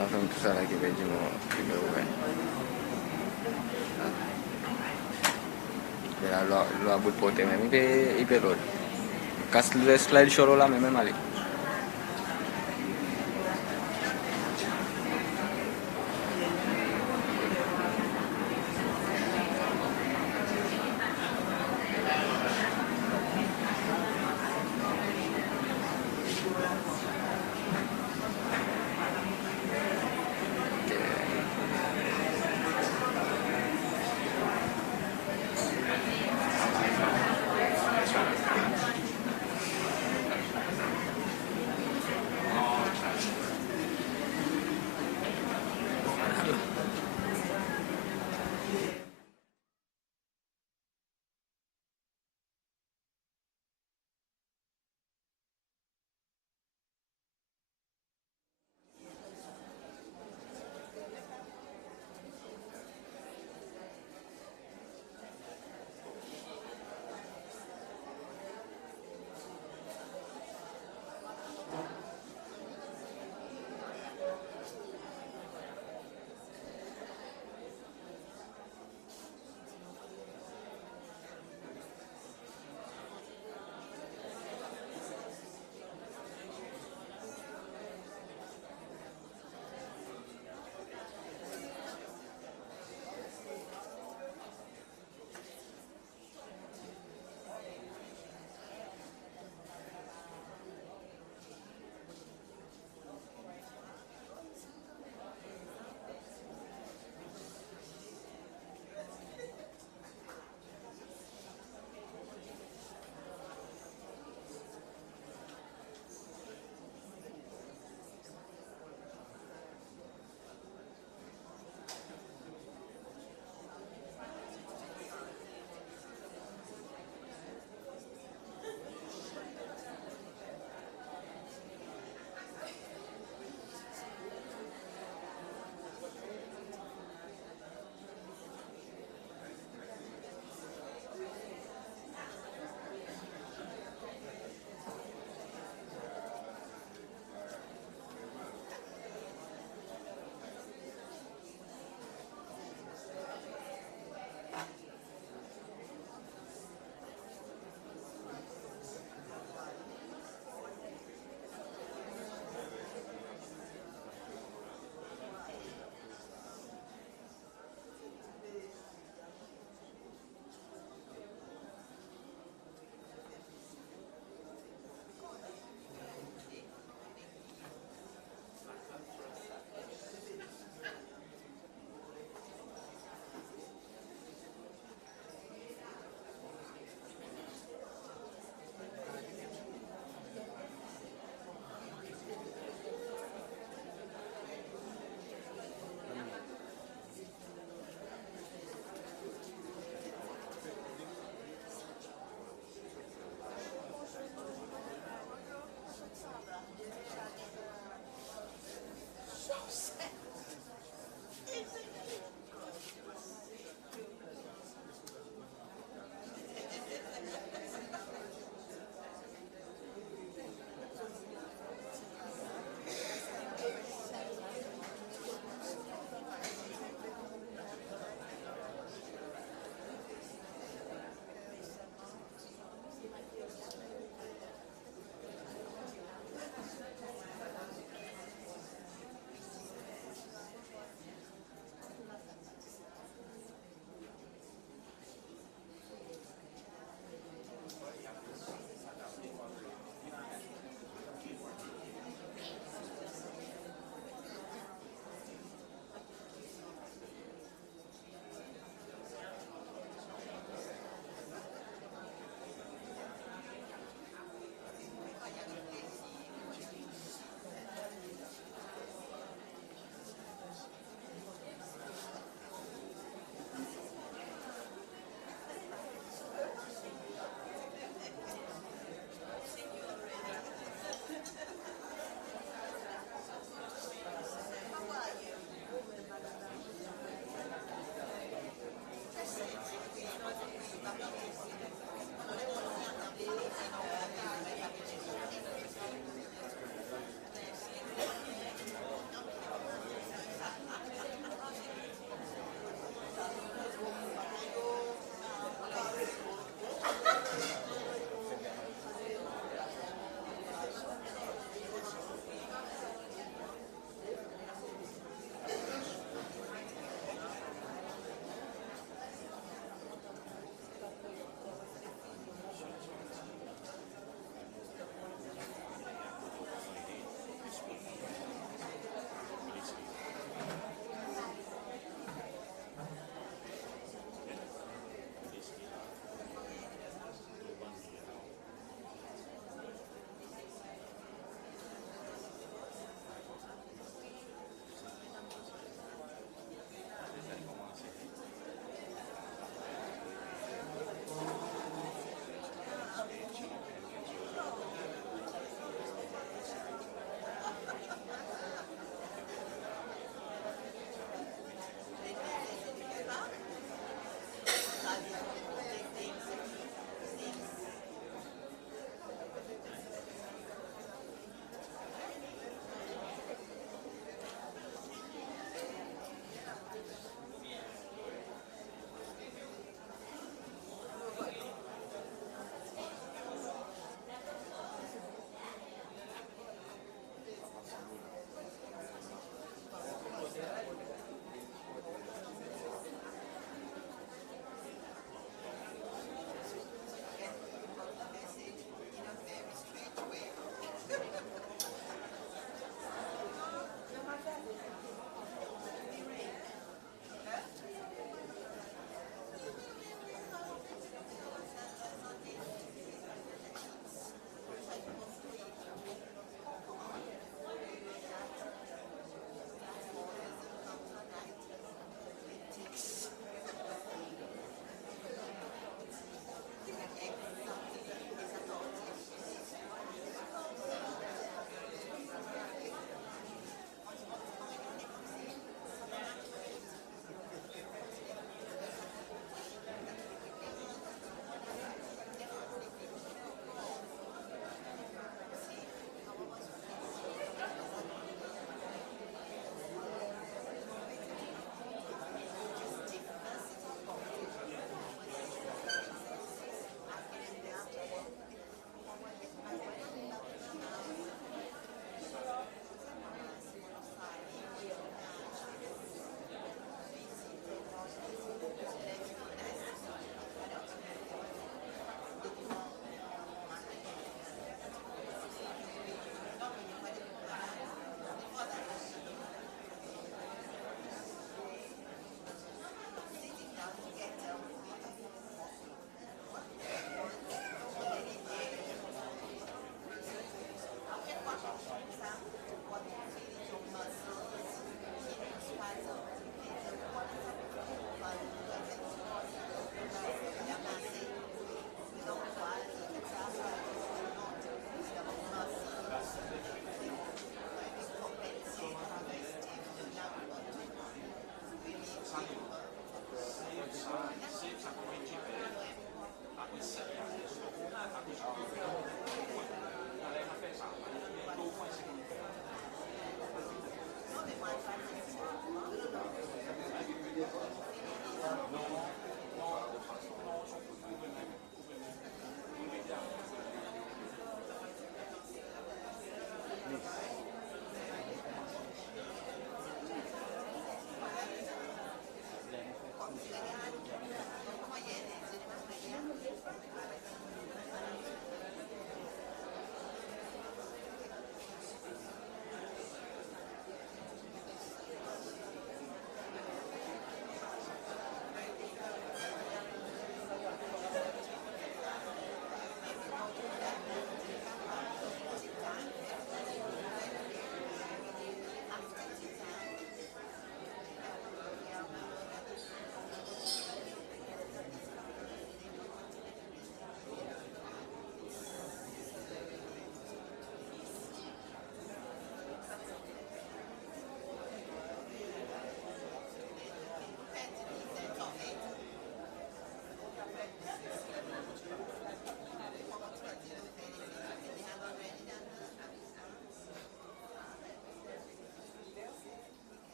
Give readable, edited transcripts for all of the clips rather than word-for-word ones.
langsung besar lagi baju mau dibawa ya lo abut pote memang ipe road kas slide show lah memang malik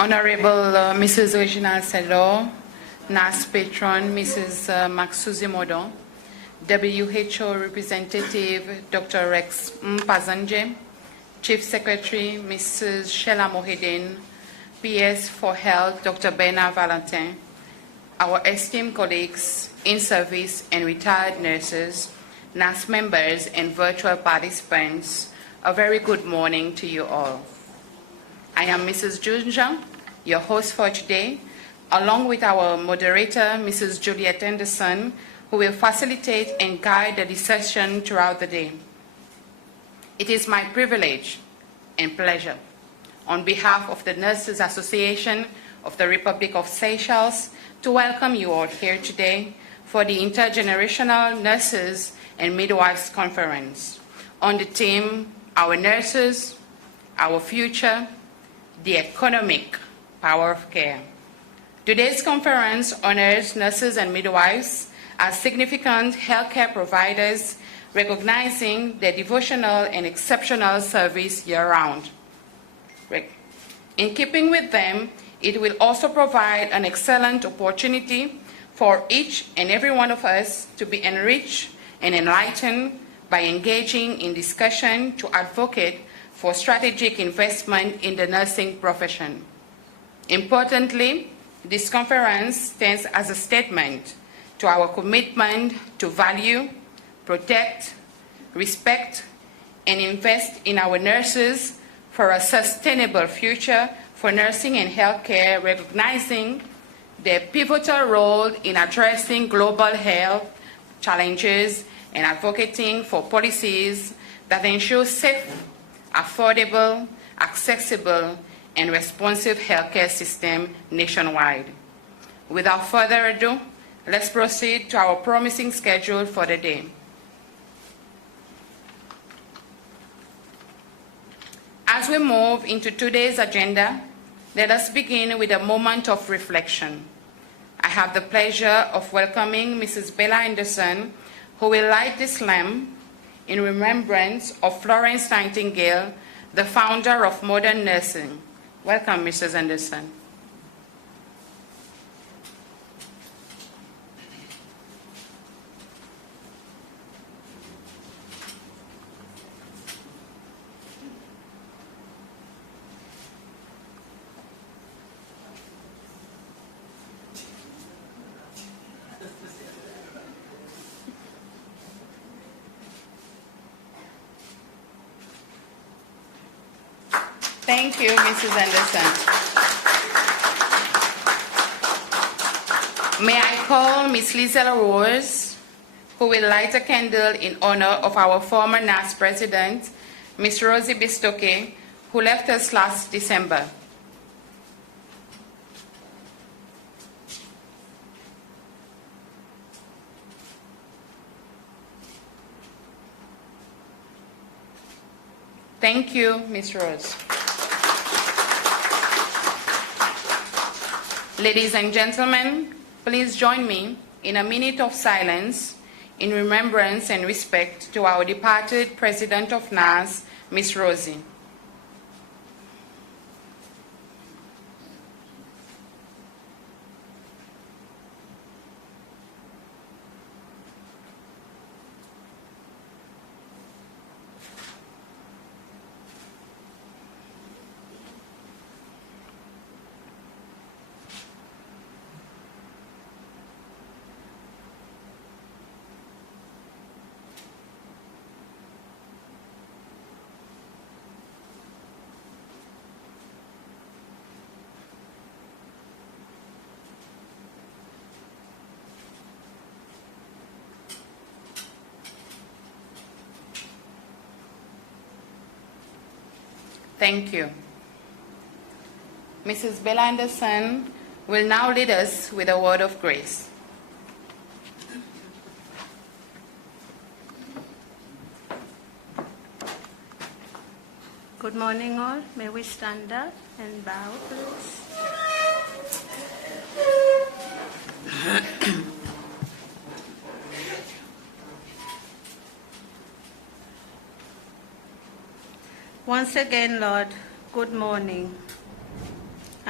Honorable Mrs. Reginald Sedor, NAS Patron Mrs. Maxuzi Modon, WHO Representative Dr. Rex Mpazanje, Chief Secretary Mrs. Sheila Mohedin, PS for Health Dr. Bernard Valentin, our esteemed colleagues in service and retired nurses, NAS members and virtual participants, a very good morning to you all. I am Mrs. Junja, your host for today, along with our moderator, Mrs. Juliet Anderson, who will facilitate and guide the discussion throughout the day. It is my privilege and pleasure, on behalf of the Nurses Association of the Republic of Seychelles, to welcome you all here today for the Intergenerational Nurses and Midwives Conference on the theme, Our Nurses, Our Future, the Economic Power of Care. Today's conference honors nurses and midwives as significant healthcare providers, recognizing their devotional and exceptional service year-round. In keeping with them, it will also provide an excellent opportunity for each and every one of us to be enriched and enlightened by engaging in discussion to advocate for strategic investment in the nursing profession. Importantly, this conference stands as a statement to our commitment to value, protect, respect, and invest in our nurses for a sustainable future for nursing and healthcare, recognizing their pivotal role in addressing global health challenges and advocating for policies that ensure safe, affordable, accessible, and responsive healthcare system nationwide. Without further ado, let's proceed to our promising schedule for the day. As we move into today's agenda, let us begin with a moment of reflection. I have the pleasure of welcoming Mrs. Bella Anderson, who will light this lamp in remembrance of Florence Nightingale, the founder of modern nursing. Welcome, Mrs. Anderson. Thank you, Mrs. Anderson. May I call Ms. Liesel Rose, who will light a candle in honor of our former NAS president, Ms. Rosie Bistoke, who left us last December. Thank you, Ms. Rose. Ladies and gentlemen, please join me in a minute of silence in remembrance and respect to our departed President of NAS, Ms. Rosie. Thank you. Mrs. Bella Anderson will now lead us with a word of grace. Good morning all. May we stand up and bow, please. Once again, Lord, good morning.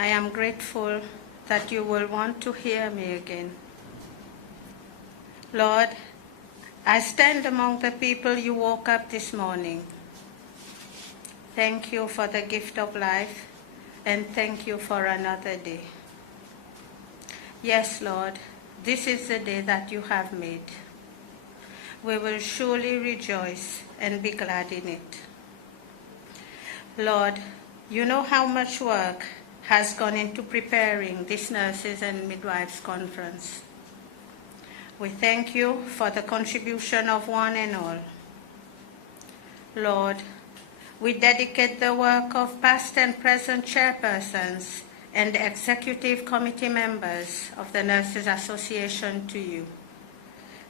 I am grateful that you will want to hear me again. Lord, I stand among the people you woke up this morning. Thank you for the gift of life, and thank you for another day. Yes, Lord, this is the day that you have made. We will surely rejoice and be glad in it. Lord, you know how much work has gone into preparing this Nurses and Midwives Conference. We thank you for the contribution of one and all. Lord, we dedicate the work of past and present chairpersons and executive committee members of the Nurses Association to you.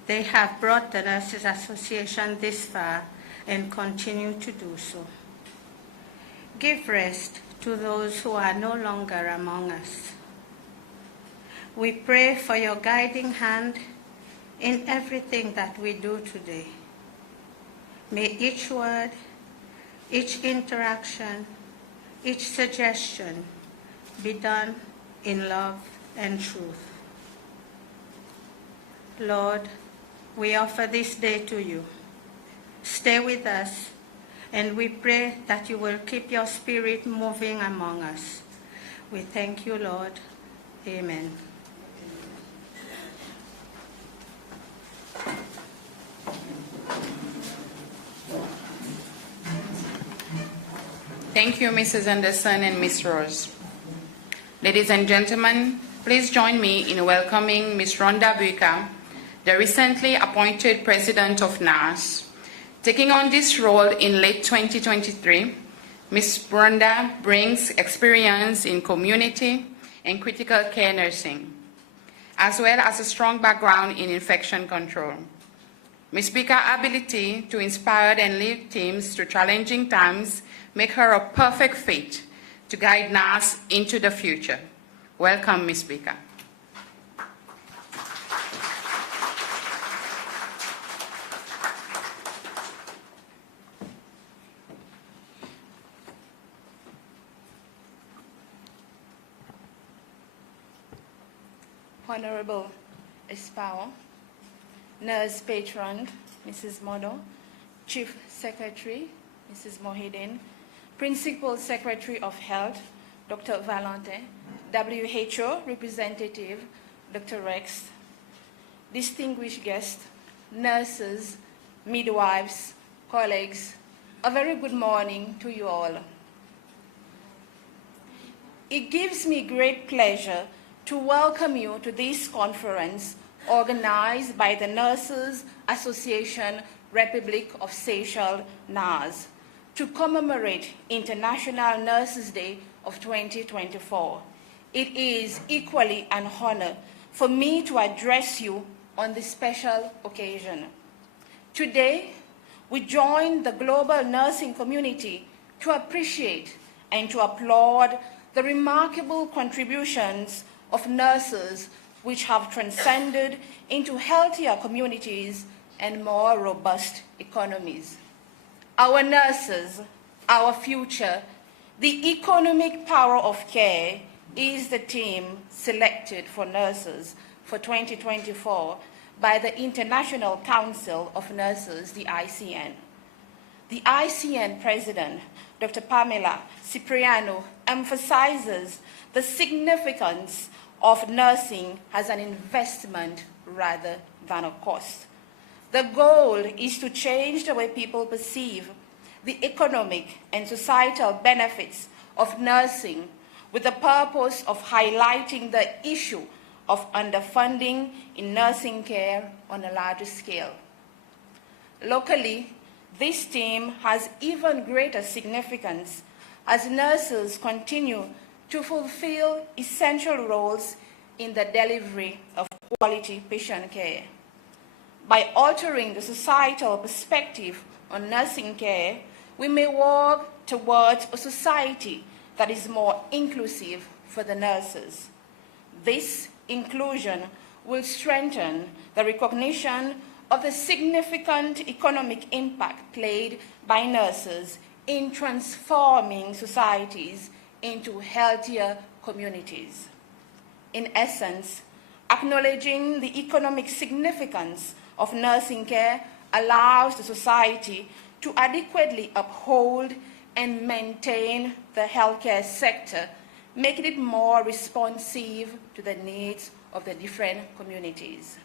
They have brought the Nurses Association this far and continue to do so. Give rest to those who are no longer among us. We pray for your guiding hand in everything that we do today. May each word, each interaction, each suggestion be done in love and truth. Lord, we offer this day to you. Stay with us, and we pray that you will keep your spirit moving among us. We thank you, Lord. Amen. Thank you, Mrs. Anderson and Ms. Rose. Ladies and gentlemen, please join me in welcoming Ms. Rhonda Buika, the recently appointed president of NAS. Taking on this role in late 2023, Ms. Rhonda brings experience in community and critical care nursing, as well as a strong background in infection control. Ms. Buika's ability to inspire and lead teams through challenging times make her a perfect fit to guide NAS into the future. Welcome, Ms. Buika. Honorable Espoir, Nurse Patron, Mrs. Modo, Chief Secretary, Mrs. Mohidin, Principal Secretary of Health, Dr. Valentin, WHO Representative, Dr. Rex, distinguished guests, nurses, midwives, colleagues, a very good morning to you all. It gives me great pleasure to welcome you to this conference organized by the Nurses Association Republic of Seychelles, NAS, to commemorate International Nurses Day of 2024. It is equally an honor for me to address you on this special occasion. Today, we join the global nursing community to appreciate and to applaud the remarkable contributions of nurses which have transcended into healthier communities and more robust economies. Our nurses, our future, the economic power of care is the theme selected for nurses for 2024 by the International Council of Nurses, the ICN. The ICN president, Dr. Pamela Cipriano, emphasizes the significance of nursing as an investment rather than a cost. The goal is to change the way people perceive the economic and societal benefits of nursing with the purpose of highlighting the issue of underfunding in nursing care on a larger scale. Locally, this theme has even greater significance as nurses continue to fulfill essential roles in the delivery of quality patient care. By altering the societal perspective on nursing care, we may work towards a society that is more inclusive for the nurses. This inclusion will strengthen the recognition of the significant economic impact played by nurses in transforming societies into healthier communities. In essence, acknowledging the economic significance of nursing care allows the society to adequately uphold and maintain the healthcare sector, making it more responsive to the needs of the different communities.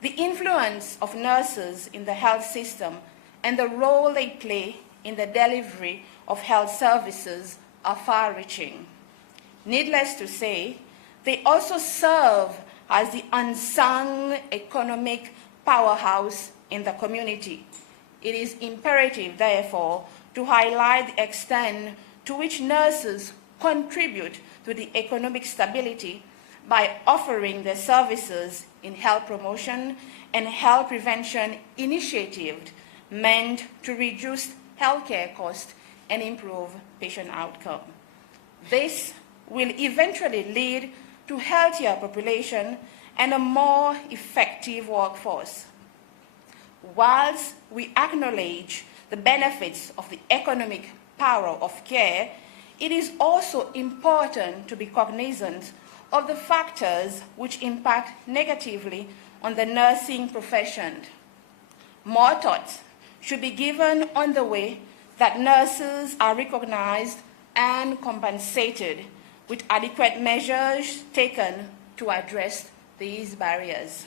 The influence of nurses in the health system and the role they play in the delivery of health services are far-reaching. Needless to say, they also serve as the unsung economic powerhouse in the community. It is imperative, therefore, to highlight the extent to which nurses contribute to the economic stability by offering their services in health promotion and health prevention initiatives meant to reduce healthcare costs and improve patient outcome. This will eventually lead to healthier population and a more effective workforce. Whilst we acknowledge the benefits of the economic power of care, it is also important to be cognizant of the factors which impact negatively on the nursing profession. More thought should be given on the way that nurses are recognized and compensated, with adequate measures taken to address these barriers.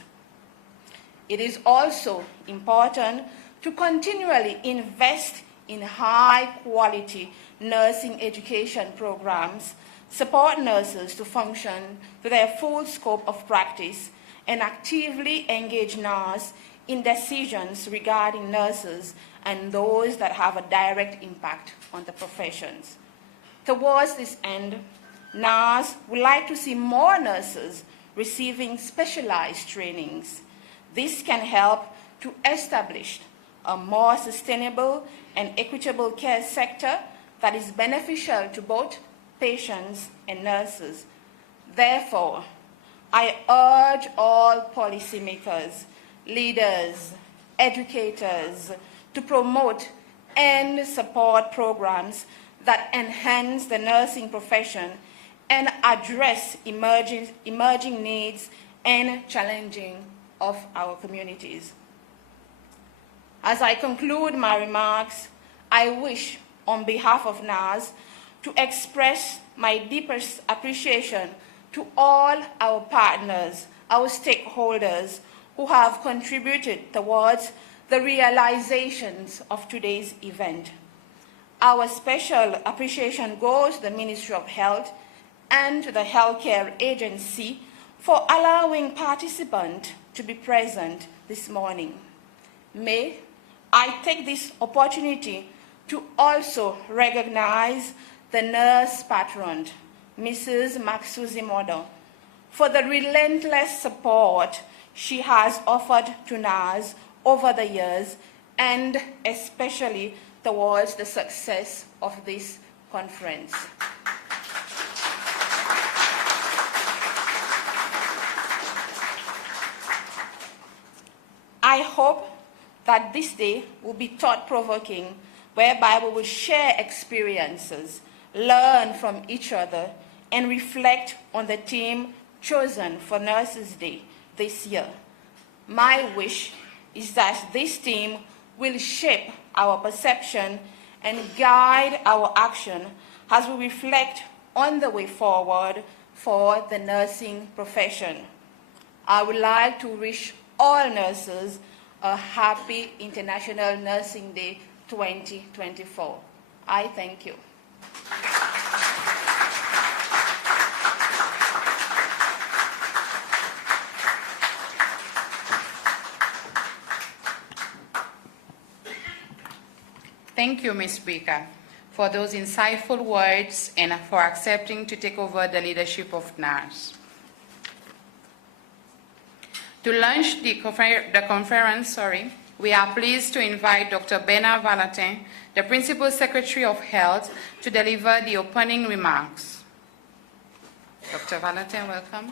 It is also important to continually invest in high-quality nursing education programs, support nurses to function to their full scope of practice, and actively engage nurses in decisions regarding nurses and those that have a direct impact on the professions. Towards this end, NARS would like to see more nurses receiving specialized trainings. This can help to establish a more sustainable and equitable care sector that is beneficial to both patients and nurses. Therefore, I urge all policymakers, leaders, educators to promote and support programs that enhance the nursing profession and address emerging needs and challenges of our communities. As I conclude my remarks, I wish, on behalf of NARS, to express my deepest appreciation to all our partners, our stakeholders, who have contributed towards the realizations of today's event. Our special appreciation goes to the Ministry of Health and to the Healthcare Agency for allowing participants to be present this morning. May I take this opportunity to also recognize the nurse patron, Mrs. Maxuzimodo, for the relentless support she has offered to NARS over the years, and especially towards the success of this conference. I hope that this day will be thought-provoking, whereby we will share experiences, learn from each other, and reflect on the theme chosen for Nurses' Day this year. My wish is that this theme will shape our perception and guide our action as we reflect on the way forward for the nursing profession. I would like to wish all nurses a happy International Nursing Day 2024. I thank you. Thank you, Ms. Baker, for those insightful words and for accepting to take over the leadership of NARS. To launch the conference, we are pleased to invite Dr. Bernard Valentin, the Principal Secretary of Health, to deliver the opening remarks. Dr. Valentin, welcome.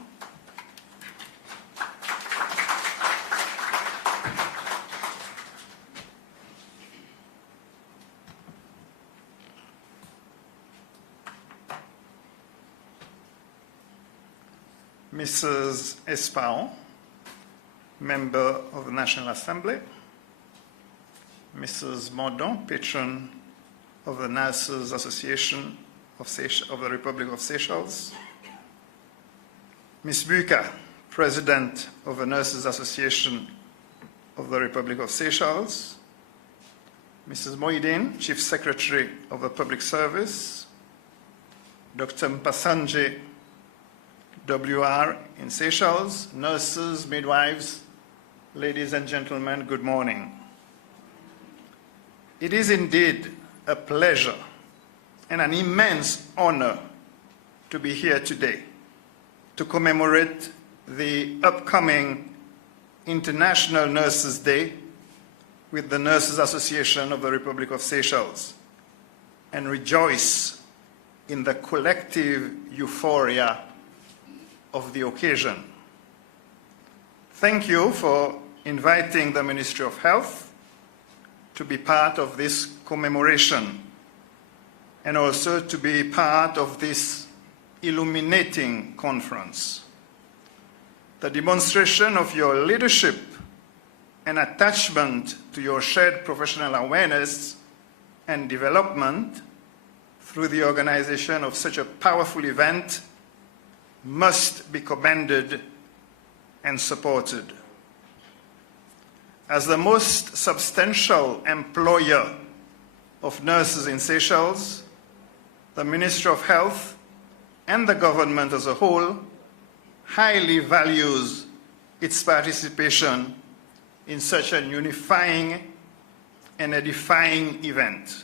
Mrs. Espao, Member of the National Assembly, Mrs. Mordaunt, Patron of the Nurses Association of the Republic of Seychelles, Ms. Buka, President of the Nurses Association of the Republic of Seychelles, Mrs. Moidin, Chief Secretary of the Public Service, Dr. Mpasanje, WR in Seychelles, nurses, midwives, ladies and gentlemen, good morning. It is indeed a pleasure and an immense honor to be here today to commemorate the upcoming International Nurses Day with the Nurses Association of the Republic of Seychelles and rejoice in the collective euphoria of the occasion. Thank you for inviting the Ministry of Health to be part of this commemoration and also to be part of this illuminating conference. The demonstration of your leadership and attachment to your shared professional awareness and development through the organization of such a powerful event must be commended and supported. As the most substantial employer of nurses in Seychelles, the Ministry of Health and the government as a whole highly values its participation in such an unifying and edifying event,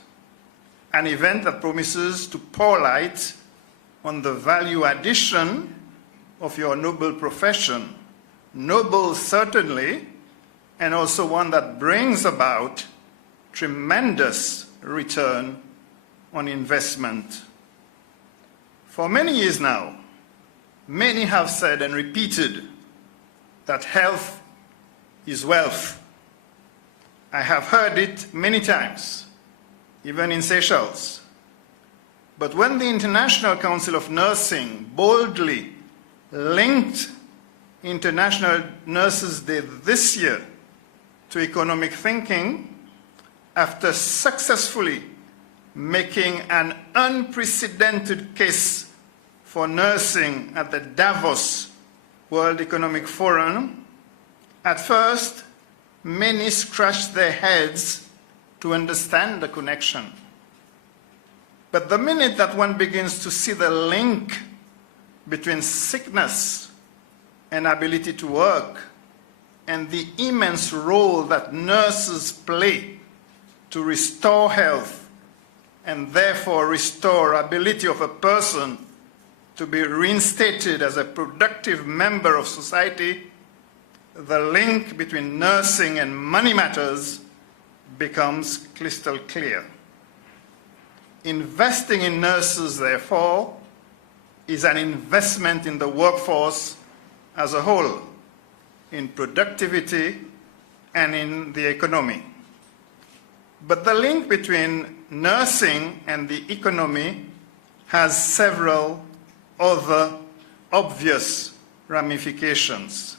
an event that promises to pour light on the value addition of your noble profession, noble certainly, and also one that brings about tremendous return on investment. For many years now, many have said and repeated that health is wealth. I have heard it many times, even in Seychelles. But when the International Council of Nursing boldly linked International Nurses Day this year to economic thinking, after successfully making an unprecedented case for nursing at the Davos World Economic Forum, at first, many scratched their heads to understand the connection. But the minute that one begins to see the link between sickness and ability to work and the immense role that nurses play to restore health and therefore restore ability of a person to be reinstated as a productive member of society, the link between nursing and money matters becomes crystal clear. Investing in nurses, therefore, is an investment in the workforce as a whole, in productivity and in the economy. But the link between nursing and the economy has several other obvious ramifications.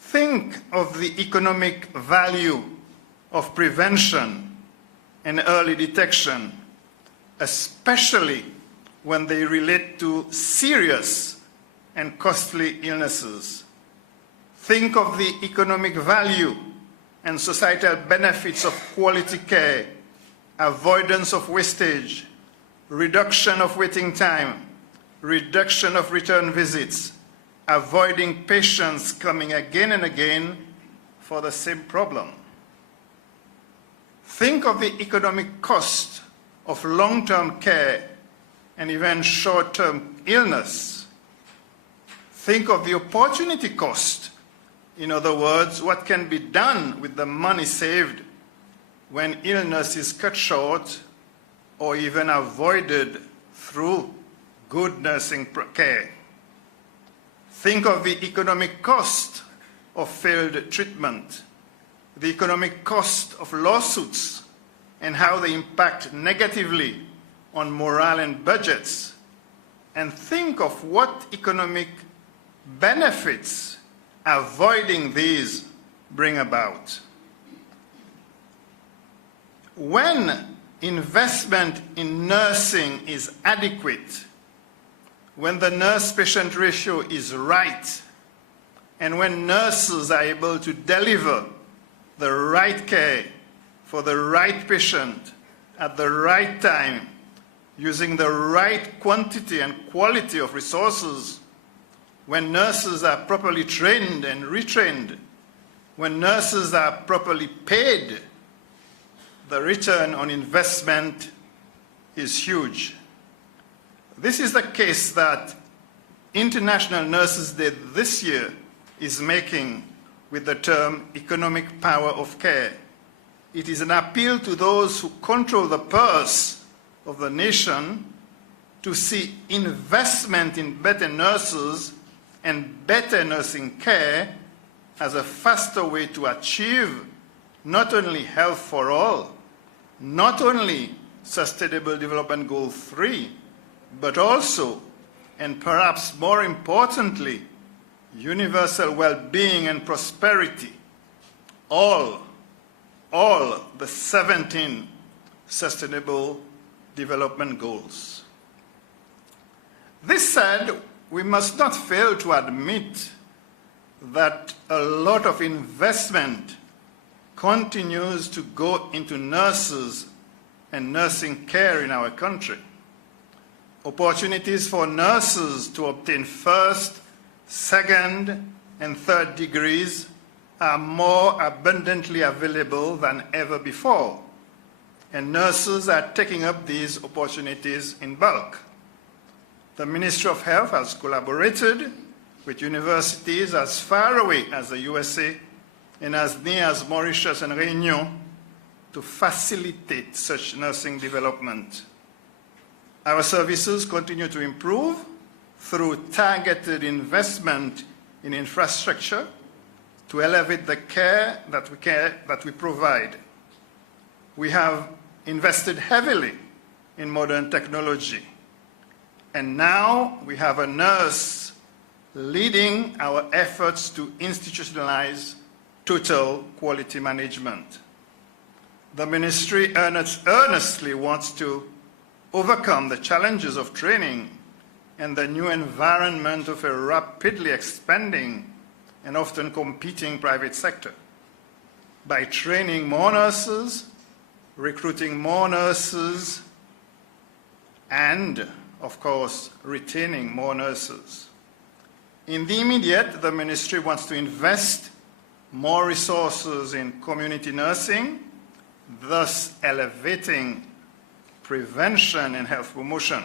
Think of the economic value of prevention and early detection, especially when they relate to serious and costly illnesses. Think of the economic value and societal benefits of quality care, avoidance of wastage, reduction of waiting time, reduction of return visits, avoiding patients coming again and again for the same problem. Think of the economic cost of long-term care and even short-term illness. Think of the opportunity cost. In other words, what can be done with the money saved when illness is cut short or even avoided through good nursing care. Think of the economic cost of failed treatment, the economic cost of lawsuits, and how they impact negatively on morale and budgets. And think of what economic benefits avoiding these bring about. When investment in nursing is adequate, when the nurse-patient ratio is right, and when nurses are able to deliver the right care for the right patient at the right time, using the right quantity and quality of resources, when nurses are properly trained and retrained, when nurses are properly paid, the return on investment is huge. This is the case that International Nurses Day this year is making with the term economic power of care. It is an appeal to those who control the purse of the nation to see investment in better nurses and better nursing care as a faster way to achieve not only health for all, not only Sustainable Development Goal 3, but also, and perhaps more importantly, universal well-being and prosperity, all the 17 Sustainable Development Goals. This said, we must not fail to admit that a lot of investment continues to go into nurses and nursing care in our country. Opportunities for nurses to obtain first, second, and third degrees are more abundantly available than ever before, and nurses are taking up these opportunities in bulk. The Ministry of Health has collaborated with universities as far away as the USA and as near as Mauritius and Réunion to facilitate such nursing development. Our services continue to improve through targeted investment in infrastructure to elevate the care that we provide. We have invested heavily in modern technology, and now we have a nurse leading our efforts to institutionalize total quality management. The ministry earnestly wants to overcome the challenges of training and the new environment of a rapidly expanding and often competing private sector by training more nurses, recruiting more nurses, and, of course, retaining more nurses. In the immediate, the ministry wants to invest more resources in community nursing, thus elevating prevention and health promotion.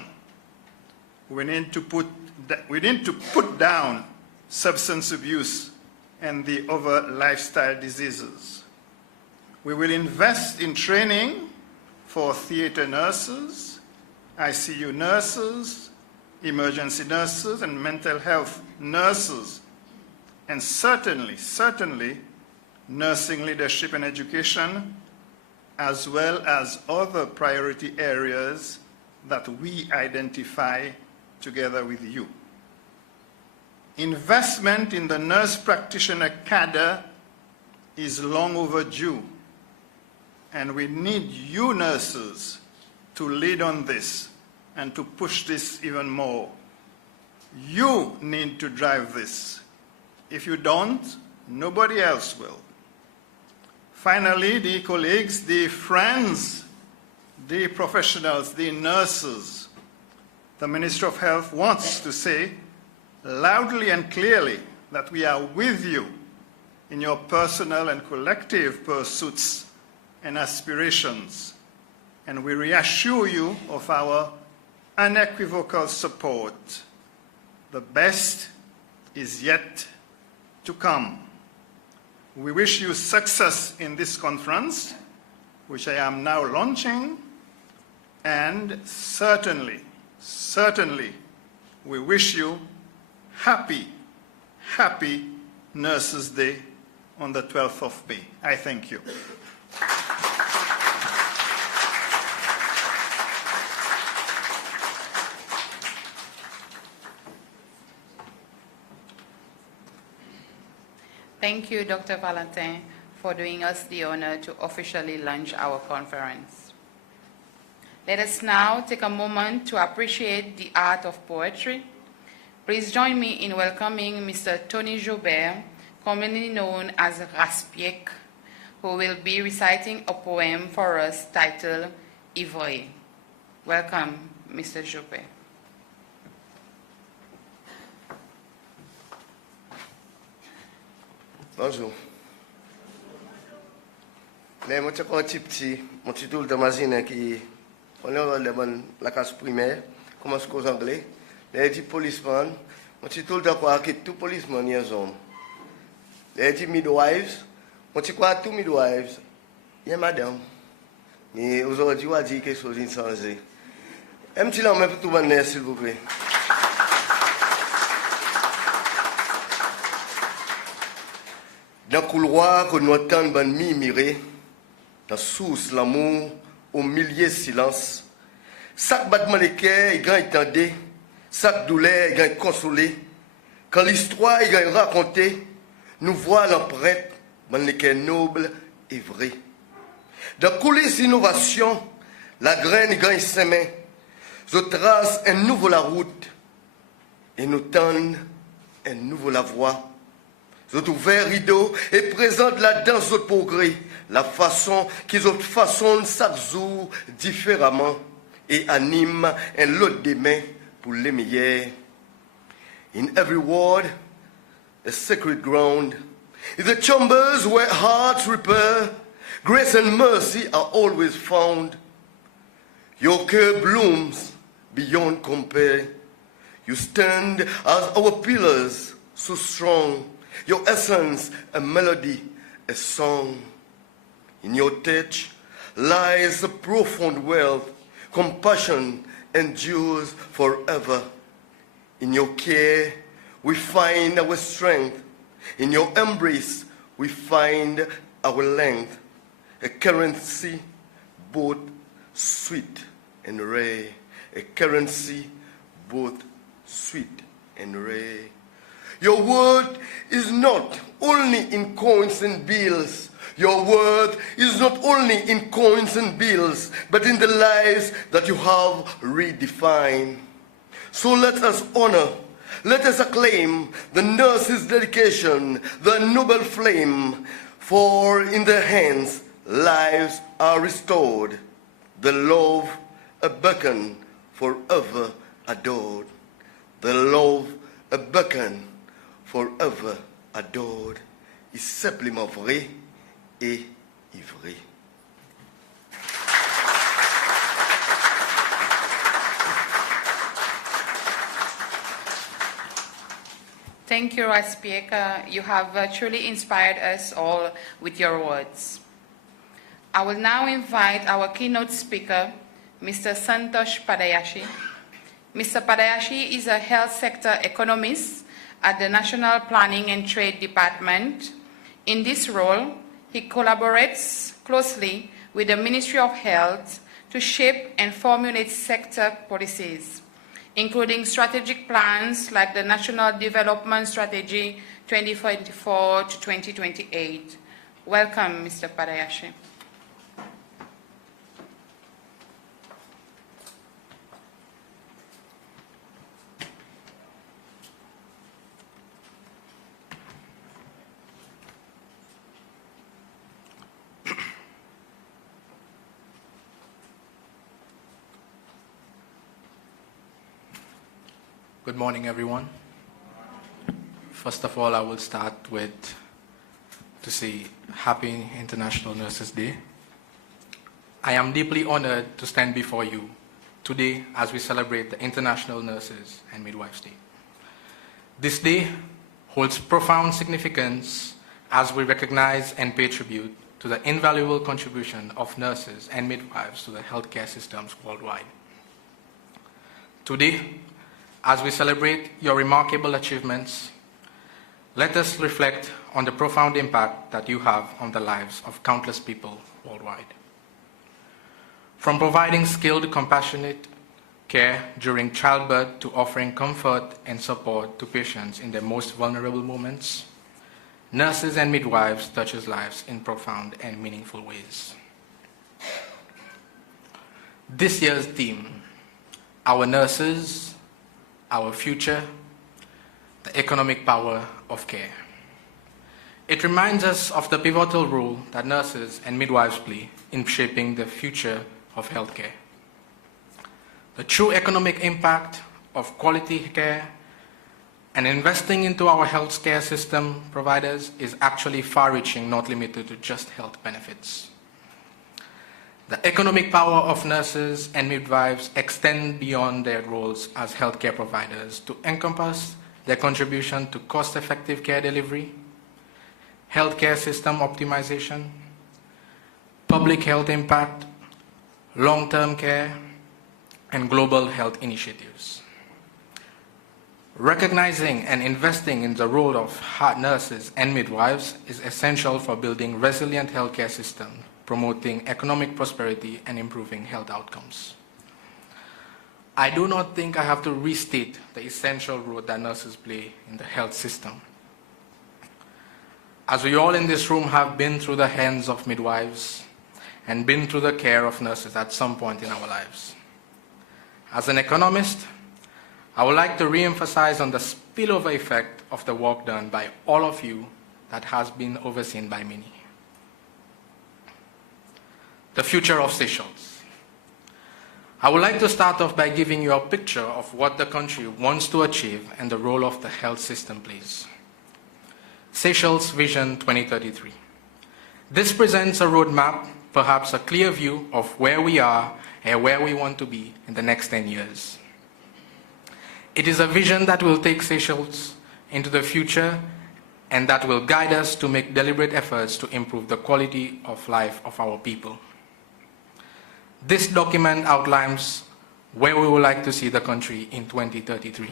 We need to put down substance abuse and the other lifestyle diseases. We will invest in training for theater nurses, ICU nurses, emergency nurses, and mental health nurses, and certainly nursing leadership and education, as well as other priority areas that we identify together with you. Investment in the nurse practitioner cadre is long overdue, and we need you nurses to lead on this and to push this even more. You need to drive this. If you don't, nobody else will. Finally, the colleagues, the friends, the professionals, the nurses, the Ministry of Health wants to say loudly and clearly that we are with you in your personal and collective pursuits and aspirations, and we reassure you of our unequivocal support. The best is yet to come. We wish you success in this conference, which I am now launching, and certainly, we wish you happy Nurses Day on the 12th of May. I thank you. Thank you, Dr. Valentin, for doing us the honor to officially launch our conference. Let us now take a moment to appreciate the art of poetry. Please join me in welcoming Mr. Tony Joubert, commonly known as Raspiek, who will be reciting a poem for us titled Ivry. Welcome, Mr. Joubert. Bonjour. Mais moi, je suis un petit, mon petit tour de machine qui, on est la classe primaire, commence aux anglais. Les petits policemen, mon petit tour de quoi que tout policeman y est homme. Les petits midwives, mon petit quoi tout midwives, y est madame. Mais aujourd'hui, on va dire quelque chose d'insensé. Un petit là, mais pour tout le monde, s'il vous plaît. Dans le couloir que nous entendons ban mimirer, dans source l'amour, au milieu silence, chaque battement de cœur est grand étendé, chaque douleur est grand consolé. Quand l'histoire est grand racontée, nous voyons l'empreinte dans le cœur noble et vrai. Dans coulisses d'innovation, la graine est grand semée, je trace un nouveau la route et nous tendons un nouveau la voie. Ils ont ouvert rideau et présentent la danse de progrès, la façon qu'ils ont façonnent chaque jour différemment et animent un lot de mains pour les meilleurs. In every word, a sacred ground, in the chambers where hearts repair, grace and mercy are always found. Your care blooms beyond compare. You stand as our pillars so strong. Your essence, a melody, a song. In your touch lies a profound wealth. Compassion endures forever. In your care, we find our strength. In your embrace, we find our length. A currency both sweet and rare. A currency both sweet and rare. Your word is not only in coins and bills. Your word is not only in coins and bills, but in the lives that you have redefined. So let us honor, let us acclaim the nurses' dedication, the noble flame, for in their hands lives are restored, the love a beacon forever adored, the love a beacon forever adored, est simplement vrai et ivré. Thank you, Raspiek. You have truly inspired us all with your words. I will now invite our keynote speaker, Mr. Santosh Padayashi. Mr. Padayashi is a health sector economist at the National Planning and Trade Department. In this role, he collaborates closely with the Ministry of Health to shape and formulate sector policies, including strategic plans like the National Development Strategy 2024 to 2028. Welcome, Mr. Padayashi. Good morning, everyone. First of all, I will start with to say Happy International Nurses Day. I am deeply honored to stand before you today as we celebrate the International Nurses and Midwives Day. This day holds profound significance as we recognize and pay tribute to the invaluable contribution of nurses and midwives to the healthcare systems worldwide. Today, as we celebrate your remarkable achievements, let us reflect on the profound impact that you have on the lives of countless people worldwide. From providing skilled, compassionate care during childbirth to offering comfort and support to patients in their most vulnerable moments, nurses and midwives touches lives in profound and meaningful ways. This year's theme, our nurses, our future, the economic power of care. It reminds us of the pivotal role that nurses and midwives play in shaping the future of healthcare. The true economic impact of quality care and investing into our healthcare system providers is actually far-reaching, not limited to just health benefits. The economic power of nurses and midwives extend beyond their roles as healthcare providers to encompass their contribution to cost-effective care delivery, healthcare system optimization, public health impact, long-term care, and global health initiatives. Recognizing and investing in the role of nurses and midwives is essential for building resilient healthcare systems, promoting economic prosperity, and improving health outcomes. I do not think I have to restate the essential role that nurses play in the health system. As we all in this room have been through the hands of midwives and been through the care of nurses at some point in our lives. As an economist, I would like to re-emphasize on the spillover effect of the work done by all of you that has been overseen by many. The future of Seychelles. I would like to start off by giving you a picture of what the country wants to achieve and the role of the health system plays. Seychelles Vision 2033. This presents a roadmap, perhaps a clear view of where we are and where we want to be in the next 10 years. It is a vision that will take Seychelles into the future and that will guide us to make deliberate efforts to improve the quality of life of our people. This document outlines where we would like to see the country in 2033.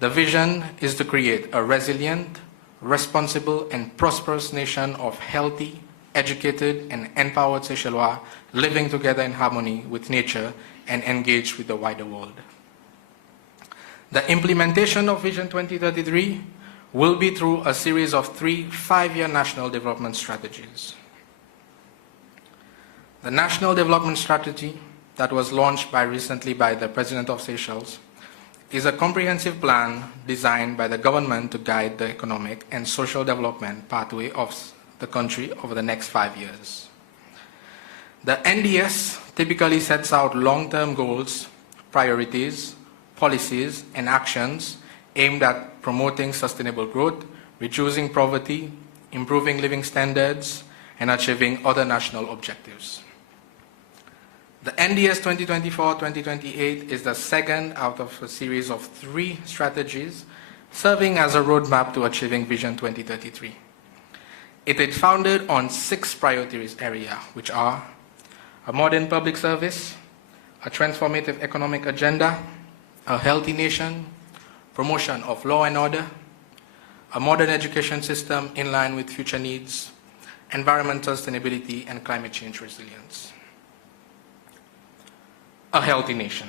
The vision is to create a resilient, responsible, and prosperous nation of healthy, educated, and empowered Seychellois living together in harmony with nature and engaged with the wider world. The implementation of Vision 2033 will be through a series of 3 5-year national development strategies. The National Development Strategy that was launched recently by the President of Seychelles is a comprehensive plan designed by the government to guide the economic and social development pathway of the country over the next 5 years. The NDS typically sets out long-term goals, priorities, policies, and actions aimed at promoting sustainable growth, reducing poverty, improving living standards, and achieving other national objectives. The NDS 2024-2028 is the second out of a series of 3 strategies serving as a roadmap to achieving Vision 2033. It is founded on 6 priorities areas, which are a modern public service, a transformative economic agenda, a healthy nation, promotion of law and order, a modern education system in line with future needs, environmental sustainability, and climate change resilience. A healthy nation.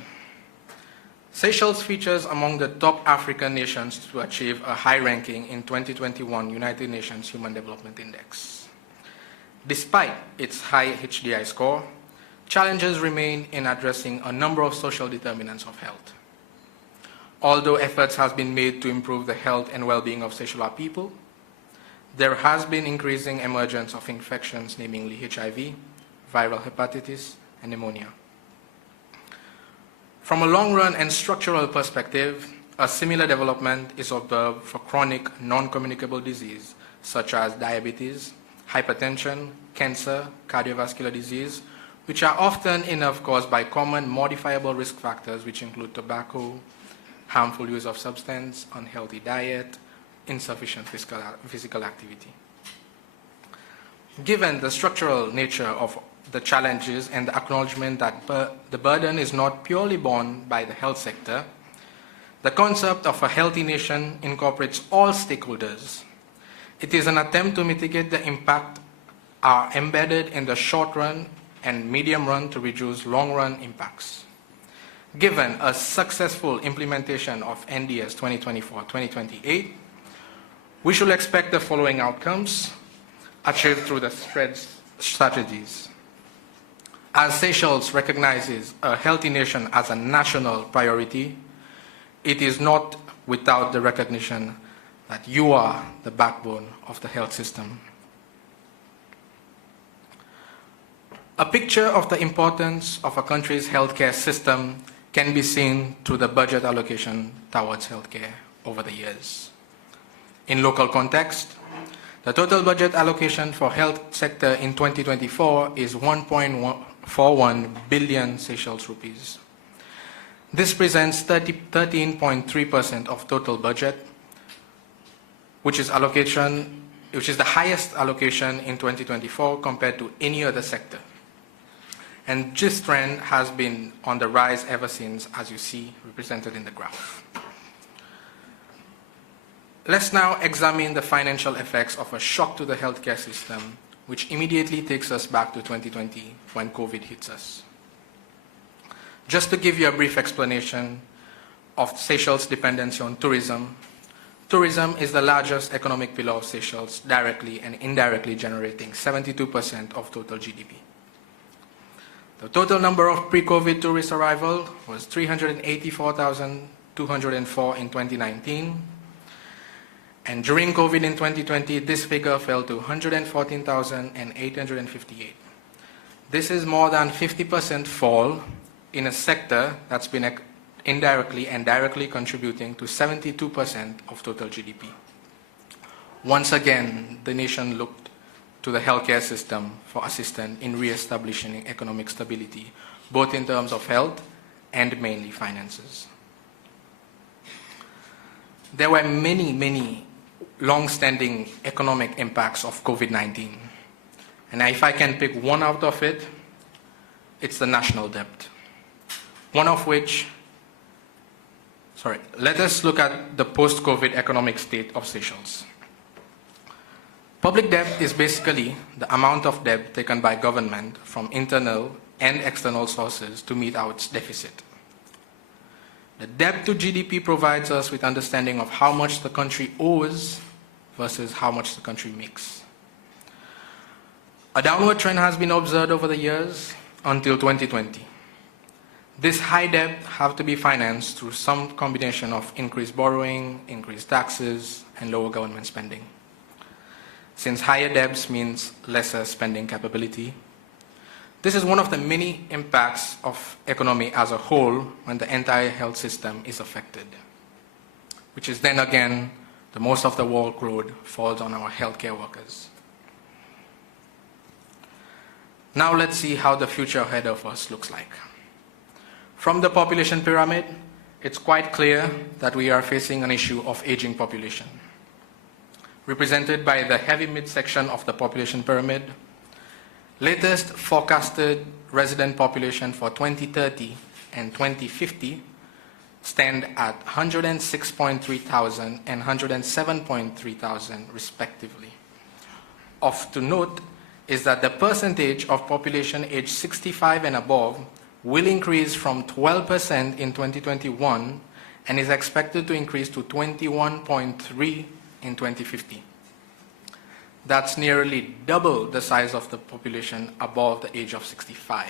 Seychelles features among the top African nations to achieve a high ranking in 2021 United Nations Human Development Index. Despite its high HDI score, challenges remain in addressing a number of social determinants of health. Although efforts have been made to improve the health and well-being of Seychellois people, there has been increasing emergence of infections, namely HIV, viral hepatitis, and pneumonia. From a long-run and structural perspective, a similar development is observed for chronic non-communicable disease such as diabetes, hypertension, cancer, cardiovascular disease, which are often enough caused by common modifiable risk factors which include tobacco, harmful use of substance, unhealthy diet, insufficient physical activity. Given the structural nature of the challenges and the acknowledgement that the burden is not purely borne by the health sector, the concept of a healthy nation incorporates all stakeholders. It is an attempt to mitigate the impact are embedded in the short run and medium run to reduce long run impacts. Given a successful implementation of NDS 2024-2028, We should expect the following outcomes achieved through the spread strategies. As Seychelles recognizes a healthy nation as a national priority, it is not without the recognition that you are the backbone of the health system. A picture of the importance of a country's healthcare system can be seen through the budget allocation towards healthcare over the years. In local context, the total budget allocation for health sector in 2024 is 1.41 billion Seychelles rupees. This presents 13.3% of total budget, which is the highest allocation in 2024 compared to any other sector. And this trend has been on the rise ever since, as you see represented in the graph. Let's now examine the financial effects of a shock to the healthcare system, which immediately takes us back to 2020 when COVID hits us. Just to give you a brief explanation of Seychelles' dependency on tourism, tourism is the largest economic pillar of Seychelles, directly and indirectly generating 72% of total GDP. The total number of pre-COVID tourist arrivals was 384,204 in 2019. And during COVID in 2020, this figure fell to 114,858. This is more than 50% fall in a sector that's been indirectly and directly contributing to 72% of total GDP. Once again, the nation looked to the healthcare system for assistance in re-establishing economic stability, both in terms of health and mainly finances. There were many long-standing economic impacts of COVID-19. And if I can pick one out of it, it's the national debt. Let us look at the post-COVID economic state of Seychelles. Public debt is basically the amount of debt taken by government from internal and external sources to meet out its deficit. The debt to GDP provides us with understanding of how much the country owes versus how much the country makes. A downward trend has been observed over the years until 2020. This high debt have to be financed through some combination of increased borrowing, increased taxes, and lower government spending. Since higher debts means lesser spending capability, this is one of the many impacts of economy as a whole when the entire health system is affected, which is then again the most of the workload falls on our healthcare workers. Now let's see how the future ahead of us looks like. From the population pyramid, it's quite clear that we are facing an issue of aging population. Represented by the heavy midsection of the population pyramid, latest forecasted resident population for 2030 and 2050 stand at 106.3 thousand and 107.3 thousand respectively. Of to note is that the percentage of population aged 65 and above will increase from 12% in 2021 and is expected to increase to 21.3% in 2050. That's nearly double the size of the population above the age of 65.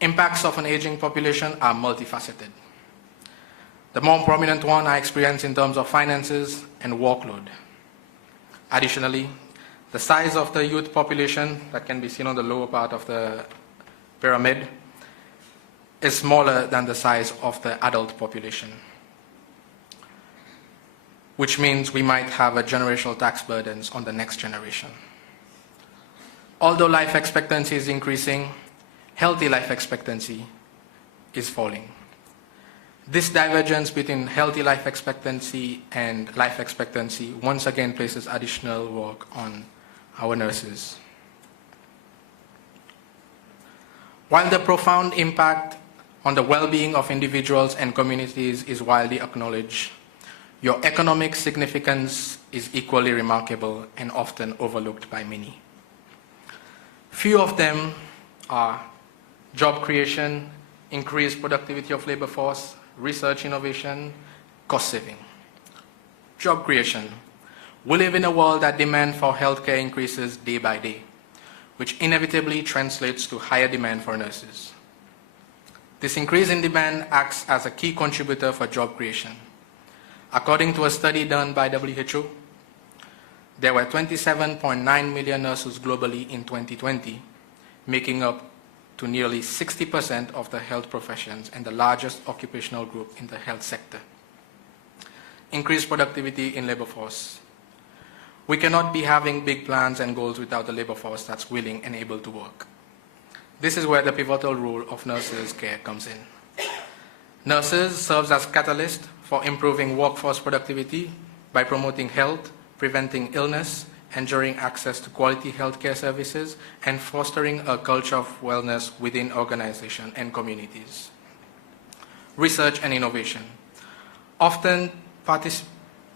Impacts of an aging population are multifaceted. The more prominent one I experience in terms of finances and workload. Additionally, the size of the youth population that can be seen on the lower part of the pyramid is smaller than the size of the adult population, which means we might have a generational tax burdens on the next generation. Although life expectancy is increasing, healthy life expectancy is falling. This divergence between healthy life expectancy and life expectancy once again places additional work on our nurses. While the profound impact on the well-being of individuals and communities is widely acknowledged, your economic significance is equally remarkable and often overlooked by many. Few of them are job creation, increased productivity of labor force, research innovation, cost saving. Job creation. We live in a world that demand for healthcare increases day by day, which inevitably translates to higher demand for nurses. This increase in demand acts as a key contributor for job creation. According to a study done by WHO, there were 27.9 million nurses globally in 2020, making up to nearly 60% of the health professions and the largest occupational group in the health sector. Increased productivity in labor force. We cannot be having big plans and goals without a labor force that's willing and able to work. This is where the pivotal role of nurses' care comes in. Nurses serve as catalysts for improving workforce productivity by promoting health, preventing illness, ensuring access to quality healthcare services, and fostering a culture of wellness within organizations and communities. Research and innovation.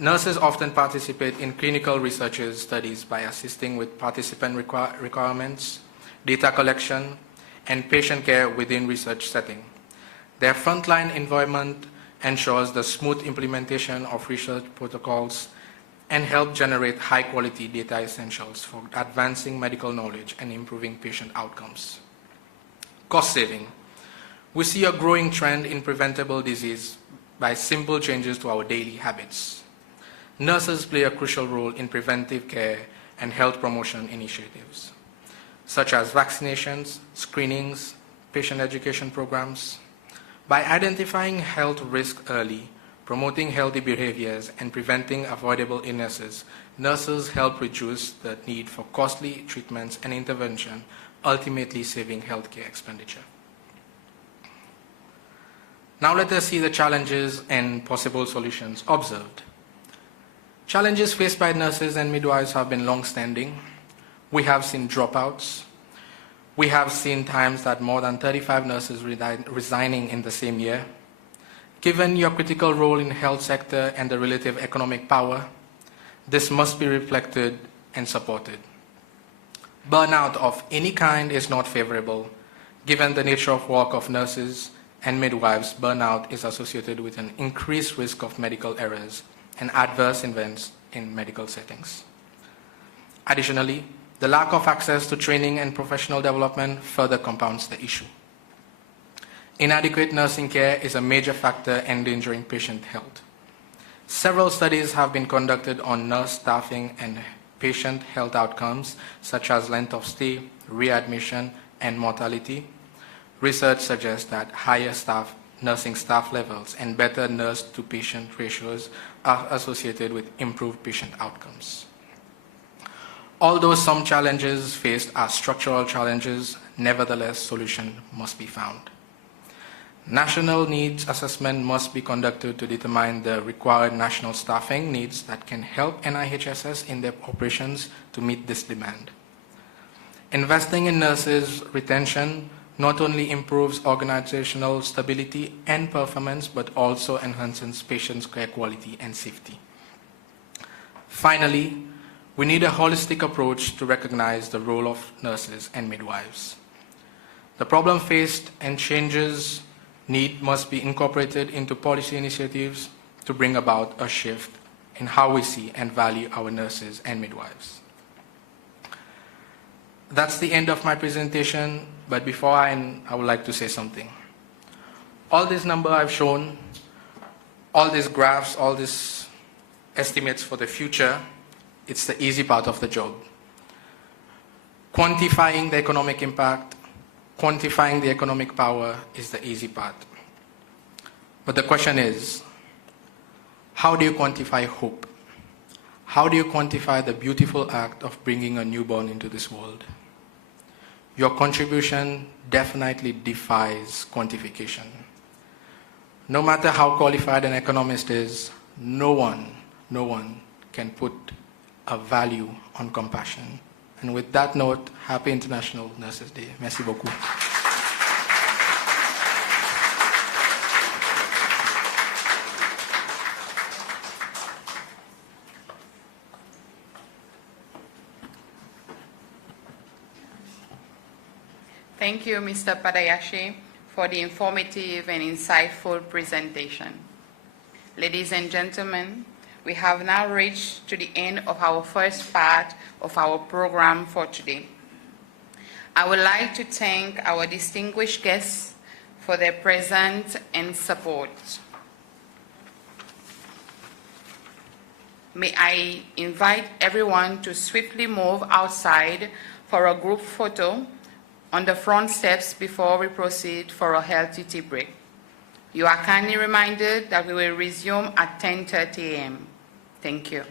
Nurses often participate in clinical research studies by assisting with participant requirements, data collection, and patient care within research setting. Their frontline environment ensures the smooth implementation of research protocols and help generate high-quality data essentials for advancing medical knowledge and improving patient outcomes. Cost saving. We see a growing trend in preventable disease by simple changes to our daily habits. Nurses play a crucial role in preventive care and health promotion initiatives, such as vaccinations, screenings, patient education programs. By identifying health risks early, promoting healthy behaviors, and preventing avoidable illnesses, nurses help reduce the need for costly treatments and intervention, ultimately saving healthcare expenditure. Now let us see the challenges and possible solutions observed. Challenges faced by nurses and midwives have been long-standing. We have seen dropouts. We have seen times that more than 35 nurses resigning in the same year. Given your critical role in the health sector and the relative economic power, this must be reflected and supported. Burnout of any kind is not favorable. Given the nature of work of nurses and midwives, burnout is associated with an increased risk of medical errors and adverse events in medical settings. Additionally, the lack of access to training and professional development further compounds the issue. Inadequate nursing care is a major factor endangering patient health. Several studies have been conducted on nurse staffing and patient health outcomes, such as length of stay, readmission, and mortality. Research suggests that higher nursing staff levels and better nurse-to-patient ratios are associated with improved patient outcomes. Although some challenges faced are structural challenges, nevertheless, solutions must be found. National needs assessment must be conducted to determine the required national staffing needs that can help NIHSS in their operations to meet this demand. Investing in nurses' retention not only improves organizational stability and performance, but also enhances patients' care quality and safety. Finally, we need a holistic approach to recognize the role of nurses and midwives. The problem faced and changes must be incorporated into policy initiatives to bring about a shift in how we see and value our nurses and midwives. That's the end of my presentation, but before I end, I would like to say something. All this number I've shown, all these graphs, all these estimates for the future, it's the easy part of the job. Quantifying the economic impact, quantifying the economic power is the easy part. But the question is, how do you quantify hope? How do you quantify the beautiful act of bringing a newborn into this world? Your contribution definitely defies quantification. No matter how qualified an economist is, no one can put a value on compassion. And with that note, happy International Nurses Day. Merci beaucoup. Thank you, Mr. Padayashi, for the informative and insightful presentation. Ladies and gentlemen, We have now reached to the end of our first part of our program for today. I would like to thank our distinguished guests for their presence and support. May I invite everyone to swiftly move outside for a group photo on the front steps before we proceed for a healthy tea break. You are kindly reminded that we will resume at 10:30 a.m. Thank you.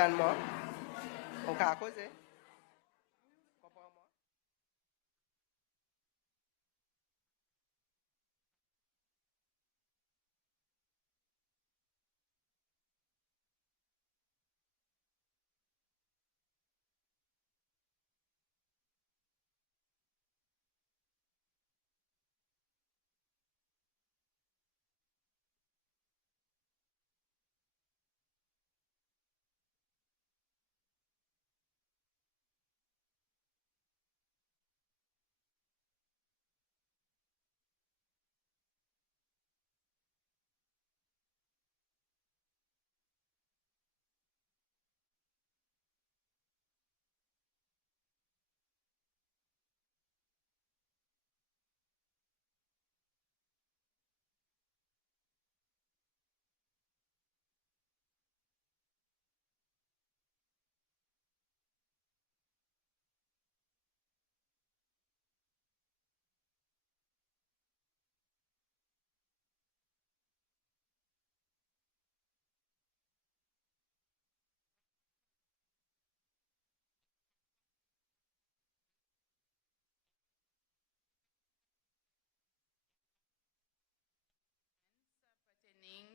Entends-moi? On peut causer?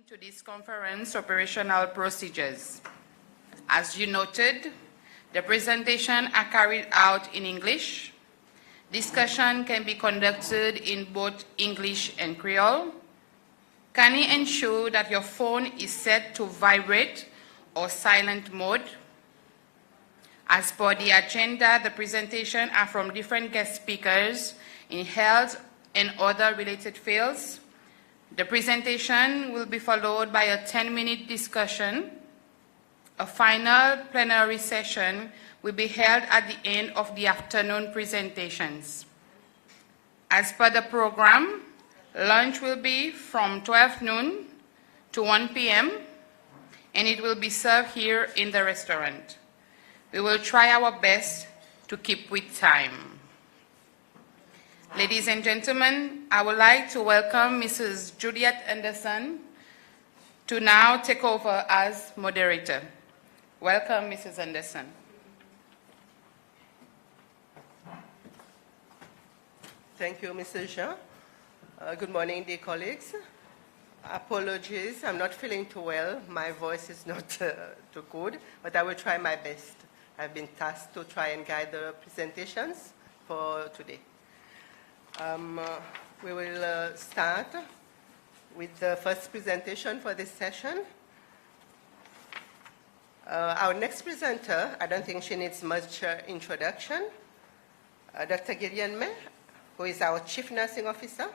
To this conference operational procedures. As you noted, the presentation are carried out in English. Discussion can be conducted in both English and Creole. Kindly ensure that your phone is set to vibrate or silent mode. As per the agenda, the presentation are from different guest speakers in health and other related fields. The presentation will be followed by a 10-minute discussion. A final plenary session will be held at the end of the afternoon presentations. As per the program, lunch will be from 12 noon to 1 p.m. and it will be served here in the restaurant. We will try our best to keep with time. Ladies and gentlemen, I would like to welcome Mrs. Juliet Anderson to now take over as moderator. Welcome, Mrs. Anderson. Thank you, Mr. Jean. Good morning, dear colleagues. Apologies, I'm not feeling too well. My voice is not too good, but I will try my best. I've been tasked to try and guide the presentations for today. We will start with the first presentation for this session. Our next presenter, I don't think she needs much introduction. Dr. Gillian May, who is our Chief Nursing Officer,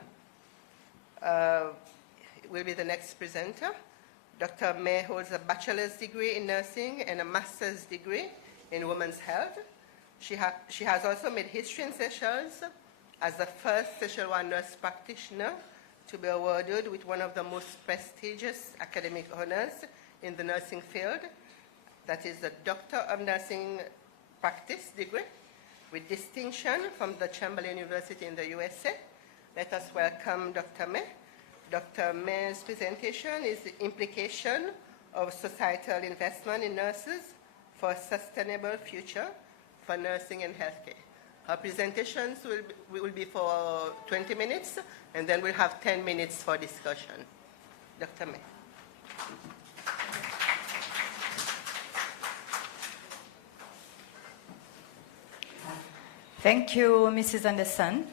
will be the next presenter. Dr. May holds a bachelor's degree in nursing and a master's degree in women's health. She has also made history in Seychelles as the first Seychelles nurse practitioner to be awarded with one of the most prestigious academic honors in the nursing field, that is the Doctor of Nursing Practice degree with distinction from the Chamberlain University in the USA. Let us welcome Dr. May. Dr. May's presentation is the implication of societal investment in nurses for a sustainable future for nursing and healthcare. Her presentations will be for 20 minutes, and then we'll have 10 minutes for discussion. Dr. May. Thank you, Mrs. Anderson.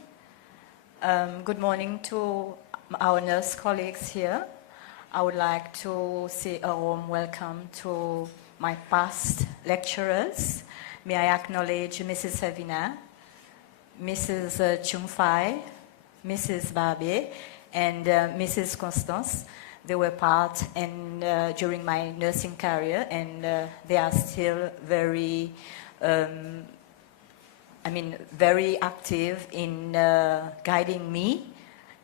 Good morning to our nurse colleagues here. I would like to say a warm welcome to my past lecturers. May I acknowledge Mrs. Savina, Mrs. Chung Fai, Mrs. Barbier, and Mrs. Constance. They were part during my nursing career, and they are still very very active in guiding me,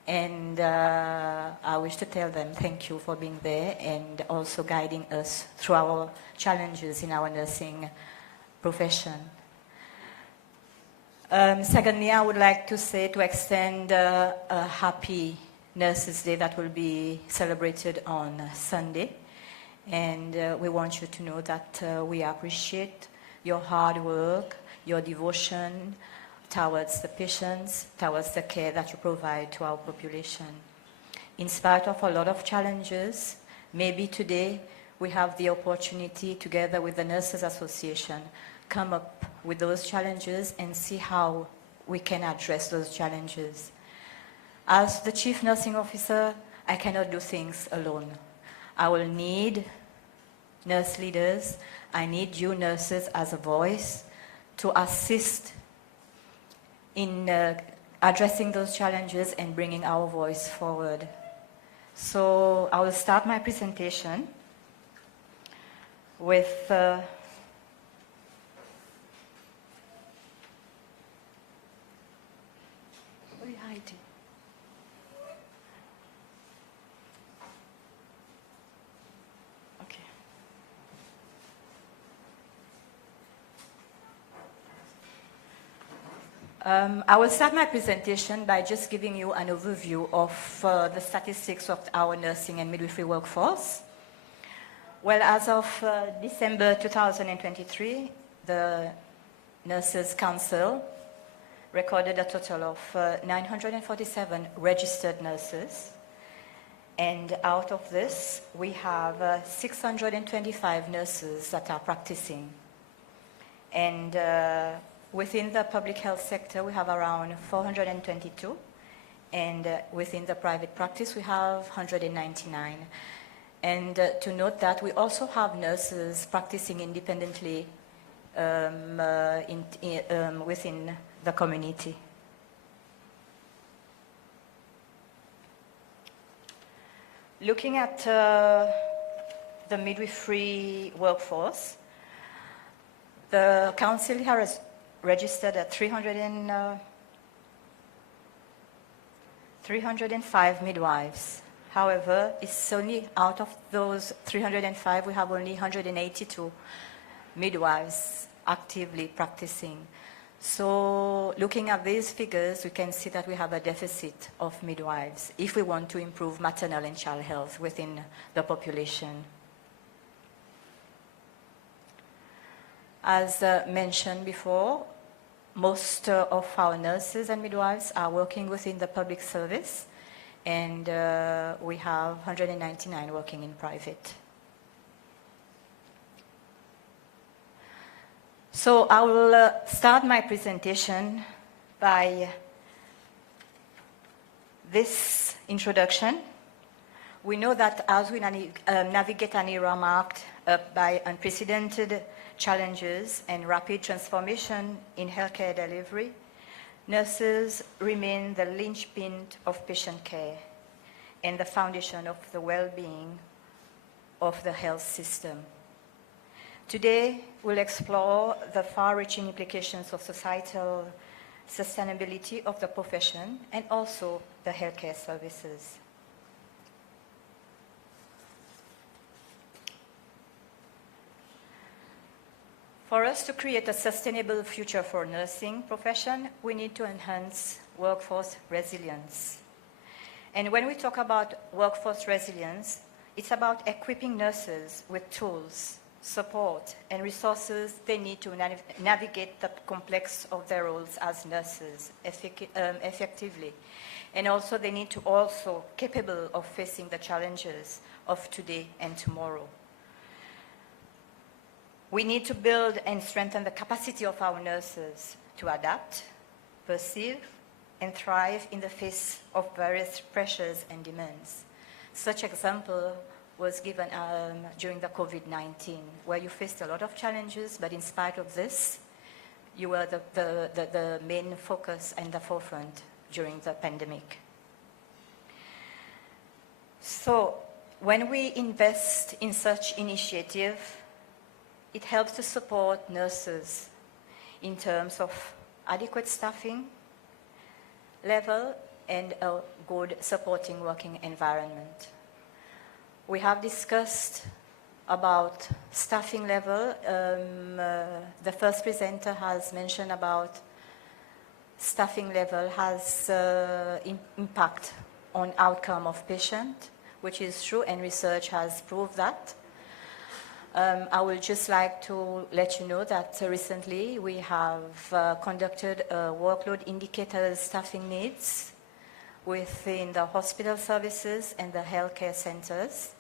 and I wish to tell them thank you for being there and also guiding us through our challenges in our nursing profession. Secondly, I would like to extend a happy Nurses' Day that will be celebrated on Sunday. And we want you to know that we appreciate your hard work, your devotion towards the patients, towards the care that you provide to our population. In spite of a lot of challenges, maybe today we have the opportunity, together with the Nurses Association, come up with those challenges and see how we can address those challenges. As the Chief Nursing Officer, I cannot do things alone. I will need nurse leaders. I need you nurses as a voice to assist in addressing those challenges and bringing our voice forward. So I will start my presentation with what are you hiding? Okay. I will start my presentation by just giving you an overview of the statistics of our nursing and midwifery workforce. Well, as of December 2023, the Nurses Council recorded a total of 947 registered nurses. And out of this, we have 625 nurses that are practicing. And within the public health sector, we have around 422. And within the private practice, we have 199. And to note that we also have nurses practicing independently within the community. Looking at the midwifery workforce, the council has registered at 305 midwives. However, it's only out of those 305, we have only 182 midwives actively practicing. So looking at these figures, we can see that we have a deficit of midwives if we want to improve maternal and child health within the population. As mentioned before, most of our nurses and midwives are working within the public service, and we have 199 working in private. So I will start my presentation by this introduction. We know that as we navigate an era marked by unprecedented challenges and rapid transformation in healthcare delivery, nurses remain the linchpin of patient care and the foundation of the well-being of the health system. Today, we'll explore the far-reaching implications of societal sustainability of the profession and also the healthcare services. For us to create a sustainable future for nursing profession, we need to enhance workforce resilience. And when we talk about workforce resilience, it's about equipping nurses with tools, support, and resources they need to navigate the complex of their roles as nurses effectively. And also they need to also capable of facing the challenges of today and tomorrow. We need to build and strengthen the capacity of our nurses to adapt, perceive, and thrive in the face of various pressures and demands. Such example was given during the COVID-19, where you faced a lot of challenges, but in spite of this, you were the main focus and the forefront during the pandemic. So when we invest in such initiative, it helps to support nurses in terms of adequate staffing level and a good supporting working environment. We have discussed about staffing level. The first presenter has mentioned about staffing level has impact on outcome of patient, which is true, and research has proved that. I would just like to let you know that recently we have conducted a workload indicator staffing needs within the hospital services and the healthcare centers.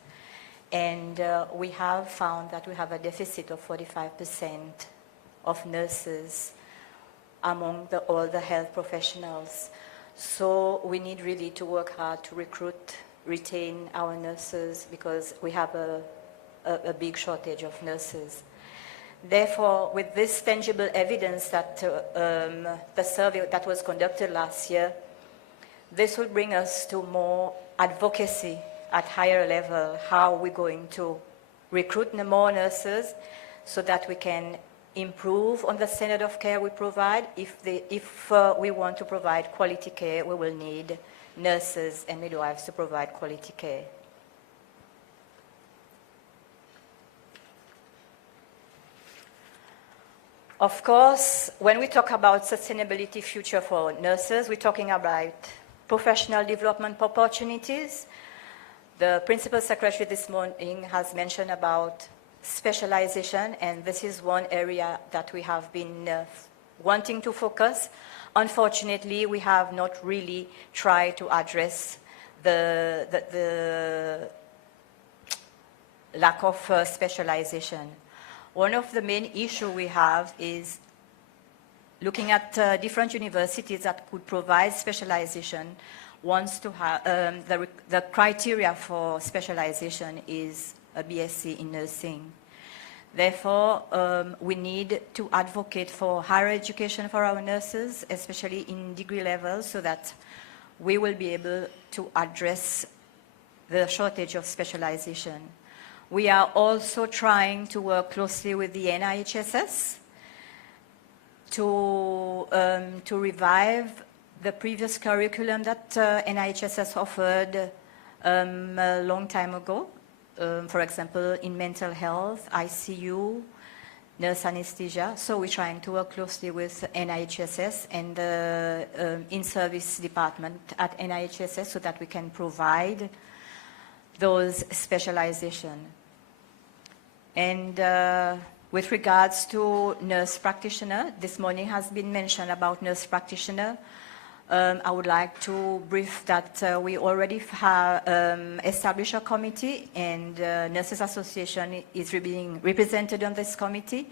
And we have found that we have a deficit of 45% of nurses among all the health professionals. So we need really to work hard to recruit, retain our nurses, because we have a big shortage of nurses. Therefore, with this tangible evidence that the survey that was conducted last year, this will bring us to more advocacy at higher level, how we're going to recruit more nurses so that we can improve on the standard of care we provide. If we want to provide quality care, we will need nurses and midwives to provide quality care. Of course, when we talk about sustainability future for nurses, we're talking about professional development opportunities. The Principal Secretary this morning has mentioned about specialization, and this is one area that we have been wanting to focus. Unfortunately, we have not really tried to address the lack of specialization. One of the main issues we have is looking at different universities that could provide specialization. Wants to have the criteria for specialization is a BSc in nursing. Therefore, we need to advocate for higher education for our nurses, especially in degree levels, so that we will be able to address the shortage of specialization. We are also trying to work closely with the NIHSS to revive the previous curriculum that NIHSS offered a long time ago. For example, in mental health, ICU, nurse anesthesia. So we're trying to work closely with NIHSS and the in-service department at NIHSS so that we can provide those specialization. And with regards to nurse practitioner, this morning has been mentioned about nurse practitioner. I would like to brief that we already have established a committee, and Nurses Association is being represented on this committee.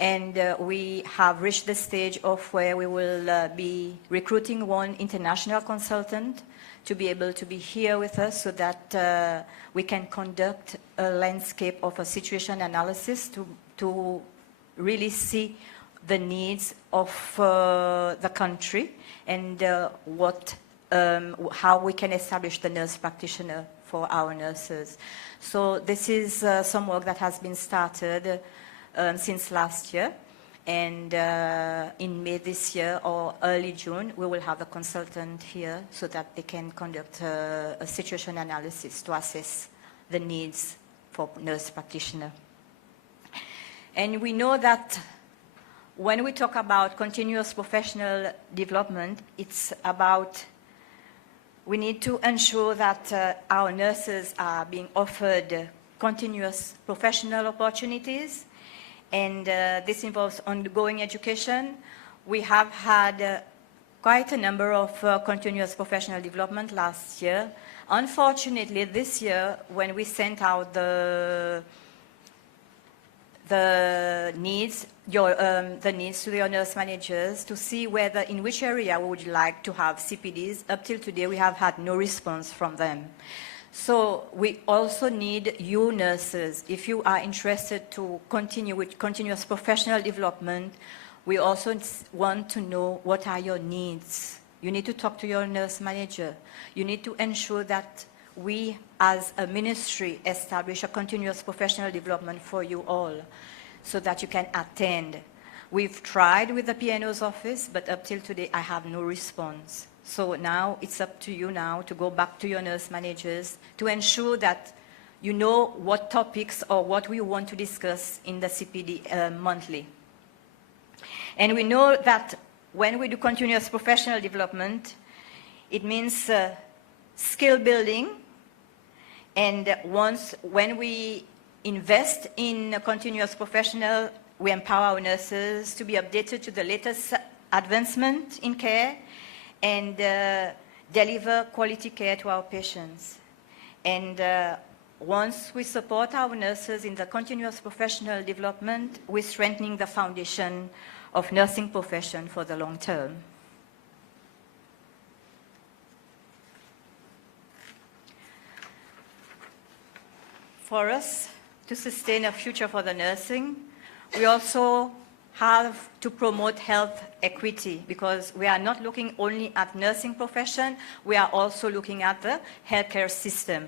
And we have reached the stage of where we will be recruiting one international consultant to be able to be here with us so that we can conduct a landscape of a situation analysis to really see the needs of the country and how we can establish the nurse practitioner for our nurses. So this is some work that has been started since last year. And in May this year or early June, we will have a consultant here so that they can conduct a situation analysis to assess the needs for nurse practitioner. And we know that when we talk about continuous professional development, it's about we need to ensure that our nurses are being offered continuous professional opportunities, and this involves ongoing education. We have had quite a number of continuous professional development last year. Unfortunately, this year, when we sent out the needs to your nurse managers to see whether in which area we would like to have CPDs. Up till today, we have had no response from them. So we also need you nurses. If you are interested to continue with continuous professional development, we also want to know what are your needs. You need to talk to your nurse manager. You need to ensure that we, as a ministry, establish a continuous professional development for you all so that you can attend. We've tried with the PNO's office, but up till today, I have no response. So now it's up to you now to go back to your nurse managers to ensure that you know what topics or what we want to discuss in the CPD monthly. And we know that when we do continuous professional development, it means skill building. And when we invest in a continuous professional. We empower our nurses to be updated to the latest advancement in care and deliver quality care to our patients. And once we support our nurses in the continuous professional development, we're strengthening the foundation of nursing profession for the long term. For us to sustain a future for the nursing, we also have to promote health equity, because we are not looking only at nursing profession, we are also looking at the healthcare system.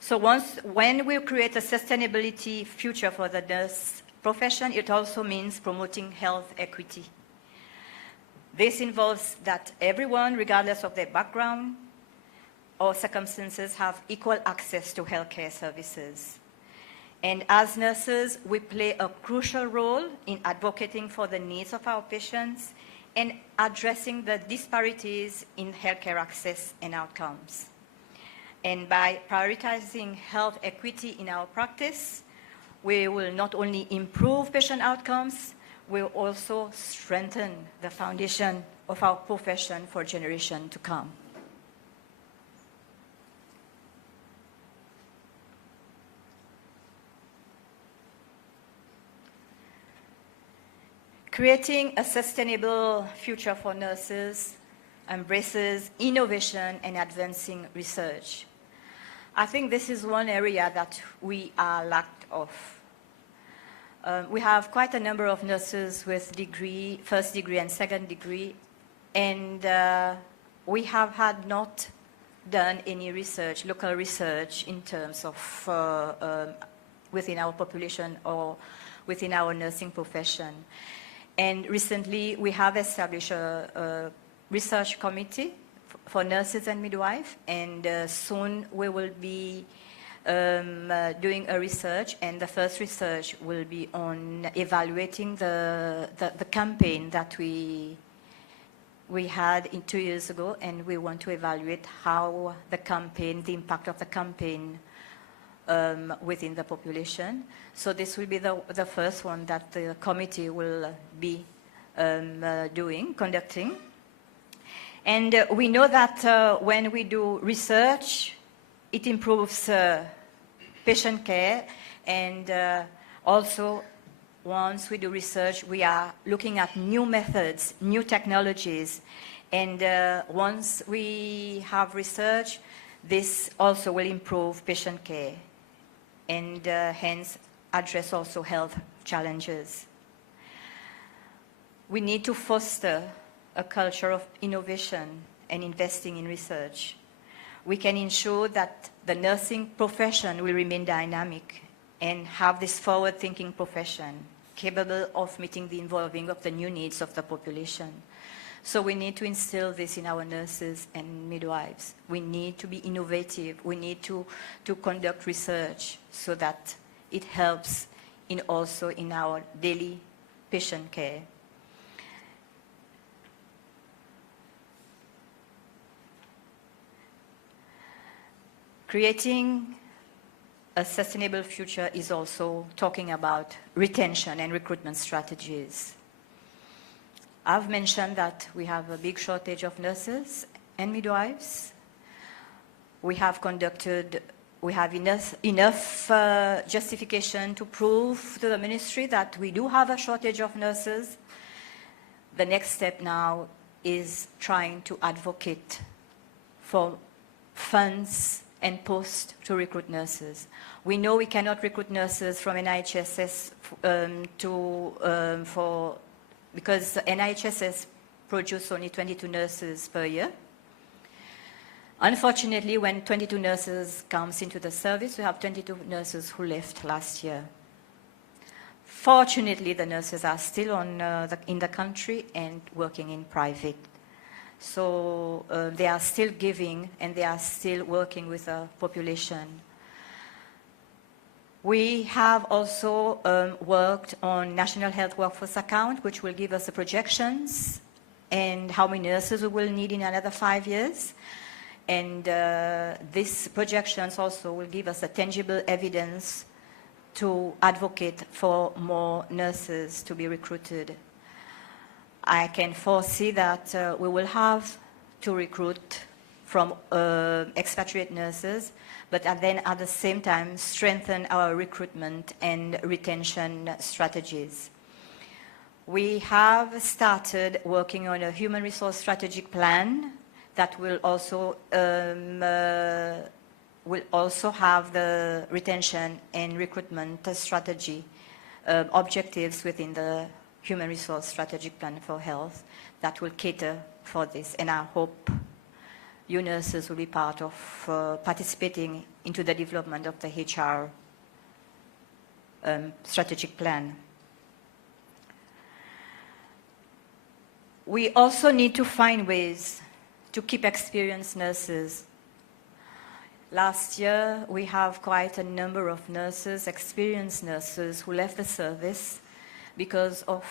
So when we create a sustainability future for the nurse profession, it also means promoting health equity. This involves that everyone, regardless of their background or circumstances, have equal access to healthcare services. And as nurses, we play a crucial role in advocating for the needs of our patients and addressing the disparities in healthcare access and outcomes. And by prioritizing health equity in our practice, we will not only improve patient outcomes, we will also strengthen the foundation of our profession for generations to come. Creating a sustainable future for nurses embraces innovation and advancing research. I think this is one area that we are lacked of. We have quite a number of nurses with degree, first degree and second degree, and we have had not done any research, local research, in terms of within our population or within our nursing profession. And recently, we have established a research committee for nurses and midwives, and soon we will be doing a research, and the first research will be on evaluating the campaign that we had 2 years ago, and we want to evaluate how the campaign, the impact of the campaign within the population. So this will be the first one that the committee will be conducting. And we know that when we do research, it improves patient care, and also once we do research, we are looking at new methods, new technologies, and once we have research, this also will improve patient care and hence address also health challenges. We need to foster a culture of innovation and investing in research. We can ensure that the nursing profession will remain dynamic and have this forward-thinking profession capable of meeting the evolving of the new needs of the population. So we need to instill this in our nurses and midwives. We need to be innovative. We need to conduct research so that it helps also in our daily patient care. Creating a sustainable future is also talking about retention and recruitment strategies. I've mentioned that we have a big shortage of nurses and midwives. We have enough justification to prove to the ministry that we do have a shortage of nurses. The next step now is trying to advocate for funds and posts to recruit nurses. We know we cannot recruit nurses from NHSS because NHSS produces only 22 nurses per year. Unfortunately, when 22 nurses comes into the service, we have 22 nurses who left last year. Fortunately, the nurses are still in the country and working in private. So they are still giving and they are still working with the population. We have also worked on National Health Workforce Account, which will give us the projections and how many nurses we will need in another 5 years. And these projections also will give us a tangible evidence to advocate for more nurses to be recruited. I can foresee that we will have to recruit from expatriate nurses, but then at the same time strengthen our recruitment and retention strategies. We have started working on a human resource strategic plan that will also have the retention and recruitment strategy objectives within the human resource strategic plan for health that will cater for this. And I hope you nurses will be part of participating into the development of the HR strategic plan. We also need to find ways to keep experienced nurses. Last year, we have quite a number of nurses, experienced nurses, who left the service because of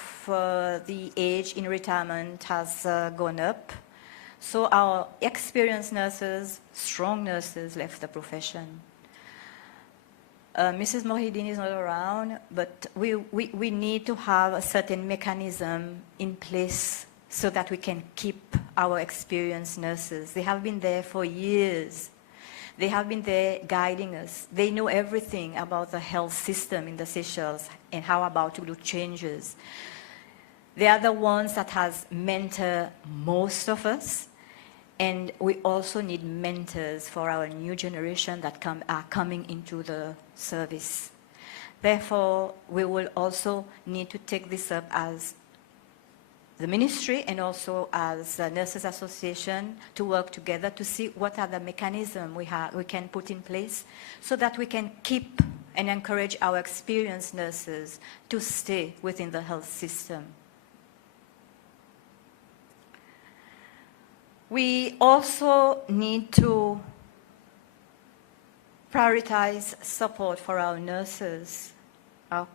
the age in retirement has gone up. So our experienced nurses, strong nurses, left the profession. Mrs. Mohideen is not around, but we need to have a certain mechanism in place so that we can keep our experienced nurses. They have been there for years. They have been there guiding us. They know everything about the health system in the Seychelles and how about to do changes. They are the ones that has mentored most of us, and we also need mentors for our new generation that are coming into the service. Therefore, we will also need to take this up as the ministry and also as a Nurses Association to work together to see what are the mechanisms we can put in place so that we can keep and encourage our experienced nurses to stay within the health system. We also need to prioritize support for our nurses, our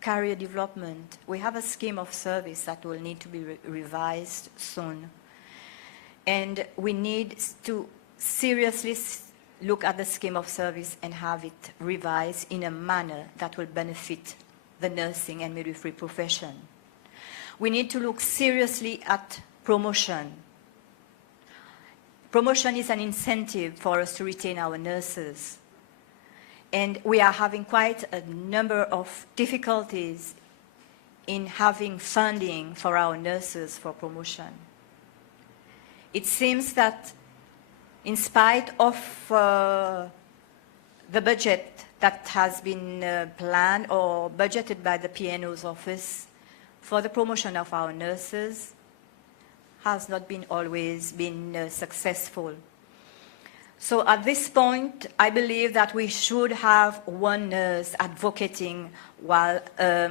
career development. We have a scheme of service that will need to be revised soon. And we need to seriously look at the scheme of service and have it revised in a manner that will benefit the nursing and midwifery profession. We need to look seriously at promotion. Promotion is an incentive for us to retain our nurses. And we are having quite a number of difficulties in having funding for our nurses for promotion. It seems that in spite of the budget that has been planned or budgeted by the PNO's office for the promotion of our nurses has not been always been successful. So at this point, I believe that we should have one nurse advocating while,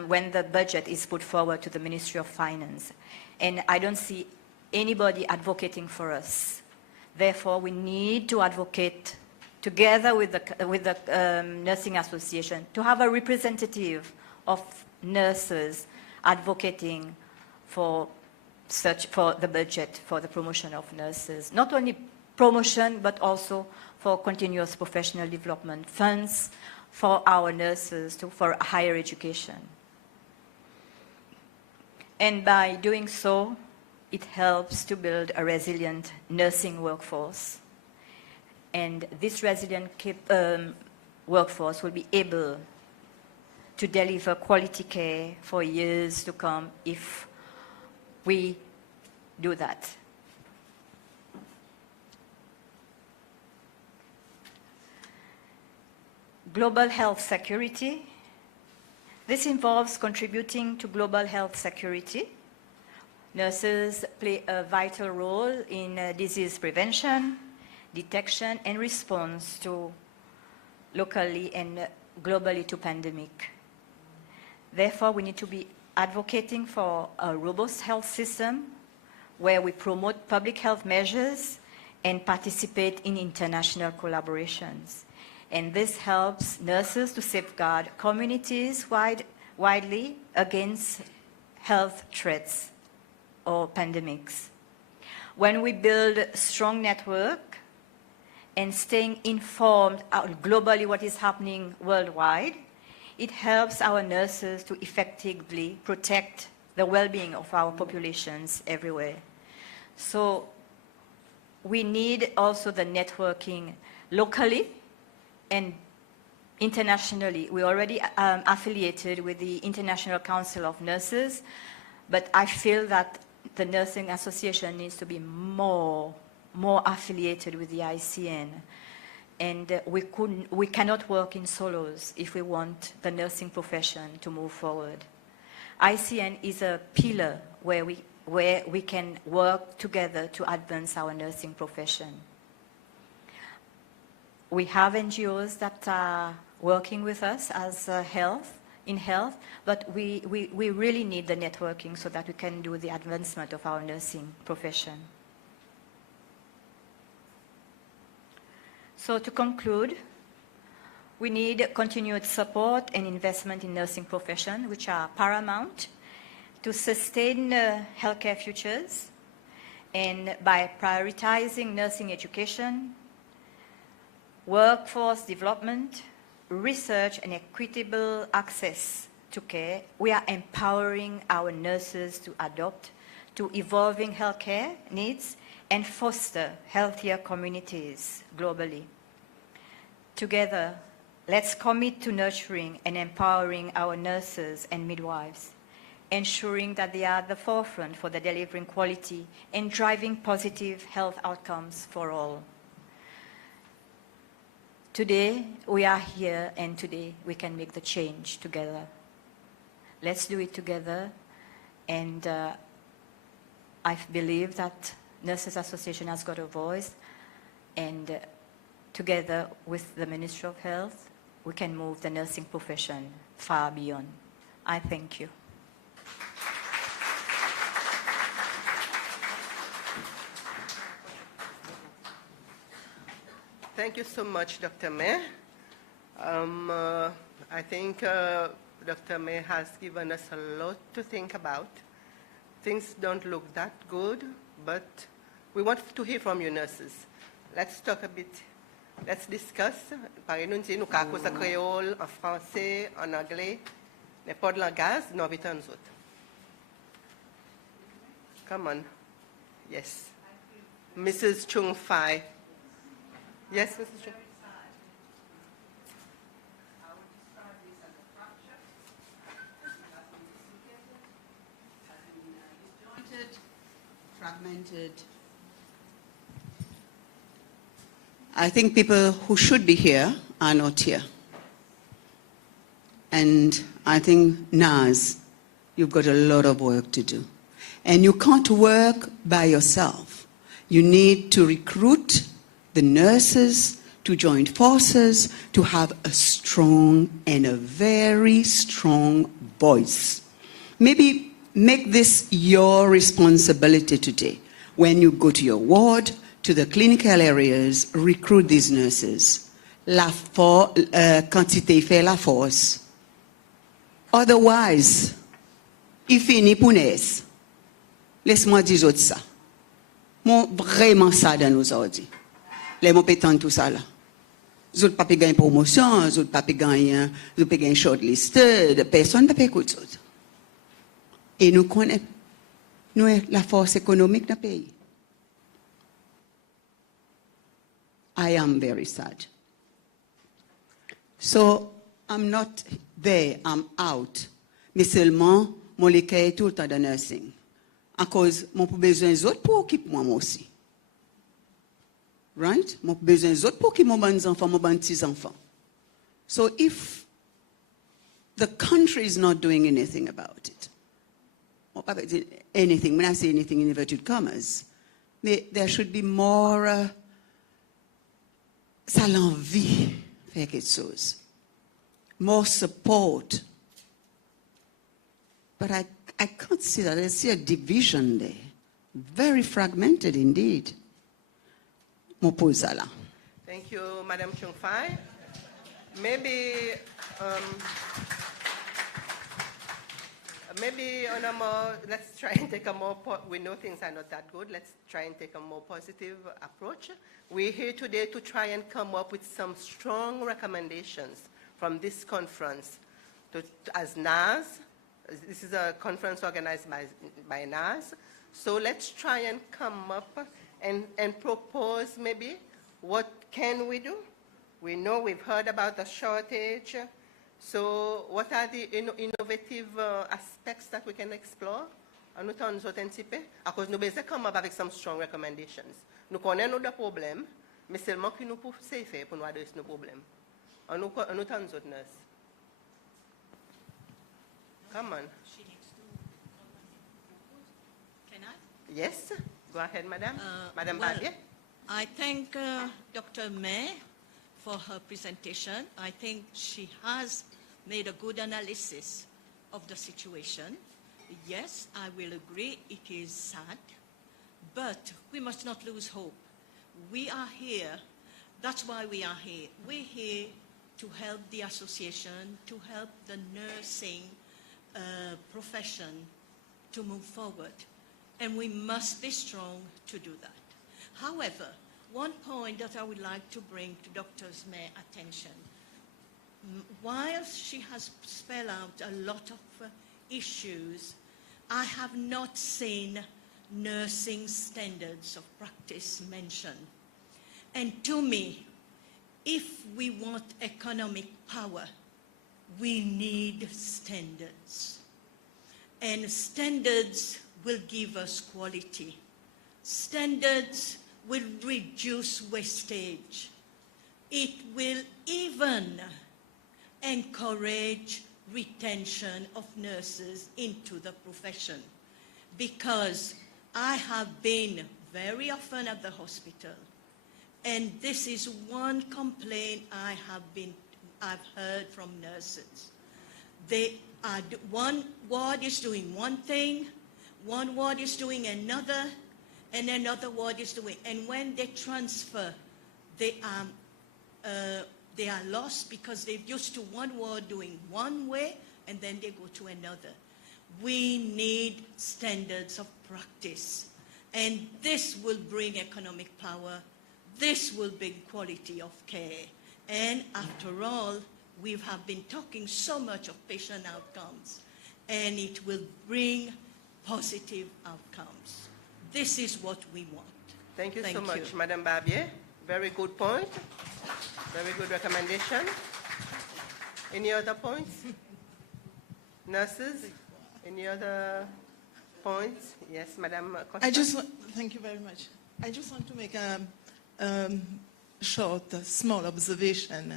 when the budget is put forward to the Ministry of Finance. And I don't see anybody advocating for us. Therefore, we need to advocate together with the Nursing Association to have a representative of nurses advocating for the budget for the promotion of nurses. Not only promotion, but also for continuous professional development funds for our nurses for higher education. And by doing so, it helps to build a resilient nursing workforce. And this resilient workforce will be able to deliver quality care for years to come if we do that. Global health security. This involves contributing to global health security. Nurses play a vital role in disease prevention, detection, and response to locally and globally to pandemic. Therefore, we need to be advocating for a robust health system where we promote public health measures and participate in international collaborations. And this helps nurses to safeguard communities widely against health threats or pandemics. When we build a strong network and staying informed globally what is happening worldwide, It helps our nurses to effectively protect the well-being of our populations everywhere. So we need also the networking locally and internationally. We're already affiliated with the International Council of Nurses, but I feel that the Nursing Association needs to be more affiliated with the ICN. And we cannot work in solos if we want the nursing profession to move forward. ICN is a pillar where we can work together to advance our nursing profession. We have NGOs that are working with us as in health, but we really need the networking so that we can do the advancement of our nursing profession. So to conclude, we need continued support and investment in nursing profession, which are paramount to sustain healthcare futures, and by prioritizing nursing education, workforce development, research, and equitable access to care, we are empowering our nurses to adapt to evolving healthcare needs and foster healthier communities globally. Together, let's commit to nurturing and empowering our nurses and midwives, ensuring that they are at the forefront for the delivering quality and driving positive health outcomes for all. Today, we are here, and today we can make the change together. Let's do it together, and I believe that Nurses Association has got a voice, and together with the Ministry of Health, we can move the nursing profession far beyond. I thank you. Thank you so much, Dr. May. I think Dr. May has given us a lot to think about. Things don't look that good, but we want to hear from you, nurses. Let's talk a bit. Let's discuss. Parlez-nous de nous causes en créole, en français, en anglais, n'importe langage, nous invitons nous autres. Come on. Yes. Mrs. Chung Fai. Yes, Mrs. Chung. Fragmented. I think people who should be here are not here. And I think, Naz, you've got a lot of work to do. And you can't work by yourself. You need to recruit the nurses to join forces, to have a strong and a very strong voice. Maybe make this your responsibility today. When you go to your ward, to the clinical areas, recruit these nurses. Quantité fait la force. Otherwise, il finit pour naître. Laisse-moi dire autre ça. Moi, vraiment ça dans nos ordis. Les mots pétants tout ça là. Vous n'avez pas gagné promotion, vous n'avez pas gagné shortlisted, personne ne peut écouter ça. Et nous connaissons la force économique du pays. I am very sad. So, I'm not there, I'm out. Mais seulement, mon l'écueil est tout le temps de nursing. À cause, mon besoin des autres pour occuper moi aussi. Right? Mon besoin des autres pour occuper mon enfants, mon petits enfants. So, if the country is not doing anything about it, anything, when I say anything in inverted commas, there should be more ça l'envie faire quelque chose. More support. But I can't see that. I see a division there. Very fragmented indeed. Mopozala. Thank you, Madam Chung Fai. Maybe on a more, let's try and take a more, we know things are not that good, let's try and take a more positive approach. We're here today to try and come up with some strong recommendations from this conference as NAS. This is a conference organized by NAS. So let's try and come up and propose maybe what can we do. We know we've heard about the shortage. So what are the innovative aspects that we can explore? Nous t'en anticiper à cause nous besoin come up avec some strong recommendations. Nous connaissons nos problèmes, mais seulement que nous pouvons faire pour nous adresser nos problèmes. Nous t'en nurse. Come on. Can I? Yes, go ahead, Madam. Madam Well, Barbier. I thank Dr. May for her presentation. I think she has made a good analysis of the situation. Yes, I will agree it is sad, but we must not lose hope. We are here. That's why we are here. We're here to help the association, to help the nursing profession to move forward. And we must be strong to do that. However, one point that I would like to bring to Dr. May's attention, while she has spelled out a lot of issues, I have not seen nursing standards of practice mentioned. And to me, if we want economic power, we need standards. And standards will give us quality. Standards will reduce wastage. It will even encourage retention of nurses into the profession, because I have been very often at the hospital, and this is one complaint I've heard from nurses. One ward is doing one thing, one ward is doing another, and another ward is doing, and when they transfer, they are lost because they're used to one ward doing one way, and then they go to another. We need standards of practice, and this will bring economic power. This will bring quality of care. And after all, we have been talking so much of patient outcomes, and it will bring positive outcomes. This is what we want. Thank you so much, Madam Barbier. Very good point. Very good recommendation. Any other points? Nurses? Any other points? Yes, Madam Costa. Thank you very much. I just want to make a short, small observation.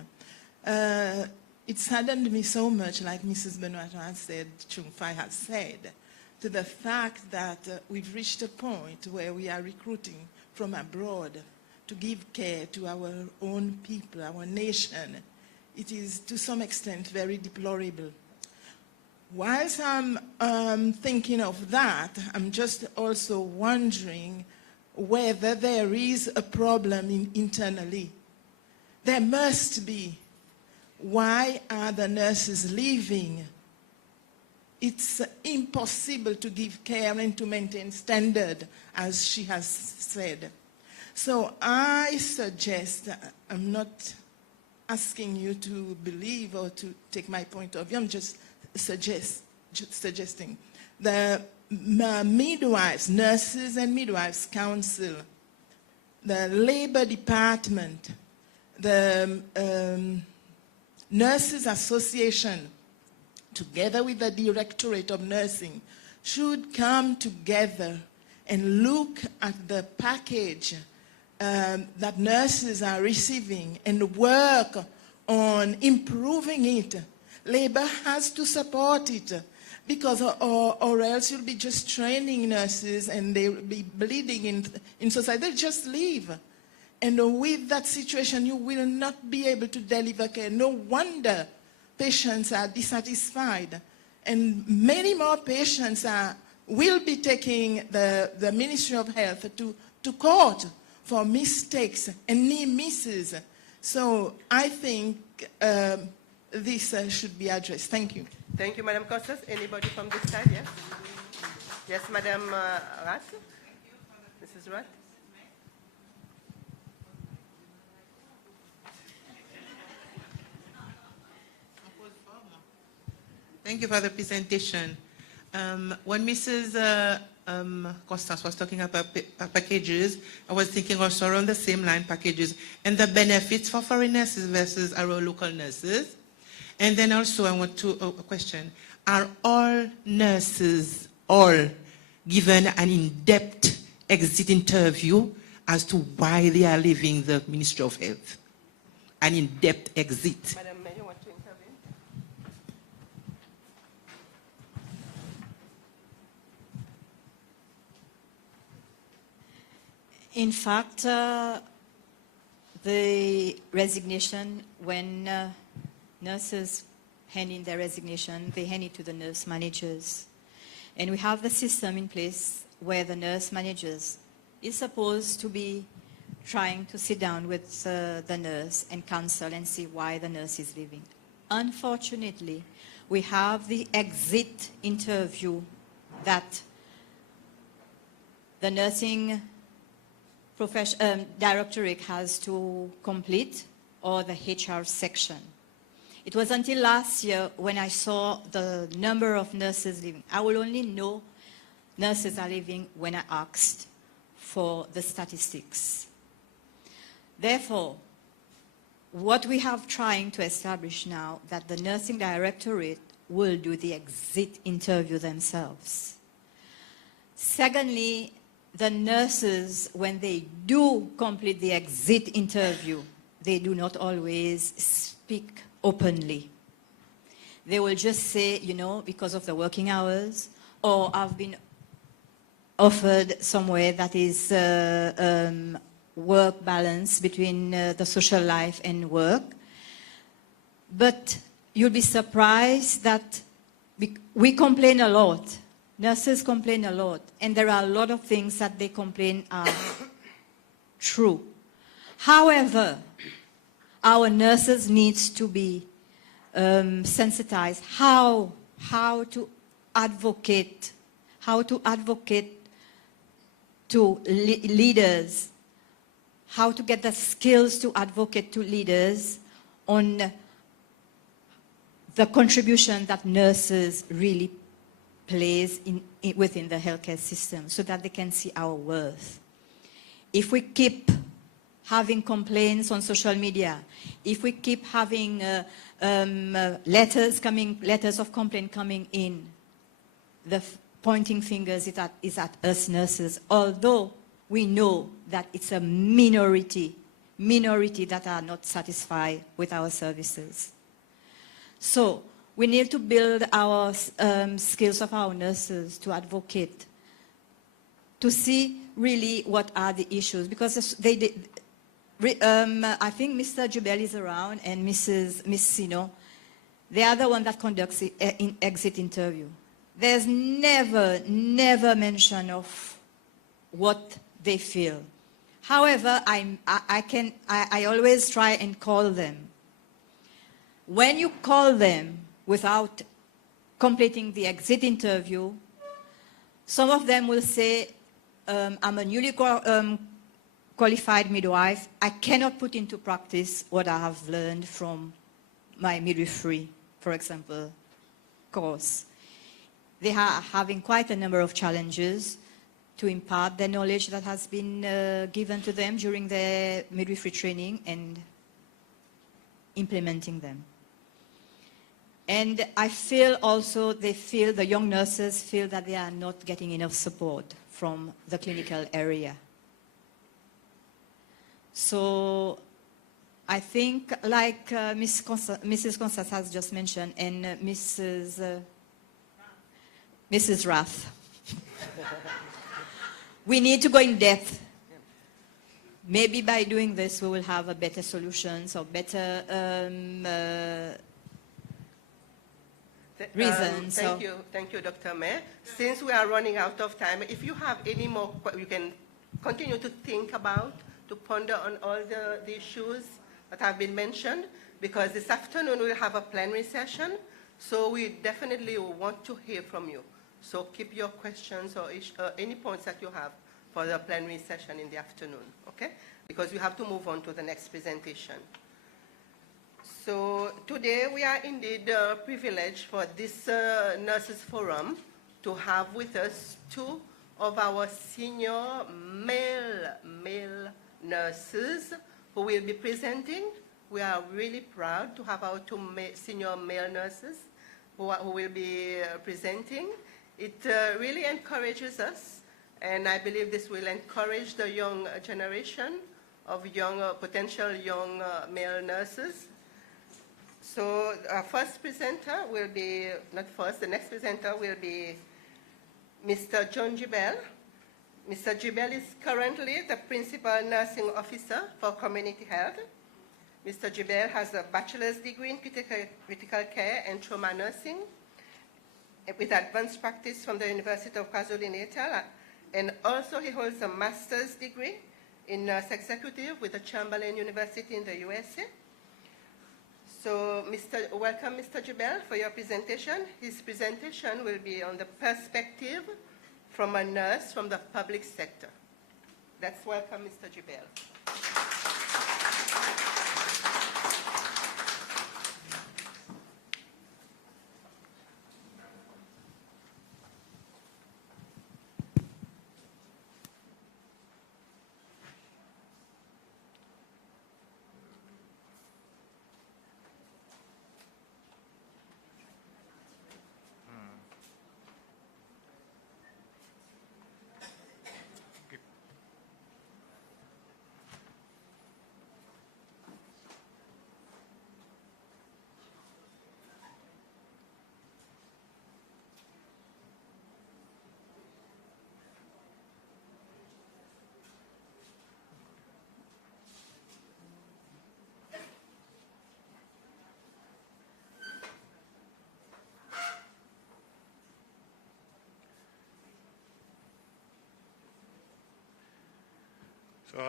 It saddened me so much, like Mrs. Benoit has said, Chung Fai has said, to the fact that we've reached a point where we are recruiting from abroad to give care to our own people, our nation. It is, to some extent, very deplorable. Whilst I'm thinking of that, I'm just also wondering whether there is a problem internally. There must be. Why are the nurses leaving? It's impossible to give care and to maintain standard, as she has said. So I suggest, I'm not asking you to believe or to take my point of view, I'm just suggesting the midwives, nurses and midwives council, the labor department, the nurses association, together with the Directorate of Nursing, should come together and look at the package that nurses are receiving and work on improving it. Labor has to support it, because or else you'll be just training nurses and they'll be bleeding in society. They'll just leave. And with that situation, you will not be able to deliver care. No wonder patients are dissatisfied. And many more patients will be taking the Ministry of Health to court for mistakes and near misses. So I think this should be addressed. Thank you. Thank you, Madam Costas. Anybody from this side? Yes? Yes, Madam Rat? Mrs. Rat? Thank you for the presentation. When Mrs. Costas was talking about packages, I was thinking also around the same line, packages, and the benefits for foreign nurses versus our local nurses. And then also I want to, a question, are all nurses given an in-depth exit interview as to why they are leaving the Ministry of Health? An in-depth exit. Madam Mayor, you want to intervene? In fact, the resignation, when nurses hand in their resignation, they hand it to the nurse managers. And we have the system in place where the nurse managers is supposed to be trying to sit down with the nurse and counsel and see why the nurse is leaving. Unfortunately, we have the exit interview that the nursing directorate has to complete, or the HR section. It was until last year when I saw the number of nurses leaving. I will only know nurses are leaving when I asked for the statistics. Therefore, what we have trying to establish now, that the nursing directorate will do the exit interview themselves. Secondly, the nurses, when they do complete the exit interview, they do not always speak openly. They will just say, you know, because of the working hours, or I've been offered somewhere that is work balance between the social life and work. But you'll be surprised that we complain a lot. Nurses complain a lot, and there are a lot of things that they complain are true. However, our nurses need to be sensitized how to advocate to leaders, how to get the skills to advocate to leaders on the contribution that nurses really plays within the healthcare system, so that they can see our worth. If we keep having complaints on social media, if we keep having letters of complaint coming in, the pointing fingers is at us nurses, although we know that it's a minority that are not satisfied with our services. So we need to build our skills of our nurses to advocate, to see really what are the issues, because I think Mr. Jubel is around and Miss Sino. They are the one that conducts the exit interview. There's never mention of what they feel. However, I always try and call them. When you call them without completing the exit interview, some of them will say, I'm a newly qualified midwife. I cannot put into practice what I have learned from my midwifery, for example, course. They are having quite a number of challenges to impart the knowledge that has been given to them during their midwifery training and implementing them. And I feel also the young nurses feel that they are not getting enough support from the clinical area. So I think, like Mrs. Constance has just mentioned, and Mrs. Rath, we need to go in depth. Maybe by doing this, we will have a better solutions or better reasons. Thank you, Dr. May. Since we are running out of time, if you have any more, you can continue to think about, to ponder on all the issues that have been mentioned, because this afternoon we'll have a plenary session, so we definitely want to hear from you. So keep your questions or any points that you have for the plenary session in the afternoon, okay? Because we have to move on to the next presentation. So today we are indeed privileged for this Nurses Forum to have with us two of our senior male nurses who will be presenting. We are really proud to have our two senior male nurses who will be presenting. It really encourages us, and I believe this will encourage the young generation of potential young male nurses. So our first presenter will be, not first, the next presenter will be Mr. John Gibel. Mr. Gibel is currently the Principal Nursing Officer for Community Health. Mr. Gibel has a bachelor's degree in critical care and trauma nursing with advanced practice from the University of KwaZulu-Natal, and also he holds a master's degree in nurse executive with the Chamberlain University in the USA. So welcome Mr. Gibel for your presentation. His presentation will be on the perspective from a nurse from the public sector. Let's welcome Mr. Gibel. So,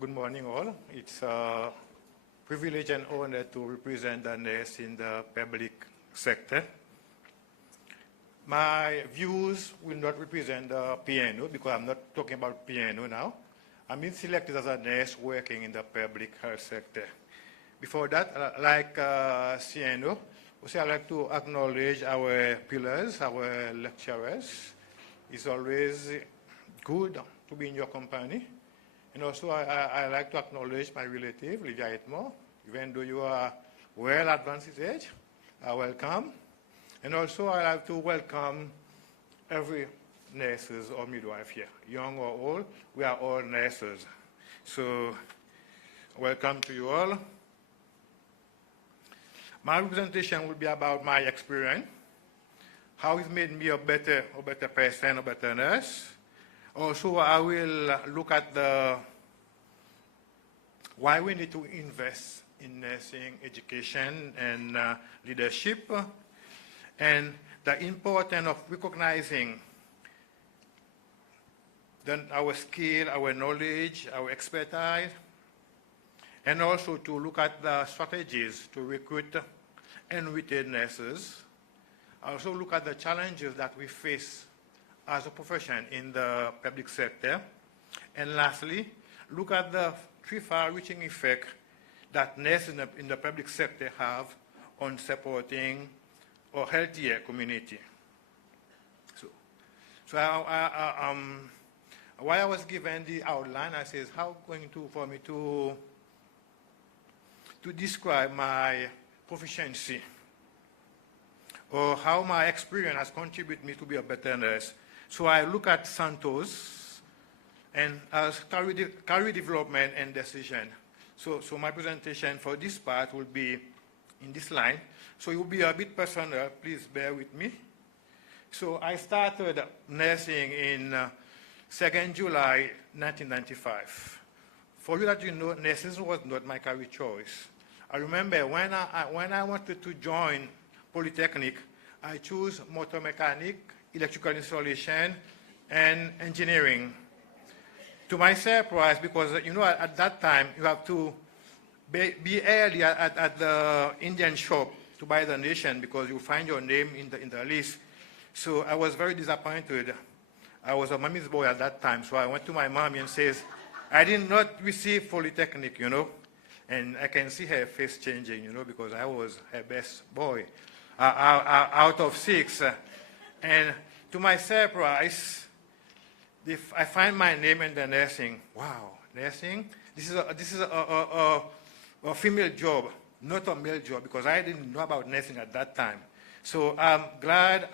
good morning all. It's a privilege and honor to represent the nurse in the public sector. My views will not represent the piano because I'm not talking about piano now. I'm being selected as a nurse working in the public health sector. Before that, like Ciano, I'd like to acknowledge our pillars, our lecturers. It's always good to be in your company. And also, I like to acknowledge my relative, Lydia Etmo. Even though you are well advanced in age, welcome. And also, I like to welcome every nurses or midwife here, young or old. We are all nurses. So, welcome to you all. My presentation will be about my experience, how it made me a better person, a better nurse. Also, I will look at why we need to invest in nursing education and leadership, and the importance of recognizing our skill, our knowledge, our expertise, and also to look at the strategies to recruit and retain nurses. Also look at the challenges that we face as a profession in the public sector. And lastly, look at the three far-reaching effect that nurses in the public sector have on supporting a healthier community. So while I was given the outline, I said, how for me to describe my proficiency or how my experience has contributed me to be a better nurse. So I look at Santos and as career development and decision. So my presentation for this part will be in this line. So it will be a bit personal, please bear with me. So I started nursing in 2nd July 1995. For you that you know, nursing was not my career choice. I remember when I wanted to join Polytechnic, I chose motor mechanic, electrical installation, and engineering. To my surprise, because at that time you have to be early at the Indian shop to buy the nation because you find your name in the list. So I was very disappointed. I was a mommy's boy at that time, so I went to my mom and says, I did not receive Polytechnic, And I can see her face changing, you know, because I was her best boy out of 6. And to my surprise, I find my name in the nursing. Wow, nursing? This is a female job, not a male job, because I didn't know about nursing at that time. So I'm glad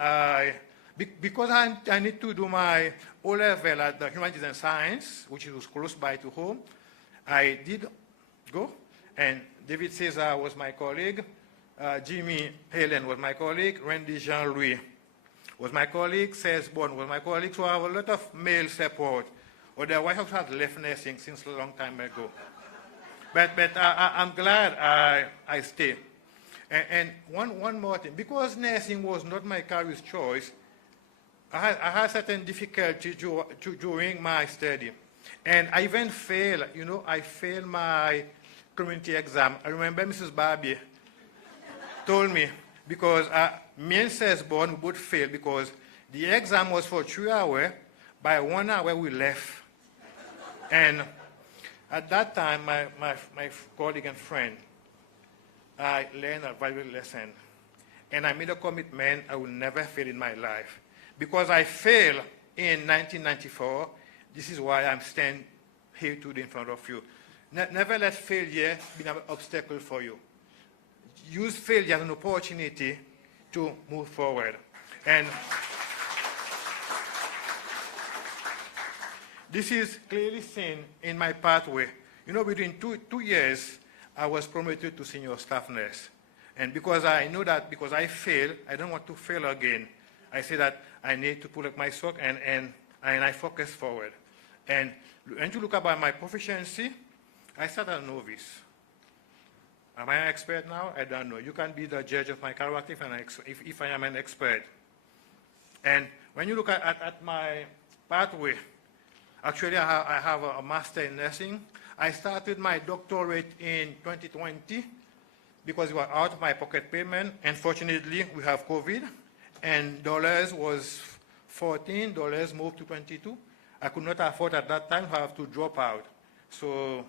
because I need to do my O-level at the Humanities and Science, which was close by to home. I did go, and David Cesar was my colleague, Jimmy Helen was my colleague, Randy Jean-Louis was my colleague, Seafront was my colleague, so I have a lot of male support. Otherwise, I have left nursing since a long time ago. But I'm glad I stay. And one more thing, because nursing was not my career choice, I had certain difficulty during my study. And I even failed, you know, I failed my community exam. I remember Mrs. Barbie told me, because me and Seafront both failed because the exam was for 3 hours, by 1 hour we left. And at that time, my colleague and friend, I learned a valuable lesson. And I made a commitment I will never fail in my life. Because I failed in 1994, this is why I'm standing here today in front of you. Never let failure be an obstacle for you. Use failure as an opportunity to move forward. And this is clearly seen in my pathway. You know, within two years, I was promoted to senior staff nurse. And because I know that because I failed, I don't want to fail again. I say that I need to pull up my sock and I focus forward. And to look about my proficiency, I started a novice. Am I an expert now? I don't know. You can be the judge of my character if I am an expert. And when you look at my pathway, actually I have a master in nursing. I started my doctorate in 2020 because it was out of my pocket payment. Unfortunately, we have COVID, and dollars was $14, moved to 22. I could not afford at that time, I have to drop out. So,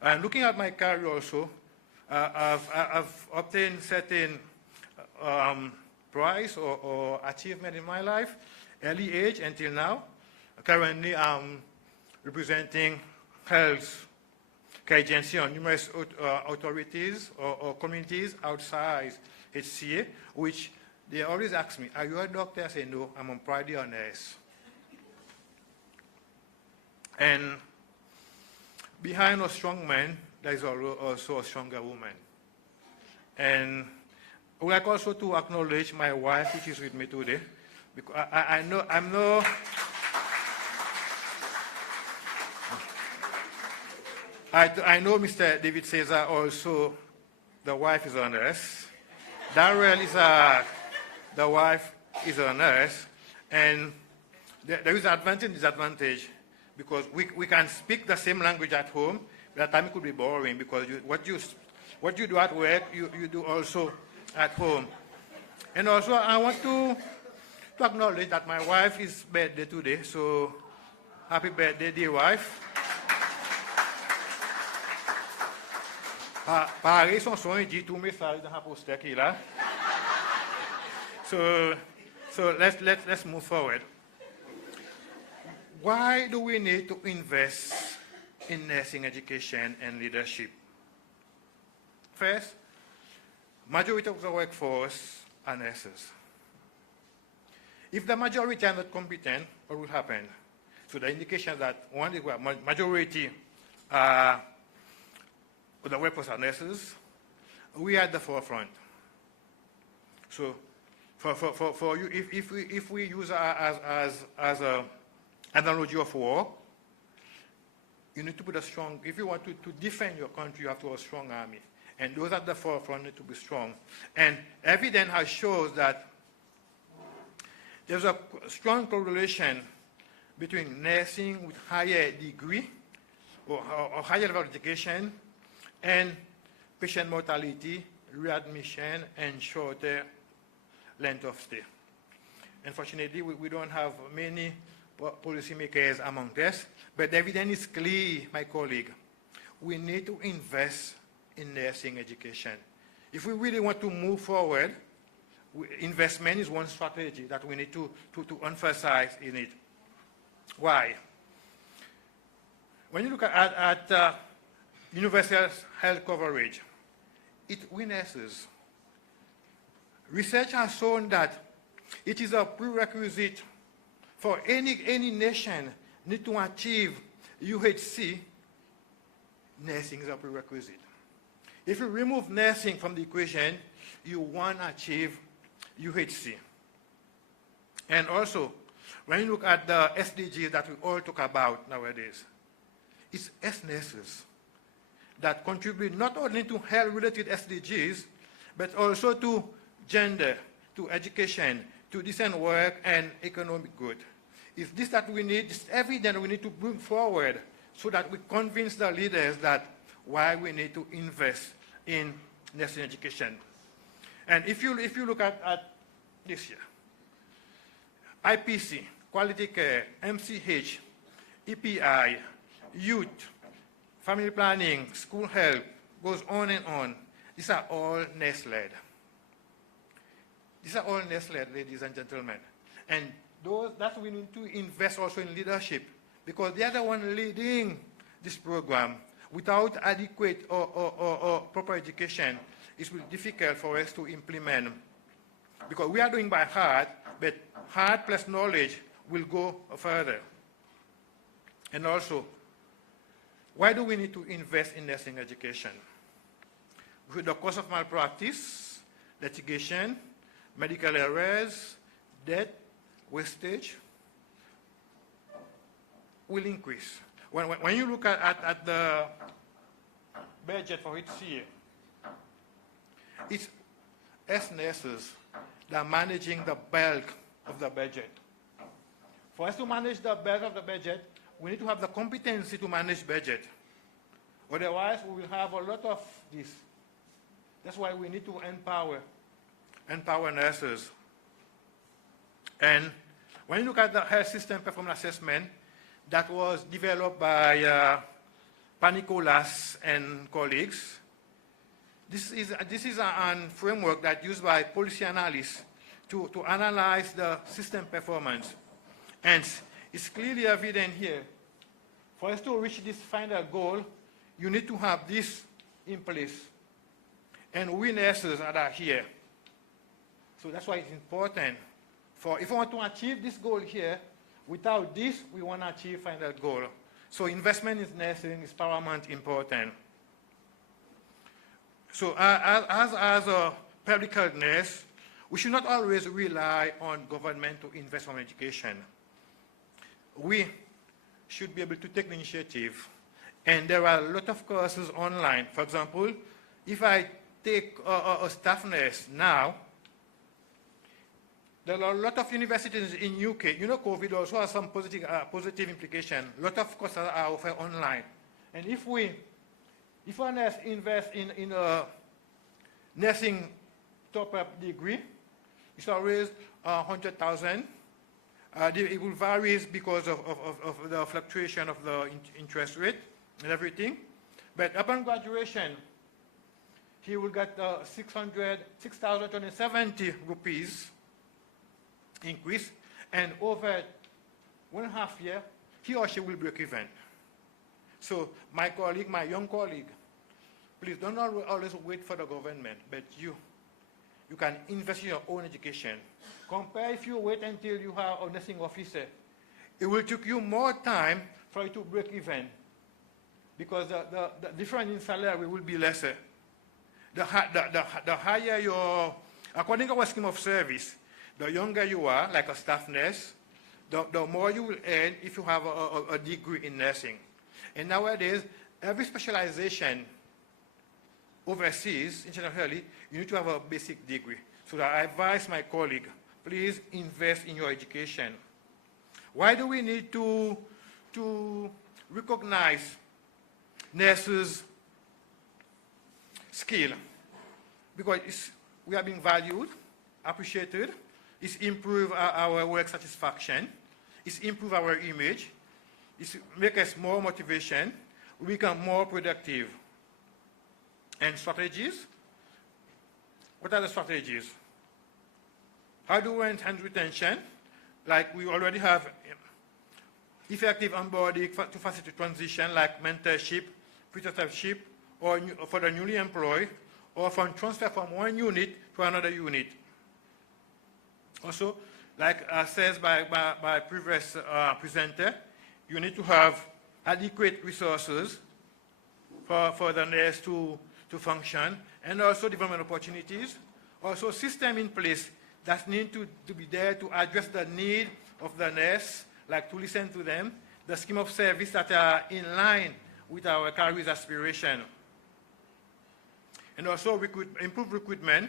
and looking at my career also, I've obtained certain prize or achievement in my life, early age until now. Currently, I'm representing health care agency on numerous authorities or communities outside HCA, which they always ask me, are you a doctor? I say, no, I'm a private nurse. And behind a strong man, there is also a stronger woman. And I would like also to acknowledge my wife, which is with me today, because I know Mr. David Cesar also, the wife is a nurse. Darrell is the wife is a nurse. And there is an advantage and disadvantage because we can speak the same language at home, but at times it could be boring because what you do at work, you do also at home. And also I want to acknowledge that my wife's birthday today, so happy birthday, dear wife. Pareil, son son, il dit tout message dans la poster qu'il a. So let's move forward. Why do we need to invest in nursing education and leadership? First, majority of the workforce are nurses. If the majority are not competent, what will happen? So the indication that one is where majority the workforce are nurses, we are at the forefront. So for you, if we use as an analogy of war, you need to put a strong, if you want to defend your country, you have to have a strong army. And those at the forefront need to be strong. And evidence has shows that there's a strong correlation between nursing with higher degree or higher level of education and patient mortality, readmission, and shorter length of stay. Unfortunately, we don't have many policymakers among us, but the evidence is clear, my colleague. we need to invest in nursing education. If we really want to move forward, investment is one strategy that we need to emphasize in it. Why? When you look at universal health coverage, it witnesses. Research has shown that it is a prerequisite for any nation need to achieve UHC. Nursing is a prerequisite. If you remove nursing from the equation, you won't achieve UHC. And also, when you look at the SDGs that we all talk about nowadays, it's nurses that contribute not only to health-related SDGs, but also to gender, to education, to decent work and economic good. It's this that we need, it's evidence we need to bring forward so that we convince the leaders that why we need to invest in nursing education. And if you look at this here, IPC, quality care, MCH, EPI, youth, family planning, school health, goes on and on. These are all nurse-led. These are all nurse-led, ladies and gentlemen. And that's we need to invest also in leadership, because they are the one leading this program. Without adequate or proper education, it will be difficult for us to implement. Because we are doing by heart, but heart plus knowledge will go further. And also, why do we need to invest in nursing education? With the cost of malpractice, litigation, medical errors, death, wastage will increase. When you look at the budget for each year, it's us nurses that are managing the bulk of the budget. For us to manage the bulk of the budget, we need to have the competency to manage budget. Otherwise, we will have a lot of this. That's why we need to empower nurses. And when you look at the health system performance assessment that was developed by Panicolas and colleagues, this is a framework that's used by policy analysts to analyze the system performance. And it's clearly evident here. For us to reach this final goal, you need to have this in place. And we nurses are here. So that's why it's important. If we want to achieve this goal here, without this, we won't achieve final goal. So investment in nursing is paramount important. So as a public health nurse, we should not always rely on government to invest in education. We should be able to take the initiative. And there are a lot of courses online. For example, if I take a staff nurse now, there are a lot of universities in UK. You know, COVID also has some positive implication. A lot of courses are offered online. And if a nurse invests in a nursing top-up degree, it's always 100,000. It will vary because of the fluctuation of the interest rate and everything. But upon graduation, he will get 6,270 rupees increase, and over 1.5 years, he or she will break even. So my young colleague, please don't always wait for the government, but you can invest in your own education. Compare if you wait until you have a nursing officer. It will take you more time for you to break even, because the difference in salary will be lesser. The higher your, according to our scheme of service, the younger you are, like a staff nurse, the more you will earn if you have a degree in nursing. And nowadays, every specialization overseas, internationally, you need to have a basic degree. So I advise my colleague, please invest in your education. Why do we need to recognize nurses' skill? Because we are being valued, appreciated. It's improve our work satisfaction. It's improve our image. It's make us more motivation. we become more productive. And strategies? What are the strategies? How do we enhance retention? Like we already have effective onboarding to facilitate transition, like mentorship, preceptorship, or for the newly employed, or from transfer from one unit to another unit. Also, like says by previous presenter, you need to have adequate resources for the nurse to function, and also development opportunities, also system in place that need to be there to address the need of the nurse, like to listen to them, the scheme of service that are in line with our careers aspiration. And also we could improve recruitment.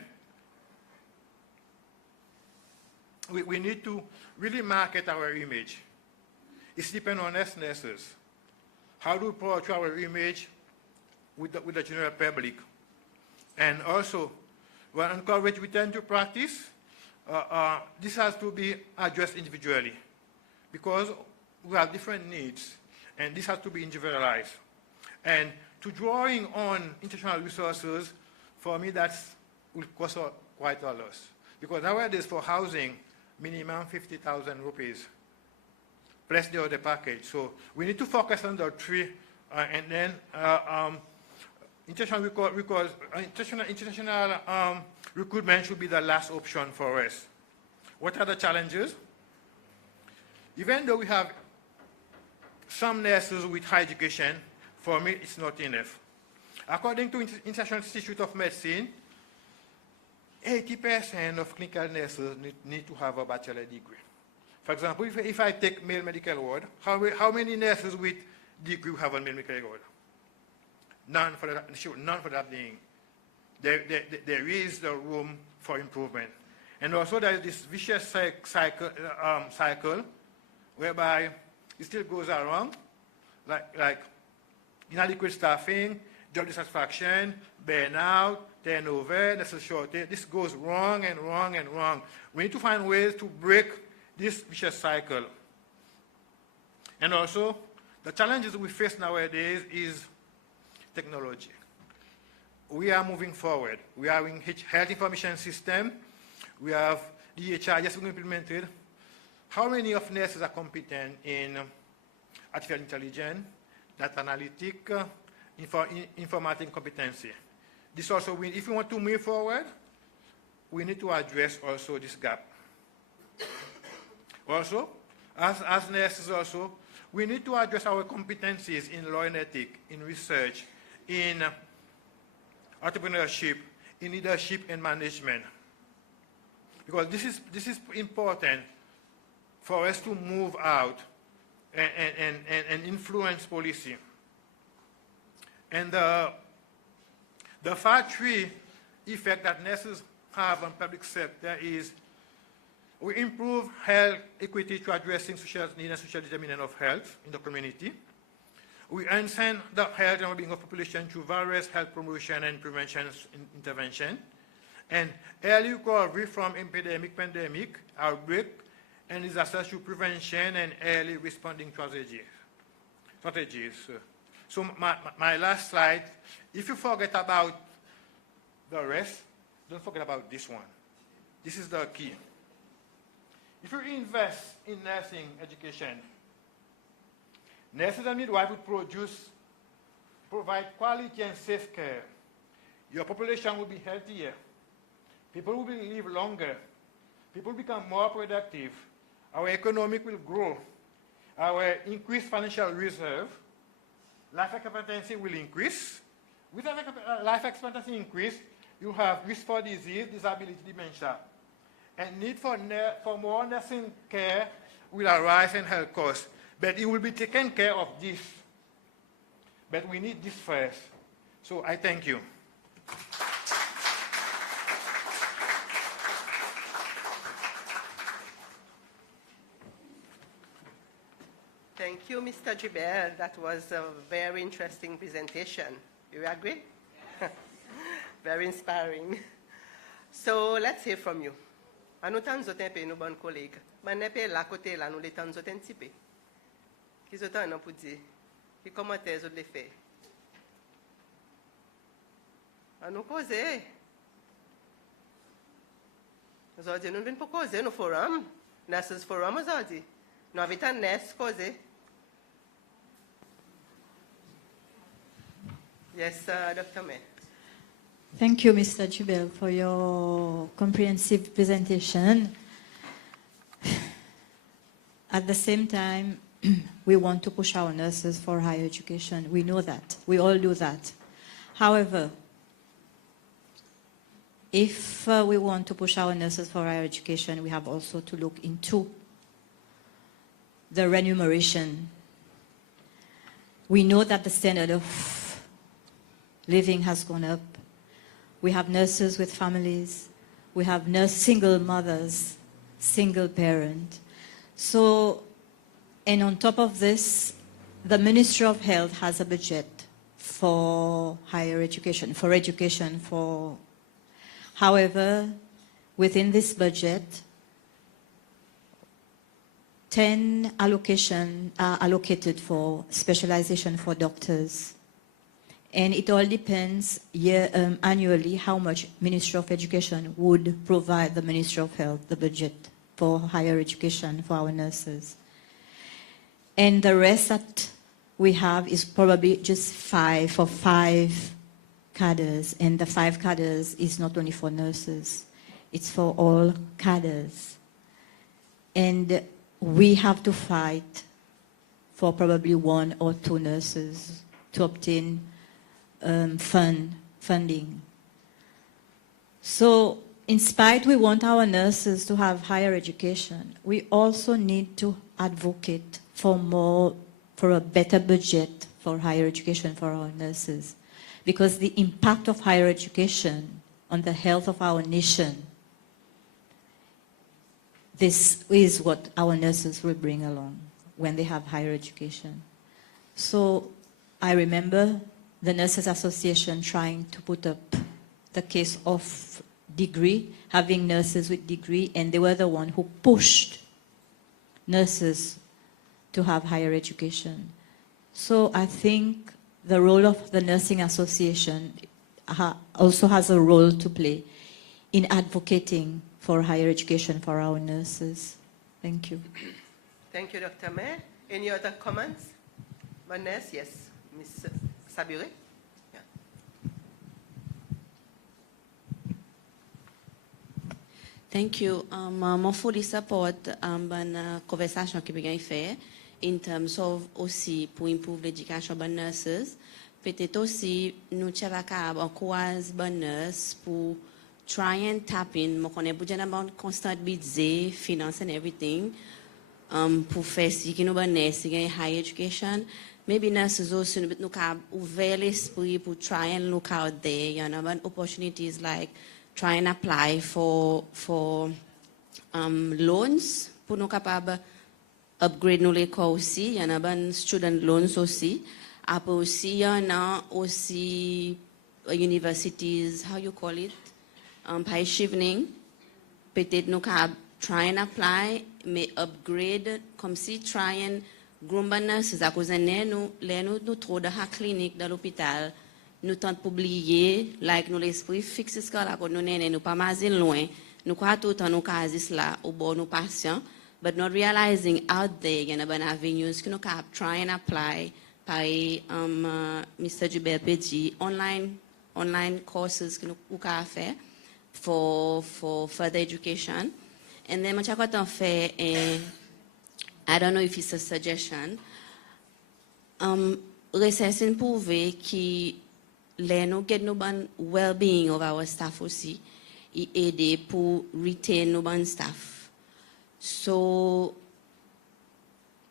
We need to really market our image. It's dependent on us nurses. How do we approach our image with the general public? And also, when encourage return to practice, this has to be addressed individually because we have different needs, and this has to be individualized. And to drawing on international resources, for me, that will cost quite a lot. Because nowadays, for housing, minimum 50,000 rupees, plus the other package. So we need to focus on the three, and then international recruitment should be the last option for us. What are the challenges? Even though we have some nurses with high education, for me, it's not enough. According to International Institute of Medicine, 80% of clinical nurses need to have a bachelor degree. For example, if I take male medical ward, how many nurses with degree have a male medical ward? None for that being. There is the room for improvement. And also there is this vicious cycle whereby it still goes around, like inadequate staffing, job dissatisfaction, burnout, turnover, necessary shortage. This goes wrong and wrong and wrong. We need to find ways to break this vicious cycle. And also, the challenges we face nowadays is technology. We are moving forward. We are in health information system. We have DHR just implemented. How many of nurses are competent in artificial intelligence, data analytic, informatic competency? This also, if we want to move forward, we need to address also this gap. Also, as nurses also, we need to address our competencies in law and ethics, in research, in entrepreneurship, in leadership and management. Because this is important for us to move out and influence policy. And the factory effect that nurses have on public sector is we improve health equity to addressing social needs and social determinant of health in the community. We enhance the health and well-being of population through various health promotion and prevention intervention. And early recovery from epidemic, pandemic, outbreak, and disaster through prevention and early responding strategies. So my last slide, if you forget about the rest, don't forget about this one. This is the key. If you invest in nursing education, nurses and midwives will provide quality and safe care. Your population will be healthier. People will live longer. People become more productive. Our economy will grow. Our increased financial reserve, life expectancy will increase. With life expectancy increase, you have risk for disease, disability, dementia. And need for more nursing care will arise and health costs. But it will be taken care of this. But we need this first. So I thank you. Thank you, Mr. Gibert. That was a very interesting presentation. You agree? Yes. Very inspiring. So let's hear from you. Nous avons nos bons collègues. Mais nous sommes là côté là, nous les temps un petit peu. Qui sont là pour dire? Qui commentaires vous les fait. À nous causer. Aujourd'hui, nous venons pour causer, nous forum. Nurses forum aujourd'hui. Nous avons un nurse causer. Yes, Dr. May. Thank you, Mr. Jubel, for your comprehensive presentation. At the same time, we want to push our nurses for higher education. We know that. We all do that. However, if we want to push our nurses for higher education, we have also to look into the remuneration. We know that the standard of living has gone up. We have nurses with families. We have single mothers, single parent. So, and on top of this, the Ministry of Health has a budget for higher education, However, within this budget, 10 allocation are allocated for specialization for doctors. And it all depends annually how much Ministry of Education would provide the Ministry of Health, the budget for higher education for our nurses. And the rest that we have is probably just 5 cadres. And the 5 cadres is not only for nurses, it's for all cadres. And we have to fight for probably 1 or 2 nurses to obtain funding. So, in spite we want our nurses to have higher education, we also need to advocate for a better budget for higher education for our nurses. Because the impact of higher education on the health of our nation, this is what our nurses will bring along when they have higher education. So I remember the Nurses Association trying to put up the case of degree, having nurses with degree, and they were the one who pushed nurses to have higher education. So I think the role of the Nursing Association also has a role to play in advocating for higher education for our nurses. Thank you. Thank you, Dr. May. Any other comments? Vanessa, yes. Ms. Sabure? Yeah. Thank you. I fully support the conversation que we fait in terms of aussi pour improve l'éducation des nurses. Peut-être aussi nous travaillons encourager les nurses pour try and tap in. Je connais beaucoup de constant budget, finance and everything. Pour faire ce que nous avons high education. Maybe nurses also nous ouvert l'esprit pour try and look out there. You know, opportunities like try and apply for loans pour nous capables upgrade nos écoles aussi. Il y en a student loans aussi. Après aussi, il y en a aussi universities, how you call it, by shifting. Peut-être nous capables try and apply, mais upgrade comme si try and groom nurses. À cause de nous trop de la clinique, dans l'hôpital, nous tentons publier, like nous l'esprit fixe ce qu'on a qu'on nous pas mal loin. Nous croyons tout le temps nous cases là au bord nos patients. But not realizing out there, you know, avenues que nous can try and apply by Mr. Jubel Pedji online courses que nous can faire for further education. And then much about fait I don't know if it's a suggestion. Research prouve que les nous get no ban well-being of our staff aussi, et aider pour retain no ban staff. So,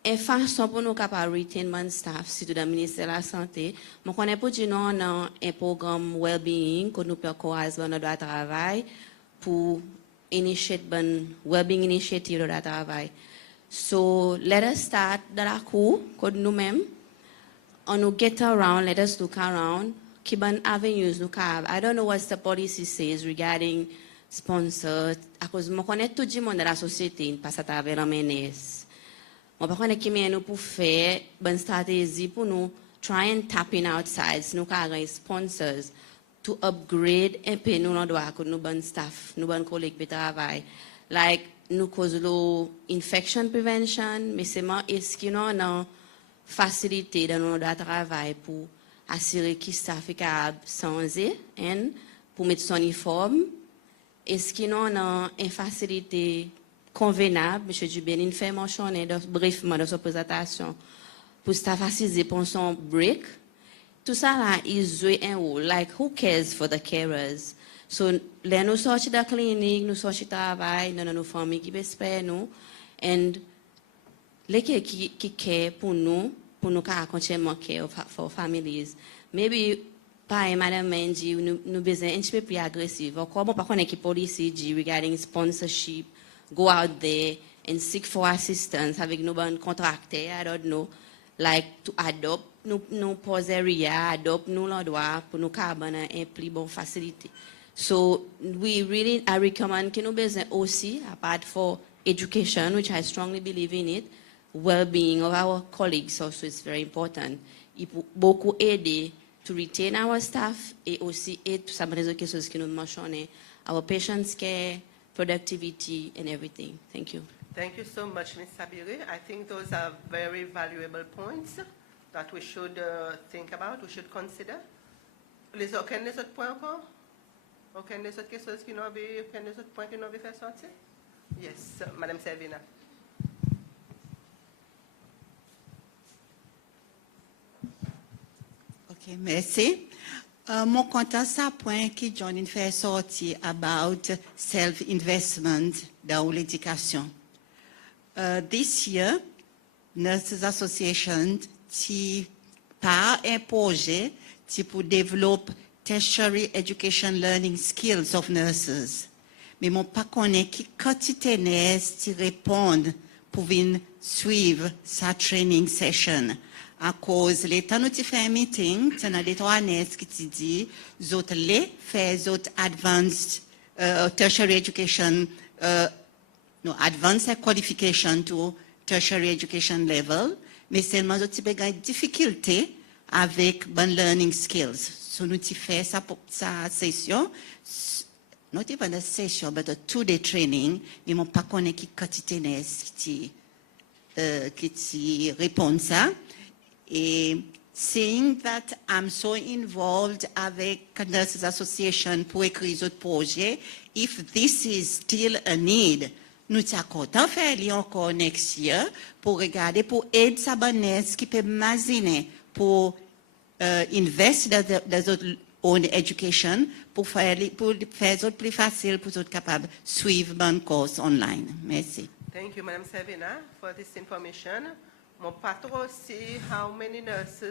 en façon pour nous capables retain mon staff, surtout dans le ministère de la Santé, je connais pas du nom un programme well-being que nous pouvons encourager notre travail pour initiate un well-being initiative de notre travail. So, let us start dans la cour, que nous-mêmes, on nous get around, let us look around, qui ban avenues nous have. I don't know what the policy says regarding sponsor, à cause je connais tout le monde de la société, pas à travers la menace. Moi, par contre, qui nous pour faire une stratégie pour nous try and tap in outside, nous avons sponsors to upgrade un peu nous l'endroit que nous bon staff, nous bon collègues de travail, like nous cause infection prevention, mais c'est moi est-ce qu'il y a une facilité dans nos travail pour assurer que staff est capable changer et pour mettre son uniforme, est-ce qu'il y a une facilité convenable, M. Dubénin fait mentionner brièvement dans sa présentation, pour staff assiser pour son break. Tout ça là, il joue un rôle. Like, who cares for the carers? So, là, nous sortons de la clinique, nous sortons de travail, nous avons nos familles qui espèrent nous. And, les qui care pour nous continuer care for families. Maybe, par Madame Mendy, nous besoin un petit peu plus agressif. Encore, bon, par contre, qui policy dit regarding sponsorship, go out there and seek for assistance avec nos bons contracteurs, I don't know, like to adopt nous pose area, adopt nous l'endroit pour nous carbone un plus bon facilité. So we really, I recommend que nous besoin aussi, apart for education, which I strongly believe in it, well-being of our colleagues also is very important. Il peut beaucoup aider to retain our staff et aussi aider tout ça des choses que nous mentionnons, our patients care, productivity and everything. Thank you. Thank you so much, Ms. Sabiri. I think those are very valuable points that we should think about, we should consider. Aucun des autres points encore? Aucun des autres questions qui n'ont aucun des autres points qui n'ont fait sortir? Yes, Madame Servina. Ok, merci. Mon content ça point qui John fait sortir about self-investment dans l'éducation. This year, Nurses Association qui par un projet qui pour développer tertiary education learning skills of nurses. Mais mon pas connaît qui quantité nurses qui répondent pour venir suivre sa training session. À cause les temps nous fait un meeting, tu as des trois nurses qui te dit, autres les fait autres advanced tertiary education, no advanced qualification to tertiary education level. Mais seulement nous avons des difficultés avec bon learning skills. So nous avons fait sa session, not even a session, but a 2-day training, mais mon pas connaît qui quantité qui répond ça. Et seeing that I'm so involved avec Nurses Association pour écrire ce projet, if this is still a need, nous sommes contents de faire encore next year pour regarder, pour aider sa bonne qui peut imaginer pour investir dans notre own education pour faire ça plus facile pour être capable de suivre bon cours online. Merci. Thank you, Madame Servina, for this information. Mon patron aussi, how many nurses,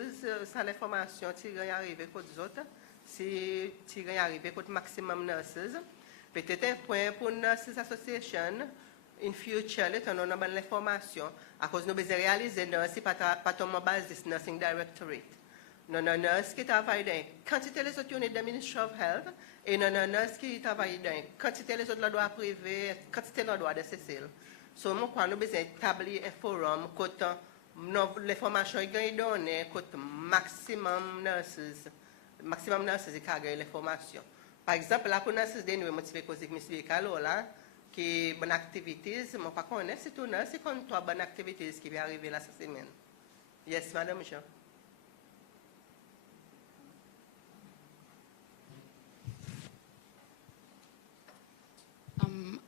sans l'information, tu vas arriver pour les autres, si tu vas arriver pour le maximum nurses. Peut-être un point pour Nurses Association, in future, on a une l'information, à cause nous besoin réaliser nurses, pas ton mobile nursing directorate. Nous avons un nurse qui travaille dans quantité les autres unités de Ministry of Health, et nous avons un nurse qui travaille dans quantité les autres droits privés, quantité les droits de Cécile. So, nous avons besoin d'établir un forum, côté l'information est donnée, côté maximum nurses qui gagnent l'information. Par exemple, la pour nurses de nous motiver cause que monsieur Calola qui bonne activités, mon pas connaît c'est tout nurse c'est comme toi bonne activités qui va arriver la semaine. Yes, madame Jean.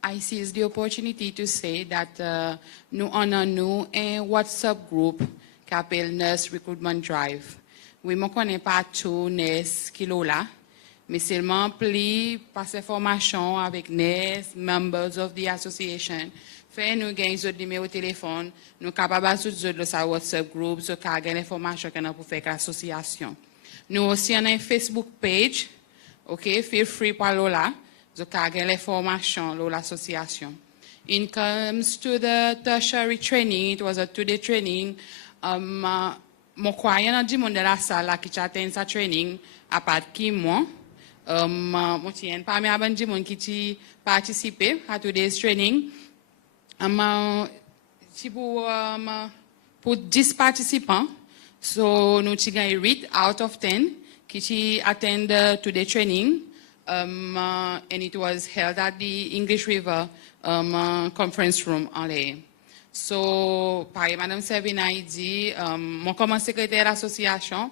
I seize the opportunity to say that nous avons un WhatsApp group qui s'appelle Nurse Recruitment Drive. Oui, je ne connais pas tous les nurses qui sont là, mais seulement plus passer formation avec nurses, members of the association. Fait nous gagner ce numéro de téléphone, nous sommes capables de sur WhatsApp group, de gagner l'information qu'on a pour faire l'association. Nous aussi avons un Facebook page, ok, feel free par là. So get information of l'association. In comes to the tertiary training, it was a 2-day training. Mon croyant a dit mon de la salle qui attend sa training à part qui moi. Mon tien parmi avant dit mon qui participé à 2 days training. pour 10 participants, so nous avons 8 out of 10 qui attended to the training, and it was held at the English River conference room en l'air. So, par Madame Servina dit, mon comme secrétaire d'association,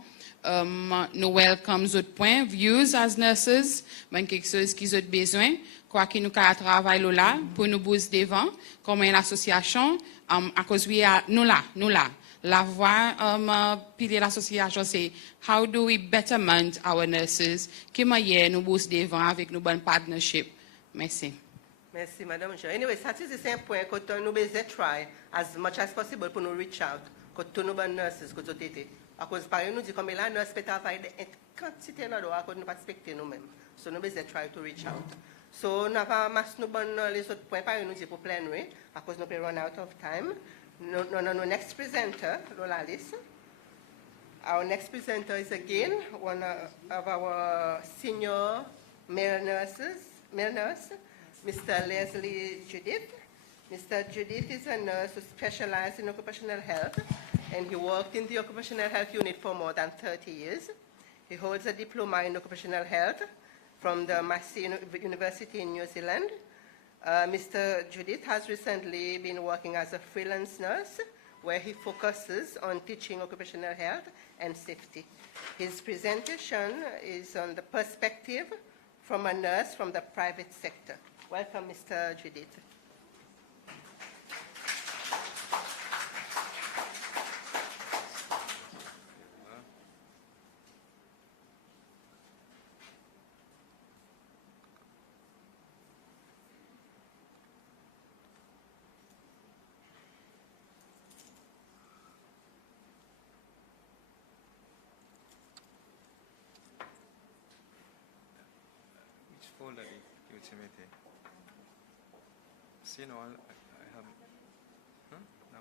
nous welcome autres points, views as nurses, ben quelque chose qu'ils ont besoin, quoi que nous travaillons là pour nous booster devant, comme une association, à cause nous là. La voix pilier l'association c'est how do we betterment our nurses, qui manière nous booster devant avec nos bonnes partnership. Merci. Merci, Madame Jean. Anyway, that is the same point que nous devons try as much as possible pour nous reach out, que tous nos bonnes nurses que nous avons. À cause par nous dit comme la nurse peut travailler une quantité de l'eau à cause nous pas respecter nous-mêmes. So nous devons try to reach out. So nous pas mass nous bonnes les autres points par nous dit pour plein oui, à cause nous peut run out of time. No next presenter, Lola Alice. Our next presenter is again one of our senior male nurse, Mr. Leslie Judith. Mr. Judith is a nurse who specializes in occupational health, and he worked in the occupational health unit for more than 30 years. He holds a diploma in occupational health from the Massey University in New Zealand. Mr. Judith has recently been working as a freelance nurse, where he focuses on teaching occupational health and safety. His presentation is on the perspective from a nurse from the private sector. Welcome, Mr. Judith. Folder you ultimate. See no, I have. Huh? No.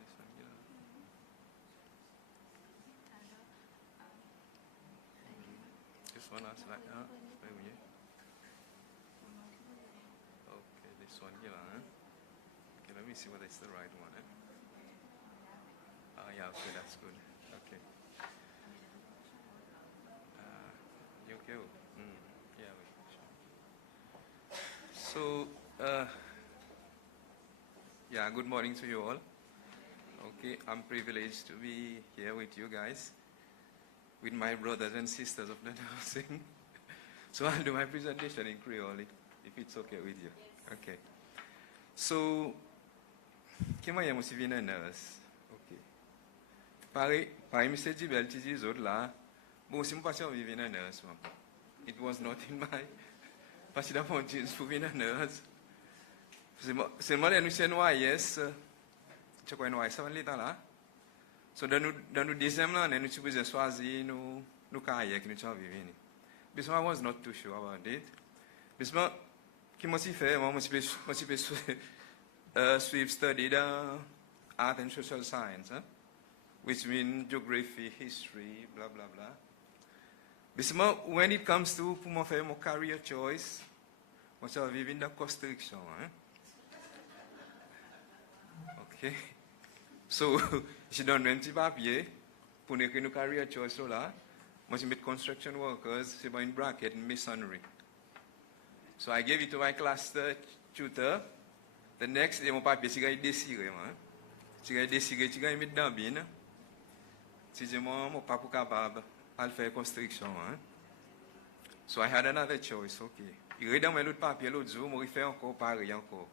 This one here. This one is like maybe. Okay, this one here. Okay, let me see whether it's the right one. Yeah, okay, that's good. Okay. Okay. Yeah. So, yeah, good morning to you all. Okay, I'm privileged to be here with you guys, with my brothers and sisters of the nursing. So I'll do my presentation in Creole, if it's okay with you. Okay. So, comment est-ce que je nurse? Okay. Pareil, Mr. Gibel, tu dis autres là. Bon, si je ne suis pas nurse, it was not in my. Parce que d'abord, je suis pas nurse. C'est moi, nous sommes NYS. Tu connais NYS, ça va l'état là. So, dans le deuxième année, nous avons choisi nos carrières que nous avons vécues. But I was not too sure about it. But ce que je fais, moi, je studied art and social science, which means geography, history, blah, blah, blah. But when it comes to my career choice, I have in the constriction. Okay. So, je donne un petit papier pour une career choice là. Moi, je mets construction workers, c'est in bracket masonry. So I gave it to my class tutor. The next day, mon papier, c'est désiré. C'est désiré, c'est mis dans bin. C'est mon papa capable. I'll faire construction. So I had another choice, okay. Il regarde dans l'autre papier, l'autre jour, moi, il fait encore pareil, encore.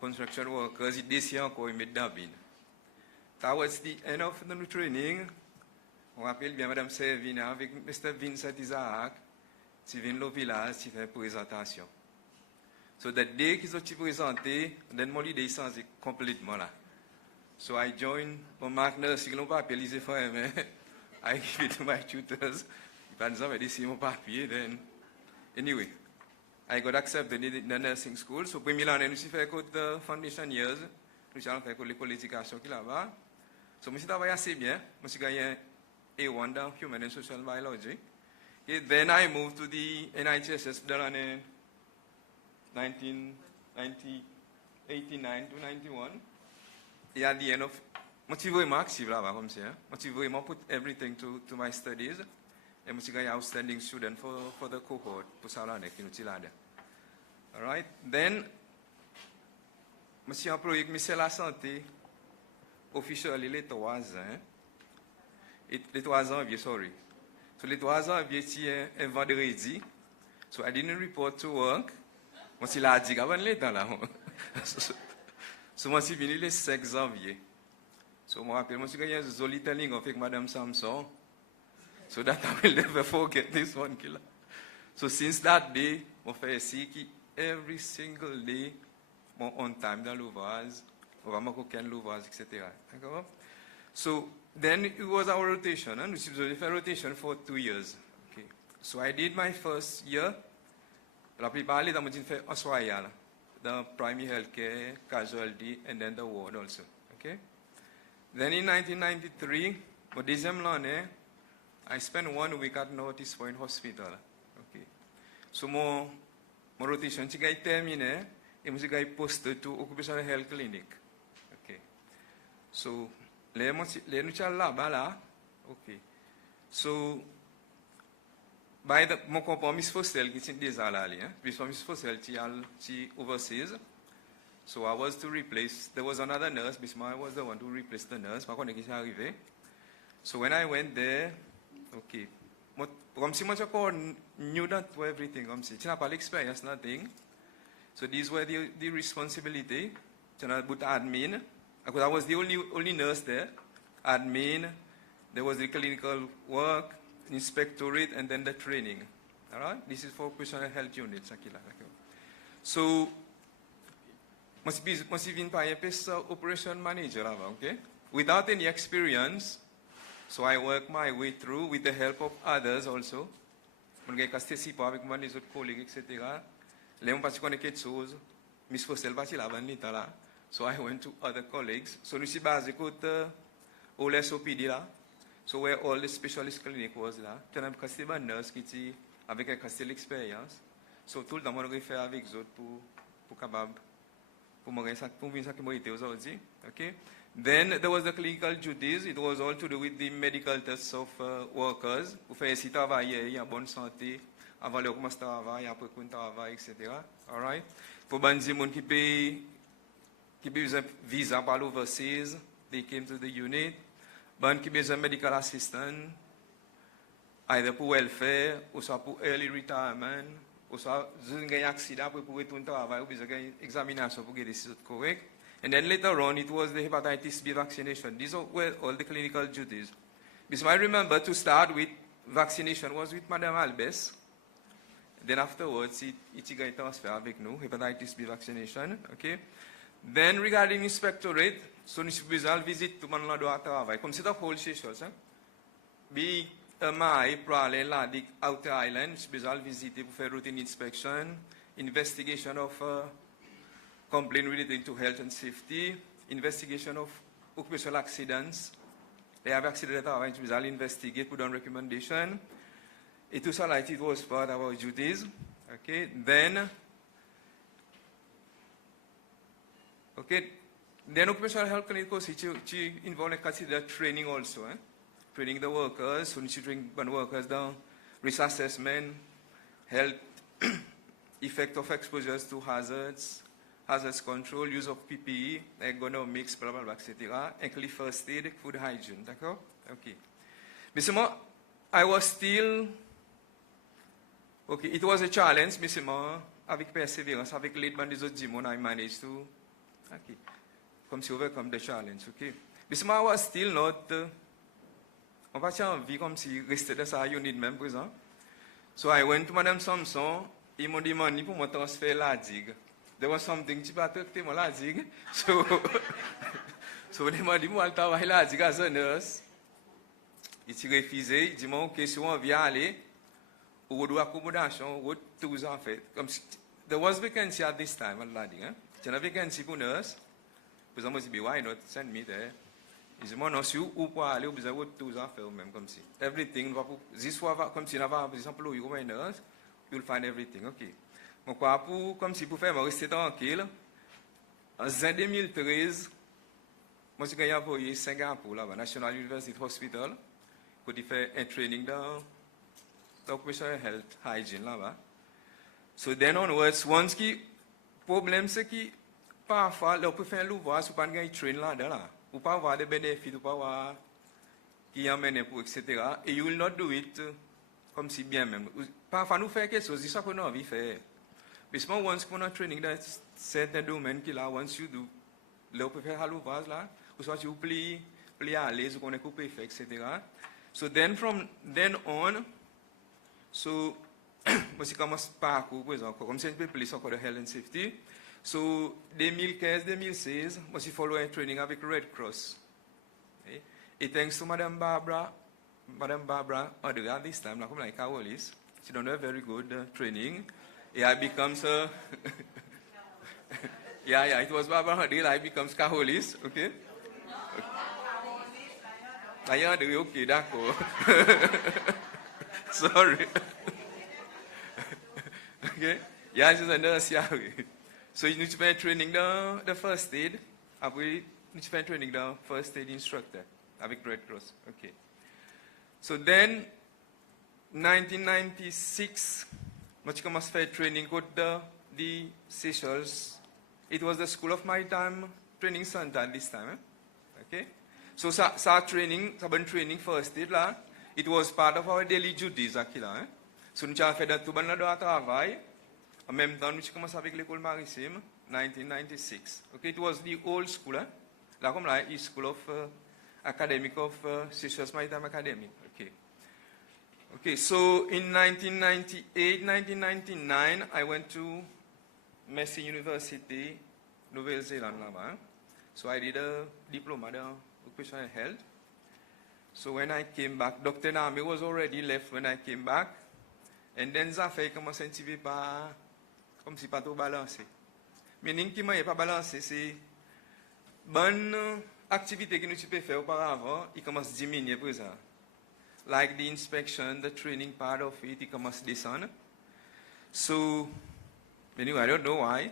Construction workers, il décide encore, il met dans bin. Towards the end of the training, on rappelle bien Madame Servina avec Mr. Vincent Isaac, qui vient au village, qui fait présentation. So that day qu'ils ont présenté, then mon idée change complètement là. So I joined mon marque nursing, non papier, lisez frère, mais I give it to my tutors. Par exemple, they see mon papier, then anyway, I got accepted in the nursing school. So premier année, nous avons fait foundation years, nous avons fait l'école d'éducation qui là-bas. So je travaille assez bien, je gagné A1 dans Human and Social Biology. And then I moved to the NIHSS dans l'année 1990. 89 to 91. Et at the end of, moi, je suis vraiment actif là-bas comme ça. Moi, je vraiment put everything to my studies. Et moi, je suis un outstanding student for the cohort pour ça l'année qui nous tient là. All right. Then, moi, je suis employé avec ministère de la Santé, officiel les 3 ans. Et les 3 ans, sorry. So les 3 ans, c'est un vendredi. So I didn't report to work. Moi, c'est la digue avant le temps là. So moi, c'est venu le 5 janvier. So moi, rappelle, moi, je suis gagné un joli telling avec Madame Samson. So that I will never forget this one killer. So since that day, moi, fait ici qui every single day, moi, on time dans l'ouvrage, on va m'en aucun l'ouvrage, etc. D'accord? So then it was our rotation. And we did a rotation for 2 years. Okay. So I did my first year. La plupart des temps, je fais en soirée, the primary healthcare, casualty, and then the ward also. Okay. Then in 1993, my deuxième année, I spent 1 week at Notice Point Hospital. Okay. So my rotation is terminé, et je suis posté to Occupational Health Clinic. Okay. So les nous là-bas là. Okay. So by the mon compagnon Miss Fostel qui est déjà là, Miss Fostel qui overseas. So I was to replace. There was another nurse. Miss Ma was the one to replace the nurse. Par contre, qui est arrivé. So when I went there, okay, comme si moi je knew that to everything. Comme si tu n'as pas l'expérience, nothing. So these were the responsibility. Tu n'as but admin. Because I was the only nurse there. Admin. There was the clinical work, inspectorate, and then the training. All right. This is for occupational health units. So must be a operation manager, okay? Without any experience, so I work my way through with the help of others also. Avec mes autres collègues, etc. Miss Fostel là. So I went to other colleagues. So nous sommes basés au SOPD là. So where all the specialist clinic was là. Tu as un nurse qui était avec une expérience. So tout le temps on fait avec eux pour capable pour venir ça qui aujourd'hui. Okay. Then there was the clinical duties. It was all to do with the medical tests of workers. Pour faire si travailler en bonne santé, avant de commencer à travailler, après qu'on travaille, etc. All right. Pour les gens qui paient un visa par l'overseas, they came to the unit. Ban qui besoin medical assistant, either pour welfare, ou soit pour early retirement, ou soit un accident pour retourner travail, ou besoin d'une examination pour get this correct. And then later on, it was the hepatitis B vaccination. These were all the clinical duties. Because I remember to start with vaccination was with Madame Albes. Then afterwards, it got transferred avec nous, hepatitis B vaccination. Okay. Then regarding inspectorate, so nous faisons visite tout le monde doit travailler. Comme c'est un whole Seychelles, bi mai pour aller là, the outer island, nous faisons visiter pour faire routine inspection, investigation of complaint relating to health and safety, investigation of occupational accidents. They have accident travail, nous faisons investigate, put on recommendation. Et tout ça là, it was part of our duties. Okay, then. Okay, then occupational health clinic course she involved consider training also, training the workers, so she train workers down, risk assessment, health effect of exposures to hazards control, use of PPE, ergonomics, blah blah blah, etc. Include first aid, food hygiene, d'accord? Okay. Mais moi, I was still okay. It was a challenge, mais moi, avec persévérance, avec l'aide des autres dimons, I managed to. Okay. Comme si overcome the challenge, okay. But I was still not, on va dire envie comme si rester dans sa unit même présent. So I went to Madame Samson, ils m'ont demandé pour me transférer la digue. There was something qui pas traité moi la digue. So they m'ont dit moi travailler la digue as a nurse. Ils s'y refusé, ils dit moi ok si on vient aller, ou de accommodation, ou tout en fait. Comme si there was vacancy at this time, la digue, hein. Tu as vacancy pour nurse. Vous avez dit, why not send me there? Ils disent, moi, non, si vous pouvez aller, vous avez tout à faire même comme si. Everything, this fois, comme si vous avez, par exemple, vous avez nurse, you'll find everything, ok. Donc, comme si vous faites rester tranquille, En 2013, moi, j'ai envoyé Singapour, là, National University Hospital, pour faire un training dans Occupational Health Hygiene, là-bas. So then onwards, once qui problème, c'est que parfois, on peut faire l'ouvrage, ou pas un train là-dedans, ou pas avoir des bénéfices, ou pas avoir qui emmène pour, etc. Et you will not do it comme si bien même. Parfois, nous faisons quelque chose, c'est ça qu'on a envie de faire. Mais seulement, once qu'on a training dans certains domaines qui là, once you do, là, on peut faire l'ouvrage là, ou soit tu plies à l'aise, ou qu'on est coupé, etc. So then, from then on, so, moi, c'est comme un parcours, par exemple, comme c'est un peu plus encore de health and safety. So, 2015-2016, moi, j'ai follow un training avec Red Cross. Okay? Et thanks to Madame Barbara Odega this time, like Kawalis, she done a very good training. And I becomes a yeah, it was Barbara Odega, I becomes Kawalis, okay? Okay, d'accord. Sorry. Okay? Yeah, she's a nurse, yeah. So you need to be training the first aid. Après, you need to be training the first aid instructor avec Red Cross. Okay. So then, 1996, much commence faire training with the Seychelles. It was the School of Maritime Training Center at this time. Okay. So sa training, sa bonne training first aid là, it was part of our daily duties aqui là. So nous avons fait tout bon là travail. En même temps, nous avons commencé avec l'école maritime, 1996. Okay, it was the old school, là comme là, the School of Academic of Seychelles Maritime Academy. Okay, so in 1998, 1999, I went to Massey University, Nouvelle-Zélande là-bas. So I did a diploma in occupational health. So when I came back, Dr. Nami was already left when I came back. And then ça fait commencer un petit peu par comme si pas trop balancé. Meaning qui m'a pas balancé, c'est bonne activité que nous pouvons faire auparavant, il commence à diminuer présent. Like the inspection, the training part of it, it commence à descendre. So, anyway, I don't know why.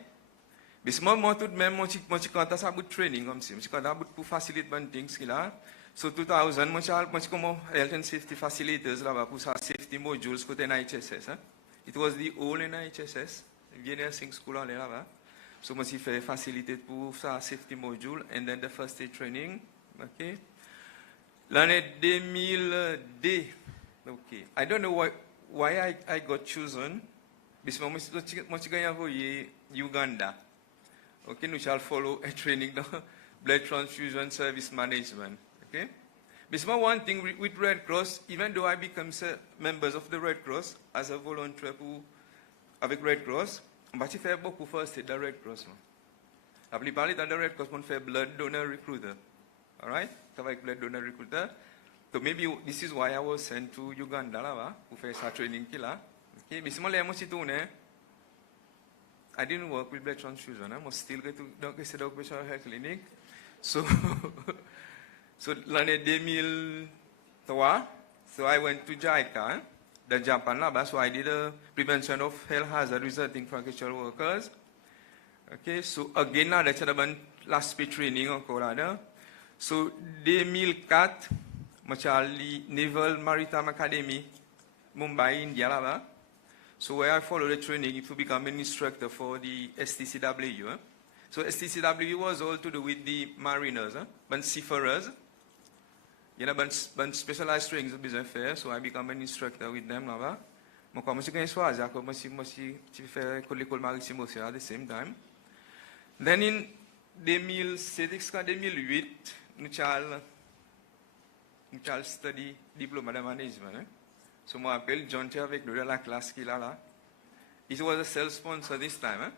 Mais moi tout de même, moi je compte ça pour training comme si, je compte pour faciliter bonnes things qu'il a. So 2000, moi je comme health and safety facilitators là-bas pour ça safety modules côté NHSS. It was the whole NHSS. Bien nursing school là-bas. So moi j'ai fait faciliter pour ça safety module and then the first aid training. Okay. L'année 2002. Okay. I don't know why I got chosen. Because moi je gagne envoyé Uganda. Okay, nous shall follow a training dans blood transfusion service management. Okay. Because one thing with Red Cross, even though I become members of the Red Cross as a volunteer avec Red Cross, on va faire beaucoup first aid dans Red Cross. La plupart dans le Red Cross, on fait blood donor recruiter. All right? Avec blood donor recruiter. So maybe this is why I was sent to Uganda là-bas pour faire sa training là. Okay. Mais si moi suis tourné, I didn't work with blood transfusion. I was still going to the occupational health clinic. So l'année 2003, so I went to JICA, the Japan lab, so I did a prevention of health hazard resulting from agricultural workers. Okay, so again, now that's the last speed training encore là. So 2004, Machali Naval Maritime Academy, Mumbai, India là-bas. So where I followed the training to become an instructor for the STCW. So STCW was all to do with the mariners, but seafarers. You know, but specialized trainings of business affairs, so I become an instructor with them là-bas. Moi, comme je suis choisi, comme je fais l'école maritime aussi at the same time. Then in 2007-2008, nous avons study diploma de management. So moi appelle John avec nous dans la classe qu'il a là. It was a self-sponsor this time.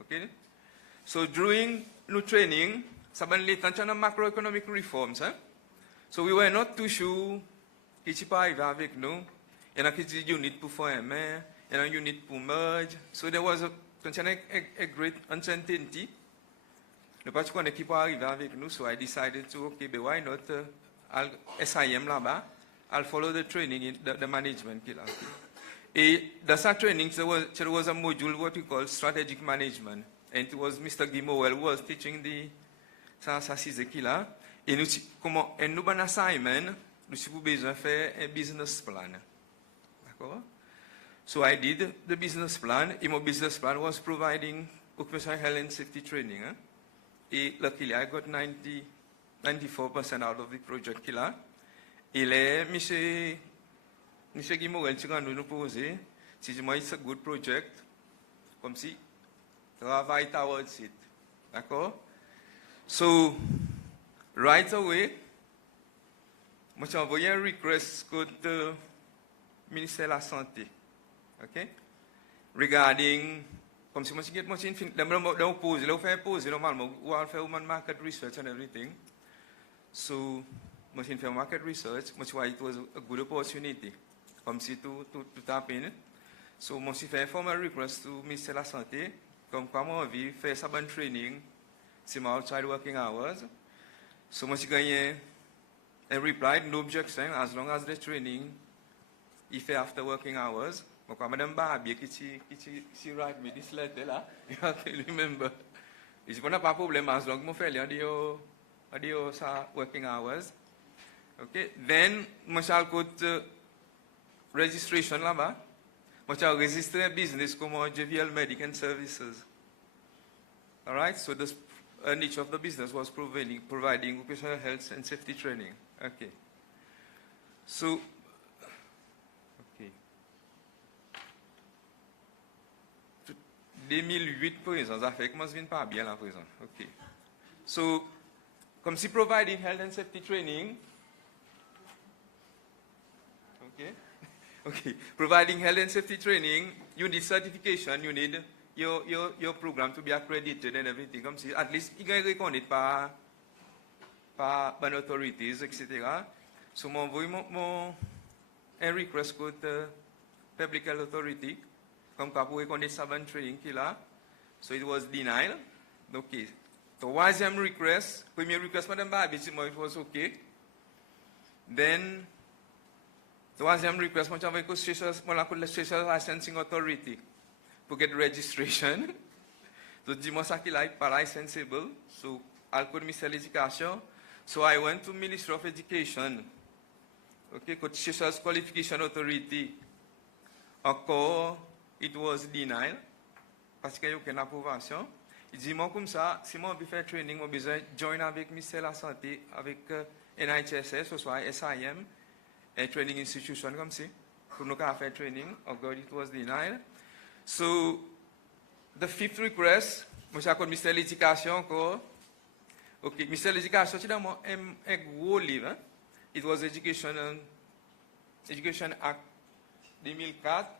Okay. So during the training, ça va les temps de macroeconomic reforms. So we were not too sure qui peut arriver avec nous. Il y a qui unit pour former, il y a unit pour merge. So there was a great uncertainty. Ne pas connaître qui peut arriver avec nous. So I decided to, okay, but why not SIM là-bas? I'll follow the training in the management. Et dans sa training, there was a module what we call strategic management. and it was Mr. Guimauel who was teaching the Sassise qui là. Et nous, comment, et nous, un assignment, nous avons besoin de faire un business plan. D'accord? So I did the business plan, and my business plan was providing occupational health and safety training. And luckily, I got 94% out of the project. Et là, Monsieur Guimauel, tu vas nous poser, si je it's a good project, comme si, travaille towards it. D'accord? So, right away, j'ai envoyé un request au ministère de la Santé. Okay? Regarding, comme si je pose, normalement, we will faire human market research and everything. So, je fais market research, it was a good opportunity. Comme si tout tap in. So, je fais un formal request to ministère de la Santé, comme comment on vit, faire ça bon training, c'est my outside working hours. So, je gagne a reply, no objection, as long as the training, if after working hours. Donc, Madame Barbier qui write me this letter là, you have to remember. Je n'ai pas de problème, as long as je fais les working hours. Okay, then je vais faire registration là-bas. Je vais register un business comme JVL Medical Services. All right, so the niche of the business was providing occupational health and safety training. Okay, so. 2008 prison, ça fait que moi je viens pas bien la prison. Okay. So, comme si providing health and safety training. Okay. Providing health and safety training, you need certification, you need your program to be accredited and everything. Comme si, at least, il est reconnu par bonnes authorities, etc. So, moi, envoie un request code Public Health Authority. Comme pour reconnaître ça bonne training qu'il a. So it was denied. Okay. Troisième request, premier request, Madame Barbie, it was okay. Then, troisième request, moi j'avais que la Seychelles Licensing Authority pour get registration. So dis-moi ça qu'il a pas licensable. So I'll put Minister Education. So I went to Ministry of Education. Okay, because Seychelles Qualification Authority. Encore, it was denied parce qu'il n'y a aucune approbation. Il dit, moi comme ça, si moi je faire training, je besoin join avec le ministère de la Santé, avec NIHSS, soit SIM, et training institution comme ça, pour nous faire training. Oh God, it was denied. So, the fifth request, moi j'ai le ministère de l'Éducation encore. Ok, le ministère de l'Éducation, c'est un gros livre. It was Education Act 2004.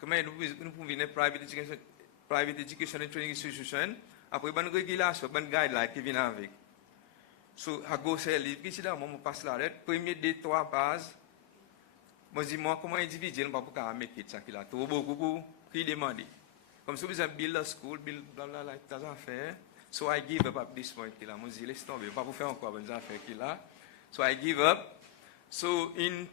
Comment nous pouvons venir private education and training institution, après une régulation, une guideline qui vient avec. So, à gauche, c'est le livre qui est là, moi, je passe la lettre. Premier des trois bases, moi, je dis, moi, comment individuel, je ne peux pas mettre ça qui là. Tout beaucoup qui demande. Comme si vous avez build a school, build bla bla bla, tas d'affaires. So, I give up at this point qui là. Moi, je dis, laisse tomber, pas pour faire encore des affaires qui là. So, I give up. So, in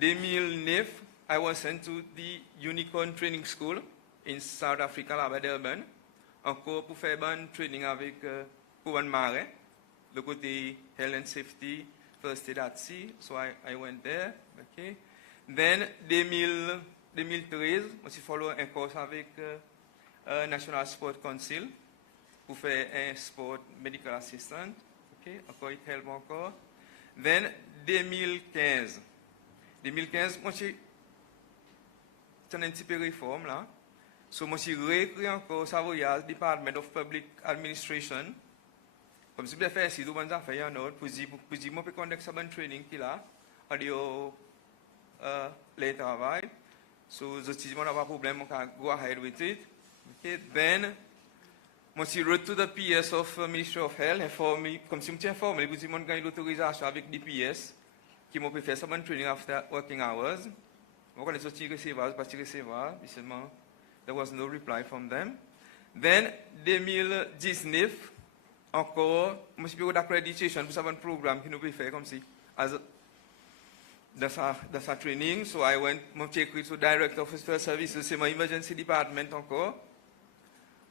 2009, I was sent to the Unicorn Training School in South Africa, là-bas d'Urban, encore pour faire un training avec pour un marais, le côté health and safety, first aid at sea. So I went there. Okay. Then 2013, je follow un cours avec National Sport Council pour faire un sport medical assistant. Okay. Encore it help encore. Then 2015, moi c'est un petit peu réforme là. So, moi, j'ai réécrit encore Savoyal Department of Public Administration. Comme si je fais ici, tout le monde fait un autre, pour dire, moi, je peux conduire un training qui là, à dire, le travail. So, je dis, moi, n'a pas de problème, on can go ahead with it. Okay, then, moi, j'ai wrote to the PS of Ministry of Health, informé, comme si je suis informé, je dis, moi, j'ai l'autorisation avec DPS, qui m'a fait un training after working hours. Moi, quand je recevoir, parce que recevoir, seulement, there was no reply from them. Then, 2019, encore, je suis d'accreditation pour un programme qui nous peut faire comme si, dans sa training. So, I went, j'ai écrit to Director of Hospital Services, c'est mon emergency department encore.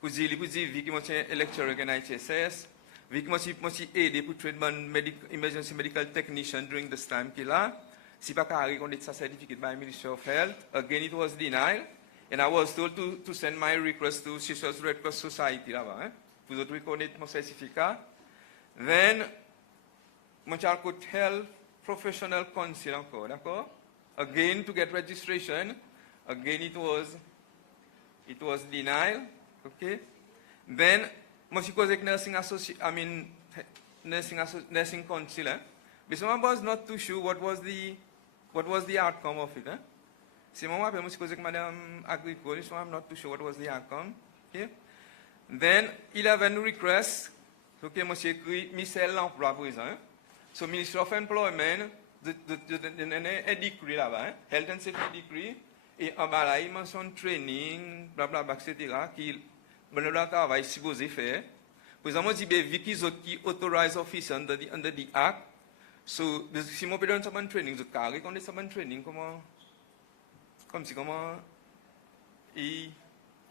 pour dire Vicky moi un lecturer en IHSS, Vicky moi aidé pour traiter emergency medical technician during this time qu'il a. Si pas carré on sa certificate by Ministry of Health, again it was denied, and I was told to send my request to Seychelles Red Cross Society là-bas, pour autres reconnaître mon certificat. Then moi j'ai could help professional council encore, d'accord? Again to get registration, again it was denied, okay? Then moi j'ai causé nursing nursing council, but I was not too sure what was the outcome of it. Si moi appelle moi j'ai causé Madame Agricole, so I'm not too sure what was the outcome, okay? Then 11 requests, okay, moi j'ai écrit ministère de l'emploi présent. So Ministry of Employment, un decree là-bas, Health and Safety Decree, et en bas là, il mentionne training, blablabla, etc., qui, le travail supposé faire. Par exemple, je dis, vu qu'ils ont qui authorized office under the Act, so, si moi, je donne un training, je carré, quand on a un training, comme si, comment, il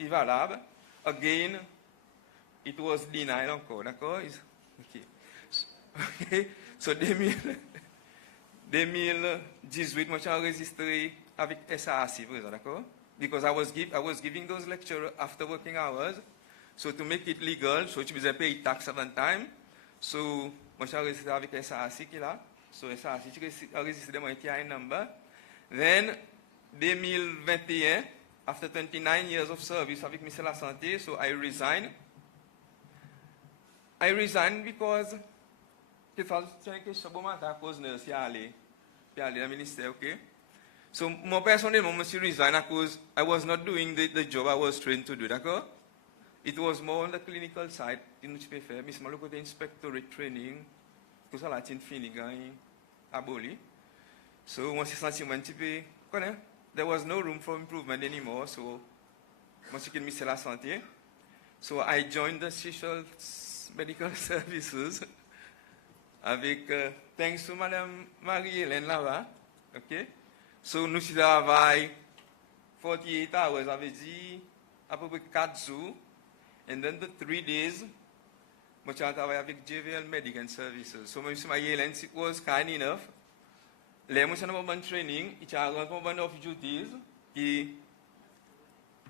valable. Again, it was denied encore, d'accord? Okay. Okay. So 2018, moi j'ai enregistré avec SAC, d'accord? Because I was giving those lectures after working hours, so to make it legal, so tu faisais payer tax at that time. So moi j'ai enregistré avec SAC qui là, so SAC j'ai enregistré mon TIN number. Then 2021, after 29 years of service avec Ministère de la Santé, so I resigned. I resigned because c'est une question à cause de si aller dans le ministère, ok? So, moi personnellement, je suis resign because I was not doing the job I was trained to do, d'accord? It was more on the clinical side, que je peux faire, mais c'est le côté inspectorate training, tout ça là, c'est fini, aboli. So, moi, je suis senti un petit peu, connais? There was no room for improvement anymore, so, moi, je suis ministère de la Santé. So, I joined the Seychelles Medical Services. Avec, thanks to Madame Marie-Hélène là-bas, ok? So, nous travaillons 48 hours, avait dit, à peu près 4 jours, and then the 3 days, moi j'ai travaillé avec JVL Medical Services. So, Madame Marie-Hélène was kind enough. Là, moi j'ai un moment de training, il y a un moment of duties, qui,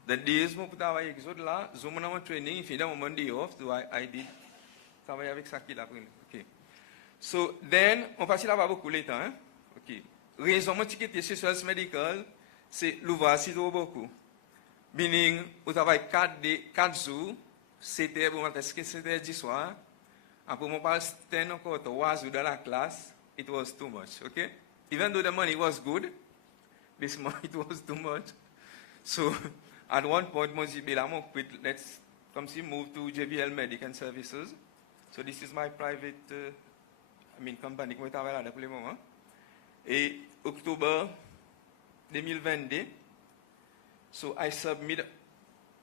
the days, moi pour travailler avec eux là, j'ai un moment de training, il fait un moment de off, so I did travailler avec ça qui l'a pris, ok? So then, on passe là-bas beaucoup de temps. Hein? Okay. Raison de quitter Seychelles Medical, c'est l'ouvrage trop beaucoup. Meaning, on travaille 4 jours, c'était bon, parce que c'était 10 soirs. Après, on passe 10 encore 3 jours dans la classe, it was too much. Okay? Even though the money was good, this money it was too much. So, at one point, moi, j'ai dit, quit, let's come see, move to JVL Medical Services. So, this is my private compagnie qui travaille là depuis le moment. Et octobre 2022, so I submit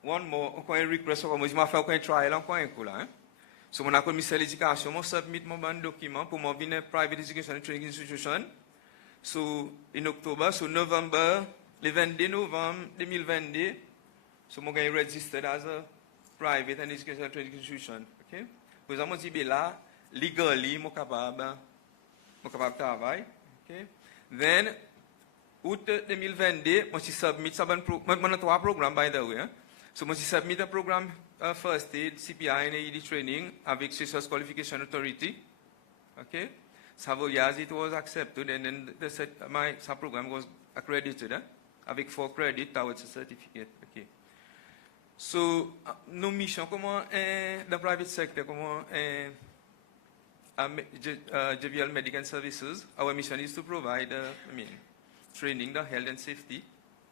one more, encore un request, moi je m'ai fait encore un trial, encore un coup là. So mon accord ministère de l'éducation, moi submit mon document pour mon venir private education and training institution. So in October, so November, le 22 novembre 2022, so moi j'ai registered as a private and education and training institution. Okay? Pour exemple, je dis là, legally, je suis capable de travailler. Okay? Then, août 2022, je submit un 3 programmes, by the way. Hein? So, je submit un programme First Aid, CPI and AED training avec Seychelles Qualification Authority. Okay? Savoyage, it was accepted, and then my program was accredited avec 4 credits towards a certificate. Okay? So, nos missions, comment dans le private sector, comment JVL Medical Services, our mission is to provide, training, the health and safety,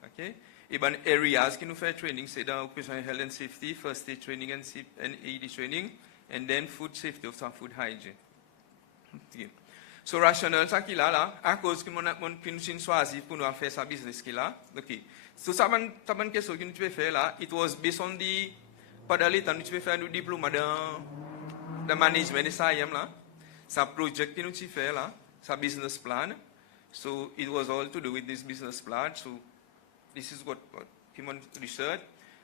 okay? Even areas qui nous fait training, c'est dans occupational health and safety, first aid training and AED training, and then food safety of some food hygiene. Okay. So rational, ça qu'il a là, à cause que nous choisi pour nous faire sa business qu'il a, ok. So ça une question que nous pouvons faire là, it was based on the, pendant l'état nous pouvons faire nos diplômes dans management de ça là. Sa project que nous fait là, sa business plan. So it was all to do with this business plan. So this is what human research.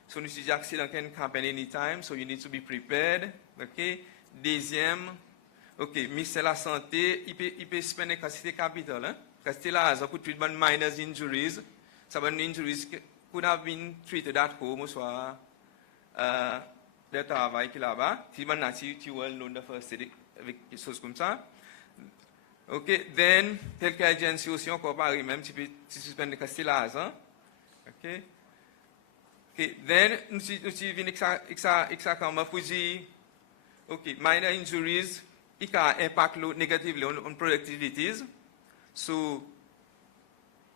So nous disons accident can happen anytime, so you need to be prepared. OK? Deuxième, OK, ministère de la santé, il peut spend une quantité de capital, hein? Parce que là, ça could treat minor injuries. Some injuries could have been treated at home, ou soit de travail qui là-bas. Si maintenant tu well known the first aid avec des choses comme ça. OK, then healthcare agency aussi encore pareil, même tu peux suspendre une quantité là, hein? OK? Okay, then nous venons avec ça comme pour dire, okay, minor injuries, it can impact negatively on productivities. So,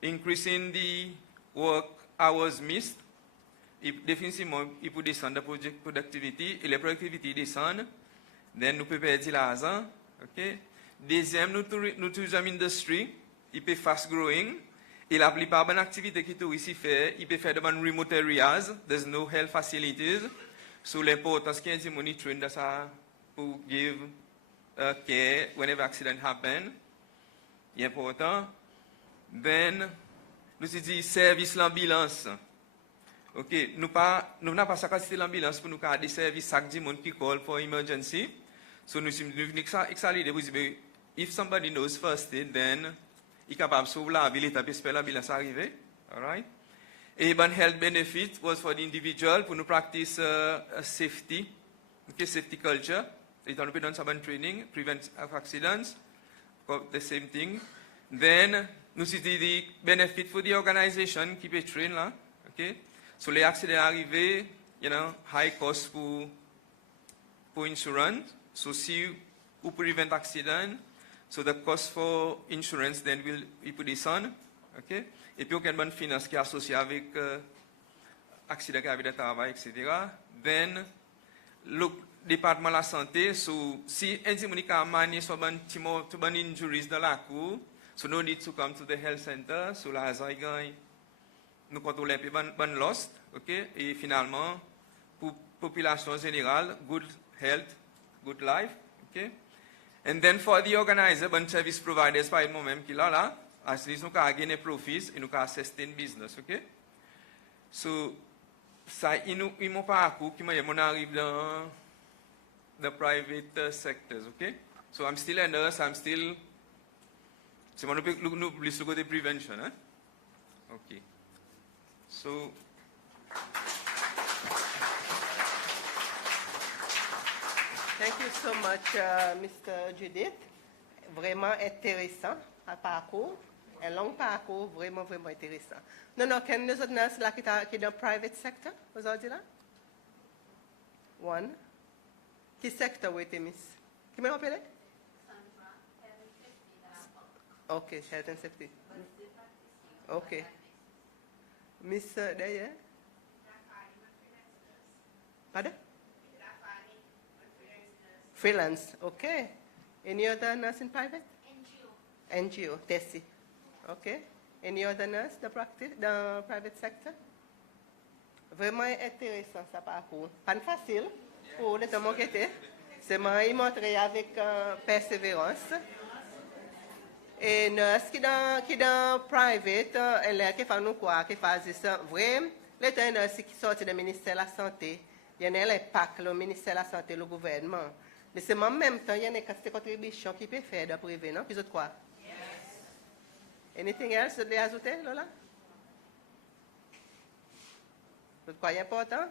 increasing the work hours missed, définitivement, il peut descendre la productivity, et la productivity descend, then nous pouvons perdre l'argent. Okay? Deuxième, nous tourism industry, il peut fast growing. Et la plupart des activités qui sont ici fait, il peut faire dans remote areas, there's no health facilities. So l'importance qu'il y a de monitoring de ça pour give care whenever accident happen, c'est important. Then, nous dit service l'ambulance. OK, nous n'avons pas ça capacité l'ambulance pour nous faire des services chaque monde qui call for emergency. So nous ça l'idée vous dire if somebody knows first aid, then il est capable de sauver la vie, il peut espérer l'ambulance arriver. All right? Et one health benefit was for the individual pour nous practice safety, okay, safety culture. It on done some training, prevent accidents, the same thing. Then nous see the benefit for the organization qui peut train là, okay. So les accidents arrivés, you know, high cost pour insurance. So si you prevent accident, so the cost for insurance then will be descend, okay. Et puis aucun bonne finance qui est associé avec accident qui arrive de travail, etc. Then le département de la santé, so si un individu a manié sur une injuries dans la cour, so no need to come to the health center, so la gagne nous contrôlons un peu bonne lost, okay. Et finalement pour population générale, good health, good life, okay. And then for the organizer, bon service providers par exemple même qui là, as least nous avons gagné profits et nous avons sustain business, okay. So ça il m'ont pas coup qui m'on arrive dans the private sectors, okay. So I'm still a nurse, I'm still c'est mon look at prevention, hein? Okay. So thank you so much, Mr. Judith. Vraiment intéressant un parcours, un long parcours, vraiment, vraiment intéressant. Non, quel nous autres nurses là qui est dans le private sector, vous avez dit là? One. Quel secteur vous êtes, miss? Qui me rappelle? Ok, health and safety. Ok. Miss, there? Pardon? Freelance, okay. Any other nurse in private? NGO, Tessie. Okay. Any other nurse the private sector? Vraiment intéressant ça parcours. Pas facile pour les temps qui étaient. C'est moi y montrer avec persévérance. Et nurse qui dans private, elle qui fait nous quoi, qui fait ça vraiment. Les temps nurse qui sortent du ministère de la santé, il y en a l'impact le ministère de la santé, le gouvernement. Mais c'est en même temps, il y a une contribution qui peut faire d'après vous, non? Puis autres quoi? Yes. Anything else de ajouter, Lola? Autre quoi est important?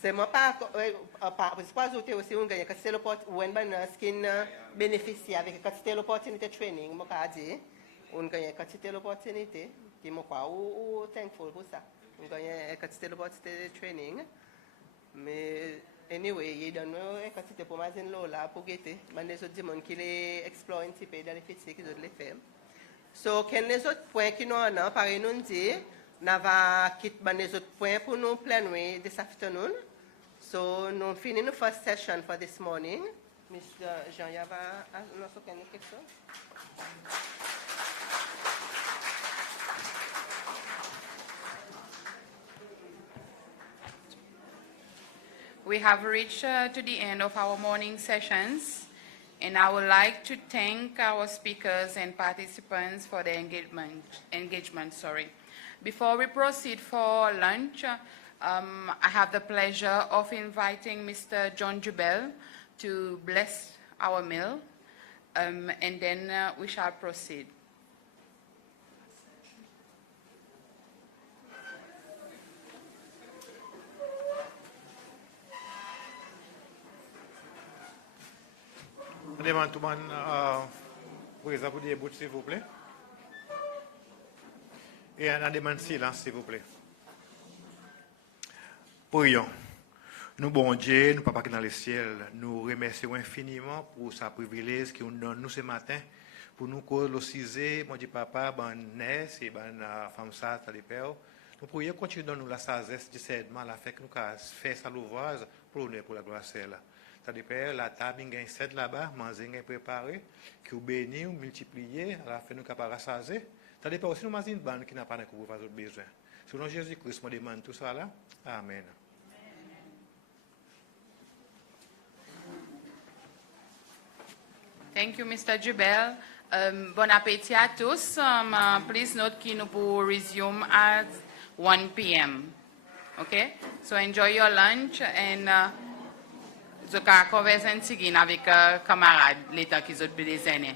C'est moi pas ajouter aussi on gagne quand c'est l'opportunité skin bénéficier avec quand c'est l'opportunité training moi pas dire on gagne quand c'est l'opportunité qui moi pas ou thankful pour ça on gagne quand c'est l'opportunité training mais anyway il donne quand c'était pour mazine là pour guetter mais les autres monde qui les explore un petit peu dans les fêtes qui doivent les faire so quels les autres points qui nous en pareil nous dit n'ava quitte les autres points pour nous planer this afternoon. So, nous finissons notre first session for this morning. Mr. Jean, you have any question? We have reached to the end of our morning sessions. And I would like to thank our speakers and participants for their engagement. Before we proceed for lunch, I have the pleasure of inviting Mr. John Jubel to bless our meal, and then we shall proceed. Je demande tout le monde présent pour dire bout, s'il vous plaît. Et on demande silence, s'il vous plaît. Prions. Nous, bon Dieu, nous, Papa qui est dans le ciel, nous remercions infiniment pour sa privilège qui nous donne nous ce matin, pour nous causer le cisé, mon Dieu, Papa, ban nès et ban femme ça, t'as des pères. Nous prions continuer de nous la sagesse, discernement, la fait que nous faire ça l'ouvrage pour l'honneur, pour la gloire celle. C'est-à-dire, Père, la table, il y a 7 là-bas, manger est préparé, qui vous bénit, ou multiplié, à la fin, nous capables de rassasier. C'est-à-dire, Père, aussi, nous avons une bande qui n'a pas de besoin. Selon Jésus-Christ, je demande tout ça là. Amen. Thank you, Mr. Jubel. Bon appétit à tous. Please note que nous pourrons resume at 1 p.m. Okay? So enjoy your lunch and je vais converser avec camarades l'état qu'ils ont des années.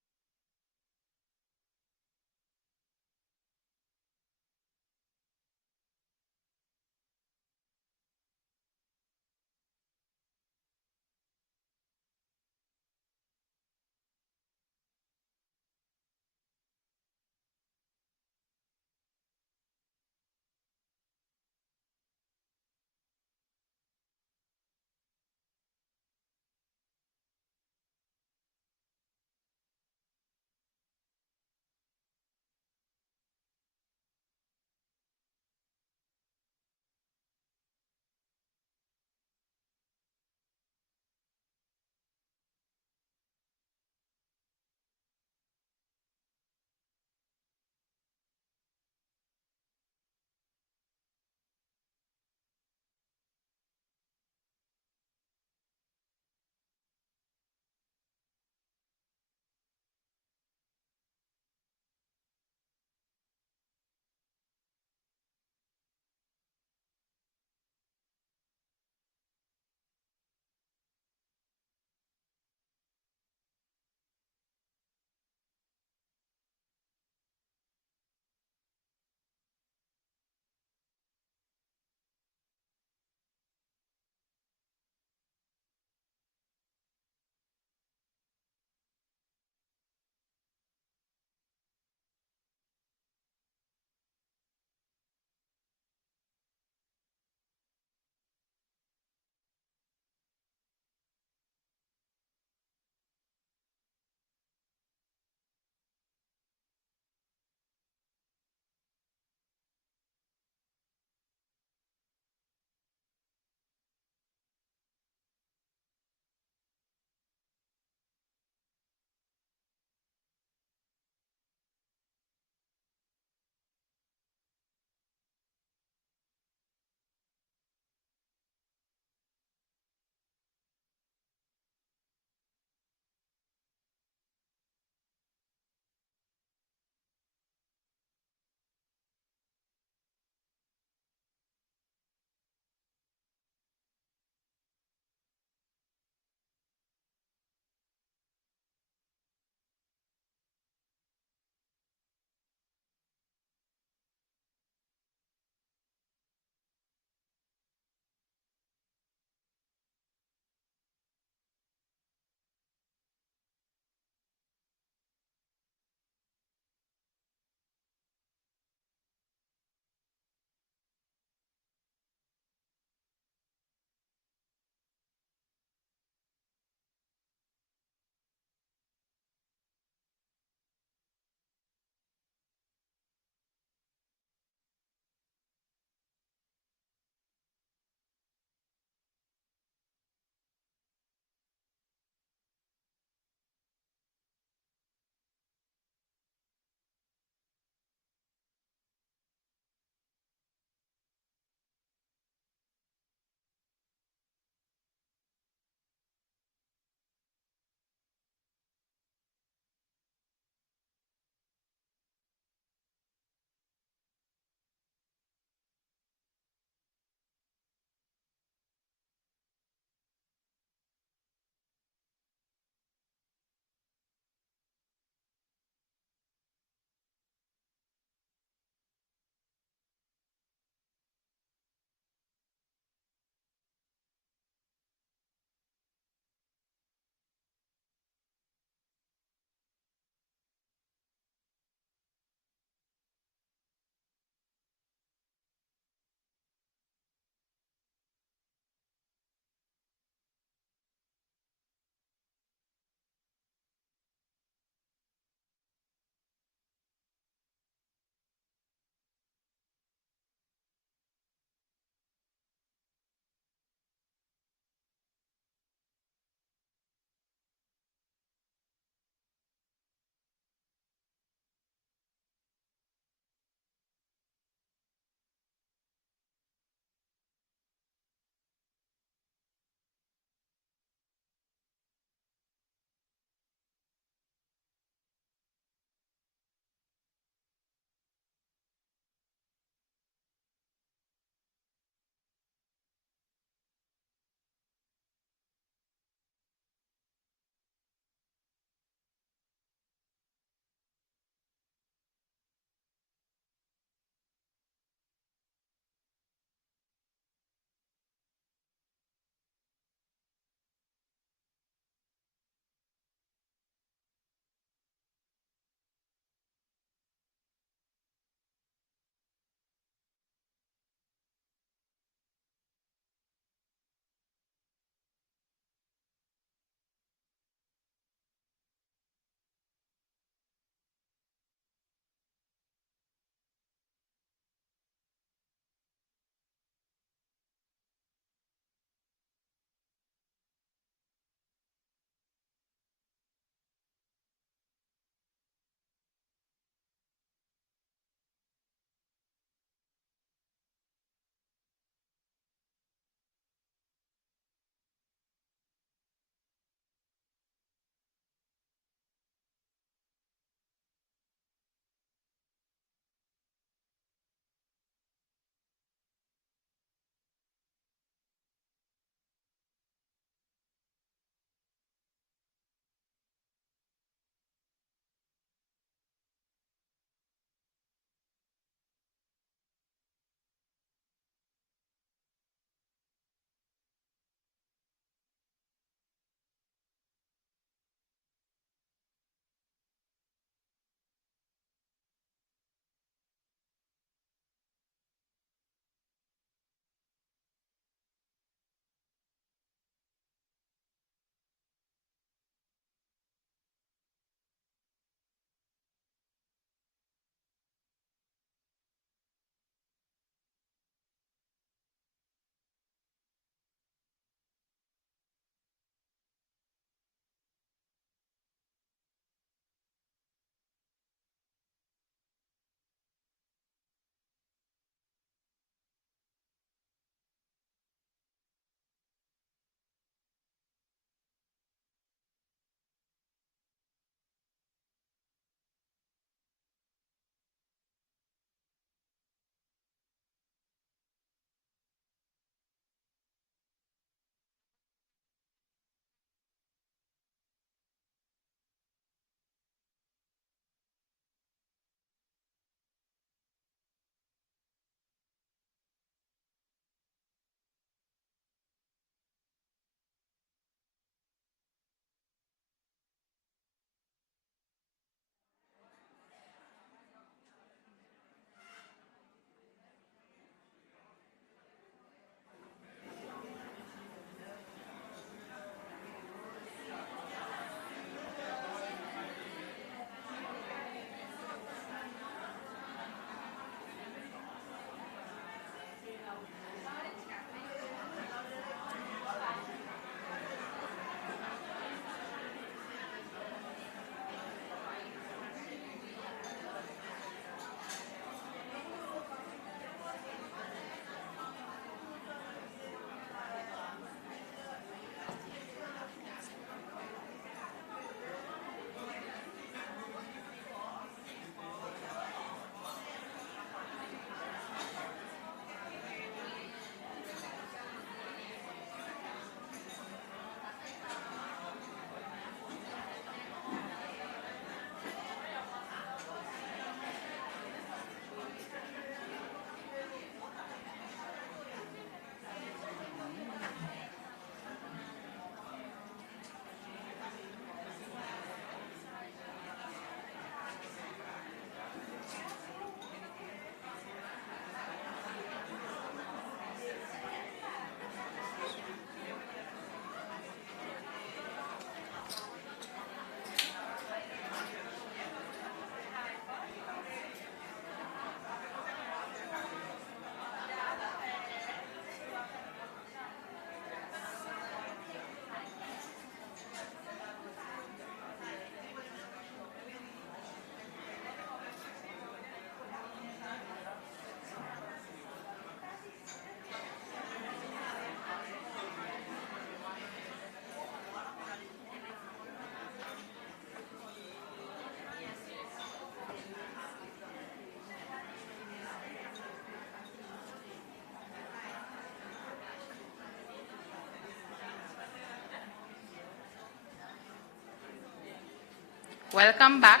Welcome back.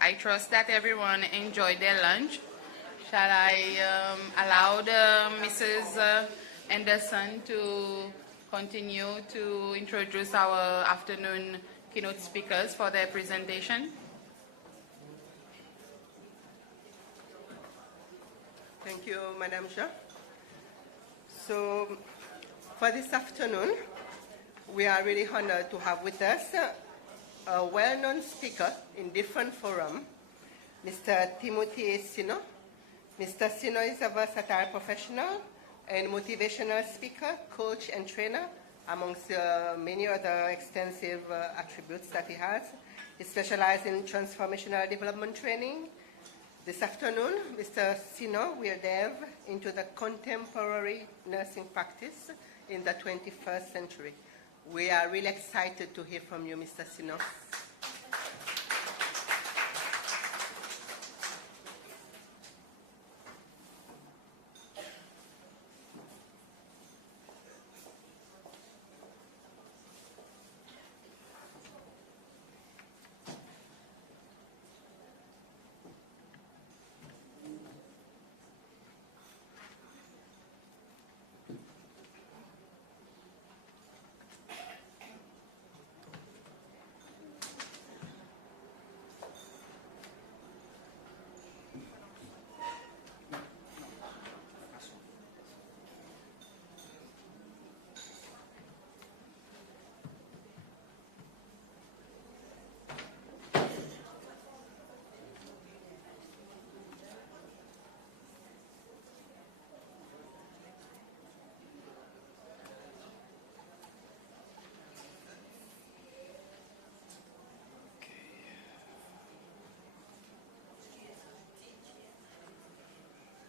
I trust that everyone enjoyed their lunch. Shall I allow Mrs. Anderson to continue to introduce our afternoon keynote speakers for their presentation? Thank you, Madam Chair. So, for this afternoon, we are really honored to have with us a well-known speaker in different forums, Mr. Timothy Sino. Mr. Sino is a versatile professional and motivational speaker, coach, and trainer, amongst many other extensive attributes that he has. He specializes in transformational development training. This afternoon, Mr. Sino will delve into the contemporary nursing practice in the 21st century. We are really excited to hear from you, Mr. Sino.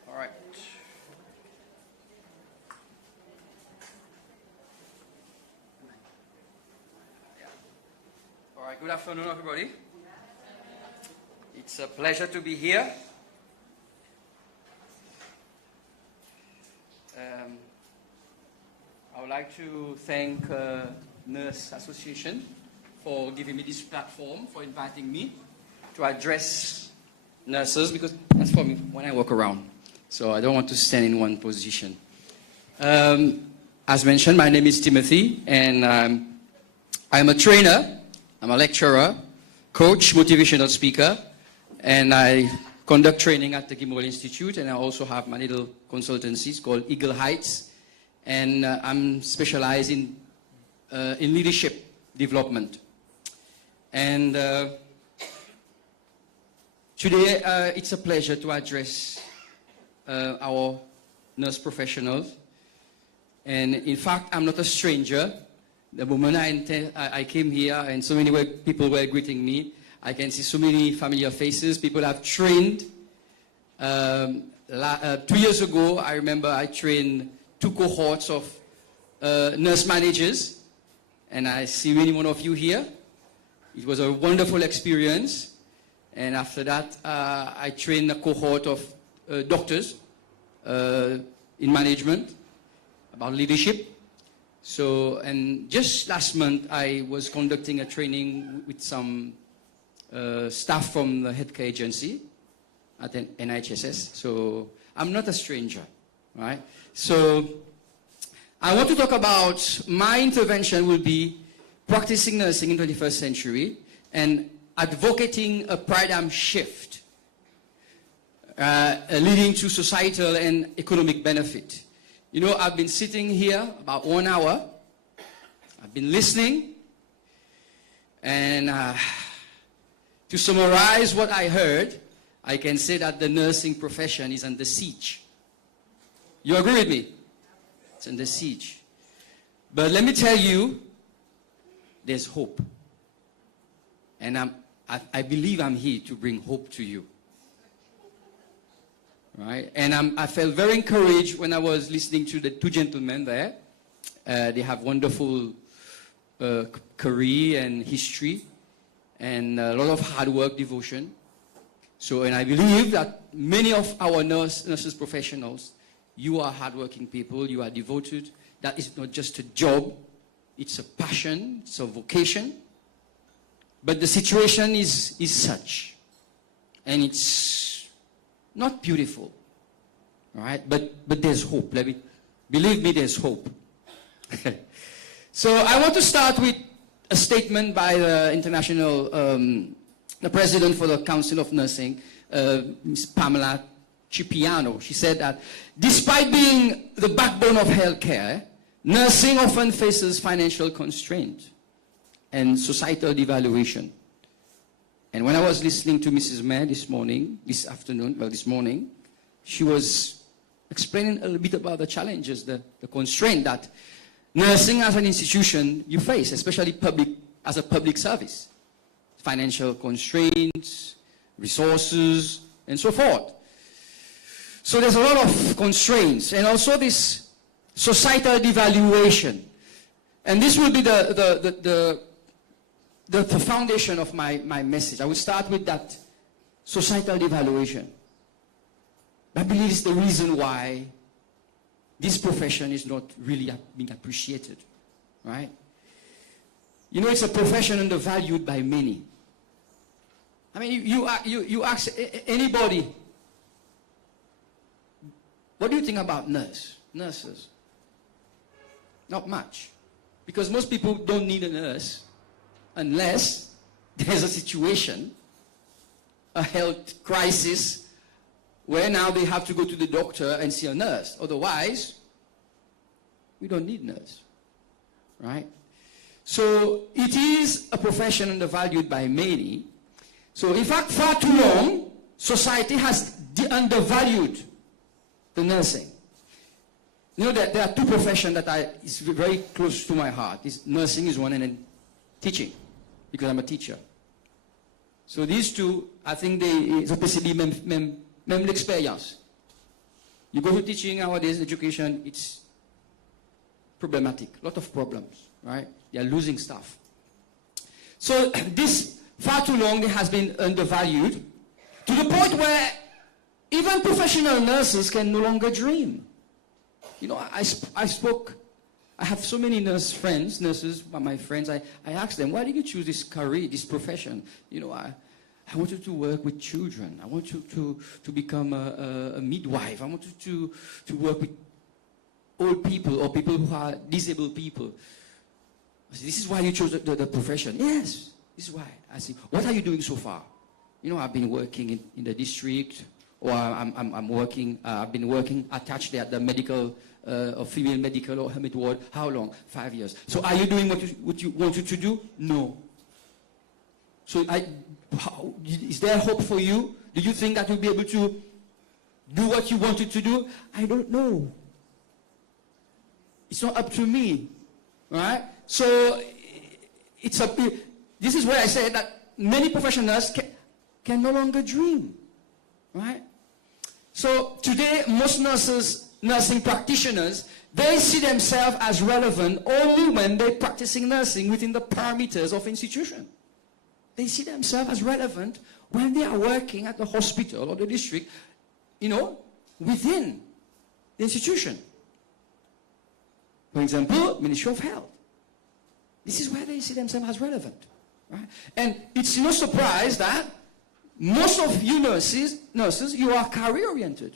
All right. All right, good afternoon, everybody. It's a pleasure to be here. I would like to thank Nurse Association for giving me this platform, for inviting me to address nurses, because that's for me when I walk around. So I don't want to stand in one position. As mentioned, my name is Timothy, and I'm a trainer, I'm a lecturer, coach, motivational speaker, and I conduct training at the Gimel Institute, and I also have my little consultancies called Eagle Heights, and I'm specialized in leadership development. And today it's a pleasure to address our nurse professionals. And in fact, I'm not a stranger. The moment I came here and so many people were greeting me, I can see so many familiar faces. People have trained. 2 years ago, I remember I trained 2 cohorts of nurse managers, and I see many one of you here. It was a wonderful experience. And after that, I trained a cohort of doctors in management about leadership. So, and just last month, I was conducting a training with some staff from the healthcare agency at NHSS. So I'm not a stranger, right? So I want to talk about my intervention will be practicing nursing in the 21st century and advocating a paradigm shift leading to societal and economic benefit. You know, I've been sitting here about 1 hour. I've been listening. And to summarize what I heard, I can say that the nursing profession is under siege. You agree with me? It's under siege. But let me tell you, there's hope. And I believe I'm here to bring hope to you. Right? And I felt very encouraged when I was listening to the 2 gentlemen there. They have wonderful career and history and a lot of hard work, devotion. So, and I believe that many of our nurses professionals, you are hardworking people, you are devoted. That is not just a job, it's a passion, it's a vocation. But the situation is such. And it's not beautiful. All right? But there's hope. Believe me, there's hope. So I want to start with a statement by the international, the president for the Council of Nursing, Ms. Pamela Cipriano. She said that despite being the backbone of healthcare, nursing often faces financial constraint and societal devaluation. And when I was listening to Mrs. May this morning, she was explaining a little bit about the challenges, the constraint that nursing as an institution you face, especially as a public service. Financial constraints, resources, and so forth. So there's a lot of constraints, and also this societal devaluation. And this will be the foundation of my message. I will start with that societal devaluation. I believe it's the reason why this profession is not really being appreciated, right? You know, it's a profession undervalued by many. I mean, you ask anybody, what do you think about nurses? Not much. Because most people don't need a nurse unless there's a situation, a health crisis, where now they have to go to the doctor and see a nurse. Otherwise, we don't need nurse, right? So it is a profession undervalued by many. So in fact, far too long, society has undervalued the nursing. You know that there are two professions that is very close to my heart. Nursing is one, and then teaching, because I'm a teacher. So these two, I think they basically même l'expérience. You go to teaching nowadays, education, it's problematic. A lot of problems, right? They are losing stuff. So this, far too long, it has been undervalued to the point where even professional nurses can no longer dream. You know, I have so many nurses, my friends, I ask them, why did you choose this career, this profession? You know, I wanted to work with children. I want to become a midwife. I wanted to work with old people or people who are disabled people. I said, this is why you chose the profession? Yes, this is why. I said, what are you doing so far? You know, I've been working in the district, or I've been working attached at the medical, or female medical or hermit ward. How long? 5 years. So are you doing what you wanted to do? No. So is there hope for you? Do you think that you'll be able to do what you wanted to do? I don't know. It's not up to me. Right? So this is where I say that many professionals can no longer dream. Right? So today, most nursing practitioners, they see themselves as relevant only when they're practicing nursing within the parameters of institution. They see themselves as relevant when they are working at the hospital or the district, you know, within the institution. For example, Ministry of Health. This is where they see themselves as relevant. Right? And it's no surprise that most of you nurses, you are career-oriented.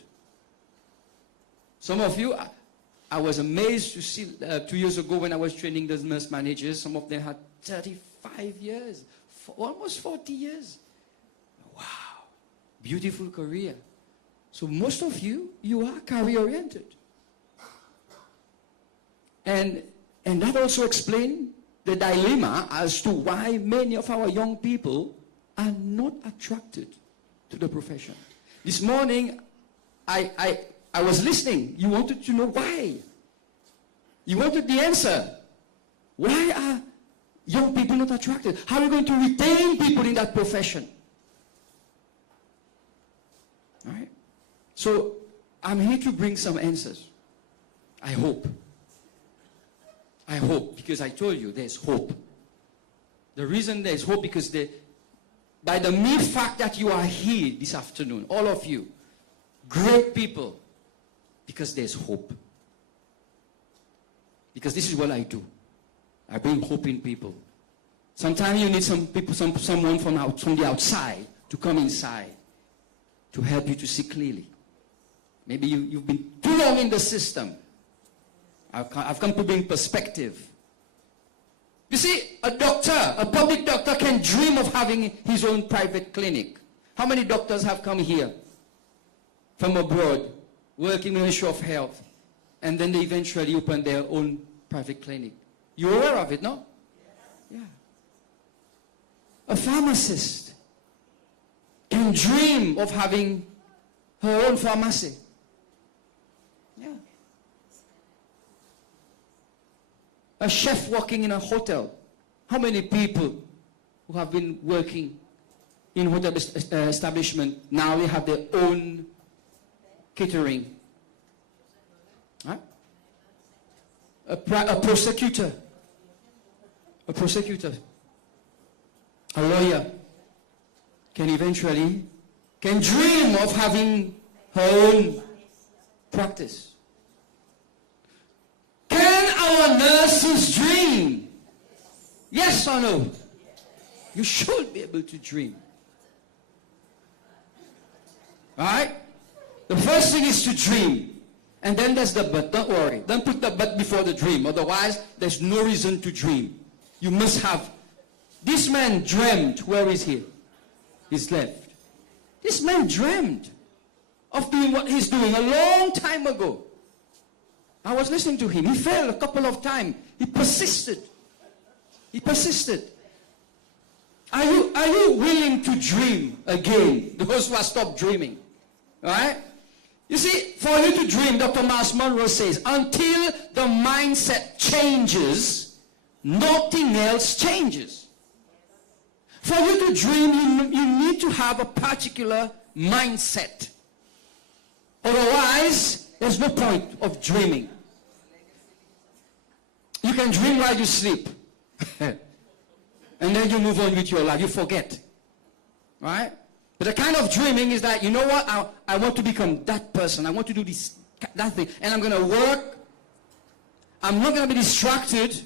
Some of you, I was amazed to see 2 years ago when I was training the nurse managers, some of them had 35 years, almost 40 years. Wow, beautiful career. So most of you are career-oriented. And that also explains the dilemma as to why many of our young people are not attracted to the profession. This morning, I was listening. You wanted to know why. You wanted the answer. Why are young people not attracted? How are we going to retain people in that profession? All right? So I'm here to bring some answers. I hope. I hope, because I told you there's hope. The reason there's hope because by the mere fact that you are here this afternoon, all of you, great people, because there's hope. Because this is what I do. I bring hope in people. Sometimes you need some people, someone from the outside to come inside to help you to see clearly. Maybe you've been too long in the system. I've come to bring perspective. You see, a doctor, a public doctor can dream of having his own private clinic. How many doctors have come here from abroad, working in the Ministry of Health, and then they eventually open their own private clinic? You're aware of it, no? Yeah. A pharmacist can dream of having her own pharmacy. Yeah. A chef working in a hotel. How many people who have been working in hotel establishment now they have their own catering? Huh? A prosecutor. A prosecutor. A lawyer can dream of having her own practice. Can our nurses dream? Yes or no? You should be able to dream. Alright? The first thing is to dream. And then there's the but. Don't worry. Don't put the but before the dream. Otherwise, there's no reason to dream. You must have. This man dreamed. Where is he? He's left. This man dreamed of doing what he's doing a long time ago. I was listening to him. He failed a couple of times. He persisted. He persisted. Are you willing to dream again? Those who have stopped dreaming. Alright? You see, for you to dream, Dr. Miles Monroe says, until the mindset changes, nothing else changes. For you to dream, you need to have a particular mindset. Otherwise, there's no point of dreaming. You can dream while you sleep. And then you move on with your life. You forget. Right? But the kind of dreaming is that, you know what? I want to become that person. I want to do this, that thing. And I'm going to work. I'm not going to be distracted.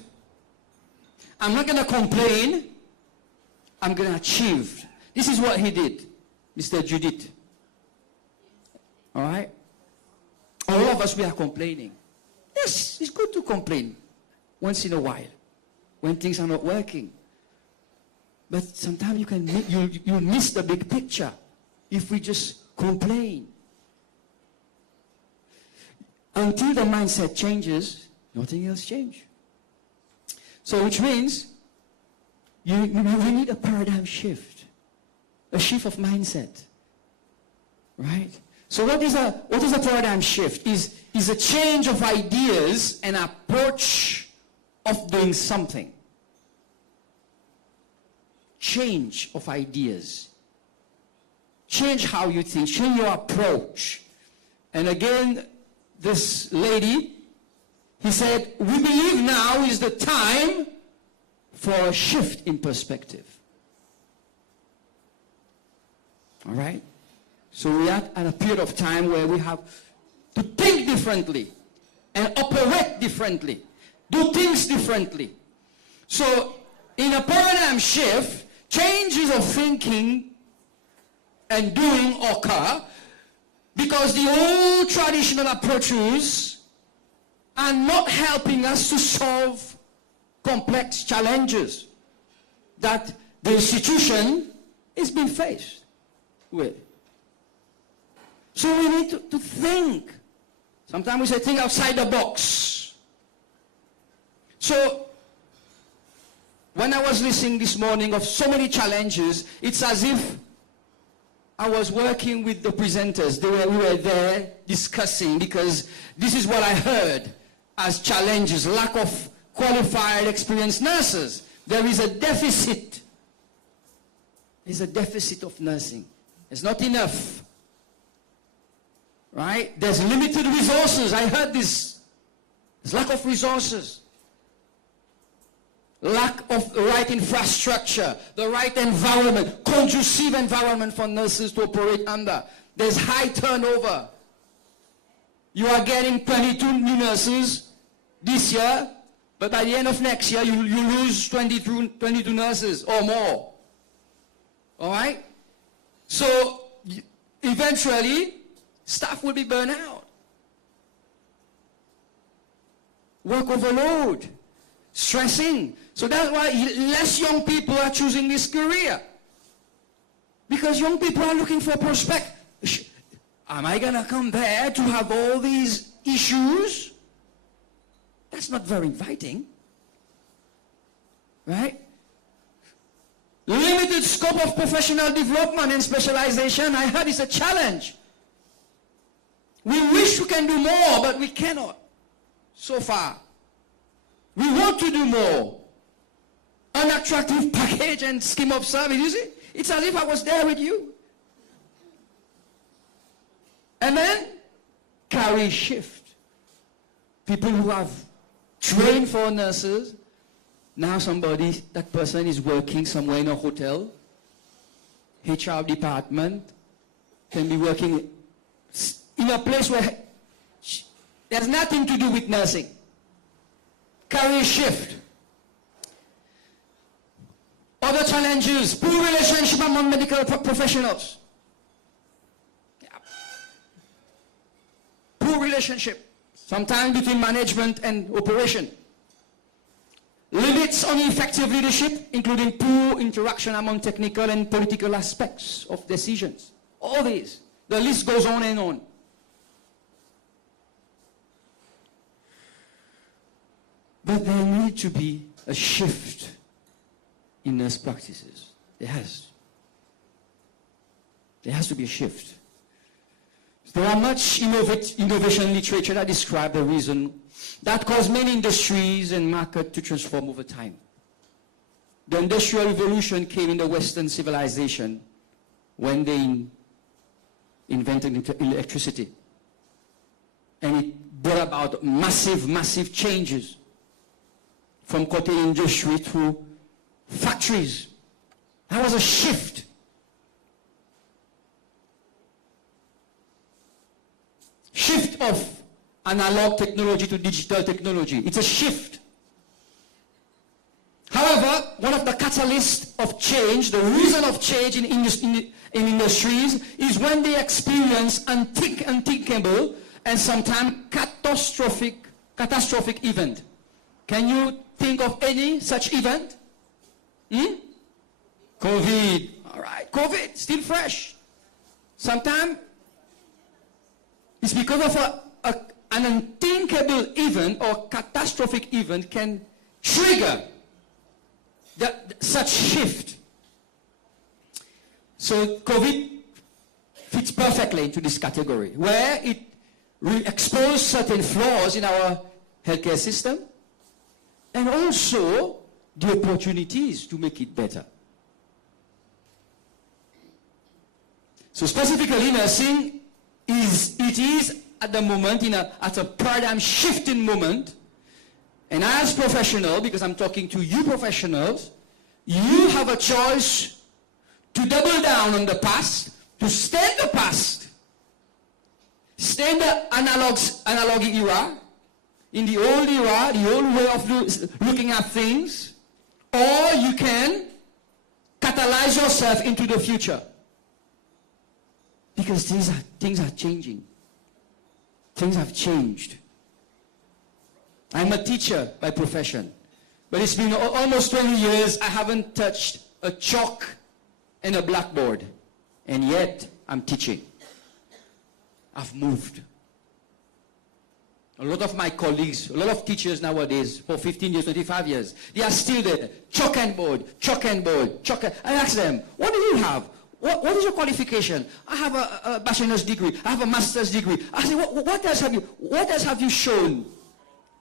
I'm not going to complain. I'm going to achieve. This is what he did, Mr. Judith. All right? All of us, we are complaining. Yes, it's good to complain once in a while when things are not working. But sometimes you miss the big picture if we just complain. Until the mindset changes, nothing else changes. So which means we need a paradigm shift, a shift of mindset, right? So what is a paradigm shift? Is a change of ideas and approach of doing something. Change of ideas. Change how you think. Change your approach. And again, this lady, he said, we believe now is the time for a shift in perspective. All right? So we are at a period of time where we have to think differently and operate differently, do things differently. So in a paradigm shift, changes of thinking and doing occur because the old traditional approaches are not helping us to solve complex challenges that the institution is being faced with. So we need to think. Sometimes we say think outside the box. So when I was listening this morning of so many challenges, it's as if I was working with the presenters. We were there discussing because this is what I heard as challenges. Lack of qualified, experienced nurses. There is a deficit. There's a deficit of nursing. There's not enough. Right? There's limited resources. I heard this. There's lack of resources. Lack of the right infrastructure, the right environment, conducive environment for nurses to operate under. There's high turnover. You are getting 22 new nurses this year, But by the end of next year, you lose 22 nurses or more. All right? So eventually, staff will be burned out. Work overload, stressing. So that's why less young people are choosing this career. Because young people are looking for prospect. Am I going to come there to have all these issues? That's not very inviting. Right? Limited scope of professional development and specialization, I heard, is a challenge. We wish we can do more, but we cannot so far. We want to do more. Unattractive package and scheme of service. You see, it's as if I was there with you. And then, career shift. People who have trained for nurses, now that person is working somewhere in a hotel, HR department, can be working in a place where there's nothing to do with nursing. Career shift. Other challenges, poor relationship among medical professionals. Yeah. Poor relationship, sometimes between management and operation. Limits on effective leadership, including poor interaction among technical and political aspects of decisions. All these. The list goes on and on. But there needs to be a shift in nurse practices. There has to be a shift. There are much innovation literature that describe the reason that caused many industries and markets to transform over time. The Industrial Revolution came in the Western civilization when they invented electricity. And it brought about massive changes from cottage industry to factories. That was a shift. Shift of analog technology to digital technology. It's a shift. However, one of the catalysts of change, the reason of change in industries, is when they experience unthinkable and sometimes catastrophic event. Can you think of any such event? COVID. All right, COVID, still fresh. Sometimes it's because of an unthinkable event or catastrophic event can trigger such shift. So COVID fits perfectly into this category, where it exposes certain flaws in our healthcare system and also the opportunities to make it better. So specifically, nursing is at the moment at a paradigm shifting moment. And as professional, because I'm talking to you professionals, you have a choice to double down on the past, to stay in the past, stay in the analog era, in the old era, the old way of looking at things, or you can catalyze yourself into the future. Because things are changing. Things have changed. I'm a teacher by profession, but it's been almost 20 years I haven't touched a chalk and a blackboard, and yet I'm teaching. I've moved. A lot of my colleagues, a lot of teachers nowadays, for 15 years, 25 years, they are still there. Chalk and board, chalk and board, chalk and... I ask them, what do you have? What is your qualification? I have a bachelor's degree. I have a master's degree. I say, what else have you shown?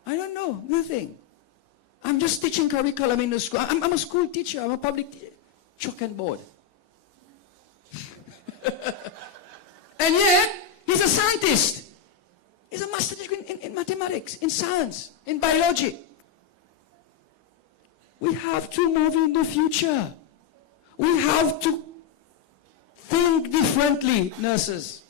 I don't know, nothing. I'm just teaching curriculum in the school. I'm a school teacher. I'm a public teacher. Chalk and board. And yet, he's a scientist. He's a master's degree in mathematics, in science, in biology. We have to move in the future. We have to think differently, nurses.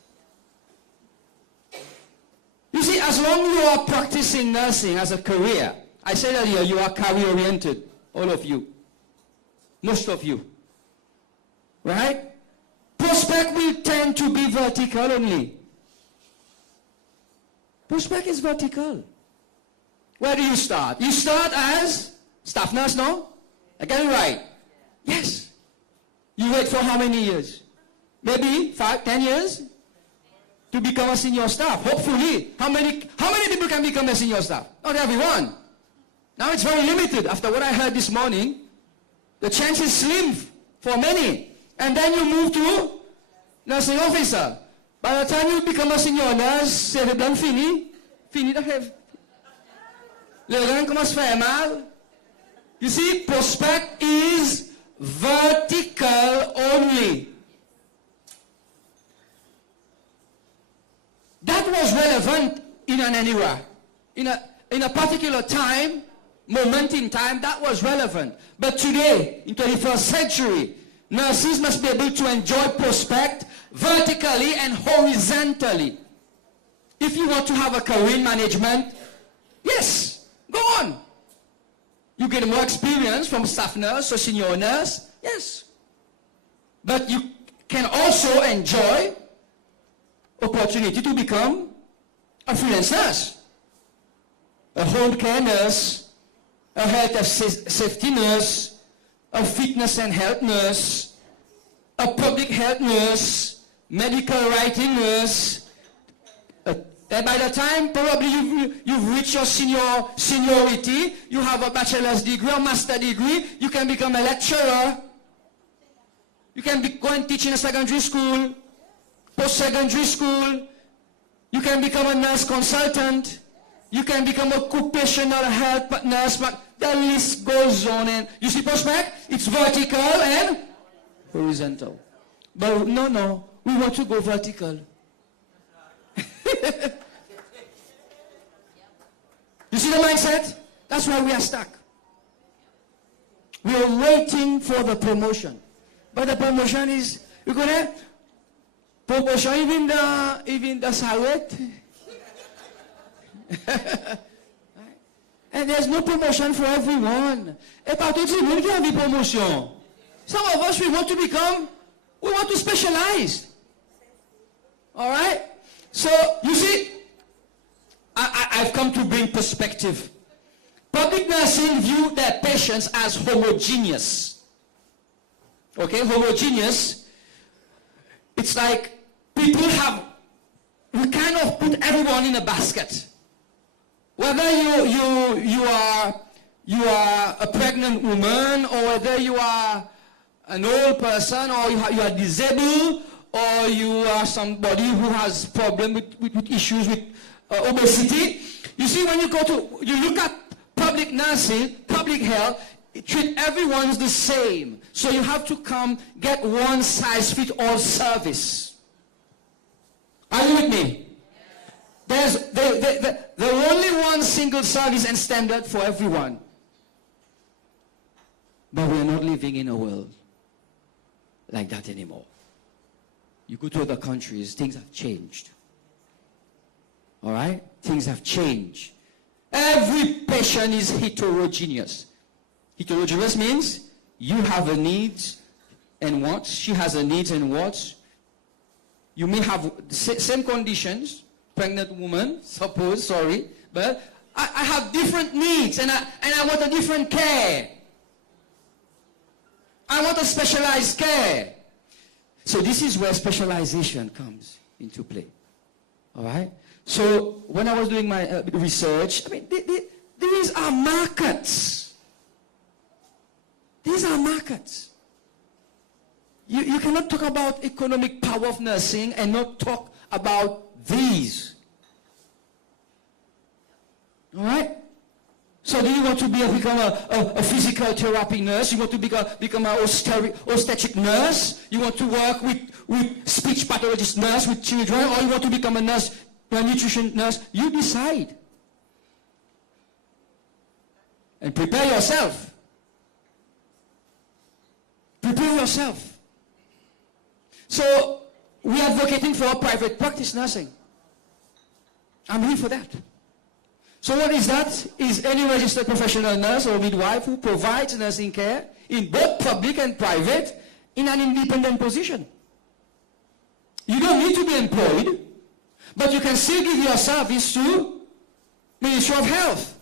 You see, as long as you are practicing nursing as a career, I said earlier, you are career-oriented, all of you. Most of you. Right? Prospect will tend to be vertical only. Prospect is vertical. Where do you start? You start as staff nurse, no? I get it right. Yes. You wait for how many years? Maybe 5, 10 years? To become a senior staff. Hopefully. How many people can become a senior staff? Not everyone. Now it's very limited. After what I heard this morning, the chance is slim for many. And then you move to nursing officer. By the time you become a senior nurse, c'est le blanc fini. Fini de rêve. Le rein commence à faire mal. You see, prospect is vertical only. That was relevant in an era. In a particular time, moment in time, that was relevant. But today, in 21st century, nurses must be able to enjoy prospect vertically and horizontally. If you want to have a career in management, yes, go on. You get more experience from staff nurse or senior nurse, yes. But you can also enjoy opportunity to become a freelance nurse, a home care nurse, a health and safety nurse, a fitness and health nurse, a public health nurse, medical writing nurse. And by the time probably you've reached your seniority, you have a bachelor's degree or master's degree, you can become a lecturer. You can go and teach in a secondary school, post-secondary school. You can become a nurse consultant. You can become a occupational health nurse. The list goes on. And you see prospect? It's vertical and horizontal. But no, we want to go vertical. You see the mindset? That's why we are stuck. We are waiting for the promotion. But the promotion is, you could have promotion even the salary. And there's no promotion for everyone. Et pas tout le monde qui a envie de promotion. Some of us, we want to specialize. All right? So, you see, I've come to bring perspective. Public nursing view their patients as homogeneous. Okay, homogeneous. It's like we kind of put everyone in a basket. Whether you are a pregnant woman, or whether you are an old person, or you are disabled, or you are somebody who has problem with issues with obesity. You see, when you look at public nursing, public health, it treat everyone the same. So you have to get one size fit all service. Are you with me? There's only one single service and standard for everyone. But we're not living in a world like that anymore. You go to other countries, things have changed. All right? Things have changed. Every patient is heterogeneous. Heterogeneous means you have a needs and wants. She has a needs and wants. You may have same conditions, pregnant woman, but I have different needs and I want a different care. I want a specialized care. So this is where specialization comes into play. All right? So when I was doing my research, I mean, these are markets. These are markets. You cannot talk about economic power of nursing and not talk about these. All right? So do you want to become a physical therapy nurse? You want to become an obstetric nurse? You want to work with speech pathologist nurse with children? Or you want to become a nurse, a nutrition nurse? You decide. And prepare yourself. Prepare yourself. So we are advocating for private practice nursing. I'm here for that. So what is that? Is any registered professional nurse or midwife who provides nursing care in both public and private in an independent position. You don't need to be employed, but you can still give your service to Ministry of Health.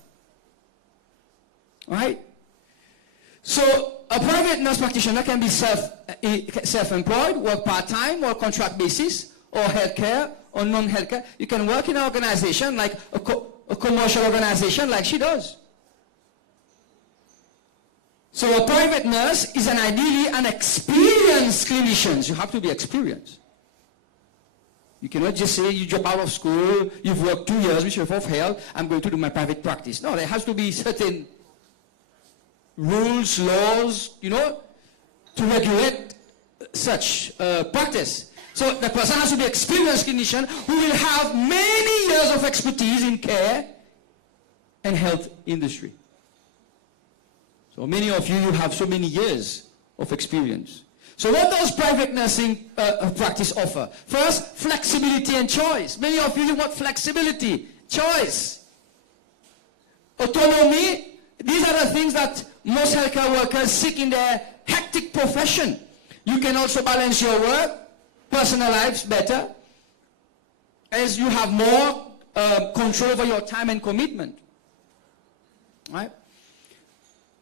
Right? So a private nurse practitioner can be self-employed, work part-time or contract basis, or healthcare or non-healthcare. You can work in an organization like a commercial organization like she does. So a private nurse is ideally an experienced clinician. You have to be experienced. You cannot just say you drop out of school, you've worked 2 years with your of health, I'm going to do my private practice. No, there has to be certain rules, laws, to regulate such practice. So the person has to be an experienced clinician who will have many years of expertise in care and health industry. So many of you have so many years of experience. So what does private nursing practice offer? First, flexibility and choice. Many of you want flexibility, choice, autonomy. These are the things that most healthcare workers seek in their hectic profession. You can also balance your work, personal lives better, as you have more control over your time and commitment. Right?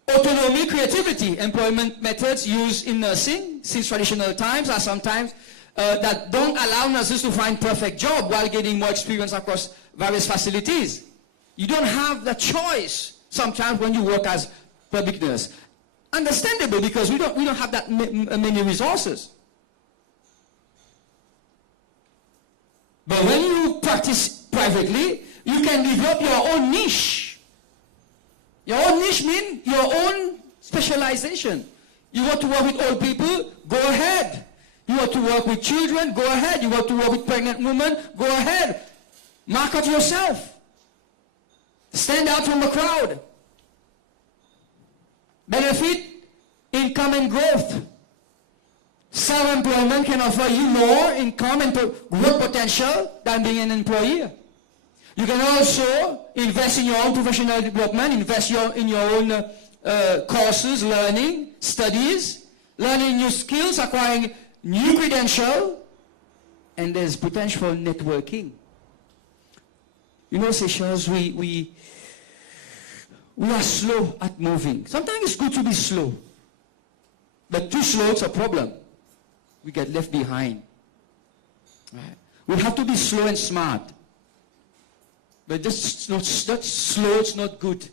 Autonomy, creativity, employment methods used in nursing since traditional times are sometimes that don't allow nurses to find perfect job while getting more experience across various facilities. You don't have the choice sometimes when you work as public nurse. Understandable, because we don't have that many resources. But when you practice privately, you can develop your own niche. Your own niche means your own specialization. You want to work with old people? Go ahead. You want to work with children? Go ahead. You want to work with pregnant women? Go ahead. Market yourself. Stand out from the crowd. Benefit, income and growth. Self-employment can offer you more income and growth potential than being an employee. You can also invest in your own professional development, invest in your own courses, learning, studies, learning new skills, acquiring new credentials, and there's potential for networking. Seychelles, we are slow at moving. Sometimes it's good to be slow, but too slow is a problem. We get left behind. Right? We have to be slow and smart. But just not slow, it's not good.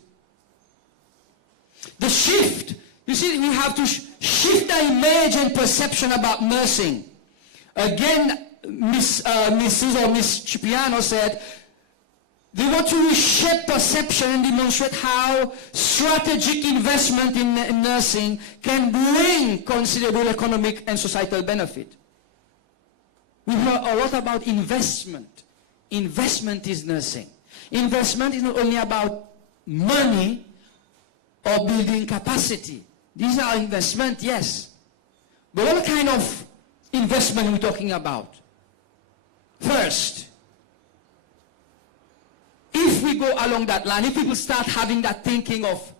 The shift. You see, we have to shift the image and perception about nursing. Again, Mrs. or Miss Cipriano said, they want to reshape perception and demonstrate how strategic investment in nursing can bring considerable economic and societal benefit. We heard a lot about investment. Investment is nursing. Investment is not only about money or building capacity. These are investment, yes. But what kind of investment are we talking about? First, if we go along that line, if people start having that thinking of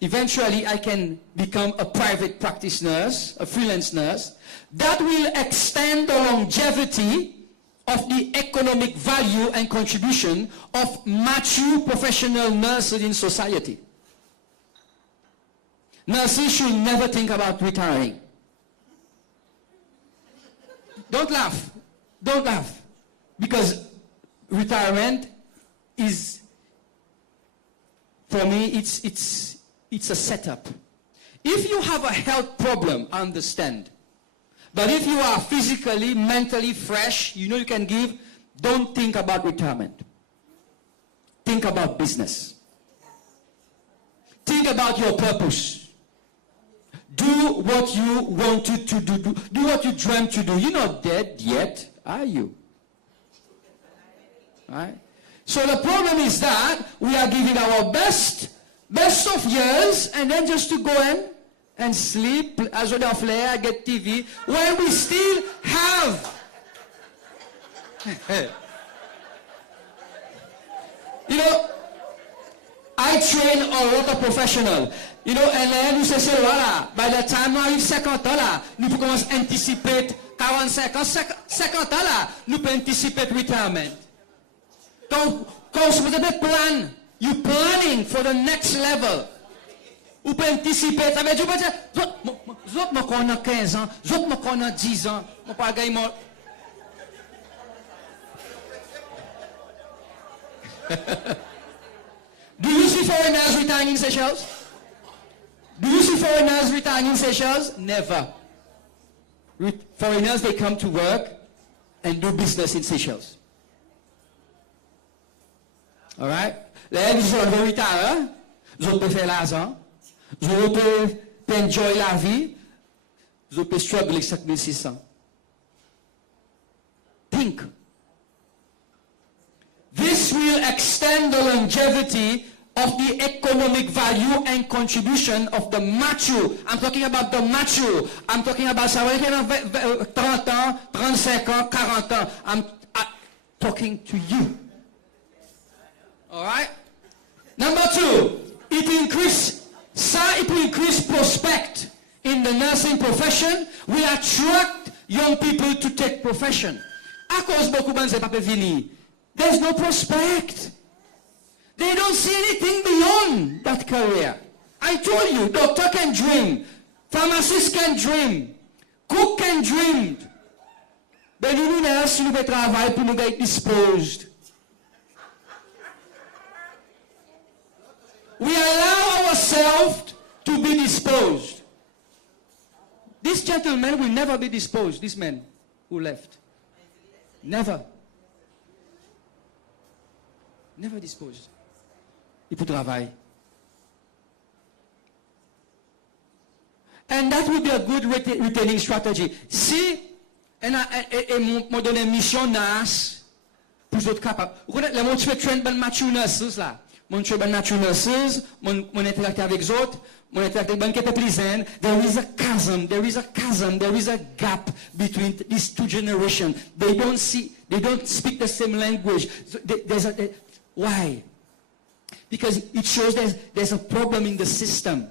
eventually I can become a private practice nurse, a freelance nurse, that will extend the longevity of the economic value and contribution of mature professional nurses in society. Nurses should never think about retiring. Don't laugh. Don't laugh. Because retirement is, for me, it's a setup. If you have a health problem, I understand. But if you are physically, mentally fresh, you can give, don't think about retirement. Think about business. Think about your purpose. Do what you wanted to do. Do what you dreamt to do. You're not dead yet, are you? Right? So the problem is that we are giving our best of years, and then just to go and sleep, as well as flare, get TV, when we still have. I train a lot of professionals. You know, et là, nous, c'est là. By the time nous arrivons 50 ans là, nous pouvons commencer à anticiper 45 ans, 50 ans là, nous pouvons anticiper retirement. Quand vous avez des plans, you're planning for the next level. Vous pouvez anticiper. Ça veut dire, vous avez 15 ans, vous avez 10 ans, vous pas gagner mon... Do you see foreigners retiring in Seychelles? Do you see foreigners retiring in Seychelles? Never. Foreigners, they come to work and do business in Seychelles. All right? Là, ils ont retard, ils ont faire l'argent, ils ont enjoy la vie, ils ont struggle avec 7600. Think. This will extend the longevity of the economic value and contribution of the mature. I'm talking about the mature. I'm talking about 30 ans, 35 ans, 40 ans. I'm talking to you. All right? Number 2, it will increase prospect in the nursing profession. We attract young people to take profession. À cause beaucoup de gens pas venir. There's no prospect. They don't see anything beyond that career. I told you, doctor can dream, pharmacist can dream, cook can dream. But nous nurse, nous devons travailler pour nous être disposed. We allow ourselves to be disposed. This gentleman will never be disposed, this man who left. Never. Never disposed. Il peut travailler. And that would be a good retaining strategy. Si, m'a donné une mission NAS, pour être capable. Vous connaissez, mon tu fais train de mature nurses là. Mon tu fais mature nurses, mon interacte avec les autres, mon interacte avec les qui étaient prisonniers. There is a chasm, there is a gap between these two generations. They don't speak the same language. So why? Because it shows there's a problem in the system.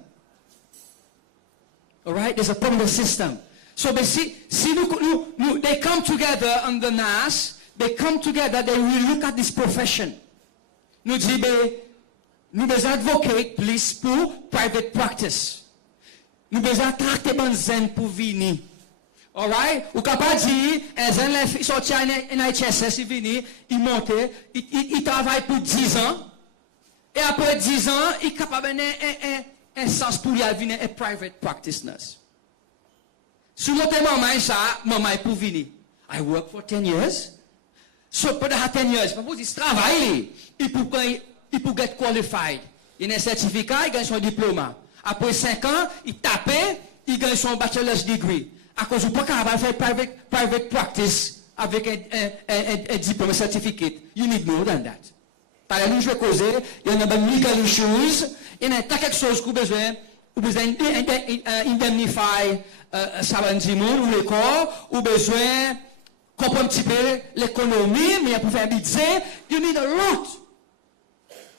All right? There's a problem in the system. So see, they come together on the NAS, they come together, they will look at this profession. Nous disons, nous devons advocate, please, pour private practice. Nous devons attracter des zen pour venir. All right? Ou capable dire, un zen il sortit en NHSS, il vient, il monte, il travaille pour 10 ans. Et après 10 ans, il est capable un sens pour y venir un private practice nurse. Si vous montez maman est pour venir. I work for 10 years. So, pendant 10 years, pour dire, travail, il peut get qualified. Il a un certificat, il gagne son diplôme. Après 5 ans, il tape, il gagne son bachelor's degree. À cause du pas capable faire private practice avec un diplôme, un certificate. You need more than that. Par exemple, je vais causer, il y a des legal issues, il y a quelque chose que vous besoin indemnifier salaire du monde ou le corps, ou besoin comprendre un petit peu l'économie, mais pour faire un budget, you need a lot.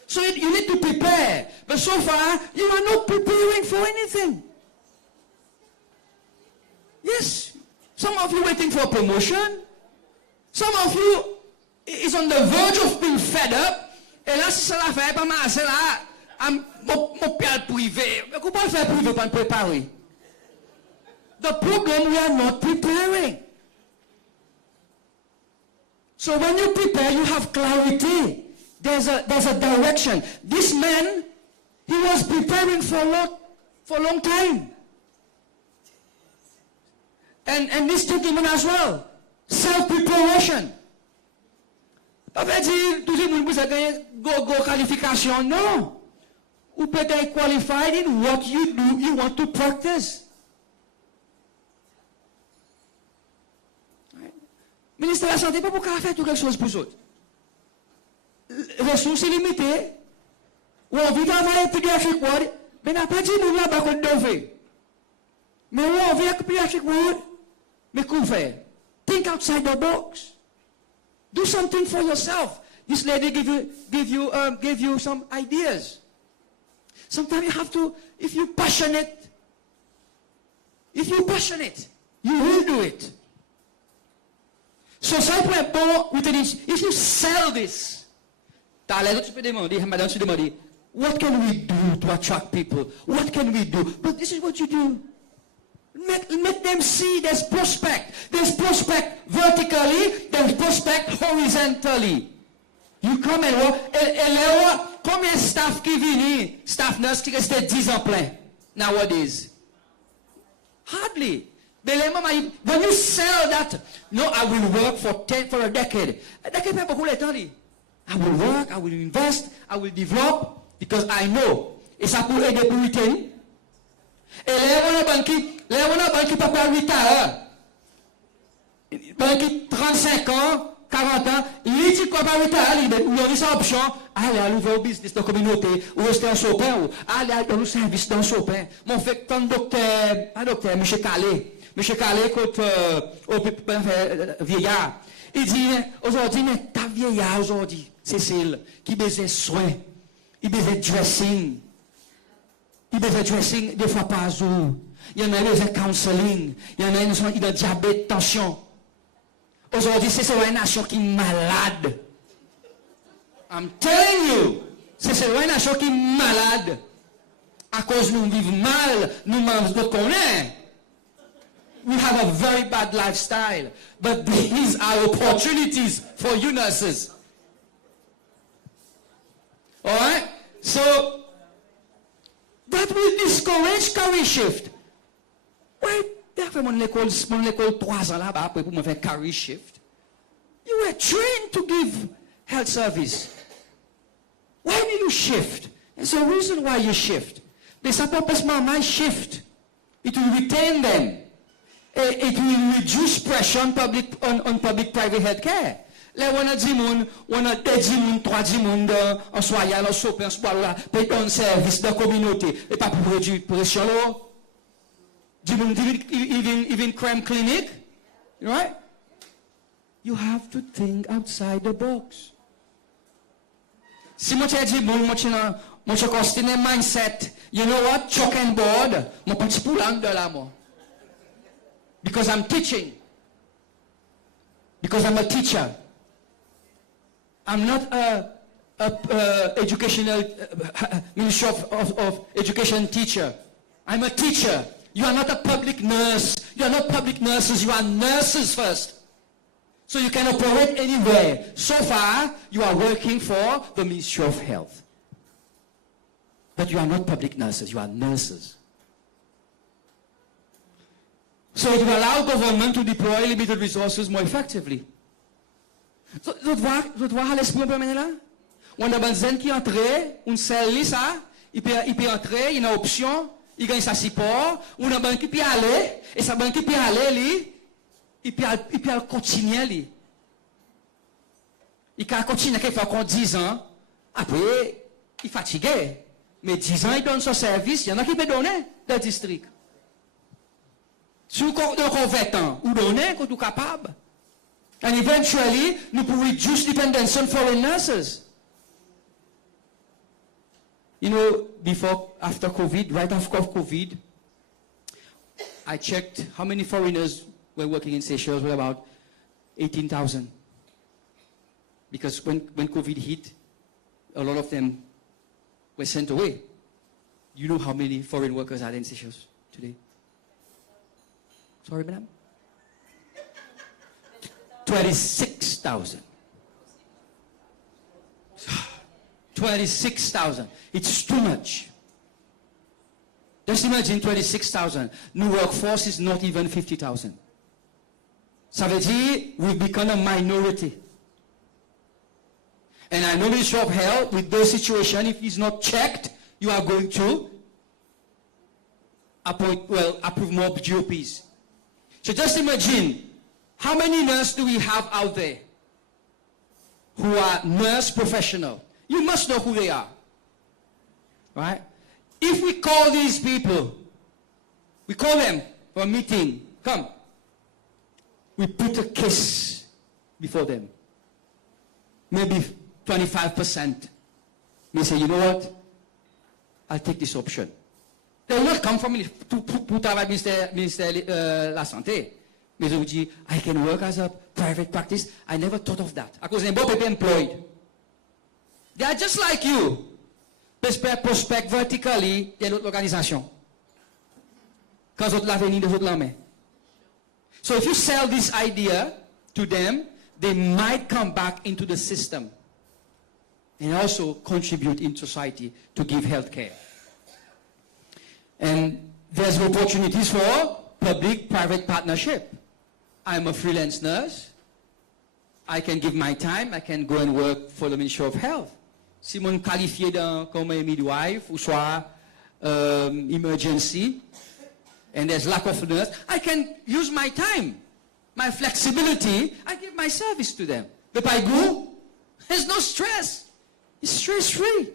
So you need to prepare. But so far, you are not preparing for anything. Yes, some of you waiting for a promotion. Some of you is on the verge of being fed up. Et là, si ça la fait, pas mal, c'est là, mon père privé. Mais comment faire privé pour préparer? The problem, we are not preparing. So when you prepare, you have clarity. There's a direction. This man, he was preparing for a long time. And this gentleman as well. Self-preparation. Pas dire, tout le monde vous a gagné go qualification. No. Ou peut-être qualified in what you do, you want to practice. Ministre de la Santé, pas pour faire tout quelque chose pour eux. Ressources limitées. Ou on vit travailler pédiatrique ward, mais n'a pas dit nous là-bas qu'on devait. Mais on vit avec pédiatrique ward, mais qu'on fait? Think outside the box. Do something for yourself. This lady gave you some ideas. Sometimes you have to, if you're passionate, you will do it. So, ça peut être bon, if you sell this, tu peux demander, madame, tu demandes, what can we do to attract people? What can we do? But this is what you do. Make them see there's prospect. There's prospect vertically, there's prospect horizontally. You come and work. Combien de staff qui vient, staff nurse qui reste 10 ans plein nowadays? Hardly. When you sell that, no, I will work for a decade. A decade pas beaucoup de temps. I will work, I will invest, I will develop, because I know. Et ça pour aider pour retain. Et les gens qui papa 8 ans, qui 35 ans, 40 ans, ils disent quoi pas 8 ans, ils ont cette option, aller à l'ouvrir au business dans la communauté, ou rester en sopin, ou aller à le service dans le sopin. Mon fait, tant docteur, M. Calais, côté vieillard, il dit, aujourd'hui, mais ta vieillard aujourd'hui, Cécile, qui besoin de soins, il besoin de dressing. Il besoin de dressing 2 fois par jour. Il y en a besoin de counseling. Il y en a qui ont diabète, tension. Aujourd'hui, c'est une nation qui est malade. I'm telling you, c'est une nation qui est malade. À cause nous vivons mal, nous mangeons de connaître. We have a very bad lifestyle. But these are opportunities for you nurses. Alright? So, that will discourage career shift. Wait, j'ai fait mon école 3 ans là-bas pour me faire career shift. You were trained to give health service. Why do you shift? There's a reason why you shift. There's a purpose my shift. It will retain them. It will reduce pressure on public-private health care. Là, on a 10 moun, on a 10 moun, 3 moun en soya, en sopé, en soir là, pour un service de la communauté. Et pas pour réduire pression là. 10 moun, even crime clinic. Right? You have to think outside the box. Si moi t'ai dit, bon, moi t'ai considéré mindset, you know what? Chalk and board, mon petit poulang de là, moi. Because I'm teaching. Because I'm a teacher. I'm not a educational Ministry of Education teacher. I'm a teacher. You are not a public nurse. You are not public nurses. You are nurses first. So you can operate anywhere. So far, you are working for the Ministry of Health. But you are not public nurses. You are nurses. So it will allow government to deploy limited resources more effectively. So, vous voyez à l'esprit un peu maintenant là? On a besoin qui entre, on sait ça, il peut entrer, il y a une option, il gagne sa support, on a besoin qui peut aller, et sa banque qui peut aller, il peut continuer. Il peut continuer qu'il fait encore 10 ans, après, il est fatigué. Mais 10 ans, il donne son service, il y en a qui peut donner dans le district. Si vous avez 20 ans, vous donnez quand vous êtes capable. And eventually, we will reduce dependence on foreign nurses. You know, after COVID, right after COVID, I checked how many foreigners were working in Seychelles. Well, about 18,000. Because when COVID hit, a lot of them were sent away. You know how many foreign workers are in Seychelles today? Sorry, madam? 26,000. 26,000. It's too much. Just imagine 26,000. New workforce is not even 50,000. Ça veut dire we become a minority. And I know Ministry of Health, with those situations, if it's not checked, you are going to approve more GOPs. So just imagine, how many nurses do we have out there who are nurse professional? You must know who they are. Right? If we call these people, we call them for a meeting, come. We put a case before them. Maybe 25% may say, you know what? I'll take this option. They will not come from me pour travailler ministère la santé. Mais je vous dis, I can work as a private practice. I never thought of that. À cause d'un bon people employed. They are just like you. Prospect vertically, il y a d'autres organisations. Quand vous l'avenir de votre main. So if you sell this idea to them, they might come back into the system and also contribute in society to give health care. And there's opportunities for public-private partnership. I'm a freelance nurse. I can give my time. I can go and work for the Ministry of Health. Si mon qualifié comme midwife ou soit emergency, and there's lack of nurse, I can use my time, my flexibility. I give my service to them. If I go, there's no stress. It's stress-free.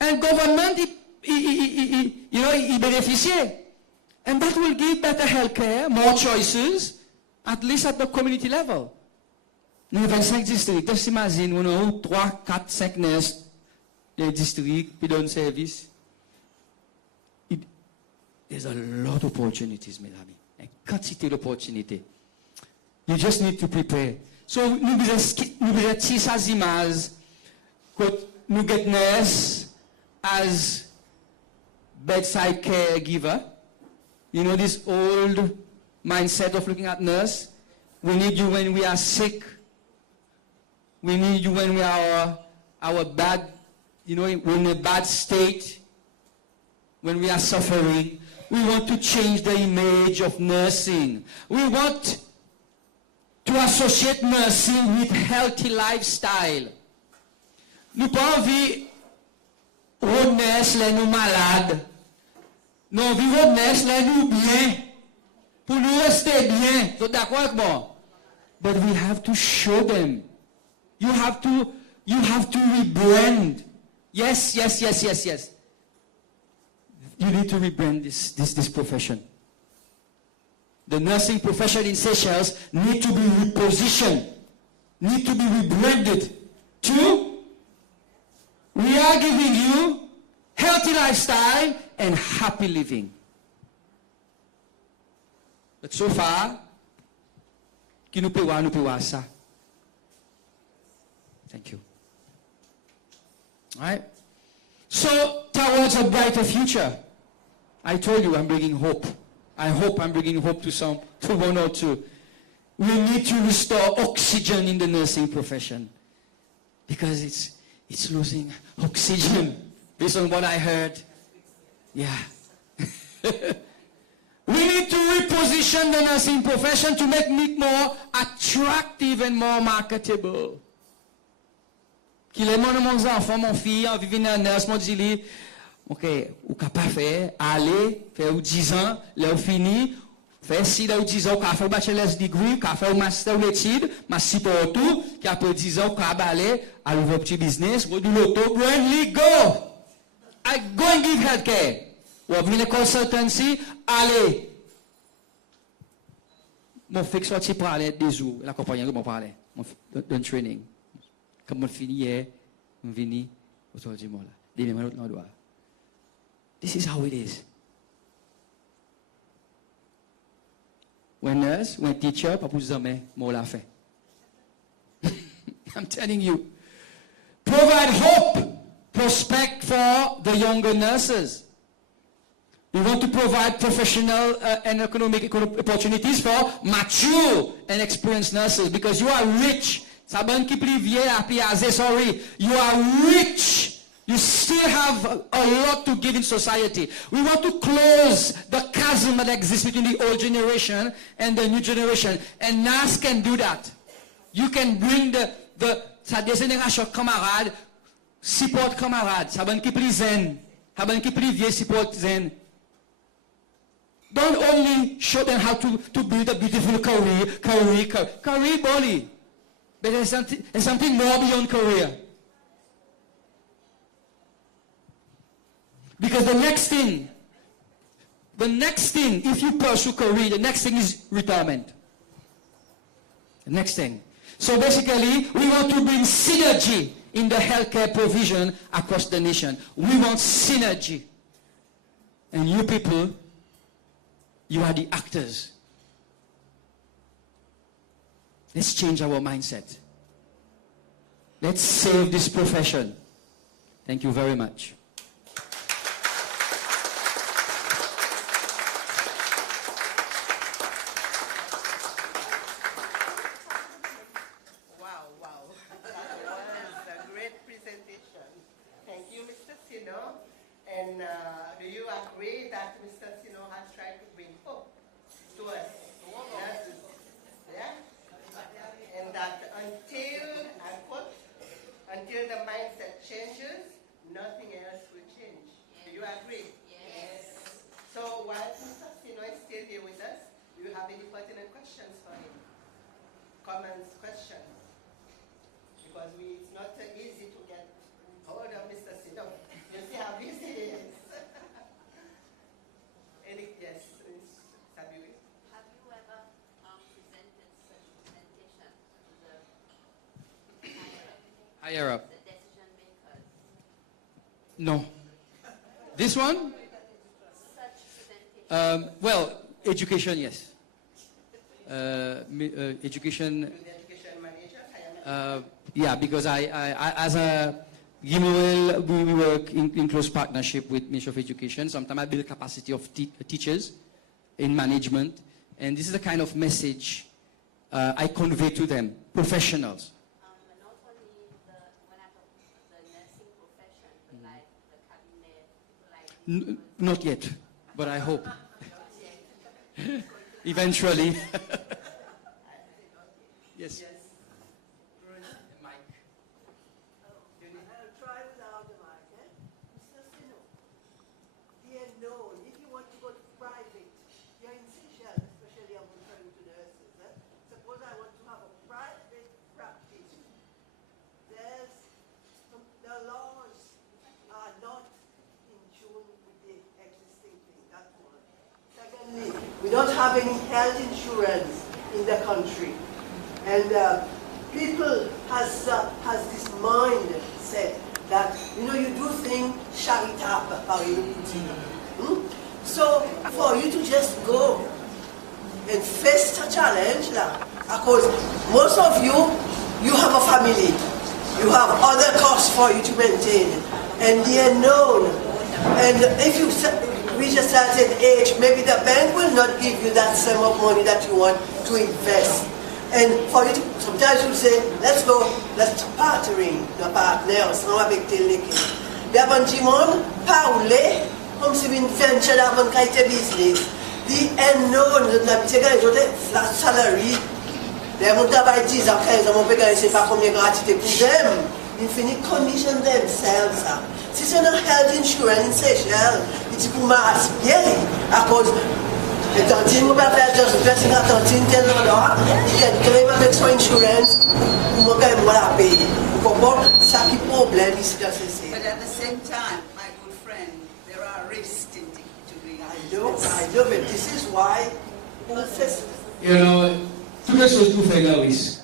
And government, il bénéficie. And that will give better healthcare, more choices, at least at the community level. Nous avons 25 districts. Just imagine, on a 3, 4, 5 nurses, les districts, qui donnent service. There's a lot of opportunities, mes amis. A quantité d'opportunités. You just need to prepare. So, nous avons 6 images, nous get nurse as bedside caregiver. You know this old mindset of looking at nurse? We need you when we are sick. We need you when we are our bad, we're in a bad state, when we are suffering. We want to change the image of nursing. We want to associate nursing with healthy lifestyle. Nous pas envie de nurse les nous malades. Nous vivons de nurse les nous bien. Pour nous rester bien. Vous êtes d'accord avec moi? But we have to show them. You have to rebrand. Yes. You need to rebrand this profession. The nursing profession in Seychelles need to be repositioned, need to be rebranded to we are giving you healthy lifestyle and happy living. But so far, qui nous peut voir ça. Thank you. All right? So, towards a brighter future, I told you I'm bringing hope. I hope I'm bringing hope to one or two. We need to restore oxygen in the nursing profession because it's losing oxygen based on what I heard. Yeah. We need to reposition the nursing profession to make it more attractive and more marketable. Qu'il est mon enfant, mon fille, en vivant dans nurse, mon dit, ok, ou capable faire, aller, faire 10 ans, là ou fini, faire 6 ou 10 ans, faire bachelor's degree, faire master l'étude, master pour tout, qui après 10 ans, aller, à l'ouvrir petit business, ou du loto, grandly go! I go and give healthcare. Ou venir consultancy, allez. Mon fils sorti pour aller des jours, l'accompagnement pour parler, mon training. Comme on finit hier, on vient, autour du monde là. This is how it is. When nurse, when teacher, pas pour jamais, moi l'a fait. I'm telling you. Provide hope, prospect for the younger nurses. We want to provide professional and economic opportunities for mature and experienced nurses because you are rich. Sorry, you are rich. You still have a lot to give in society. We want to close the chasm that exists between the old generation and the new generation. And NAS can do that. You can bring sa génération camarade, support camarade. Saban ki pli zen. Saban ki pli vie support zen. Don't only show them how to build a beautiful career body. But there's something more beyond career. Because the next thing, if you pursue career, the next thing is retirement. The next thing. So basically, we want to bring synergy in the healthcare provision across the nation. We want synergy. And you people, you are the actors. Let's change our mindset. Let's save this profession. Thank you very much. Wow, wow. That was a great presentation. Thank you, Mr. Sino. And do you agree that Mr. Sino has tried to bring hope to us? Yes. Yeah? And that until the mindset changes, nothing else will change. Do you agree? Yes. So while Mr. Sino is still here with us, do you have any pertinent questions for him? Comments, questions? Because it's not easy to get hold of Mr. Sino. You see how busy he is. Yes, Sabiwe? Have you ever presented such presentation to the Higher up. the decision makers? No. This one? Such presentation. Well, education, yes. Education. Yeah, because I as a Gimel, we work in close partnership with Ministry of Education. Sometimes I build capacity of teachers in management, and this is the kind of message I convey to them, professionals. Not only when I talk the nursing profession, but like the cabinet, like Not yet, but I hope. Eventually. Yes. Try without the mic, eh? Mr. Sino, dear known, if you want to go to private, you're in Seychelles, especially I'm referring to nurses, eh? Suppose I want to have a private practice. The laws are not in tune with the existing thing, that's one. Secondly, we don't have any health insurance in the country. And people has this mindset that, you do things charitable par une. So for you to just go and face the challenge, because most of you have a family, you have other costs for you to maintain, and the unknown. And if you reach a certain age, maybe the bank will not give you that sum of money that you want to invest. And for you to, sometimes you say, let's go, let's partnering, the partners, on va avec l'équipe. Mais avant de parler, comme si une venture avant de business. The unknown, c'est quand ils ont la salary, les gens travaillent 10 ans, 15 ans, on peut gagner, c'est pas combien de gratuité pour them. Ils finissent commission themselves. Si c'est un health insurance in Seychelles, it's pour m'aspirer à cause. The tontine will have just dressing a tontine $10. You can claim an extra insurance. You can pay. But at the same time, my good friend, there are risks in doing this. I know, but this is why. Tout quelque chose qu'on fait là, oui.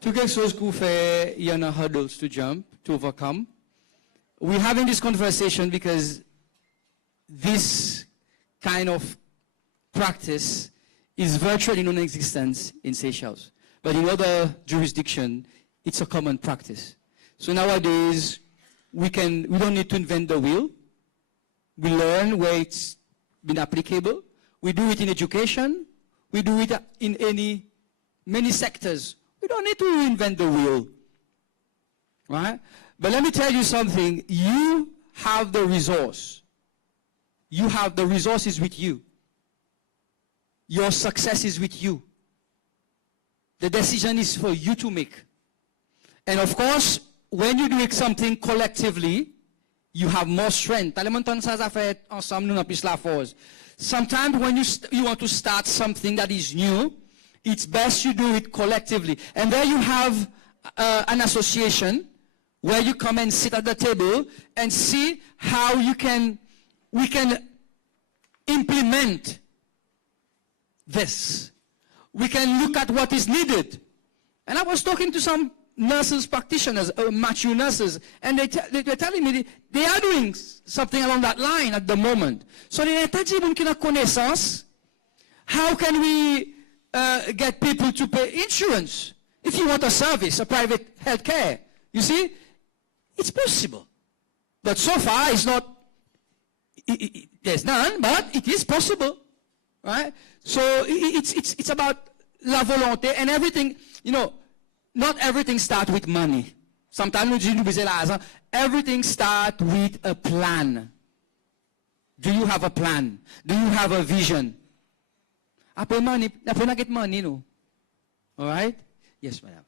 Tout quelque chose qu'on fait, il y en a hurdles to jump, to overcome. We're having this conversation because this kind of practice is virtually non-existent in Seychelles. But in other jurisdictions, it's a common practice. So nowadays, we don't need to invent the wheel. We learn where it's been applicable. We do it in education. We do it in many sectors. We don't need to reinvent the wheel. Right? But let me tell you something. You have the resource. You have the resources with you. Your success is with you. The decision is for you to make. And of course, when you do something collectively, you have more strength. Sometimes when you want to start something that is new, it's best you do it collectively. And there you have an association where you come and sit at the table and see how we can implement this. We can look at what is needed. And I was talking to some nurses practitioners, mature nurses, and they're telling me they are doing something along that line at the moment. So they tell connaissance. How can we get people to pay insurance? If you want a service, a private health care, you see, it's possible. But so far, it's not, there's none, but it is possible, right? So it's about la volonté and everything, you know, not everything starts with money. Sometimes everything starts with a plan. Do you have a plan? Do you have a vision? Apple money, apple not get money, no. All right? Yes, madam.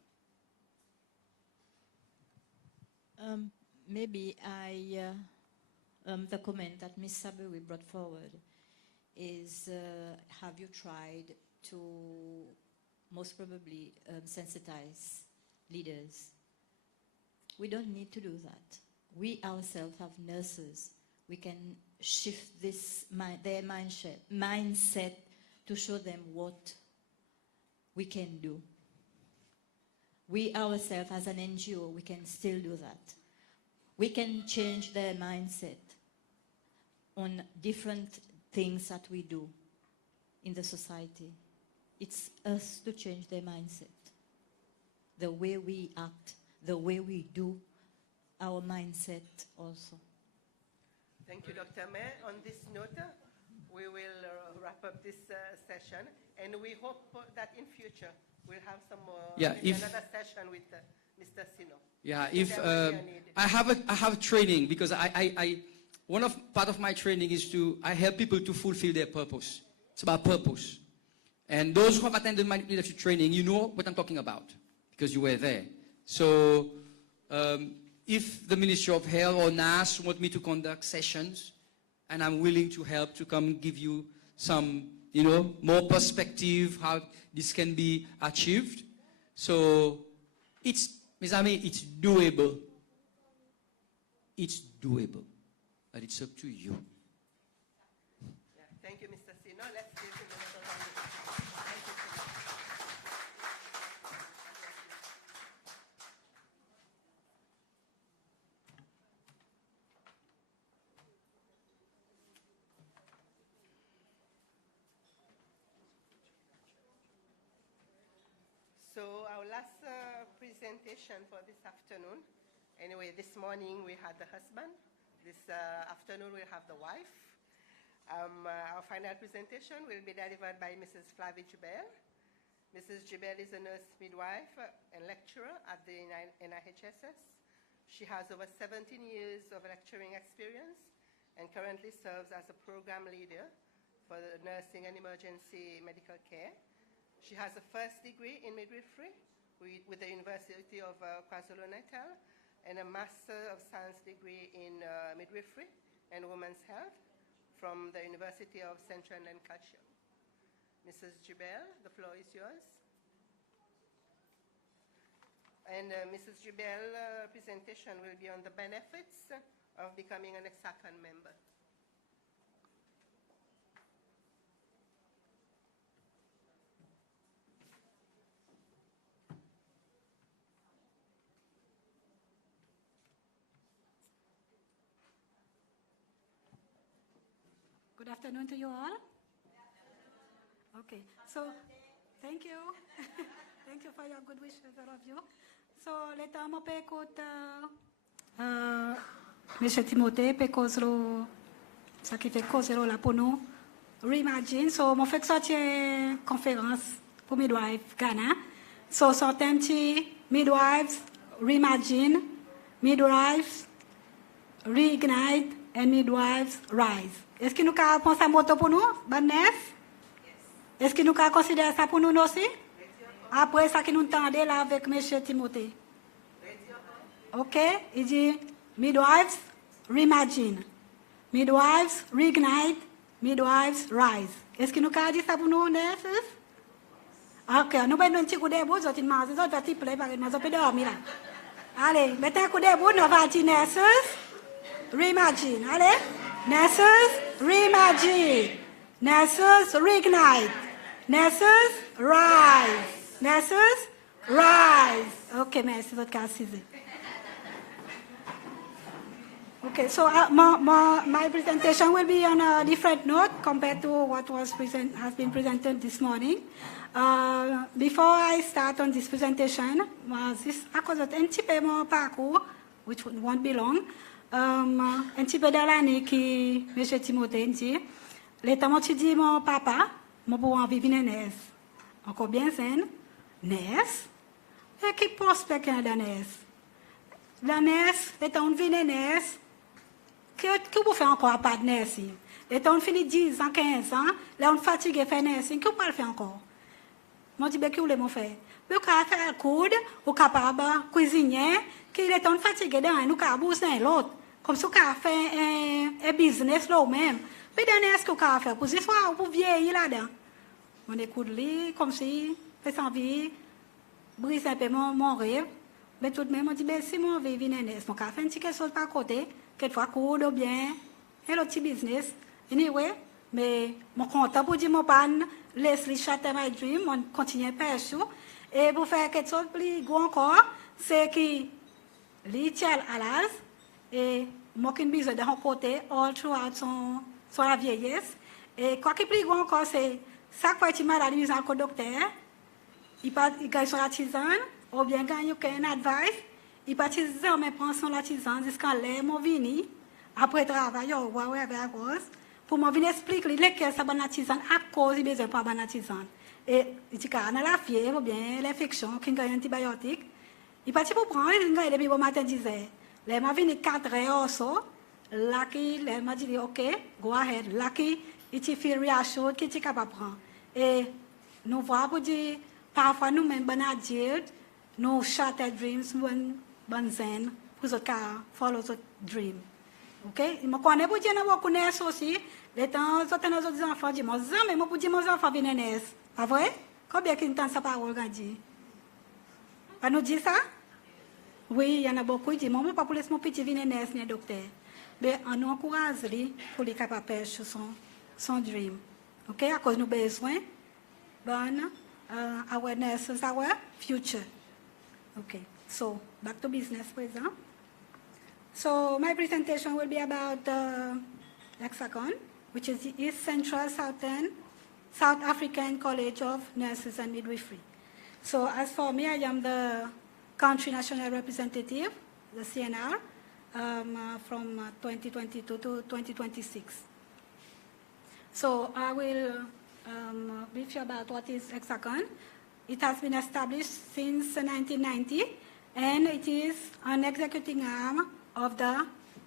Maybe the comment that Ms. Sabewi brought forward is, have you tried to most probably sensitize leaders? We don't need to do that. We ourselves have nurses. We can shift their mindset to show them what we can do. We ourselves as an NGO, we can still do that. We can change their mindset on different things that we do in the society. It's us to change their mindset. The way we act, the way we do, our mindset also. Thank you, Dr. May. On this note, we will wrap up this session, and we hope that in future we'll have some more, another session with Mr. Sino. Yeah, if I have training, because part of my training is I help people to fulfill their purpose. It's about purpose. And those who have attended my leadership training, you know what I'm talking about, because you were there. So if the Ministry of Health or NAS want me to conduct sessions, and I'm willing to help to come give you some, you know, more perspective how this can be achieved. So it's, Ms. Ami, it's doable. It's doable. But it's up to you. Yeah, thank you, Mr. Sino. Let's give him another round of applause. Thank you. So our last presentation for this afternoon. Anyway, this morning we had the husband. This afternoon we'll have the wife. Our final presentation will be delivered by Mrs. Flavie Jubel. Mrs. Jubel is a nurse midwife and lecturer at the NIHSS. She has over 17 years of lecturing experience and currently serves as a program leader for the nursing and emergency medical care. She has a first degree in midwifery with the University of KwaZulu-Natal and a Master of Science degree in midwifery and women's health from the University of Central and Calcium. Mrs. Jubel, the floor is yours. And Mrs. Jubel's presentation will be on the benefits of becoming an Hexagon member. Good afternoon to you all. Okay, so thank you. Thank you for your good wishes, all of you. So later I'm going to Mr. Timothée because ça qui fait cause là pour nous. Reimagine. So je fais sortir conférence pour Midwife Ghana. So certain midwives reimagine, midwives reignite and midwives rise. Est-ce que nous pouvons penser à moto pour nous, Bannes? Est-ce que nous pouvons considérer ça pour nous aussi? Après ça que nous entendons là avec M. Timothée. OK? Il dit midwives reimagine, midwives reignite, midwives rise. Est-ce que nous pouvons dire ça pour nous, nurses? OK, nous allons un petit coup de bout, nous allons faire petit play, nous allons dormir là. Allez, mettez un coup de bout, nous allons dire nurses reimagine. Allez? Nurses, reimagine. Nurses, reignite. Nurses, rise. Nurses, Rise. Okay, merci, votre cas assisé. Okay, so my presentation will be on a different note compared to what has been presented this morning. Before I start on this presentation, à cause un petit peu mon parcours, which won't be long, un petit peu dans l'année qui M. Timothée dit, l'état où tu dis mon papa, mon beau envie de naître. Encore bien zen, naître, et qui prospère qu'il y a dans naître. La naître, l'état où vient naître, que vous faites encore à pas de nursing? L'état où finit 10 ans, 15 ans, là on fatigué faire nursing, que vous pouvez faire encore? Moi, je dis, que vous voulez faire? Vous pouvez faire coude, ou capable de cuisiner, qu'il est en fatigué dans nous cabous dans l'autre. Comme ça, vous pouvez faire un business là même. Mais dans ce que vous pouvez faire, pour ce soir, vous vieillir là-dedans. On écoute lui, comme si, fait envie, brise un peu mon rêve. Mais tout de même, on dit, si mon vie vient dans mon café, un petit quelque chose par côté, quelquefois coude ou bien, un autre petit business. Anyway, mais mon content pour dire mon panne, laisse-le shatter my dream, on continue à pêcher. Et pour faire quelque chose de plus gros encore, c'est que lui tient à l'âge et moi qui besoin de son côté all throughout son la vieillesse. Et quoi qui est plus gros encore, c'est ça quoi tu m'as la en docteur, il gagne son la tisane, ou bien gagne un advice, il participe mais prend son la tisane jusqu'à l'air, mon vini, après travail, au revoir avec la cause, pour moi venir expliquer lesquels ça bonne la tisane à cause il besoin pas bonne la tisane. Et il dit qu'on a la fièvre ou bien l'infection, qui gagne antibiotique. Il partit pour prendre, il gagne depuis le matin 10 heures. Les m'a venu 4 heures ou so. Lucky, les m'a dit OK, go ahead. Lucky, il te fait reassured qu'il est capable de prendre. Et nous voyons pour dire, parfois nous-mêmes, bon adultes, nous shatter dreams, bon zen, pour ce cas, follow the dream. OK? Il me connaît pour dire, nous connaissons aussi, les temps, nos enfants disent, mais moi pour dire, mes enfants viennent naître. Pas vrai? Combien de temps ça parole qu'on dit? On nous dit ça? Oui, il y en a beaucoup qui disent, moi, pas pour laisser mon petit venir naître, ni docteur. Mais on nous encourage pour les capables de faire son dream. OK? À cause de nos besoins, bon, our nurses, our future. OK. So, back to business, present. So, my presentation will be about Hexagon, which is the East Central South African College of Nurses and Midwifery. So as for me, I am the country national representative, the CNR, from 2022 to 2026. So I will brief you about what is Hexagon. It has been established since 1990, and it is an executing arm of the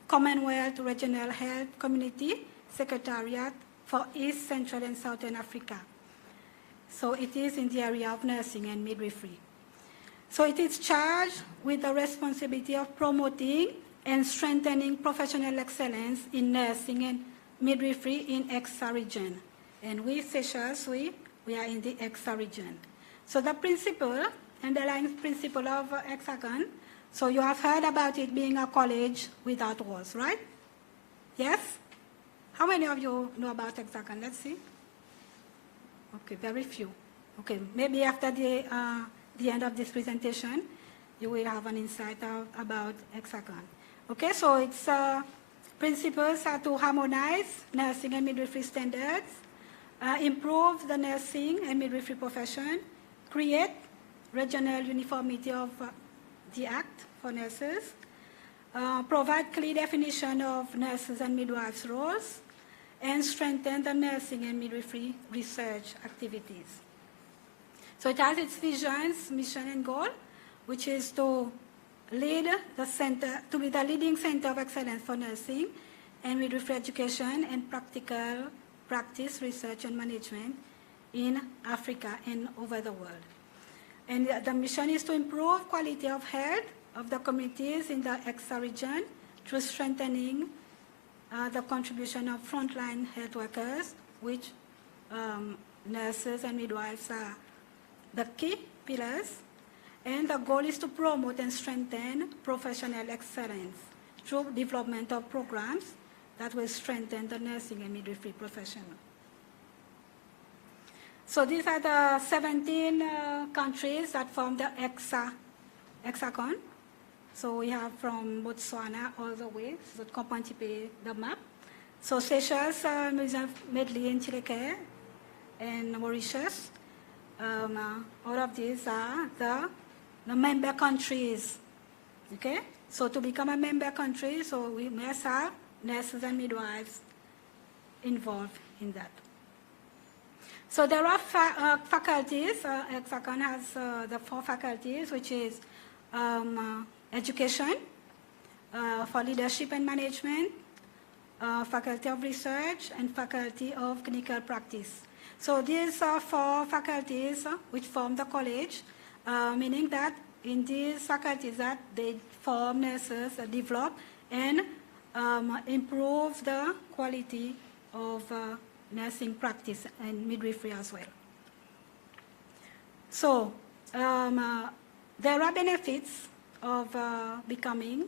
Commonwealth Regional Health Community Secretariat for East, Central, and Southern Africa. So it is in the area of nursing and midwifery. So it is charged with the responsibility of promoting and strengthening professional excellence in nursing and midwifery in EXA region. And we, Seychelles, we are in the EXA region. So the principle, underlying principle of Hexagon, so you have heard about it being a college without walls, right? Yes? How many of you know about Hexagon? Let's see. Okay, very few. Okay, maybe after the end of this presentation, you will have an insight about Hexagon. Okay, so its principles are to harmonize nursing and midwifery standards, improve the nursing and midwifery profession, create regional uniformity of the act for nurses, provide clear definition of nurses and midwives' roles, and strengthen the nursing and midwifery research activities. So it has its visions, mission, and goal, which is to lead the center, to be the leading center of excellence for nursing and midwifery education and practical practice, research, and management in Africa and over the world. And the mission is to improve quality of health of the communities in the EXA region through strengthening the contribution of frontline health workers, which nurses and midwives are the key pillars. And the goal is to promote and strengthen professional excellence through development of programs that will strengthen the nursing and midwifery profession. So these are the 17 countries that form the hexagon. So we have from Botswana all the way, so compare the map. So Seychelles, Medley and Chile, and Mauritius. All of these are the member countries. Okay? So to become a member country, so we must have nurses and midwives involved in that. So there are faculties. Hexagon has the 4 faculties, which is education, for leadership and management, faculty of research, and faculty of clinical practice. So these are 4 faculties which form the college, meaning that in these faculties that they form nurses, develop, and improve the quality of nursing practice and midwifery as well. So there are benefits of becoming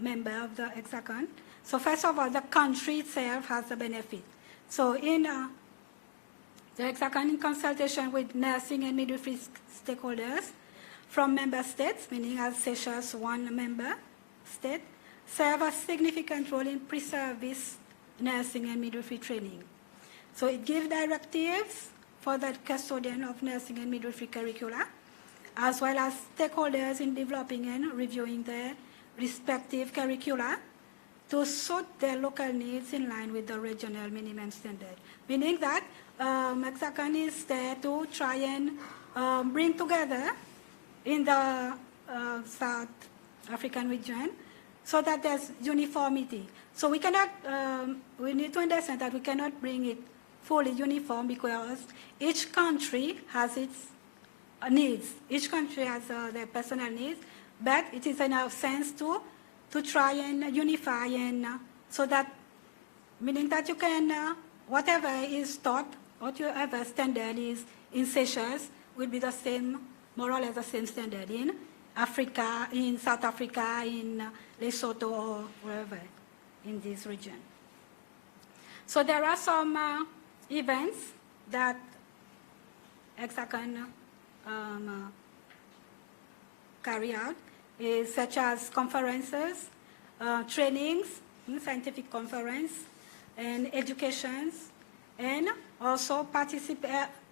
member of the hexagon. So first of all, the country itself has a benefit. So in the hexagon, in consultation with nursing and midwifery stakeholders from member states, meaning as Seychelles, one member state, serve a significant role in pre-service nursing and midwifery training. So it gives directives for the custodian of nursing and midwifery curricula, as well as stakeholders in developing and reviewing their respective curricula to suit their local needs in line with the regional minimum standard. Meaning that hexagon is there to try and bring together in the South African region so that there's uniformity. So we cannot, we need to understand that we cannot bring it fully uniform because each country has its needs. Each country has their personal needs, but it is in a sense to try and unify and so that, meaning that you can, whatever is taught, whatever standard is in Seychelles will be the same, more or less the same standard in Africa, in South Africa, in Lesotho or wherever in this region. So there are some events that hexagon carry out, such as conferences, trainings, scientific conference, and educations, and also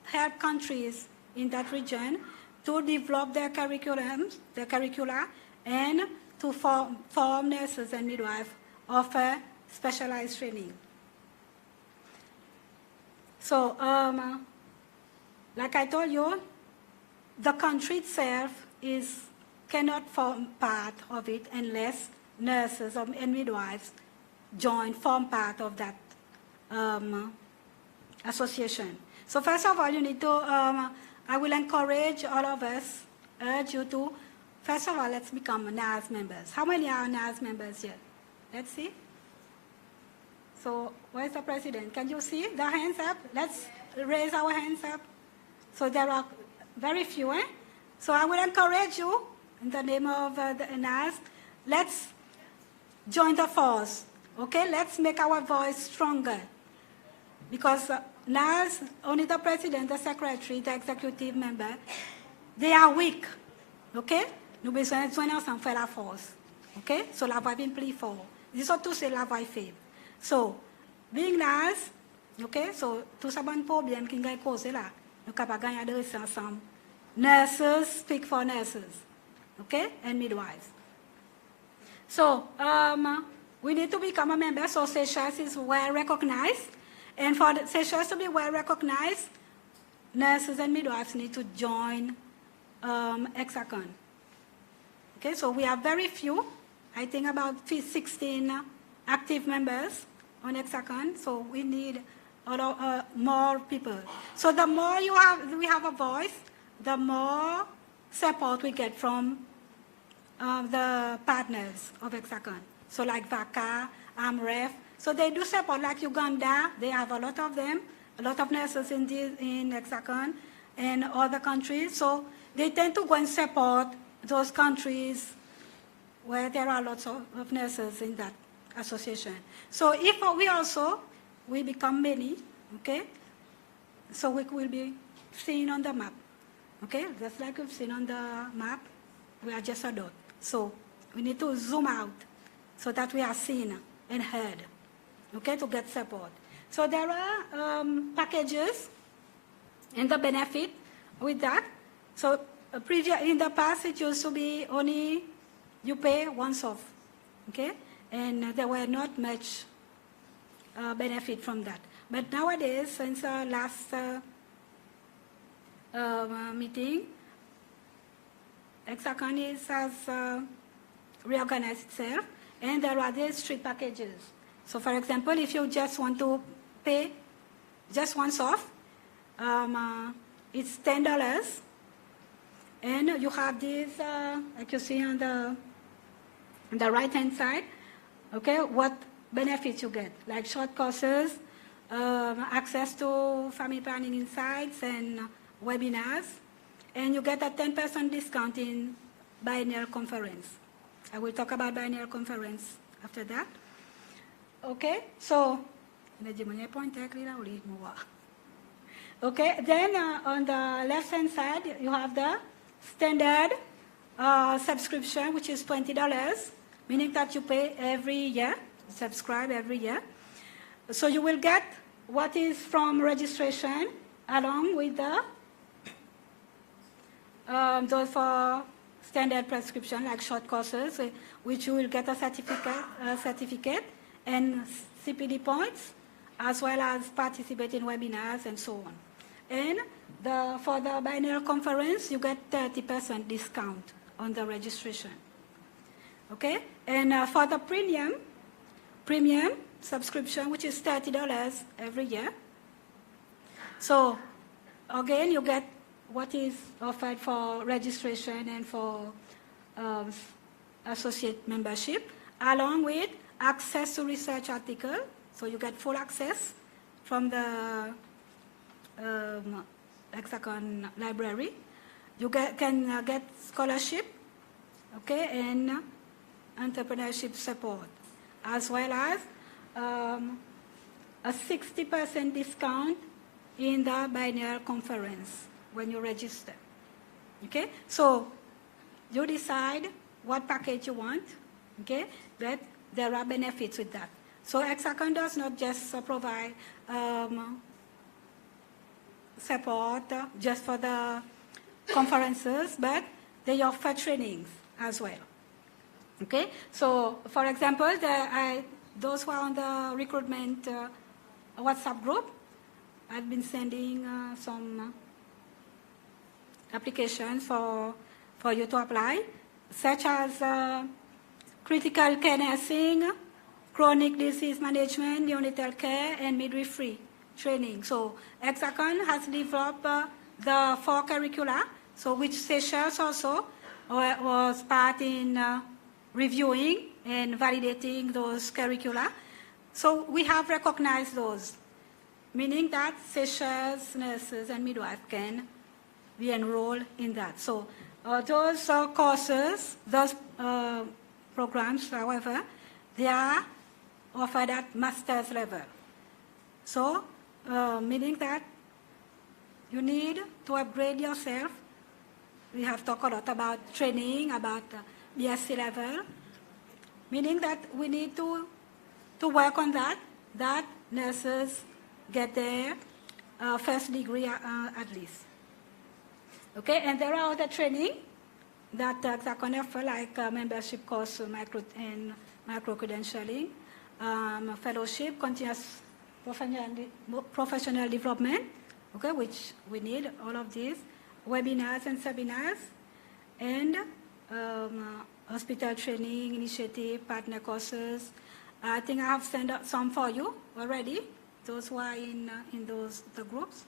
help countries in that region to develop their curriculums, their curricula, and to form nurses and midwives, offer specialized training. So, like I told you, the country itself cannot form part of it unless nurses and midwives form part of that association. So first of all, you need to, I will encourage all of us, urge you to, first of all, let's become NAS members. How many are NAS members here? Let's see. So where's the president? Can you see the hands up? Let's raise our hands up. So there are very few. So I will encourage you, in the name of the NAS, let's join the force. Okay, let's make our voice stronger. Because NAS, only the president, the secretary, the executive member, they are weak. Okay? Nous besoin de joindre ensemble faire la force. Okay? So la voix vient plus fort. Ils sont tous la voix faible. So, being NAS, okay, so tout ça bon problème qui est causé là, nous capables de gagner ensemble. Nurses speak for nurses, okay, and midwives. So, we need to become a member, so Seychelles is well recognized. And for Seychelles to be well recognized, nurses and midwives need to join hexagon. Okay, so we have very few, I think about 16 active members on hexagon, so we need more people. So the more we have a voice, the more support we get from the partners of hexagon. So like VACA, AMREF, so they do support, like Uganda, they have a lot of them, a lot of nurses in hexagon and other countries. So they tend to go and support those countries where there are lots of nurses in that association. So if we become many, okay, so we will be seen on the map. Okay, just like we've seen on the map, we are just a dot. So we need to zoom out so that we are seen and heard, okay, to get support. So there are packages and the benefit with that. So in the past, it used to be only you pay once off, okay, and there were not much benefit from that. But nowadays, since our last meeting, Hexagon has reorganized itself, and there are these 3 packages. So for example, if you just want to pay just once off, it's $10, and you have these, like you see on the right-hand side, okay, what benefits you get, like short courses, access to family planning insights and webinars, and you get a 10% discount in biennial conference. I will talk about biennial conference after that. Okay, so, okay, then on the left-hand side, you have the standard subscription, which is $20, meaning that you pay every year, subscribe every year. So you will get what is from registration along with the those for standard prescription, like short courses, which you will get a certificate and CPD points, as well as participate in webinars and so on. And for the biennial conference, you get 30% discount on the registration. Okay? And for the premium subscription, which is $30 every year. So again, you get what is offered for registration and for associate membership, along with access to research article. So you get full access from the Hexagon library. You can get scholarship, okay, and entrepreneurship support, as well as a 60% discount in the biennial conference when you register. Okay, so you decide what package you want, okay, but there are benefits with that. So Hexagon does not just provide support just for the conferences, but they offer trainings as well. Okay, so for example, those who are on the recruitment WhatsApp group, I've been sending some applications for you to apply, such as critical care nursing, chronic disease management, neonatal care, and midwifery training. So Hexagon has developed the 4 curricula, so which Seychelles also was part in reviewing and validating those curricula. So we have recognized those, meaning that Seychelles nurses and midwives can be enrolled in that. So those courses, those programs, however, they are offered at master's level. So meaning that you need to upgrade yourself. We have talked a lot about training, about BSc level, meaning that we need to work on that nurses get their first degree at least. Okay, and there are other training that Hexagon offer, like membership course, micro-credentialing, fellowship, continuous professional development, okay, which we need, all of these, webinars and seminars, and hospital training, initiative, partner courses. I think I have sent out some for you already, those who are in the groups.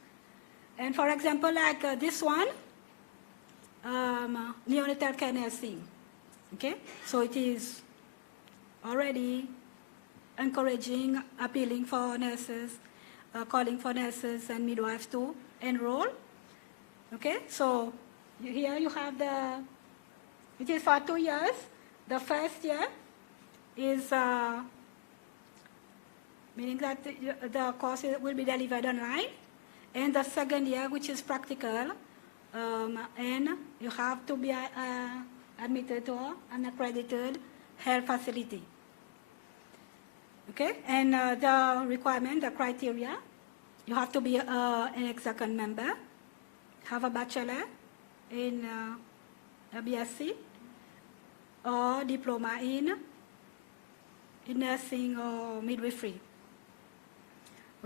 And for example, like this one, neonatal care nursing, okay? So it is already encouraging, appealing for nurses, calling for nurses and midwives to enroll, okay? So here you have it is for 2 years. The first year is, meaning that the course will be delivered online, and the second year, which is practical, and you have to be admitted to an accredited health facility. Okay, and the requirement, the criteria, you have to be an executive member, have a bachelor in a BSc, or diploma in nursing or midwifery.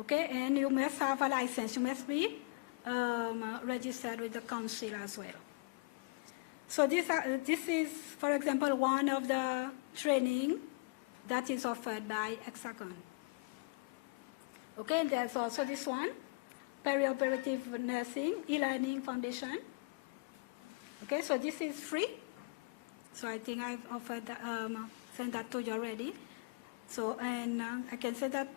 Okay, and you must have a license. You must be registered with the council as well. So this is, for example, one of the training that is offered by Hexagon. Okay, and there's also this one, perioperative nursing, e-learning foundation. Okay, so this is free. So I think I've offered, sent that to you already. So, and I can say that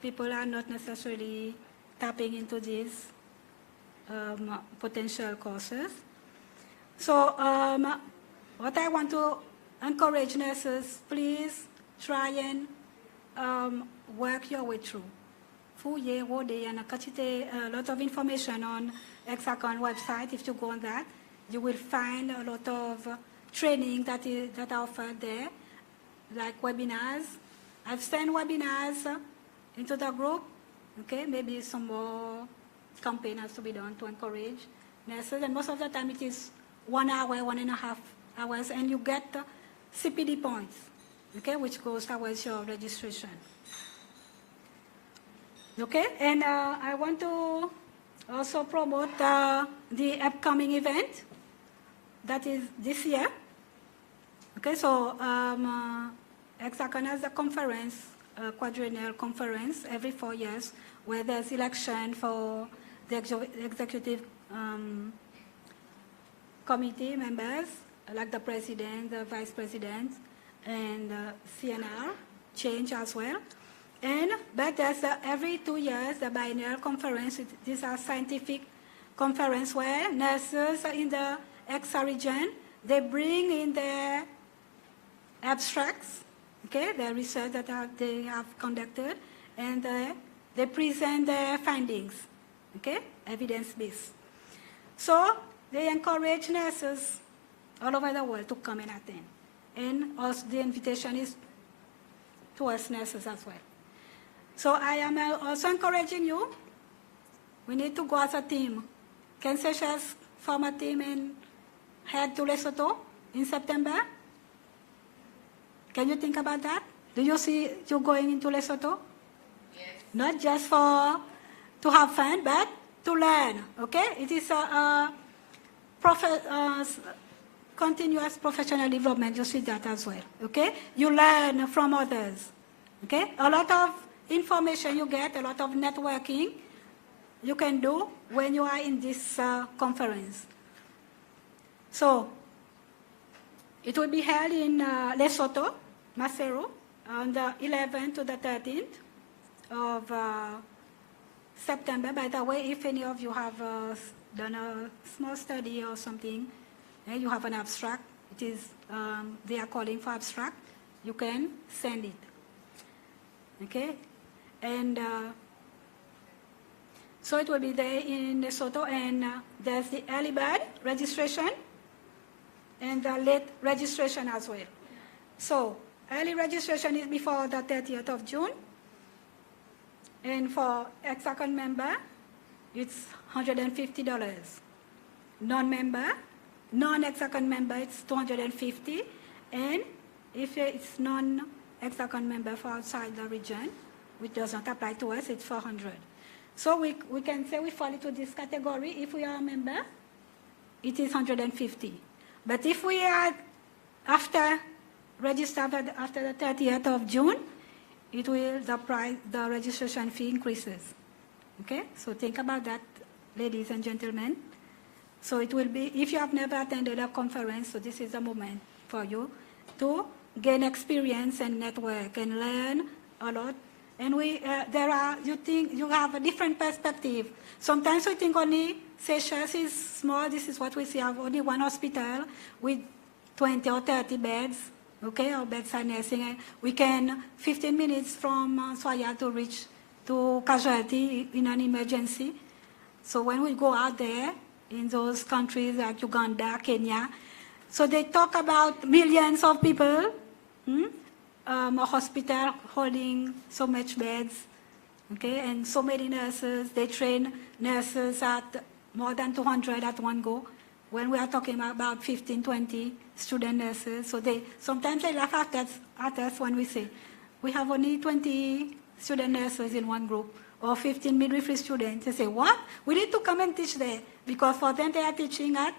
people are not necessarily tapping into these potential courses. So what I want to encourage nurses, please try and work your way through. And a lot of information on Hexagon website. If you go on that, you will find a lot of training that are offered there, like webinars. I've sent webinars into the group. Okay, maybe some more campaign has to be done to encourage nurses. And most of the time it is 1 hour, 1.5 hours, and you get CPD points, okay, which goes towards your registration. Okay, and I want to also promote the upcoming event that is this year. Okay, so Hexagon has a conference, a quadrennial conference every 4 years, where there's election for the executive committee members, like the president, the vice president, and CNR change as well. But there's every 2 years the biennial conference. These are scientific conference where nurses in the EXA region, they bring in their abstracts, okay, the research that they have conducted, and they present their findings, okay, evidence-based. So they encourage nurses all over the world to come and attend. And also the invitation is to us nurses as well. So I am also encouraging you, we need to go as a team. Can Seychelles form a team and head to Lesotho in September? Can you think about that? Do you see you going into Lesotho? Yes. Not just to have fun, but to learn, okay? It is a continuous professional development. You see that as well, okay? You learn from others, okay? A lot of information you get, a lot of networking you can do when you are in this conference. So it will be held in Lesotho, Maseru, on the 11th to the 13th of September. By the way, if any of you have done a small study or something, and you have an abstract, it is, they are calling for abstract, you can send it. Okay? And so it will be there in Lesotho, and there's the early bird registration and the late registration as well. So early registration is before the 30th of June. And for Hexagon member, it's $150. Non-Hexagon member, it's $250. And if it's non-Hexagon member for outside the region, which does not apply to us, it's $400. So we can say we fall into this category. If we are a member, it is $150. But if we are registered after the 30th of June, the registration fee increases. Okay, so think about that, ladies and gentlemen. So it will be, if you have never attended a conference, so this is a moment for you to gain experience and network and learn a lot. And you have a different perspective. Sometimes we think only Seychelles is small. This is what we see, have only one hospital with 20 or 30 beds, okay, or bedside nursing. We can, 15 minutes from Soya to reach to casualty in an emergency. So when we go out there in those countries like Uganda, Kenya, so they talk about millions of people, a hospital holding so much beds, okay, and so many nurses. They train nurses at more than 200 at one go. When we are talking about 15, 20 student nurses, so sometimes they laugh at us when we say, we have only 20 student nurses in one group, or 15 midwifery students. They say, what? We need to come and teach there, because for them they are teaching at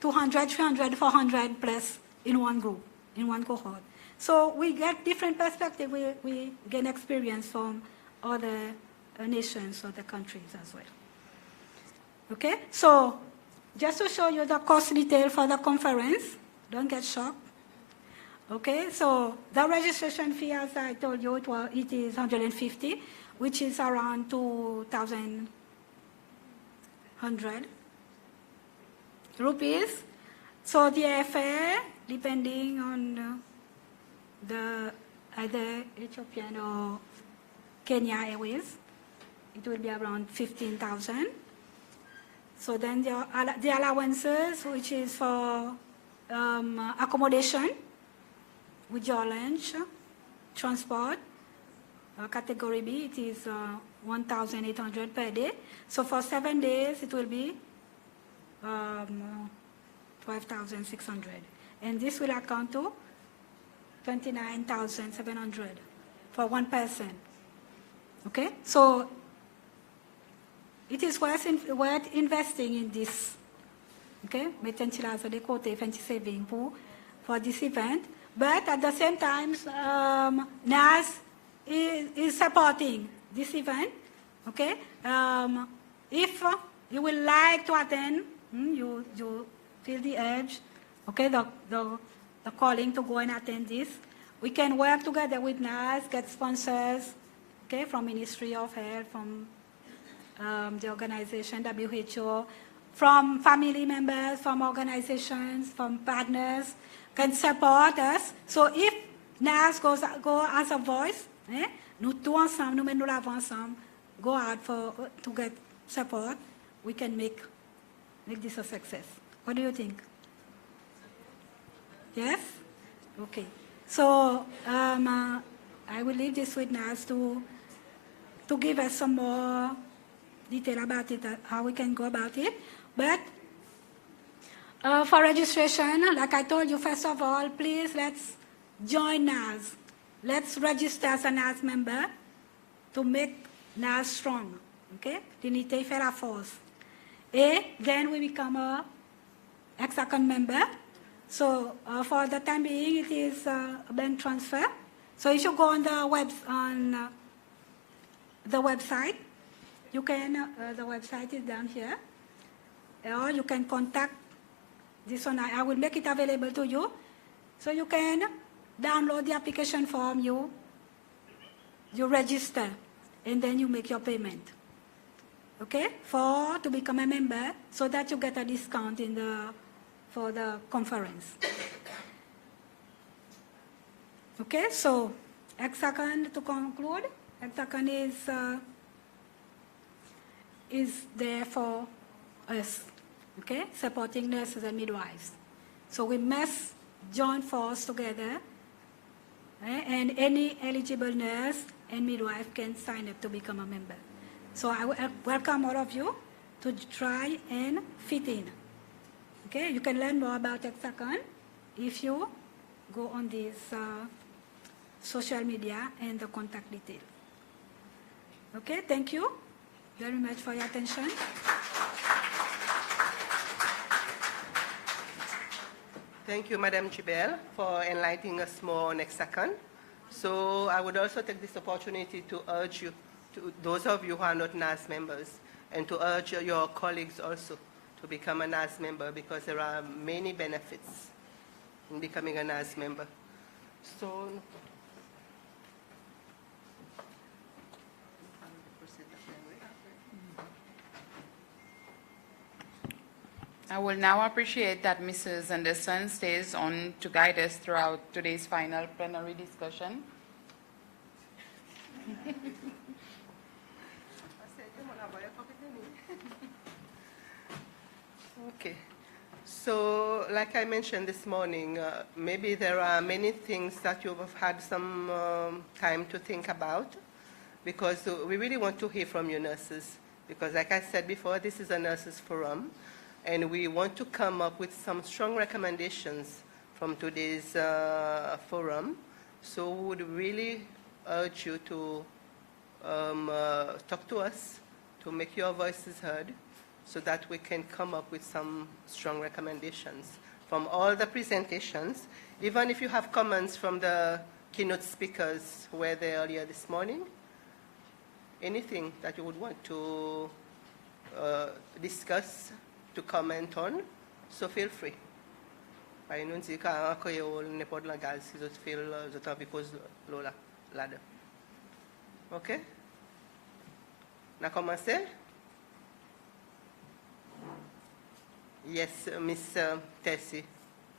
200, 300, 400 plus in one group, in one cohort. So we get different perspective. We gain experience from other nations, other countries as well. Okay, so just to show you the cost detail for the conference, don't get shocked. Okay, so the registration fee, as I told you, it is 150, which is around 2,100 rupees. So the airfare, depending on the either Ethiopian or Kenya Airways, it will be around 15,000. So then the allowances, which is for accommodation with your lunch, transport, category B, it is 1,800 per day. So for 7 days, it will be 12,600. And this will account to 29,700 for one person. Okay? So it is worth investing in this. Okay? Saving for this event. But at the same time, NAS is supporting this event. Okay? If you would like to attend, you feel the urge, okay, the calling to go and attend this, we can work together with NAS, get sponsors, okay, from Ministry of Health, from the organization WHO, from family members, from organizations, from partners, can support us. So if NAS go as a voice, nous tous ensemble, nous mettons l'avant ensemble, go out to get support, we can make this a success. What do you think? Yes? Okay. So I will leave this with NAS to give us some more detail about it, how we can go about it. But for registration, like I told you, first of all, please let's join NAS. Let's register as a NAS member to make NAS strong. Okay? L'unité fait la force. And then we become a hexagon member. So for the time being, it is a bank transfer. So if you go on the website, you can, the website is down here, or you can contact this one. I will make it available to you. So you can download the application form, you register, and then you make your payment. Okay, to become a member, so that you get a discount for the conference. Okay, so hexagon, to conclude, hexagon is there for us, okay, supporting nurses and midwives. So we must join force together, and any eligible nurse and midwife can sign up to become a member. So I welcome all of you to try and fit in. Okay, you can learn more about hexagon if you go on this social media and the contact detail. Okay, thank you very much for your attention. Thank you, Madam Chibel, for enlightening us more on hexagon. So I would also take this opportunity to urge you, to those of you who are not NAS members, and to urge your colleagues also to become a NAS member, because there are many benefits in becoming a NAS member. So I will now appreciate that Mrs. Anderson stays on to guide us throughout today's final plenary discussion. So, like I mentioned this morning, maybe there are many things that you've had some time to think about, because we really want to hear from you nurses. Because like I said before, this is a nurses forum, and we want to come up with some strong recommendations from today's forum. So we would really urge you to talk to us, to make your voices heard, so that we can come up with some strong recommendations from all the presentations. Even if you have comments from the keynote speakers who were there earlier this morning, anything that you would want to discuss, to comment on, so feel free. OK? On a commencé? Yes, Miss Tessie.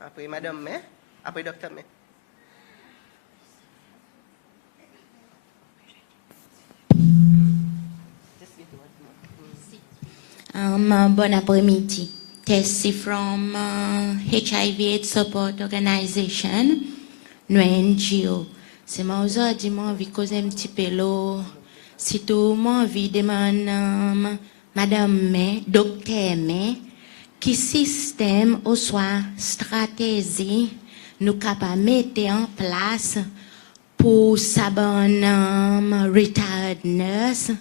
Après Madame May, après Dr. May. Bon après-midi. Tessie from HIV/AIDS Support Organization, nous NGO. C'est moi aujourd'hui, moi envie causer un petit peu l'eau. Si tout moi envie demander Madame May, Docteur May, qui système ou soit stratégie nous capables mettre en place pour sa bonne retired nurse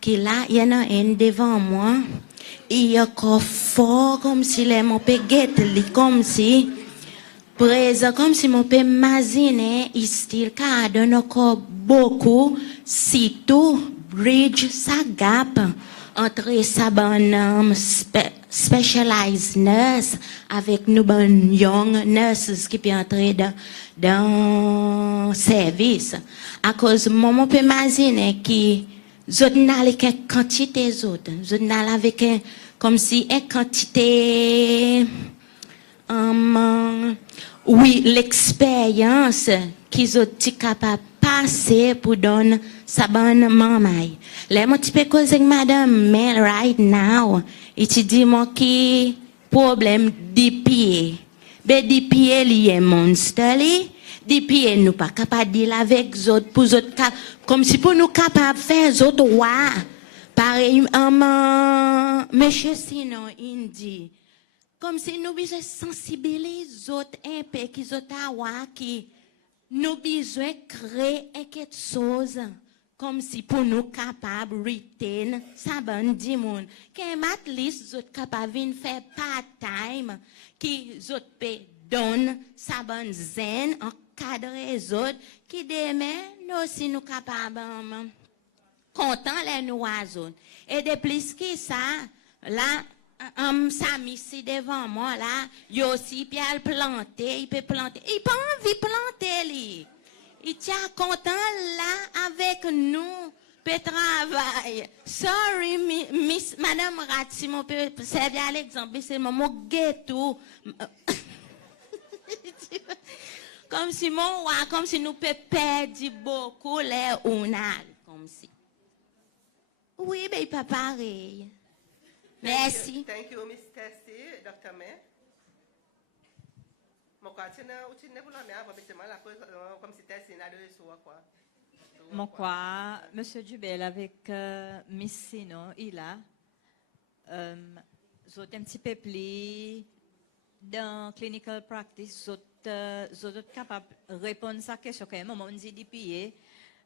qui là il y en a un devant moi. Il y a encore fort comme si les mon peut guetter comme si présent comme si mon peut imaginer il style car donne encore beaucoup si tout bridge sa gap entre sa bonne specialized nurse avec nous bonnes young nurses qui peuvent entrer dans service à cause mon peut imaginer qui zot n'allait qu'une quantité zot n'allait avec comme si une quantité oui l'expérience qu'ils ont été capables de passer pour donner sa bonne maman. Les mon petit peu cause avec madame mais right now il te dit moi qui problème DPA be DPA lié monstre li DPA nous pas capable de dire avec autres pour autres comme si pour nous capable faire autres ouais pareil monsieur sinon il dit comme si nous besoin sensibiliser autres un peu qui autres qui nous besoin créer quelque chose comme si pour nous capables retain ça bonne du monde qu'un at least autres capable de faire part time qui autres peut donne ça bonne zen en cadrer autres qui demain nous aussi nous capables content les nous oiseaux et de plus que ça là Samy ici devant moi là il aussi peut planter il peut planter il pas envie planter lui il tient content là avec nous peut travailler sorry miss madame Ratti mon peut servir à l'exemple c'est mon ghetto comme si mon comme si nous peut perdre beaucoup les unal comme si oui ben pas pareil. Merci. Thank you, Miss Tessie. Dr. May. Mon quoi, Monsieur Dubel avec Miss Sino, il a un petit peu plus dans clinical practice, sont capable de répondre à sa question quand même, on dit DPA,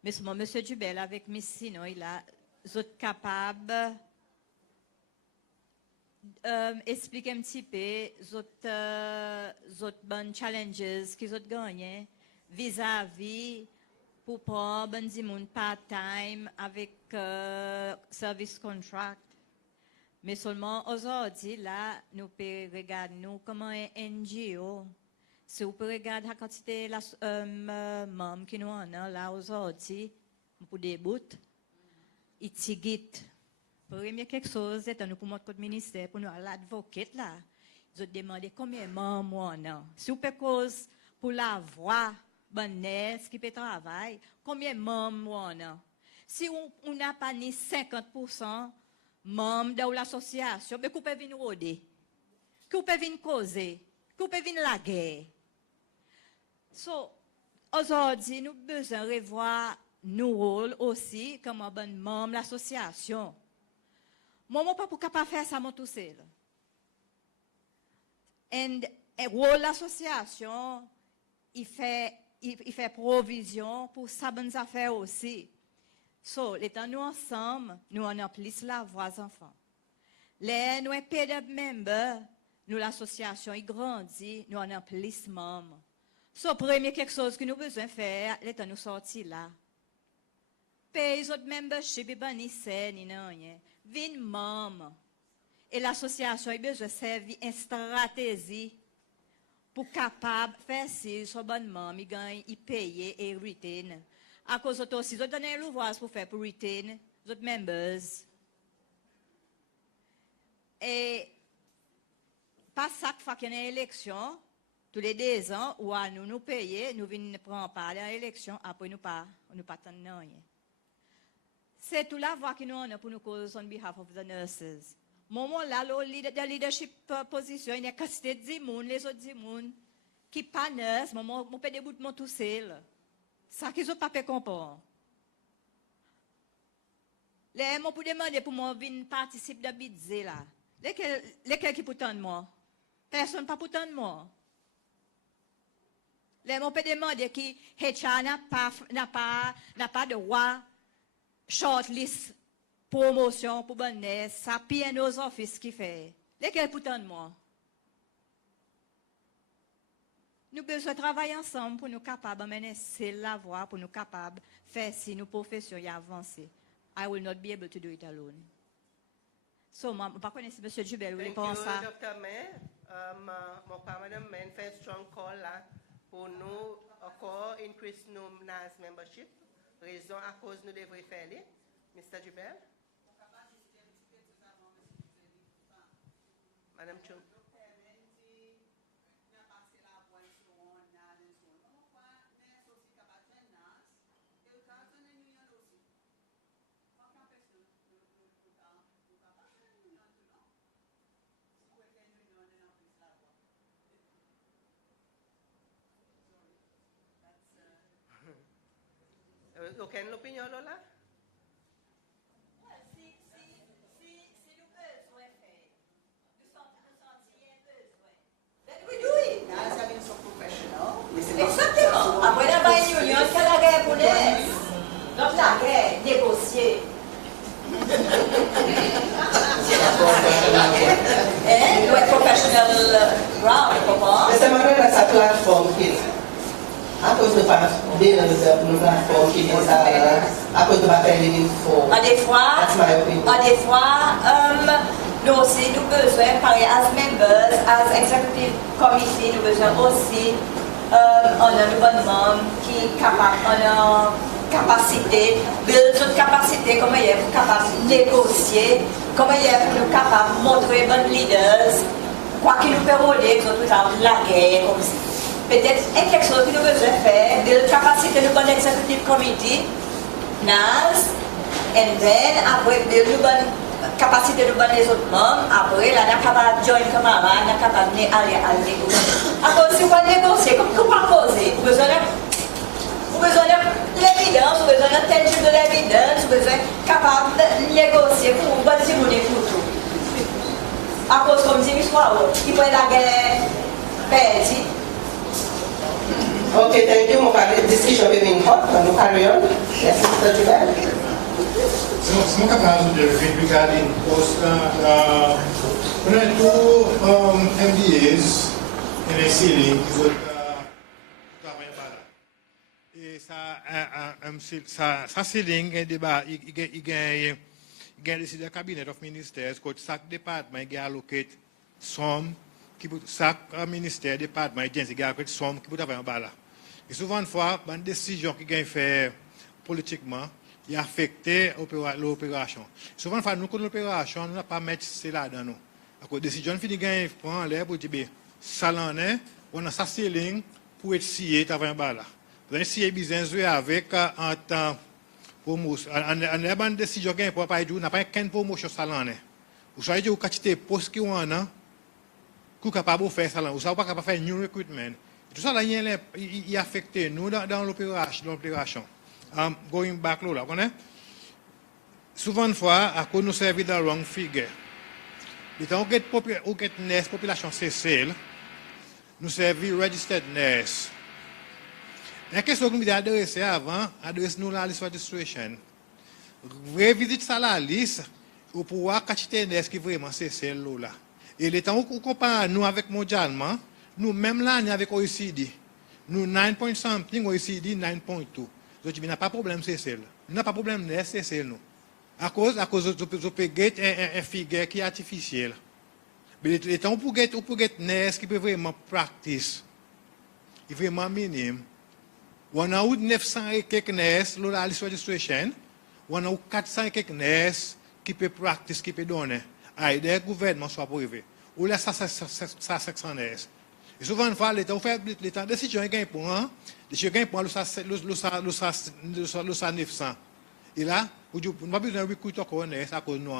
mais Monsieur Dubel avec Miss Sino, il a sont capable expliquer un petit peu les bonnes challenges qu'ils ont gagné vis-à-vis pour prendre des gens part-time avec service contract. Mais seulement aujourd'hui, là, nous pouvons regarder nous comment un NGO. Si vous pouvez regarder la quantité de membres qui nous ont là aujourd'hui, pour des bouts, ils tigit. Premier quelque chose, c'est nous pour notre ministère, pour nous l'advocate là. Ils ont demandé combien de membres on a. Si vous pouvez cause pour la voix, bonne qui peut travailler, combien de membres on a. Si on n'a pas ni 50% membres de l'association, mais vous pouvez venir rôder. Que que vous pouvez venir causer, que vous pouvez venir la guerre. So, aujourd'hui, nous avons besoin de revoir nos rôles aussi comme un bon membre de l'association. Moi, je ne suis pas capable de faire ça tout seul. Et le rôle de l'association, il fait provision pour ça bonnes affaires aussi. So, les temps nous ensemble, nous en plus la voix des enfants. Les nous paid members, nous l'association il grandit, nous en plus membres. So, premier quelque chose que nous besoin faire, les temps nous sortir là. Paye les autres membership, et ni c'est ni rien. Vin membre. Et l'association a besoin de servir une stratégie pour capable faire si son bon membre, il gagne, il paye et retain. À cause de aussi, ils donnent l'ouvrage pour faire pour retain, les autres members. Et pas ça qu'il y a une élection, tous les 2 ans, où nous payons, nous venons prendre part à l'élection, après nous pas tant rien. C'est tout la voix que nous avons pour nous causer on behalf of the nurses. Moment là, le leadership position, il y a quantité de gens, les autres gens, qui pas nurse, moment, on peut débouter mon tout seul. Ça qu'ils ont pas pu comprendre. Les gens pour demander pour moi venir participer de budget là. Lesquels qui pourtant de moi? Personne pas pourtant de moi. Les gens peuvent demander qui HR n'a pas de droit shortlist promotion pour bonne ça pire nos offices qui fait. Lesquels pourtant de moi? Nous avons besoin de travailler ensemble pour nous capables de mener la voie, pour nous capables de faire si nos professions y avancent. I will not be able to do it alone. So, je ne connais pas si M. Jubel voulait penser ça. Dr. May, mon Madame May fait un strong call là pour nous encore increase nos NAS membership. Raison à cause nous devons faire les. Mr. Jubel. Madame Chung. Aucune opinion là? Exactement. Après la baille union, c'est la guerre pour les. Donc la guerre négociée. Et doit être professionnel ground, comment? Mais c'est malgré sa plateforme qui à cause de pas bien de plateforme qui est ça à cause de pas faire les infos. À des fois, nous aussi nous besoin pareil as members, as executive committee, nous besoin aussi on a un bon membre qui est capable, on a capacité, build notre capacité, comment il est pour capable négocier, comment il est pour nous capable montrer bonnes leaders, quoi qu'il nous permet que nous avons la guerre comme ça. Peut-être quelque chose que nous besoin faire, build capacité de bon executive committee, NAS, and then après build une bonne capacité de bon les autres membres, après là on est capable de joindre camarades, on est capable de aller négocier. Après si on va négocier, comme tout pas poser, vous besoin de l'évidence, vous besoin de tangible de l'évidence, vous besoin capable de négocier pour vous bonne simuler pour tout. À cause comme dit l'histoire, il faut la guerre perdue. Okay, thank you. The discussion will be in court. We'll carry on. Yes, Mr. Jubel. Some caso regarding post when I do MBAs in a ceiling with et ça ceiling est débat il gagne décidé cabinet of ministers que chaque département il allocate somme qui pour chaque ministère département agency il allocate somme qui pour avoir un bala et souvent fois une décision qui gagne fait politiquement il affecte l'opération. Souvent, nous, pour l'opération, nous n'avons pas mettre cela dans nous. La décision finit de prendre l'air pour dire, ça l'en est, on a ça ceiling pour être scié avant un bala. Vous avez scié business avec un temps promotion. On a une décision qui est pour pas dire, n'a pas qu'une promotion ça l'en est. Vous savez, vous avez poste qui on a, qu'on est capable de faire ça, ou ça, pas capable de faire new recruitment. Tout ça, là, il affecte nous dans l'opération. Going back, là, vous connaissez? Souvent, à cause de nous servir dans le wrong figure. Quand on get nurse population Seychelles, nous servir registered nurse. La question que nous avons adressée avant, adresse-nous la liste registration. Revisite ça la liste pour pouvoir cacher nurse qui vraiment Seychelles là. Et les temps où on compare nous avec mondialement, nous même là avec OECD, nous 9 point something, OECD 9.2. Donc il n'y a pas de problème Seychelles. Il n'y a pas de problème nurse Seychelles nous. À cause de un figure qui est artificiel. Mais les temps pour get nurse qui peut vraiment practice, il est vraiment minime. On a eu 900 et quelques nurses, la liste registration, on a eu 400 et quelques nurses qui peut practice, qui peut donner. Le gouvernement soit privé. Ou là, ça 500 nurses. Et souvent, l'État fait l'État décision est gain pour un, décision gain pour le 900. Et là, on n'a pas besoin de recruter encore un nurse à cause de nous.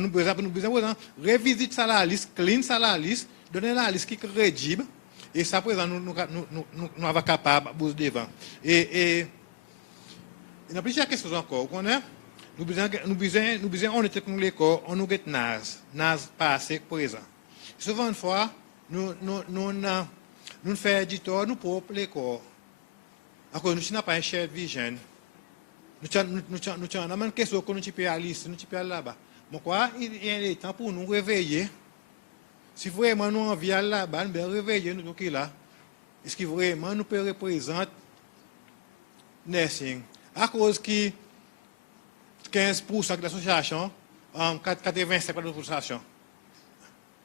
Nous besoin revisiter ça la liste, clean ça la liste, donner la liste qui est crédible. Et ça, présent, nous sommes capables de devant. Et il y a plusieurs questions encore. Nous besoin on était avec l'école, on nous get NAS passé présent. Souvent, une fois, nous faisons éditeur, nous propres l'école. À cause nous n'avons pas un shared vision. Nous avons une question que nous peux aller ici, nous peux aller là-bas. Mais quoi, il y a temps pour nous réveiller. Si vraiment nous envie aller là-bas, nous devons réveiller nous qui là. Est-ce que vraiment nous pouvons représenter nursing? À cause que 15% de l'association, 85% de l'association.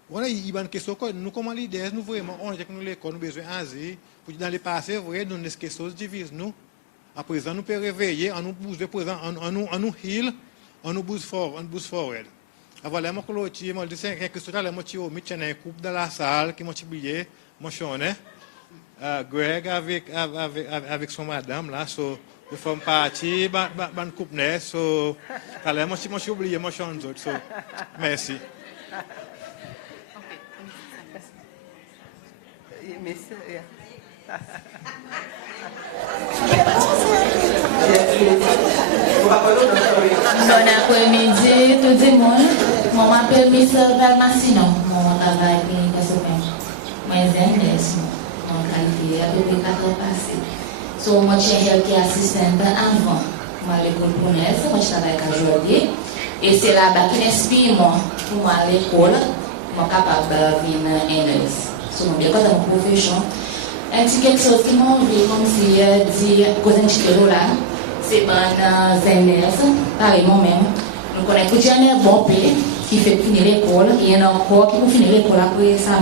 Voilà, il y a une question que nous, comme leaders, nous vraiment, on est nous l'école, nous besoin d'Asie, pour dans le passé, vrai, nous, les questions divisent nous. À présent, nous pouvons réveiller, on nous bouge de présent, on nous heal, on nous boost forward. Voilà, moi, je dis que tout à l'heure, je suis un couple dans la salle qui m'a oublié, moi, Greg avec son madame, là, so, de forme partie, ban couple, so, alors, moi, je suis oublié, moi, je suis so, merci. Bon après-midi, tout le monde. Je m'appelle Miss Valmassino. Mon travail est personnel. Moi, j'aime en qualité à peu près 4 ans passés. So, moi, je suis healthcare assistant avant. Moi, l'école pour moi, je travaille aujourd'hui. Et c'est là-bas qui m'inspire pour moi à l'école. Je suis capable de venir en nurse. So, je suis dans mon profession. Un petit quelque chose qui m'a envie, comme si dit, cause un petit peu là, c'est bon, Zénès, pareil, moi-même. Nous connaissons que j'ai un bon pays qui fait finir l'école, il y en a encore qui vont finir l'école après ça,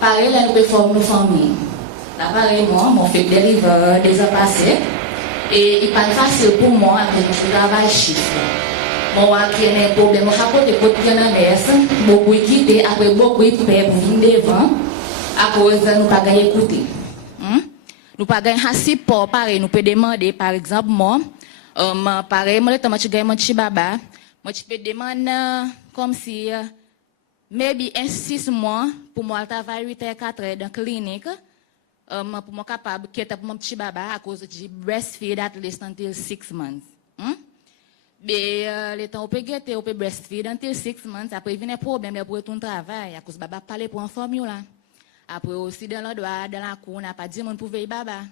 pareil, là, nous pouvons former nos familles. Là, pareil, moi, mon fait délivrer des ans passés, et il n'est pas facile pour moi avec mon travail chiffre. Moi, qui a un problème, je suis côté de la messe, beaucoup quitté, après beaucoup de paix pour venir devant. À cause de nous pas gagner écouter. Nous pas gagner assez pour pareil, nous pouvons demander par exemple moi pareil moi le je gagne mon petit baba, moi je peux demander comme si maybe 6 mois pour moi travailler 8 à 4 heures dans clinique pour moi capable quitter pour mon petit baba à cause de breastfeed at least until 6 months. Mais le temps on peut guetter, on peut breastfeed until 6 months après il vient un problème pour retourner travail à cause baba parler pour un formule. Après aussi dans le droit, dans la cour, on n'a pas dit qu'on pouvait baba.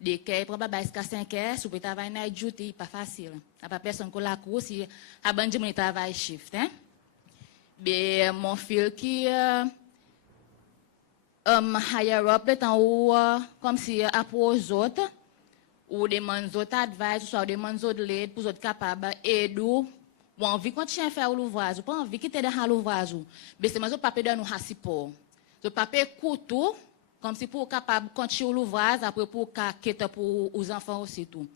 Dès qu'il prend baba jusqu'à 5 heures, si vous travaillez night duty, pas facile. Il n'y a pas personne qui la cour si à bandi mon travail shift. Mais mon fils qui higher up le temps où comme si après aux autres ou demande autres advice ou soit demande autres l'aide pour être capable aider ou envie continuer à faire l'ouvrage ou pas envie quitter dans l'ouvrage. Mais c'est moi pas de nous support. Le papier couteau, comme si pour capable continuer l'ouvrage, après pour quitter pour aux enfants aussi tout.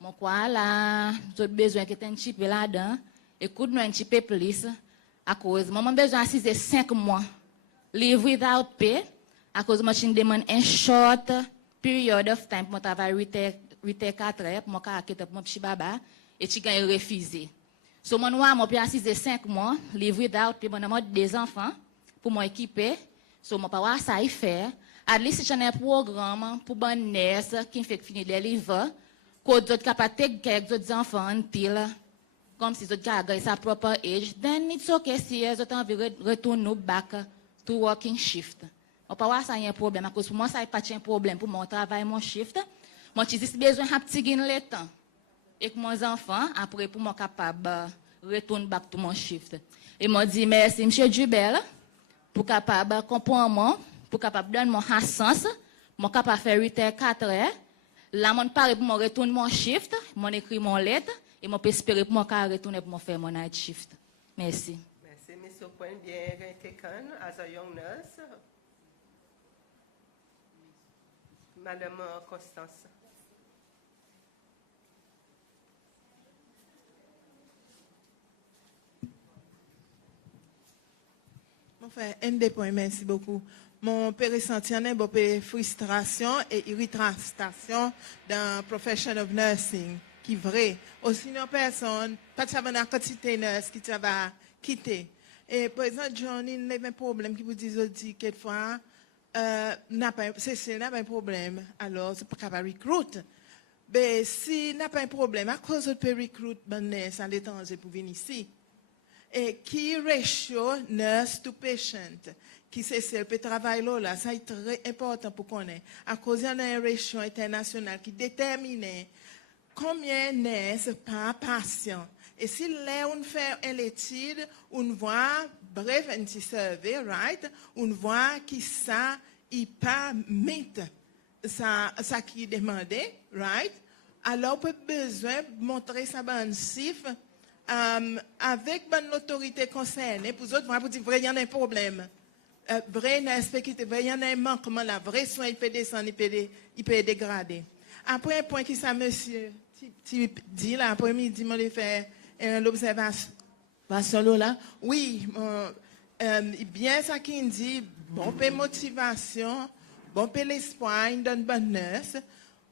Mon quoi là, j'ai besoin que tu un petit peu là-dedans, écoute-nous un petit peu plus, à cause, moi j'ai besoin de 5 mois, live without pay, à cause moi je demande un short period of time pour mon travail 8 à 4 heures, pour mon quitter pour mon petit baba, et tu gagnes refusé. So mon moi, moi peux assister 5 mois, live without pay, mon moi 2 enfants, pour m'équiper. So, moi, pas ça y faire. At least, si j'ai un programme pour bonne nurse qui fait finir des livres, qu'on d'autres capables de quelques autres enfants, comme si d'autres gars sa propre age, then it's okay si les autres envie retourner back to working shift. Moi, pas ça y a un problème. À cause pour moi, ça y pas un problème pour mon travail, mon shift. Moi, j'ai besoin de petit gain le temps. Et que mes enfants, après, pour moi capable retourner back to mon shift. Et moi dit merci, monsieur Dubel, pour capable comprendre moi, pour capable donner mon sens, mon capable faire 8 heures, 4 heures. Là, mon parle pour moi retourner mon shift, mon écrit mon lettre, et mon espérer pour moi retourner pour moi faire mon night shift. Merci. Merci, Mr. Point bien taken as a young nurse. Madame Constance. Enfin, un des points, merci beaucoup. Mon père ressenti un peu frustration et irritation dans la profession of nursing, qui est vrai. Aussi, une personne, pas de la quantité de nurse qui va quitter. Et par exemple, Johnny, il y a un problème qui vous dit quelquefois, Cécile n'a pas un problème, alors c'est pas capable de recruter. Mais si n'a pas un problème, à cause de recruter ben nurse à l'étranger pour venir ici. Et qui ratio nurse to patient, qui Cécile peut travailler là, ça est très important pour connaître. À cause d'un ratio international qui détermine combien de nurses par patient. Et si là on fait une étude, on voit bref un petit survey, right? On voit qui ça il pas met ça qui est demandé, right? Alors on peut besoin de montrer ça dans chiffre avec l'autorité concernée pour autres pour dire vrai il y en a un problème. Vrai il y en a un manquement là, vrai soin il peut descendre, il peut dégrader. Après un point qui ça monsieur dit là après-midi moi les faire l'observation là. Oui, bien ça qui dit bon peu motivation, bon peu l'espoir, une bonne nurse.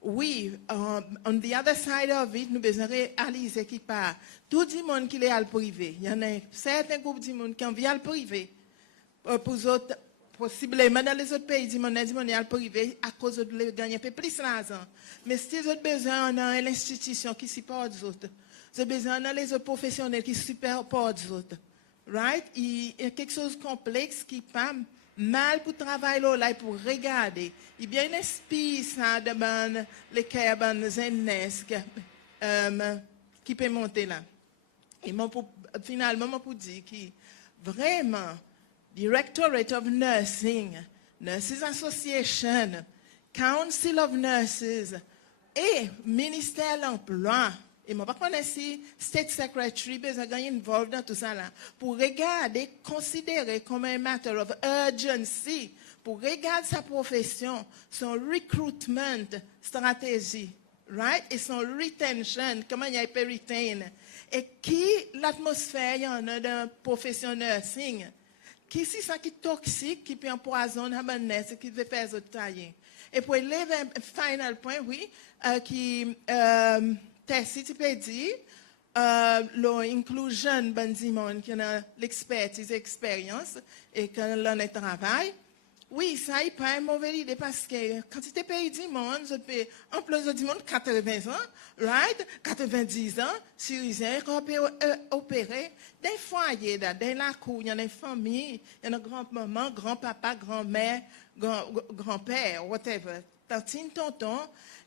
Oui, on the other side of it, nous besoin réaliser qu'il pas tout le monde qui est à le privé. Il y en a certains groupes de monde qui ont envie à le privé. Pour autres, possiblement dans les autres pays, on est à le privé à cause de gagner un peu plus d'argent. Mais si vous avez besoin d'une institution qui supporte les autres, vous avez besoin les autres professionnels qui supportent les autres. Right? Il y a quelque chose de complexe qui pas mal pour travailler là pour regarder. Il y a une espèce de lesquels qui peut monter là. Et finalement, pour dire que vraiment, Directorate of Nursing, Nurses Association, Council of Nurses et Ministère de l'Emploi, et je ne sais pas si State Secretary besoin involved dans tout ça là, pour regarder, considérer comme un matter of urgency, pour regarder sa profession, son recruitment stratégie, right? Et son retention, comment il peut retain. Et qui l'atmosphère il y en a dans la profession nursing, qui c'est ça qui est toxique, qui peut empoisonner la nurse, qui veut faire autres tailler. Et pour lever un final point, oui, qui Tessie, tu peux dire, l'inclusion de monde qui a l'expertise, l'expérience et qui a le travail. Oui, ça n'est pas une mauvaise idée parce que quand tu pays du monde, en plus du monde 80 ans, right? 90 ans, Syriens, qu'on peut opérer des foyers, dans la cour, il y a des familles, il y a des grand-maman, grand-papa, grand-mère, grand-père, whatever, tantine, tonton.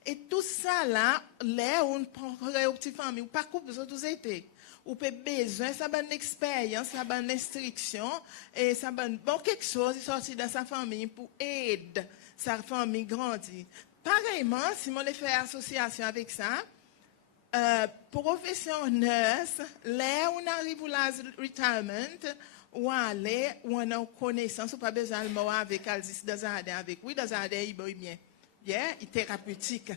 Et tout ça là, là, on prend aux petites familles, ou pas couper les autres étés. Ou peut besoin, ça bonne expérience, ça bonne instruction, et ça bonne bon quelque chose sorti dans sa famille pour aider sa famille grandir. Pareillement, si on fait association avec ça, profession nurse, là on arrive au retirement, ou aller, ou on a connaissance, ou pas besoin de mot avec Alzis avec oui, dans un il est bien. Yeah, il est thérapeutique.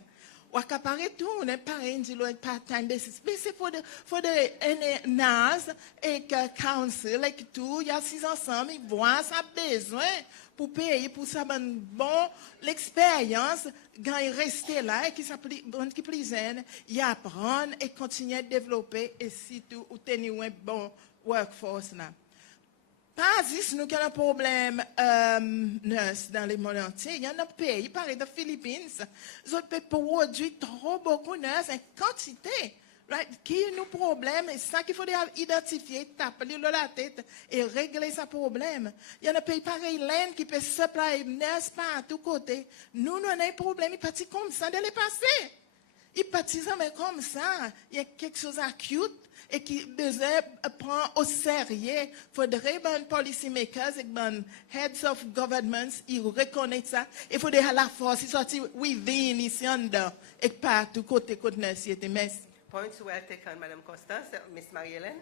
Ou accaparer tout, on est pareil, on dit part-time basis. Mais c'est pour de NAS et council et tout, il y a 6 ensemble, ils voient ça besoin pour payer, pour ça bon, l'expérience, quand ils restent là et qui plaisent, ils apprennent et continuent à développer et surtout, ou tenir un bon workforce là. pas juste nous qui avons un problème nurse dans le monde entier. Il y a un pays, pareil, de Philippines, ils ont produit trop beaucoup de nurses en quantité. Right? Qui est nos problèmes? Et ça qu'il faut identifier, taper la tête et régler ce problème. Il y a un pays pareil, l'Inde, qui peut supply nurse par tous côtés. Nous avons un problème, il partit comme ça dans le passé. Il partit comme ça. Il y a quelque chose d'acute et qui besoin prendre au sérieux. Il faudrait que les policymakers et les heads of governments ils reconnaissent ça. Il faudrait à la force, ils sortent within, ici en dedans, et pas tout côté de la société. Merci. Points well taken, Madame Constance. Miss Marie-Hélène.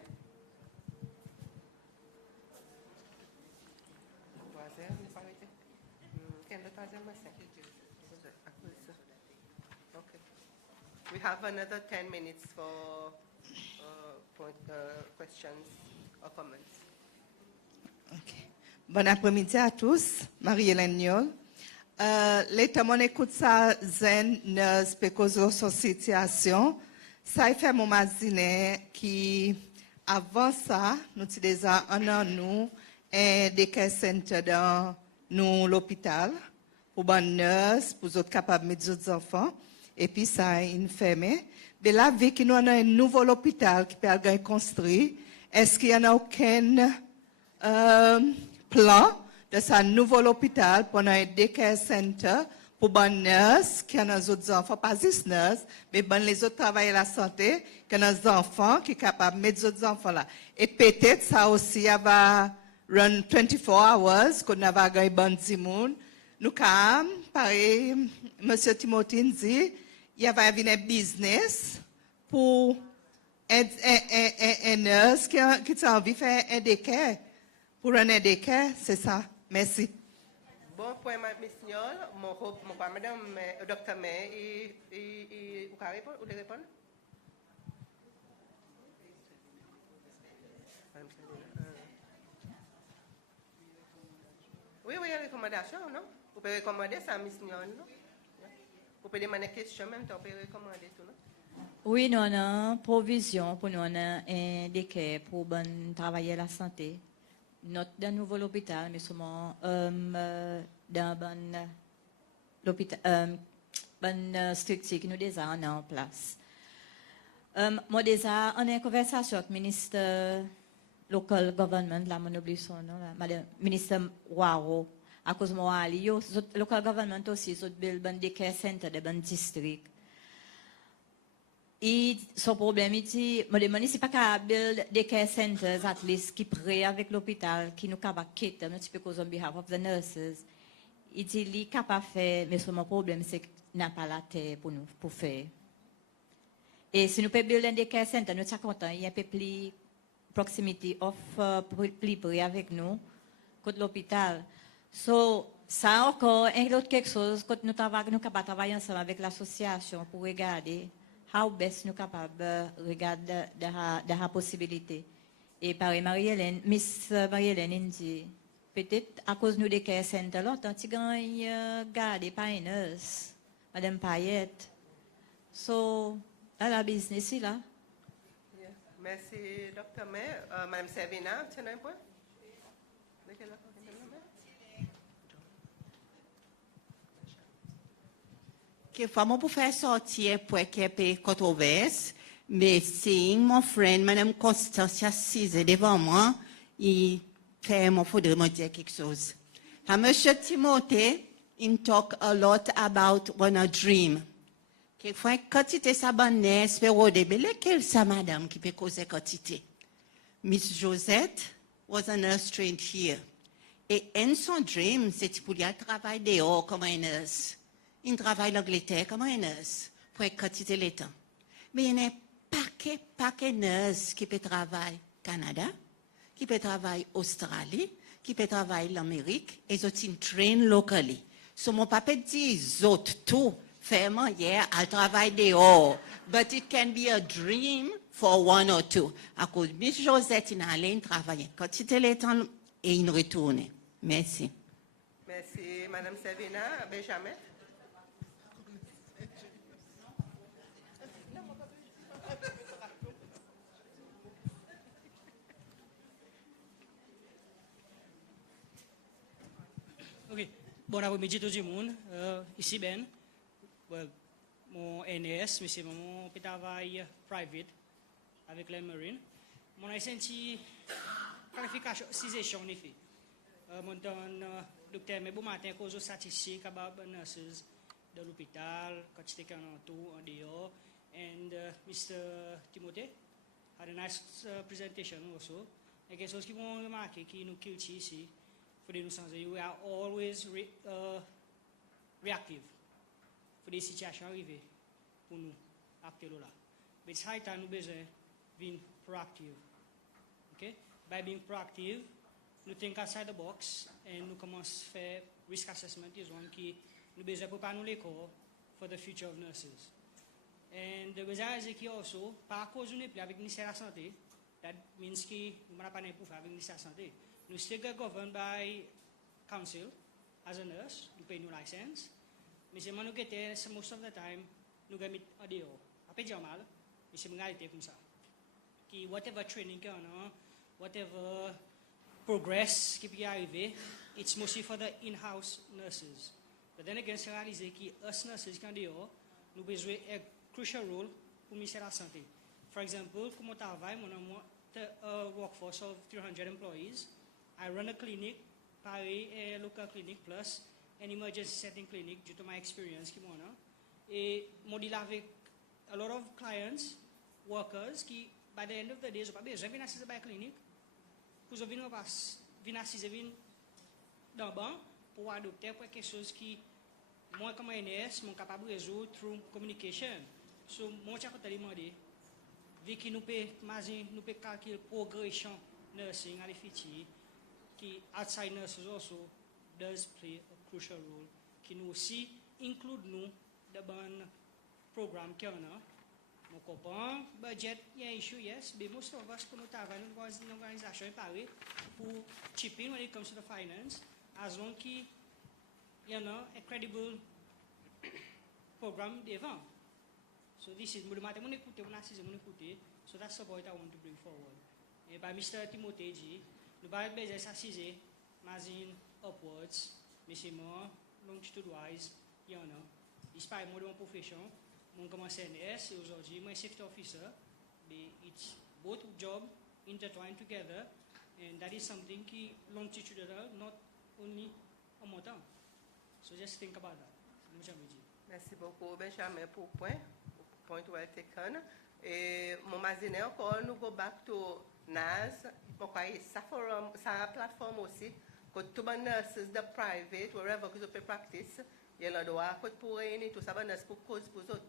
Okay. We have another 10 minutes for questions or comments. Okay. Bon après-midi à tous. Marie-Hélène Niol. L'état mon écoute ça, zen, nurse, pécoso, son situation. Ça fait mon mazine qui, avant ça, nous avons déjà un an, nous, des care center dans l'hôpital, pour les nurses, pour les autres capables de mettre les enfants, et puis ça a une fermé. Mais là, vu que nous avons un nouveau hôpital qui peut être construit, est-ce qu'il y a aucun plan de ce nouveau hôpital pour un daycare center pour les nurses qui ont des autres enfants, pas juste nurses, mais les autres travailleurs de la santé qui ont des enfants qui sont capables de mettre les autres enfants là. Et peut-être ça aussi va run 24 hours, qu'on va avoir un bon dimoun. Nous, comme, pareil, M. Timothy dit, il y a un business pour un nurse qui a envie de faire un daycare. Pour un daycare, c'est ça. Merci. Bon point, Miss Niol. Madame, Dr. May, vous voulez répondre? Oui, il y a une recommandation, non? Vous pouvez recommander ça, Miss Niol, non? Vous pouvez demander une question, même temps, vous pouvez recommander tout, non? Oui, nous avons une provision pour nous, des quais pour travailler la santé. Notre dans nouveau hôpital, mais seulement dans l'hôpital, structure qui nous déjà en place. Moi déjà, on a une conversation avec le ministre local government, là, mon oublie son nom, madame ministre Waro, à cause de moi, le local government aussi, ils ont des care center de bon district. Et son problème, il me demande si pas qu'à build des care centers, at least, qui prêt avec l'hôpital, qui nous capable de quitter, un petit peu cause on behalf of the nurses. Il dit, il est capable de faire, mais son problème, c'est qu'il n'a pas la terre pour nous, pour faire. Et si nous pouvons build des care centers, nous sommes contents, il y a un peu plus proximité of, plus près avec nous, contre l'hôpital. So, ça encore, un autre quelque chose, quand nous capables de travailler ensemble avec l'association pour regarder how best nous capables de regarder la possibilité. Et par Marie-Hélène, Miss Marie-Hélène dit, peut-être à cause de nous des care centers, là, tant qu'ils gardent pas une nurse, Madame Payette. So, dans la business, là. Yeah. Merci, Dr. May. Madame Servina, tu as un point? Quelquefois, pour faire sortir pour qu'il y ait controverse, mais si mon frère, Madame Constance, assise devant moi, il faudrait me dire quelque chose. Monsieur Timothée, il talk a lot about when a dream. Quelquefois, quantité sa bonne espère mais lequel ça, madame, qui peut causer quantité? Miss Josette was a nurse trained here. Et en son dream, c'était pour lui travailler dehors comme un nurse. Il travaille en Angleterre comme un nurse pour quantité le temps. Mais il y a un paquet de nurses qui peut travailler au Canada, qui peut travailler en Australie, qui peut travailler en Amérique, et ils sont trained locally. So mon papa dit, ils ont tout fait hier, à travailler dehors. But it can be a dream for one or two. À cause de Miss Josette, il allait travailler quantité le temps et il retourne. Merci. Merci, Madame Servina. Benjamin. Bon après-midi tout le monde. Ici Ben. Mon NS, mais c'est mon travail private avec les Marines. Mon a senti qualification 6 en effet. Mon docteur mais bon matin cause de statistiques about nurses de l'hôpital quand j'étais en tout en dehors. And Mr. Timothy had a nice presentation also. Et quelque chose qui vont remarquer qui nous cultive ici, faut nous changer. We are always reactive. Pour des situations arrivées pour nous acter là. Mais c'est high time nous besoin being proactive. Okay? By being proactive, nous think outside the box and nous commençons à faire risk assessment is one qui nous besoin préparer nous l'école for the future of nurses. And the besoin is qui also par cause nous plus avec le ministère de la santé. That means que nous n'avons pas pour faire avec le ministère de la santé. Nous sommes governed by council as a nurse, nous payons nos license. Mais c'est nous qui most of the time nous gagnons en dehors. Après dire mal, mais c'est une réalité comme ça. Qui whatever training qu'on a, whatever progress qui peut arriver, it's mostly for the in-house nurses. But then again, c'est réalisé que us nurses qui en dehors, nous besoin un crucial role pour le ministère de la santé. For example, comme on travaille, on a a workforce of 300 employees. I run a clinic, Paris, a local clinic plus an emergency setting clinic due to my experience qui m'en a. Et moi deal avec a lot of clients, workers qui by the end of the day, je pas besoin venir assister à clinique pour venir assister dans banc pour adopter pour quelque chose qui moi comme NS, mon capable de résoudre through communication. So moi j'ai côté demander vu que nous peut calculer progression nursing à l'effectif qui outside nurses also does play a crucial role qui nous aussi include nous dans programme qu'on a. Mon copain, budget, il y a un issue, yes, but most of us, pour nous travailler dans une organisation pareille pour chip in when it comes to the finance, as long as you know a credible program devant. So this is mon écouter, mon assise, mon écouter. So that's the point I want to bring forward. Et by Mr. Timothy G, nous allons besoin s'assiser, mais upwards, mais c'est moi longitude-wise, you know. Despite moi de mon profession, mon commencé NS et aujourd'hui moi safety officer, but it's both job intertwined together, and that is something qui longitudinal, not only en montant. So just think about that. Merci beaucoup Benjamin pour point well taken. Et mon maziné encore nous go back to NAS, moi ça plateforme aussi que tout les nurses de private wherever que je peux practice, il y a le droit que pour réunir tout ça nurse pour cause pour autres.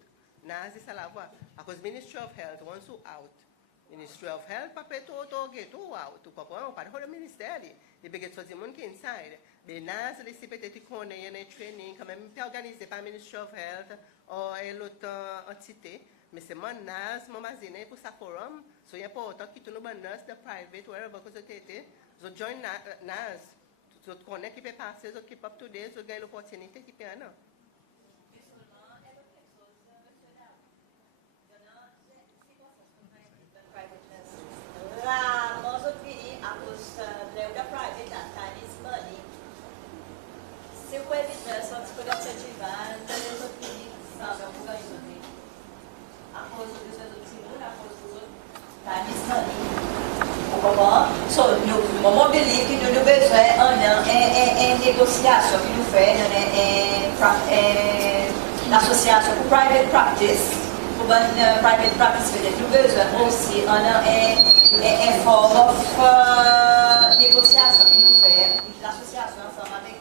NAS c'est la voie. À cause Ministry of Health once you out. Ministry of Health pas peut tout get tout out. Tu comprends pas le ministère il peut sortir monde qui inside. Mais NAS les c'est peut-être qu'on ait un training quand même organisé par Ministry of Health ou l'autre entité. Mais c'est mon NAS, mon magazine pour ça forum. So il y a pas autant que tout le monde nurse de private wherever que vous êtes. So join NAS. So connaît qui peut passer, so keep up to date, so gagne l'opportunité qui peut avoir. La maioria a custa da private that time is money. Se o webinar só escolher ativar, então eu tô pedindo sabe o ganho a coisa dos outros segura, a coisa dos outros time is money. So no mobilier que nous besoin en négociation que nous fait l'association pour private practice. Pour private practice peut-être nous besoin aussi en forme of négociation que nous fait l'association ensemble avec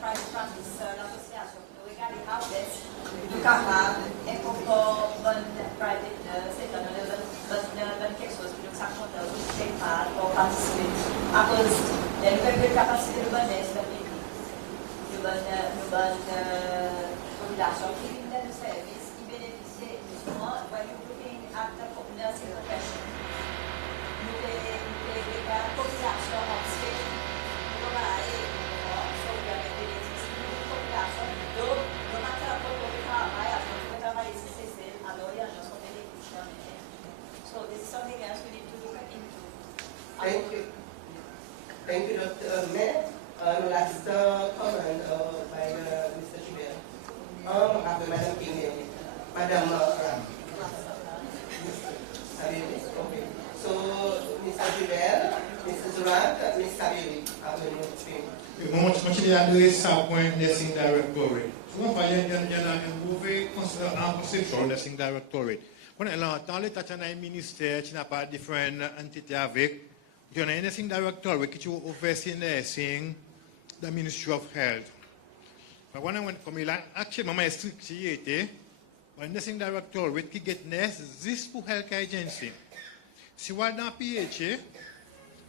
private practice l'association nous regarder how best nous capable et pour private c'est quelque chose que nous s'accorde au préparer pour participer à cause de nouvelles capacités de bonheur de bonne population qui vient du service bénéficier justement by looking at the nursing profession. Nous la population entière, nous allons so we are bénéficier de la population. Donc, no matter what we travaille, we travaille ici, alors il y a un autre bénéfice. So this is something else we need to look into. Thank you. Thank you, Dr. May. last comment by Mr. Chibel. After Madam King, Madam okay. So, Mr. Chibel, Mrs. Rand, Ms. Sabiri, after the stream. Moi, je vais adresser ça au point nursing directorate. Souvent, il y a un mauvais conception nursing directorate. Dans l'État, il y a un ministère qui n'a pas différentes entités avec. Il y a un nursing directorate qui oversee nursing, the Ministry of Health. Comme il a actuellement structuré, un nursing directorate qui get nurse juste pour health agency. Si on a dans PHA,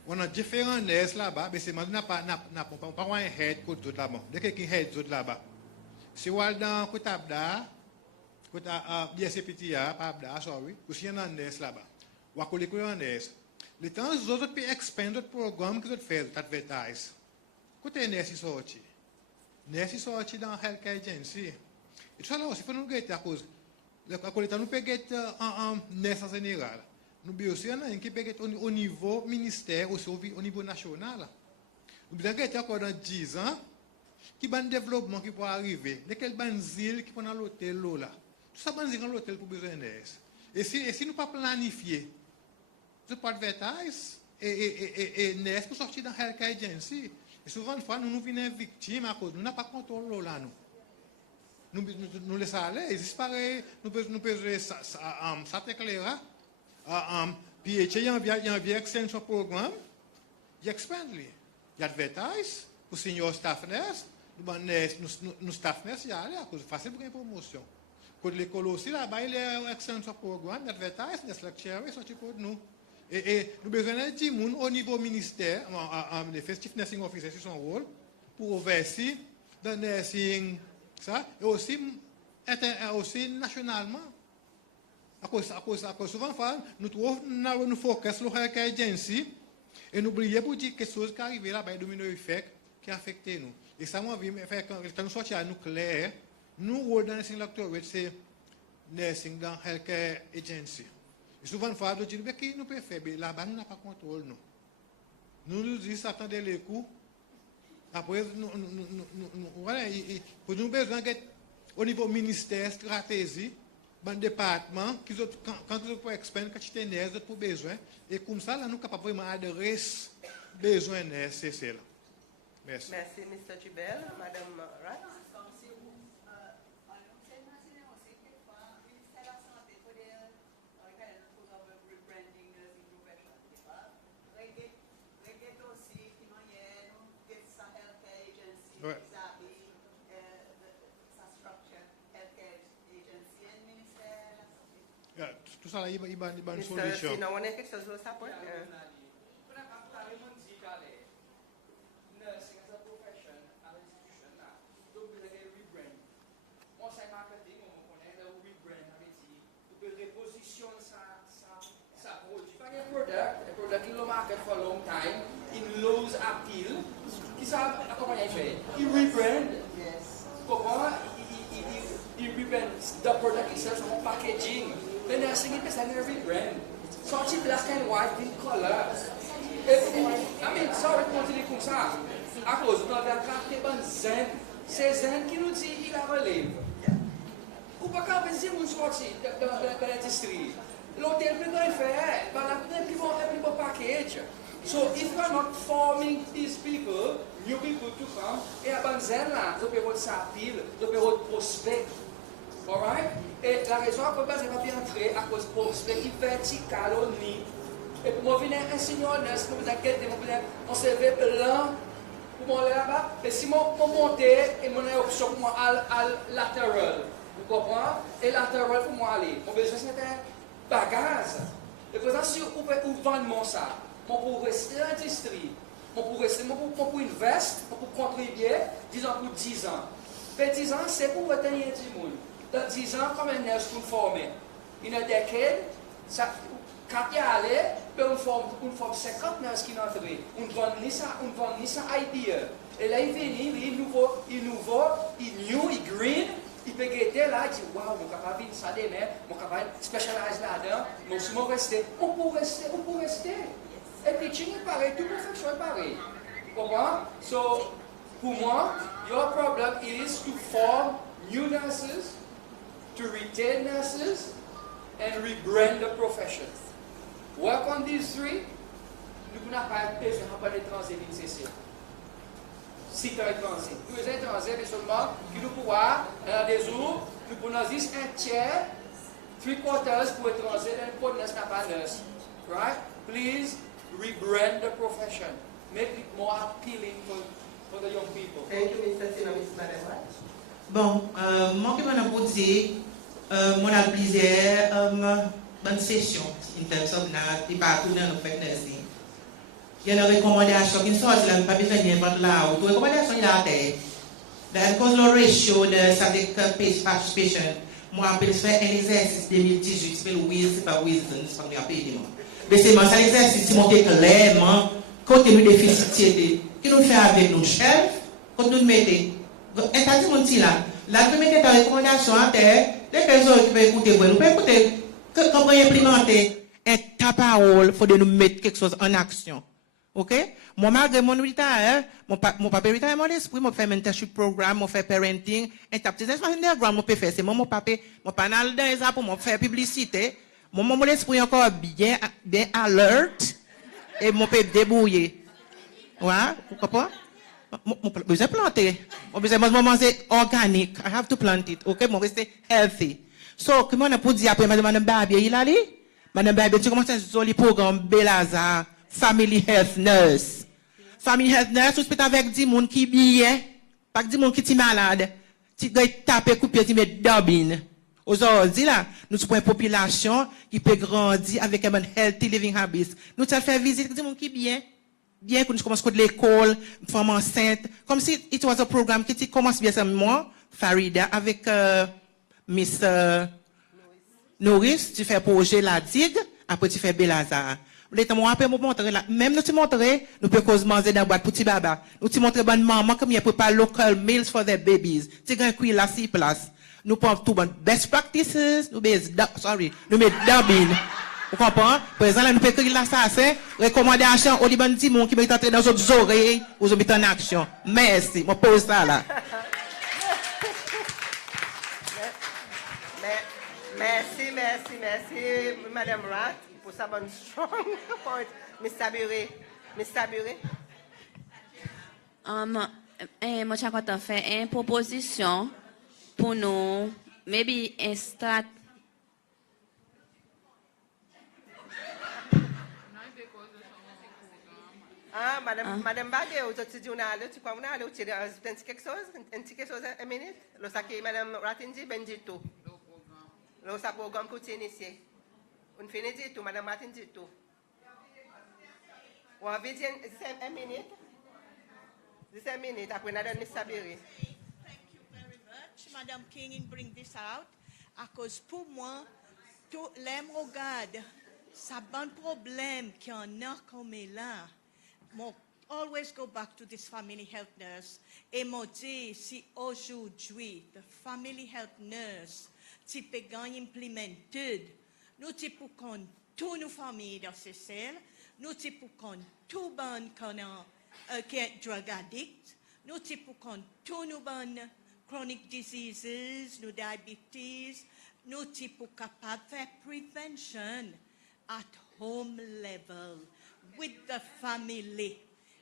on a différents nurses là-bas, mais c'est pas un head code tout là-bas. Dès qu'il y a un head tout là-bas. Si on a dans Kotabda, BSPTA, Pabda, sorry, aussi il y a un nurse là-bas. On a collé un nurse. Les temps, les autres peuvent expand le programme que vous faites, advertise. Côté nurse sorti. Nurse sorti dans health agency. Et tout ça là aussi, il faut nous guetter à cause. Nous pouvons guetter un nurse en général. Nous avons aussi un qui peut être au niveau ministère, aussi au niveau national. Nous avons été encore dans 10 ans, qui va un développement qui peut arriver, lesquels banzil qui peut dans l'hôtel là. Tout ça banzil dans l'hôtel pour besoin d'aide. Et si nous pas planifier, nous pas advertise et NES pour sortir dans health agency. Et souvent nous venons victimes à cause nous n'avons pas contrôle là nous. Nous laissons aller, et c'est pareil, nous pouvons ça t'éclaira. PHA, il y a un vieux extension programme, il expand, il advertise pour senior staff nurse, nous staff nurse, il y a à cause facile pour une promotion. Pour l'école aussi, là-bas, il y a un extension programme, il advertise, il y a lecture, il sorti pour nous. Et nous avons besoin de dire au niveau ministère, les festive nursing officers, c'est son rôle, pour oversee le nursing, ça, et aussi nationalement. À cause souvent, nous focus sur la health agency et nous oublions pour dire quelque chose qui arrive là-bas, domino effect, qui affecte nous. Et ça, moi, quand nous sortons à nous clair, nous, rôle dans le nursing doctorate, c'est nursing dans health agency. Et souvent, nous disons, mais qui nous peut faire? Là-bas, nous n'avons pas contrôle, nous. Nous disons, attendez les coups. Après, voilà, pour nous, besoin au niveau ministère, stratégie, dans le département, quand ils ont expérience, quand ils ont des pour besoin, et comme ça, là, nous sommes capables vraiment d'adresser besoin nécessaires. Merci. Merci, Mr. Chibel. Madame Rat. Ouais. Tout ça là, il y a une solution. Si on a quelque chose à ça, a product in the market for a long time, in lows appeal, qui ça accompagné fait? Il rebrand. Yes. Comment il rebrand the product itself from packaging. Then I think it's a rebrand. Sorti black and white in color. I mean, sorry de continuer comme ça. À cause de la carte de zen, c'est zen qui nous dit il a relève. Ou pas qu'à penser mon sorti de l'industrie. L'hôtel peut pas faire, but la plus bon package. So if we are not forming these people, new people to come, et à Banzen là, vous pouvez ça pile, vous pouvez prospect. Alright? Et la raison pour laquelle je ne vais pas entrer à cause de prospect qui vertical au nid. Et pour moi venir un senior nurse, pour vous inquiéter, on se fait blanc, pour moi là-bas, et si moi pour monter, et mon option pour moi à lateral. Vous comprenez? Et lateral pour moi aller. Mon besoin c'est un bagage. Et pour ça, si vous pouvez vendre ça, pour rester dans l'industrie, pour investir, pour contribuer, disons pour 10 ans. Mais 10 ans, c'est pour retenir du monde. Dans 10 ans, comme un nurse pour former. Une décade, quand il y a allé, on forme 50 nurses qui entrent. On vend ça idea. Et là, il vient, il nouveau, il green. Il peut guetter là, il dit, waouh, mon capable de ça demain, mon capable de spécialiser là-dedans, mon souvent rester. On peut rester. Et teaching est pareil, toute perfection est pareil. Vous comprenez? So, Pour moi, your problem is to form new nurses, to retain nurses, and rebrand the profession. Work on these three. Nous pouvons pas besoin d'étrangers dans CC. Si tu es étranger. Tous les étrangers, mais seulement, qui nous pouvoir, dans des jours, nous pouvons juste un tiers, 3/4 pour étrangers, et pour nurse n'a pas nurse. Right? Please rebrand the profession. Make it more appealing for the young people. Thank you, Mr. Sina, Ms. Madam. Bon, moi qui m'en ai dit, mon a plusieurs bonnes sessions in terms of des partout dans le fait nursing. Il y a une recommandation qui sort, là, pas besoin d'inventer là, ou recommandation il a tête. Dans cause le ratio de avec participation, moi je faire un exercice 2018, c'est le Wiz, c'est pas Wisdom, c'est pas bien payé. Mais c'est moi ça l'exercice qui montre clairement côté nous déficit qui nous fait avec nos chefs, quand nous mettez un mon petit là vous mettez ta recommandation à terre, les personnes qui peuvent écouter, vous pouvez écouter, quand vous implémentez ta parole, il faut de nous mettre quelque chose en action. Ok? Moi, malgré mon militaire, mon papa militaire, mon esprit, mon fait mentorship programme, mon fait parenting, un petit underground, mon peut faire, c'est mon papa, mon panel dans les pour mon faire publicité, mon esprit encore bien alert, et mon peut débrouiller. Ouais? Vous comprenez? Mon besoin planter. Mon besoin c'est organique. I have to plant it. Okay? Mon rester healthy. So, comment on a pu dire après Madame Barbier, il a dit? Madame Barbier, tu commences un joli programme Belazar, Family Health Nurse. Family Health Nurse, tu peux avec 10 personnes qui bien, pas 10 personnes qui sont malades. Tu dois taper, couper, tu mets d'obin. Aujourd'hui, là, nous avons une population qui peut grandir avec un healthy living habits. Nous allons faire visite 10 personnes qui bien. Bien que nous commençons de l'école, femme enceinte, comme si it was a programme qui commence bien ça, moi, Farida, avec Miss Norris, tu fais projet la digue, après tu fais Belazar. Moi, après, montrer là, même nous te montrer, nous pouvons manger dans la boîte pour petit baba. Nous te montrer bonne maman, comme il prépare local meals for their babies. Tu gagnes quoi là, 6 places. Nous prenons tout bon best practices, nous mettons dubbing. Vous comprenez? Par exemple, nous pouvons écrire là, ça, c'est recommandation au Liban de monde qui met entrer dans nos oreilles, vous mettez en action. Merci. Je pose ça là. Merci, Madame Rat, pour sa bonne strong point. Miss Tabure. Moi, j'ai fait une proposition pour nous, maybe un strat. Ah, Madame Bagé, aujourd'hui, tu crois qu'on a allé tirer un petit quelque chose, une minute? Le sac Madame Ratinji, Benjito. Le sac programme pour t'initier. On finit du tout, Madame Ratinji, tout. On va dire 1 minute. 1 minute, après, on a donné Miss Sabiri. Thank you very much, Madame King, in bring this out. À cause pour moi, tout l'aime regarde, ça bon problème qu'il y en a comme là. Moi, always go back to this family health nurse. Et moi dit, si aujourd'hui, the family health nurse, tu peux gagner implemented, nous tu pour qu'on tous nos familles dans Seychelles, nous tu pour qu'on tout bon qui est drug addict, nous tu pour qu'on tous nos bonnes chronic diseases, nos diabetes, nous tu pour capable faire prevention at home level. With the family.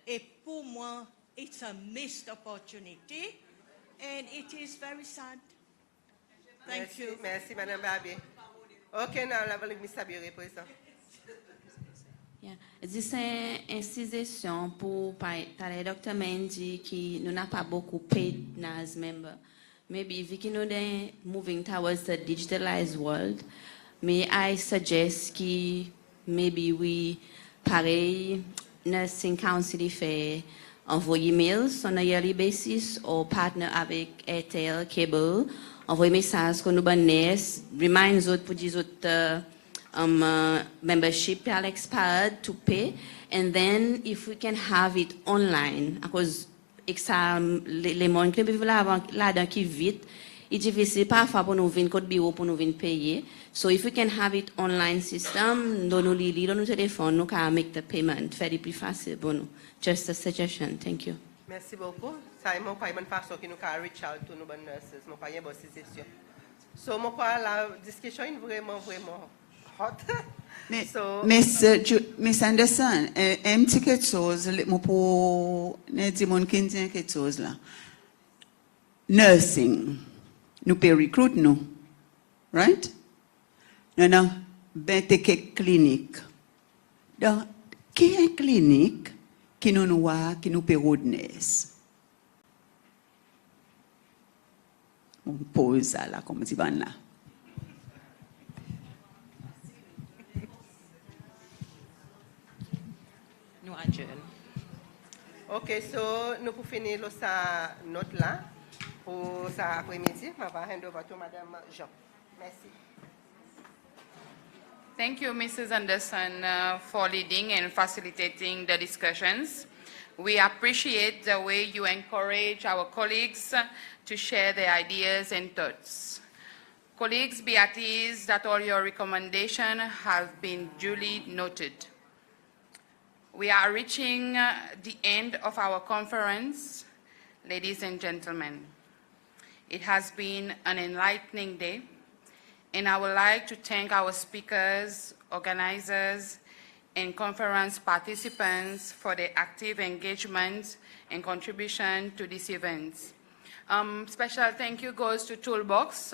Et pour moi, it's a missed opportunity, and it is very sad. Thank you. Merci, Madame Barbier. Ok, now la valeur Miss Sabiri pour ça. C'est une suggestion pour le docteur Mendy qui nous n'a pas beaucoup paid as member. Maybe if we can moving towards the digitalized world, may I suggest que maybe we pareil, nursing council fait envoyer mails on a yearly basis ou partner avec Airtel, Cable, envoyer message qu'on nous bonnes, remind autres pour dire autres membership à l'expired to pay, and then if we can have it online, because les monde qui veulent avoir là-dedans qui vite, c'est difficile parfois pour nous venir code bureau pour nous venir payer. So if we can have it online system, dans nos lits, dans nos téléphones, nous can make the payment very plus facile pour nous. Just a suggestion. Thank you. Merci beaucoup. Ça est mon crois une façon qui nous a reach out to nos bonnes nurses. Mon crois bon c'est sûr. So mon crois la discussion est vraiment hot. Miss Anderson, un petit quelque chose, moi pour ne dire mon quinze quelque chose là. Nursing, nous peut recruit nous, right? Non, ben t'es clinique. Donc, qui est clinique qui nous voit, qui nous peut rodner? On pose ça là, comme dit là. Nous adjournons. Ok, so nous pour finir sa note là pour cet après-midi, je vais hand over to Madame Jean. Merci. Thank you, Mrs. Anderson, for leading and facilitating the discussions. We appreciate the way you encourage our colleagues to share their ideas and thoughts. Colleagues, be at ease that all your recommendations have been duly noted. We are reaching the end of our conference, ladies and gentlemen. It has been an enlightening day, and I would like to thank our speakers, organizers, and conference participants for their active engagement and contribution to this event. Special thank you goes to Toolbox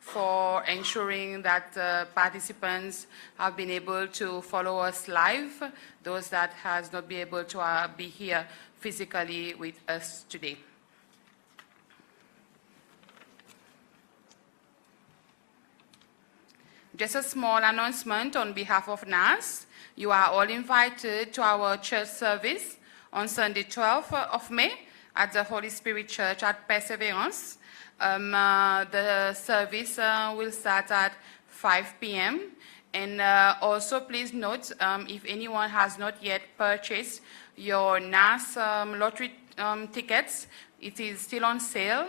for ensuring that participants have been able to follow us live, those that has not been able to be here physically with us today. Just a small announcement on behalf of NAS. You are all invited to our church service on Sunday, 12th of May at the Holy Spirit Church at Perseverance. The service will start at 5 p.m. And also please note, if anyone has not yet purchased your NAS lottery tickets, it is still on sale,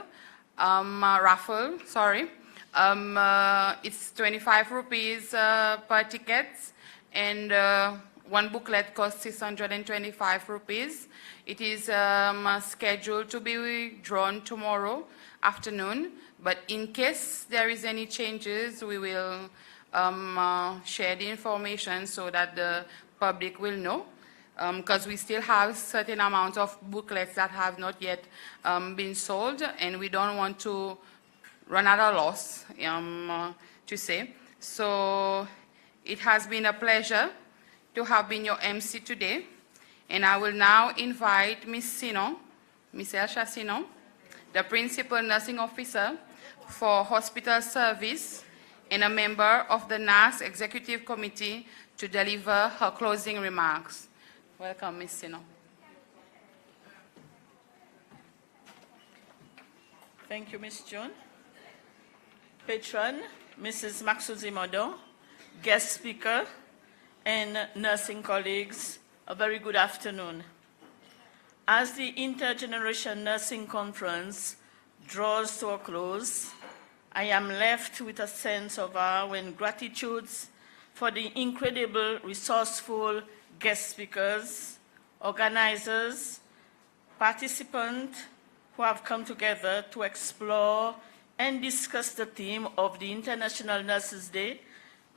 raffle, sorry. It's 25 rupees per ticket, and one booklet costs 625 rupees. It is scheduled to be drawn tomorrow afternoon, but in case there is any changes, we will share the information so that the public will know, because we still have certain amounts of booklets that have not yet been sold, and we don't want to run out of loss, to say. So it has been a pleasure to have been your MC today. And I will now invite Ms. Sino, Ms. Elsha Sino, the Principal Nursing Officer for Hospital Service and a member of the NAS Executive Committee, to deliver her closing remarks. Welcome, Ms. Sino. Thank you, Ms. June. Patron, Mrs. Maxuzimodo, guest speaker, and nursing colleagues, a very good afternoon. As the Intergeneration Nursing Conference draws to a close, I am left with a sense of awe and gratitude for the incredible, resourceful guest speakers, organizers, participants who have come together to explore and discuss the theme of the International Nurses Day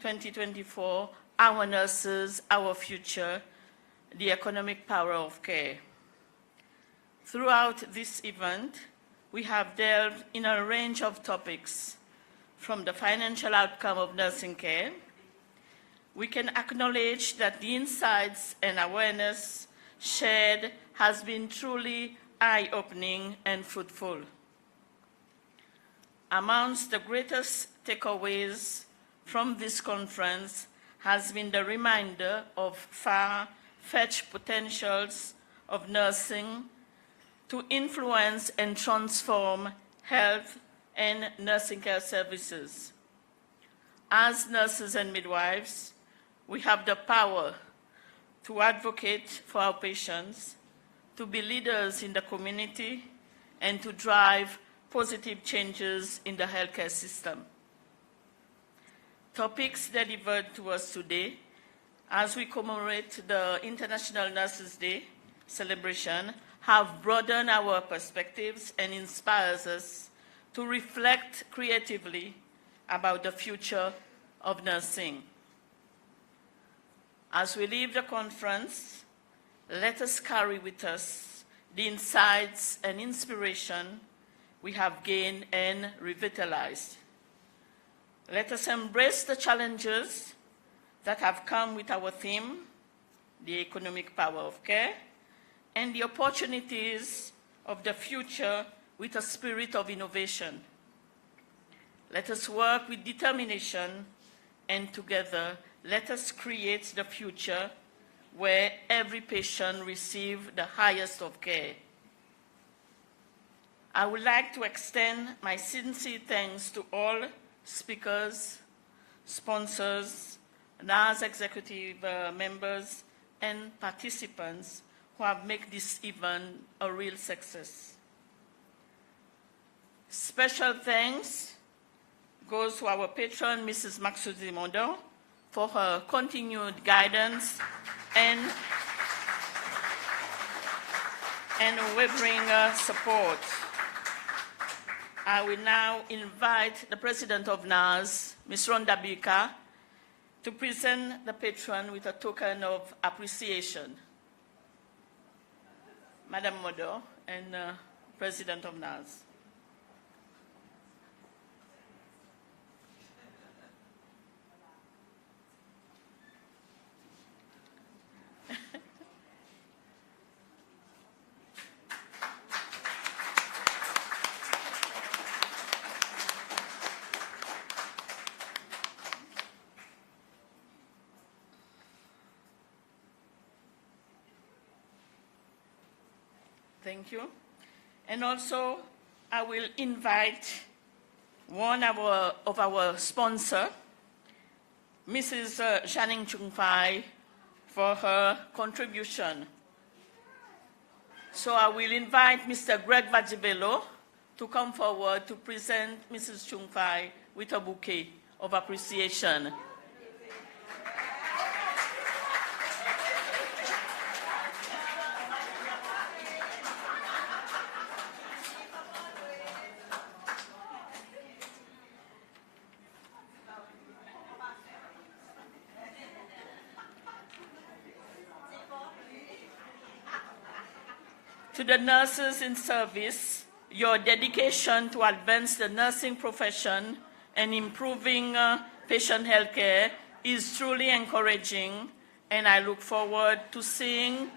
2024, Our Nurses, Our Future, the Economic Power of Care. Throughout this event, we have delved in a range of topics, from the financial outcome of nursing care. We can acknowledge that the insights and awareness shared has been truly eye-opening and fruitful. Amongst the greatest takeaways from this conference has been the reminder of far-fetched potentials of nursing to influence and transform health and nursing care services. As nurses and midwives, we have the power to advocate for our patients, to be leaders in the community, and to drive positive changes in the healthcare system. Topics delivered to us today as we commemorate the International Nurses Day celebration have broadened our perspectives and inspires us to reflect creatively about the future of nursing. As we leave the conference, let us carry with us the insights and inspiration we have gained and revitalized. Let us embrace the challenges that have come with our theme, the economic power of care, and the opportunities of the future with a spirit of innovation. Let us work with determination, and together let us create the future where every patient receives the highest of care. I would like to extend my sincere thanks to all speakers, sponsors, NAS executive members, and participants who have made this event a real success. Special thanks goes to our patron, Mrs. Maxuzimodo, for her continued guidance and unwavering support. I will now invite the President of NAS, Ms. Rhonda Bika, to present the patron with a token of appreciation. Madam Modo and President of NAS. Thank you. And also, I will invite one of our sponsors, Mrs. Janing Chung-Fai, for her contribution. So I will invite Mr. Greg Vadzibello to come forward to present Mrs. Chung-Fai with a bouquet of appreciation. To the nurses in service, your dedication to advance the nursing profession and improving patient health care is truly encouraging, and I look forward to seeing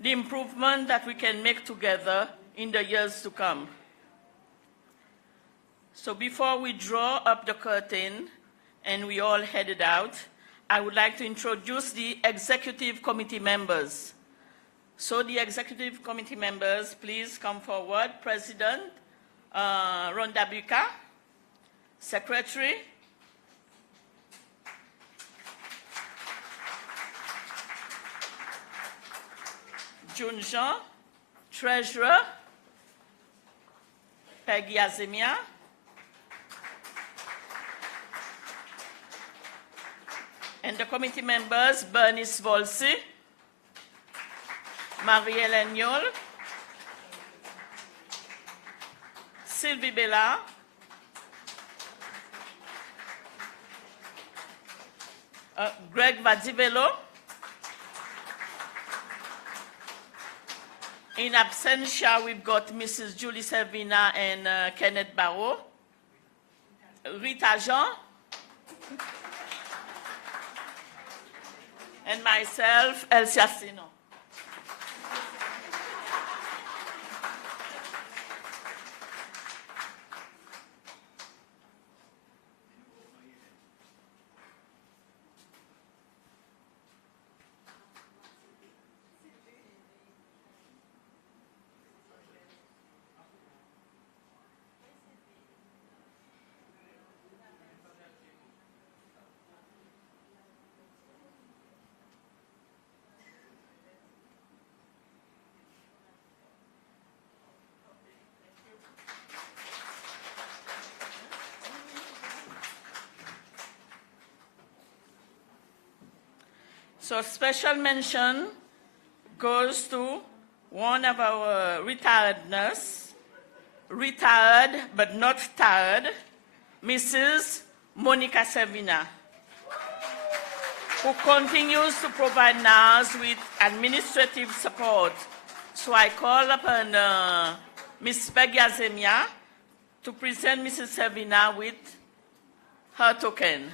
the improvement that we can make together in the years to come. So before we draw up the curtain and we all headed out, I would like to introduce the executive committee members. So the executive committee members, please come forward. President, Rhonda Bika. Secretary, Jun Jean. Treasurer, Peggy Azemia. And the committee members, Bernice Volsi, Marie-Hélène Niol, Sylvie Bella, Greg Vadzibello. In absentia, we've got Mrs. Julie Servina and Kenneth Barrow, Rita Jean, and myself, Elsia Sino. So special mention goes to one of our retired nurse, retired but not tired, Mrs. Monica Servina, who continues to provide NAS with administrative support. So I call upon Ms. Peggy Azemia to present Mrs. Servina with her token.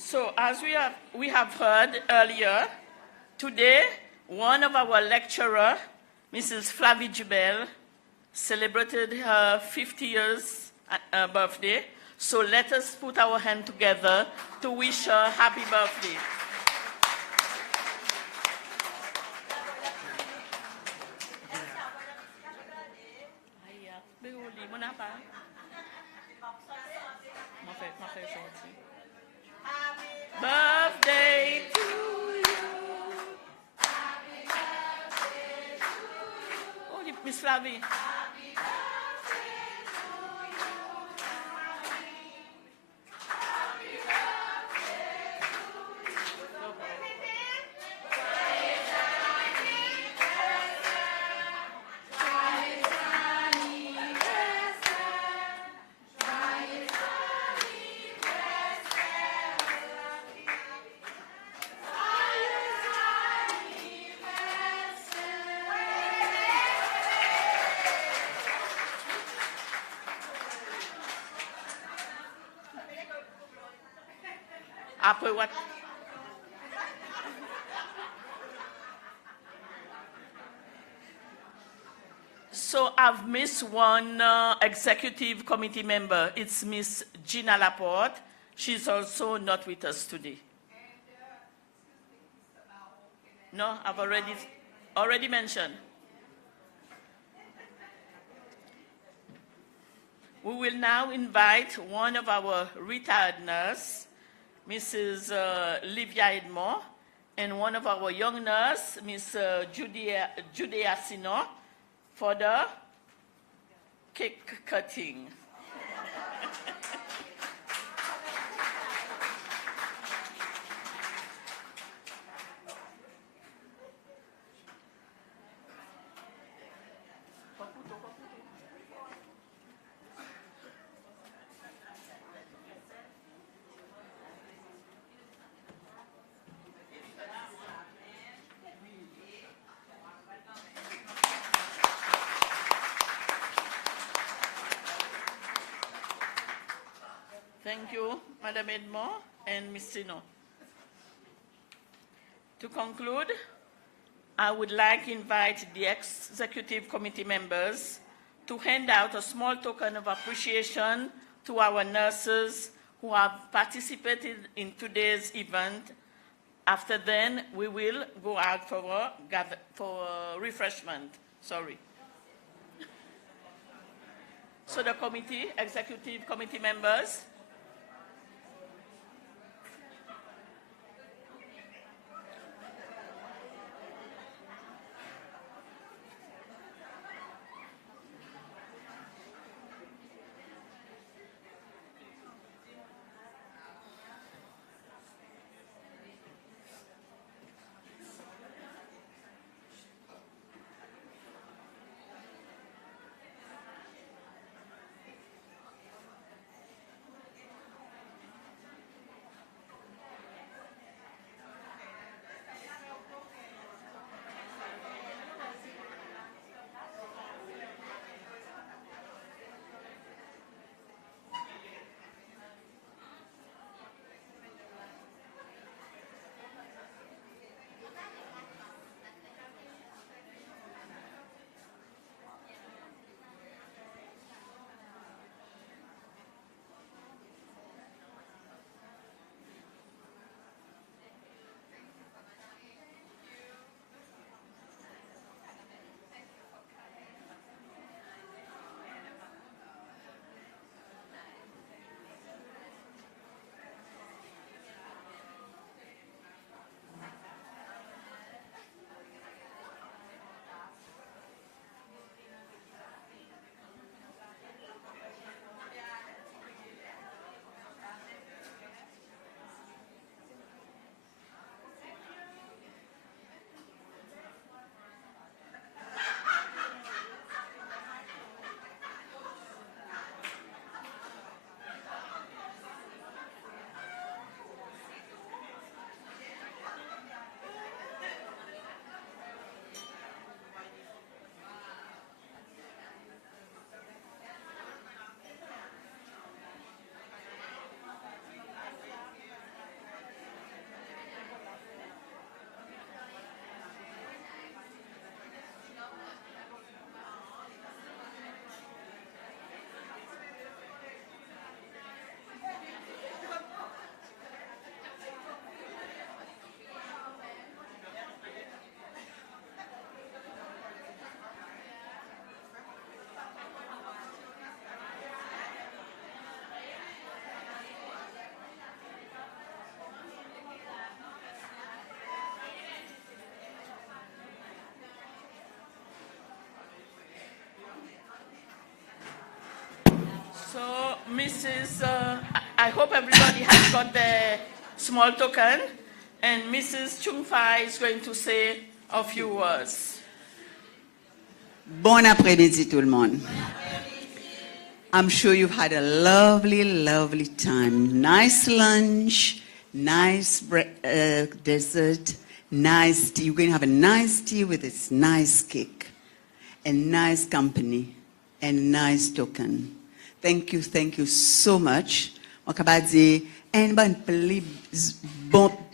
So as we have heard earlier, today, one of our lecturer, Mrs. Flavie Jubel, celebrated her 50 years birthday. So let us put our hand together to wish her happy birthday. Birthday to you. Happy birthday to you. Oh, Miss Flavie. Happy birthday to you. Happy birthday to you. Après what? So I've missed one executive committee member. It's Miss Gina Laporte. She's also not with us today. No, I've already mentioned. We will now invite one of our retired nurses, Mrs. Livia Edmond, and one of our young nurses, Miss Judea Sino, for the cake cutting. Thank you, Madam Edmond and Ms. Sino. To conclude, I would like to invite the executive committee members to hand out a small token of appreciation to our nurses who have participated in today's event. After then, we will go out for refreshment. Sorry. So the committee, executive committee members, I hope everybody has got their small token, and Mrs. Chung Fai is going to say a few words. Bon après-midi tout le monde. I'm sure you've had a lovely, lovely time. Nice lunch, nice dessert, nice tea. You're going to have a nice tea with this nice cake, and nice company, and nice token. Thank you so much. On va dire une bonne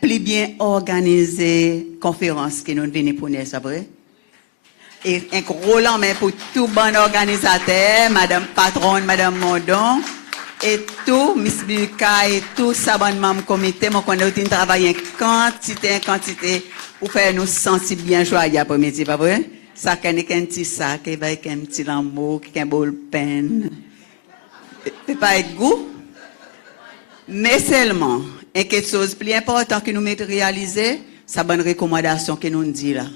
plus bien organisée conférence que nous venons pour nous, c'est vrai? Et un gros lendemain pour tout bon organisateur, Madame Patronne, Madame Mondon, et tout, Miss Buka, et tout ça bon membre comité, moi qu'on a travaillé en quantité, pour faire nous sentir bien joyeux après-midi, pas vrai? Ça qu'un petit sac, avec un petit lambeau, un bol pen. C'est pas avec goût, mais seulement, et quelque chose de plus important que nous mettons réaliser, c'est bonne recommandation que nous dit là.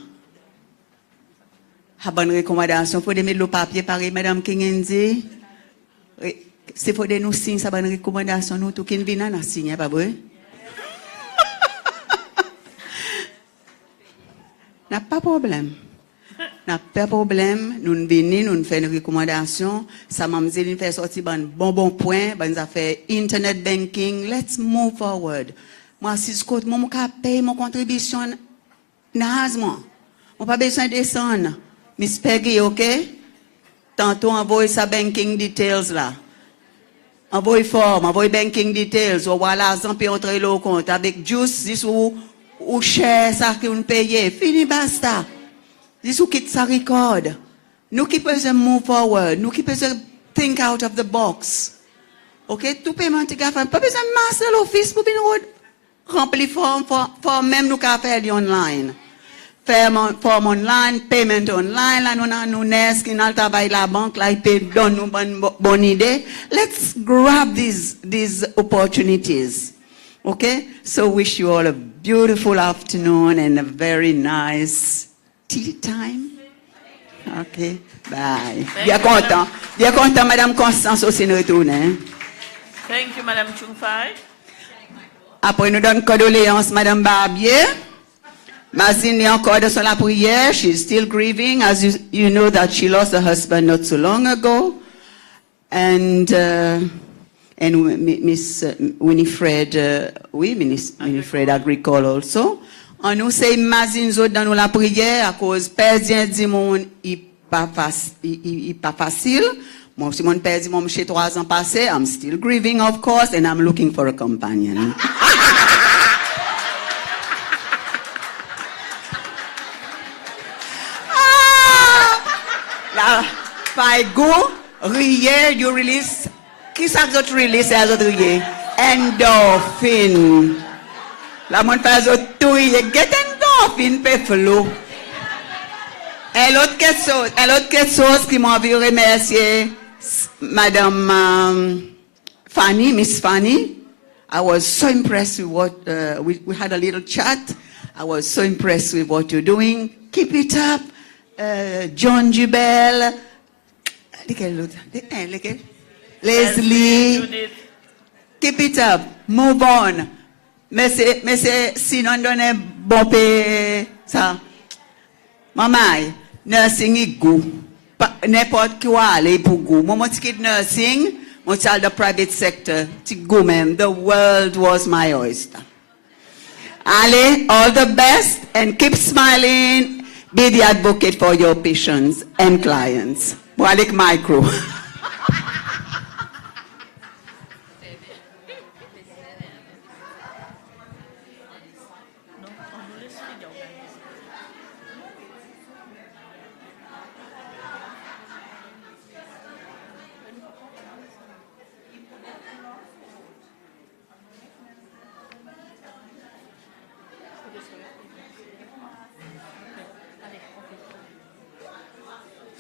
La bonne recommandation, il faut mettre le papier pareil, Madame Kingendi. C'est pour nous signer sa bonne recommandation, nous, tout qui vient à signer, pas vrai? N'a pas de problème. N'a pas de problème. Nous venons, nous faisons une recommandation. Ça m'a dit, nous faisons sortir un bon point, nous avons fait internet banking. Let's move forward. Moi, si je compte, moi, je paye mon contribution, nazement. Je n'ai pas besoin de descendre. Miss Peggy, ok? Tantôt, envoie sa banking details là. Envoie forme, envoie banking details. Ou voilà, l'argent peut entrer le compte. Avec juste, ou cher, ça que vous payez. Fini, basta. This ou quitte sa record. Nous qui pouvons move forward. Nous qui pouvons think out of the box. Ok? Tout paiement, tu as fait. Pas besoin de masser l'office pour venir remplir forme même nous qu'à faire online. Form online, payment online, là nous n'es qui n'a travail la banque, là il peut donner nous bonne idée. Let's grab these opportunities. Okay? So wish you all a beautiful afternoon and a very nice tea time. Okay? Bye. Bien content, Madame Constance aussi nous retourner. Thank you, Madame Chung Fai. Après nous donne condoléances, Madame Barbier. Mazine est encore dans la prière. She's still grieving, as you know that she lost her husband not so long ago, and Miss Winifred, Winifred Agricole also. On nous sait Mazine zot dans la prière à cause perdien dit mon il pas facile. Moi si mon père dit mon chez 3 ans passé, I'm still grieving of course, and I'm looking for a companion. By go, rier, you release. Qui ça que tu release as autres rier? Endorphine. La mon fait autres tout rier. Get endorphine, pe flow. Et l'autre quelque chose qui m'a envie remercier Madame Fanny, Miss Fanny. I was so impressed with what we had a little chat. I was so impressed with what you're doing. Keep it up. John Jubel. Leslie, keep it up, move on. Mais c'est sinon donner bon paix ça. Maman, nursing est goût. N'importe quoi aller pour goût. Moi qui nursing, moi child the private sector, ti goût même. The world was my oyster. Allez, all the best and keep smiling. Be the advocate for your patients and clients. Walik micro.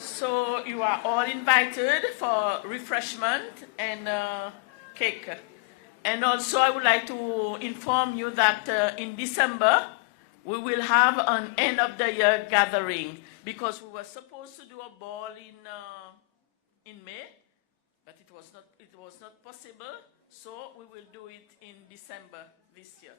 So you are all invited for refreshment and cake. And also I would like to inform you that in December we will have an end of the year gathering because we were supposed to do a ball in May, but it was not possible, so we will do it in December this year.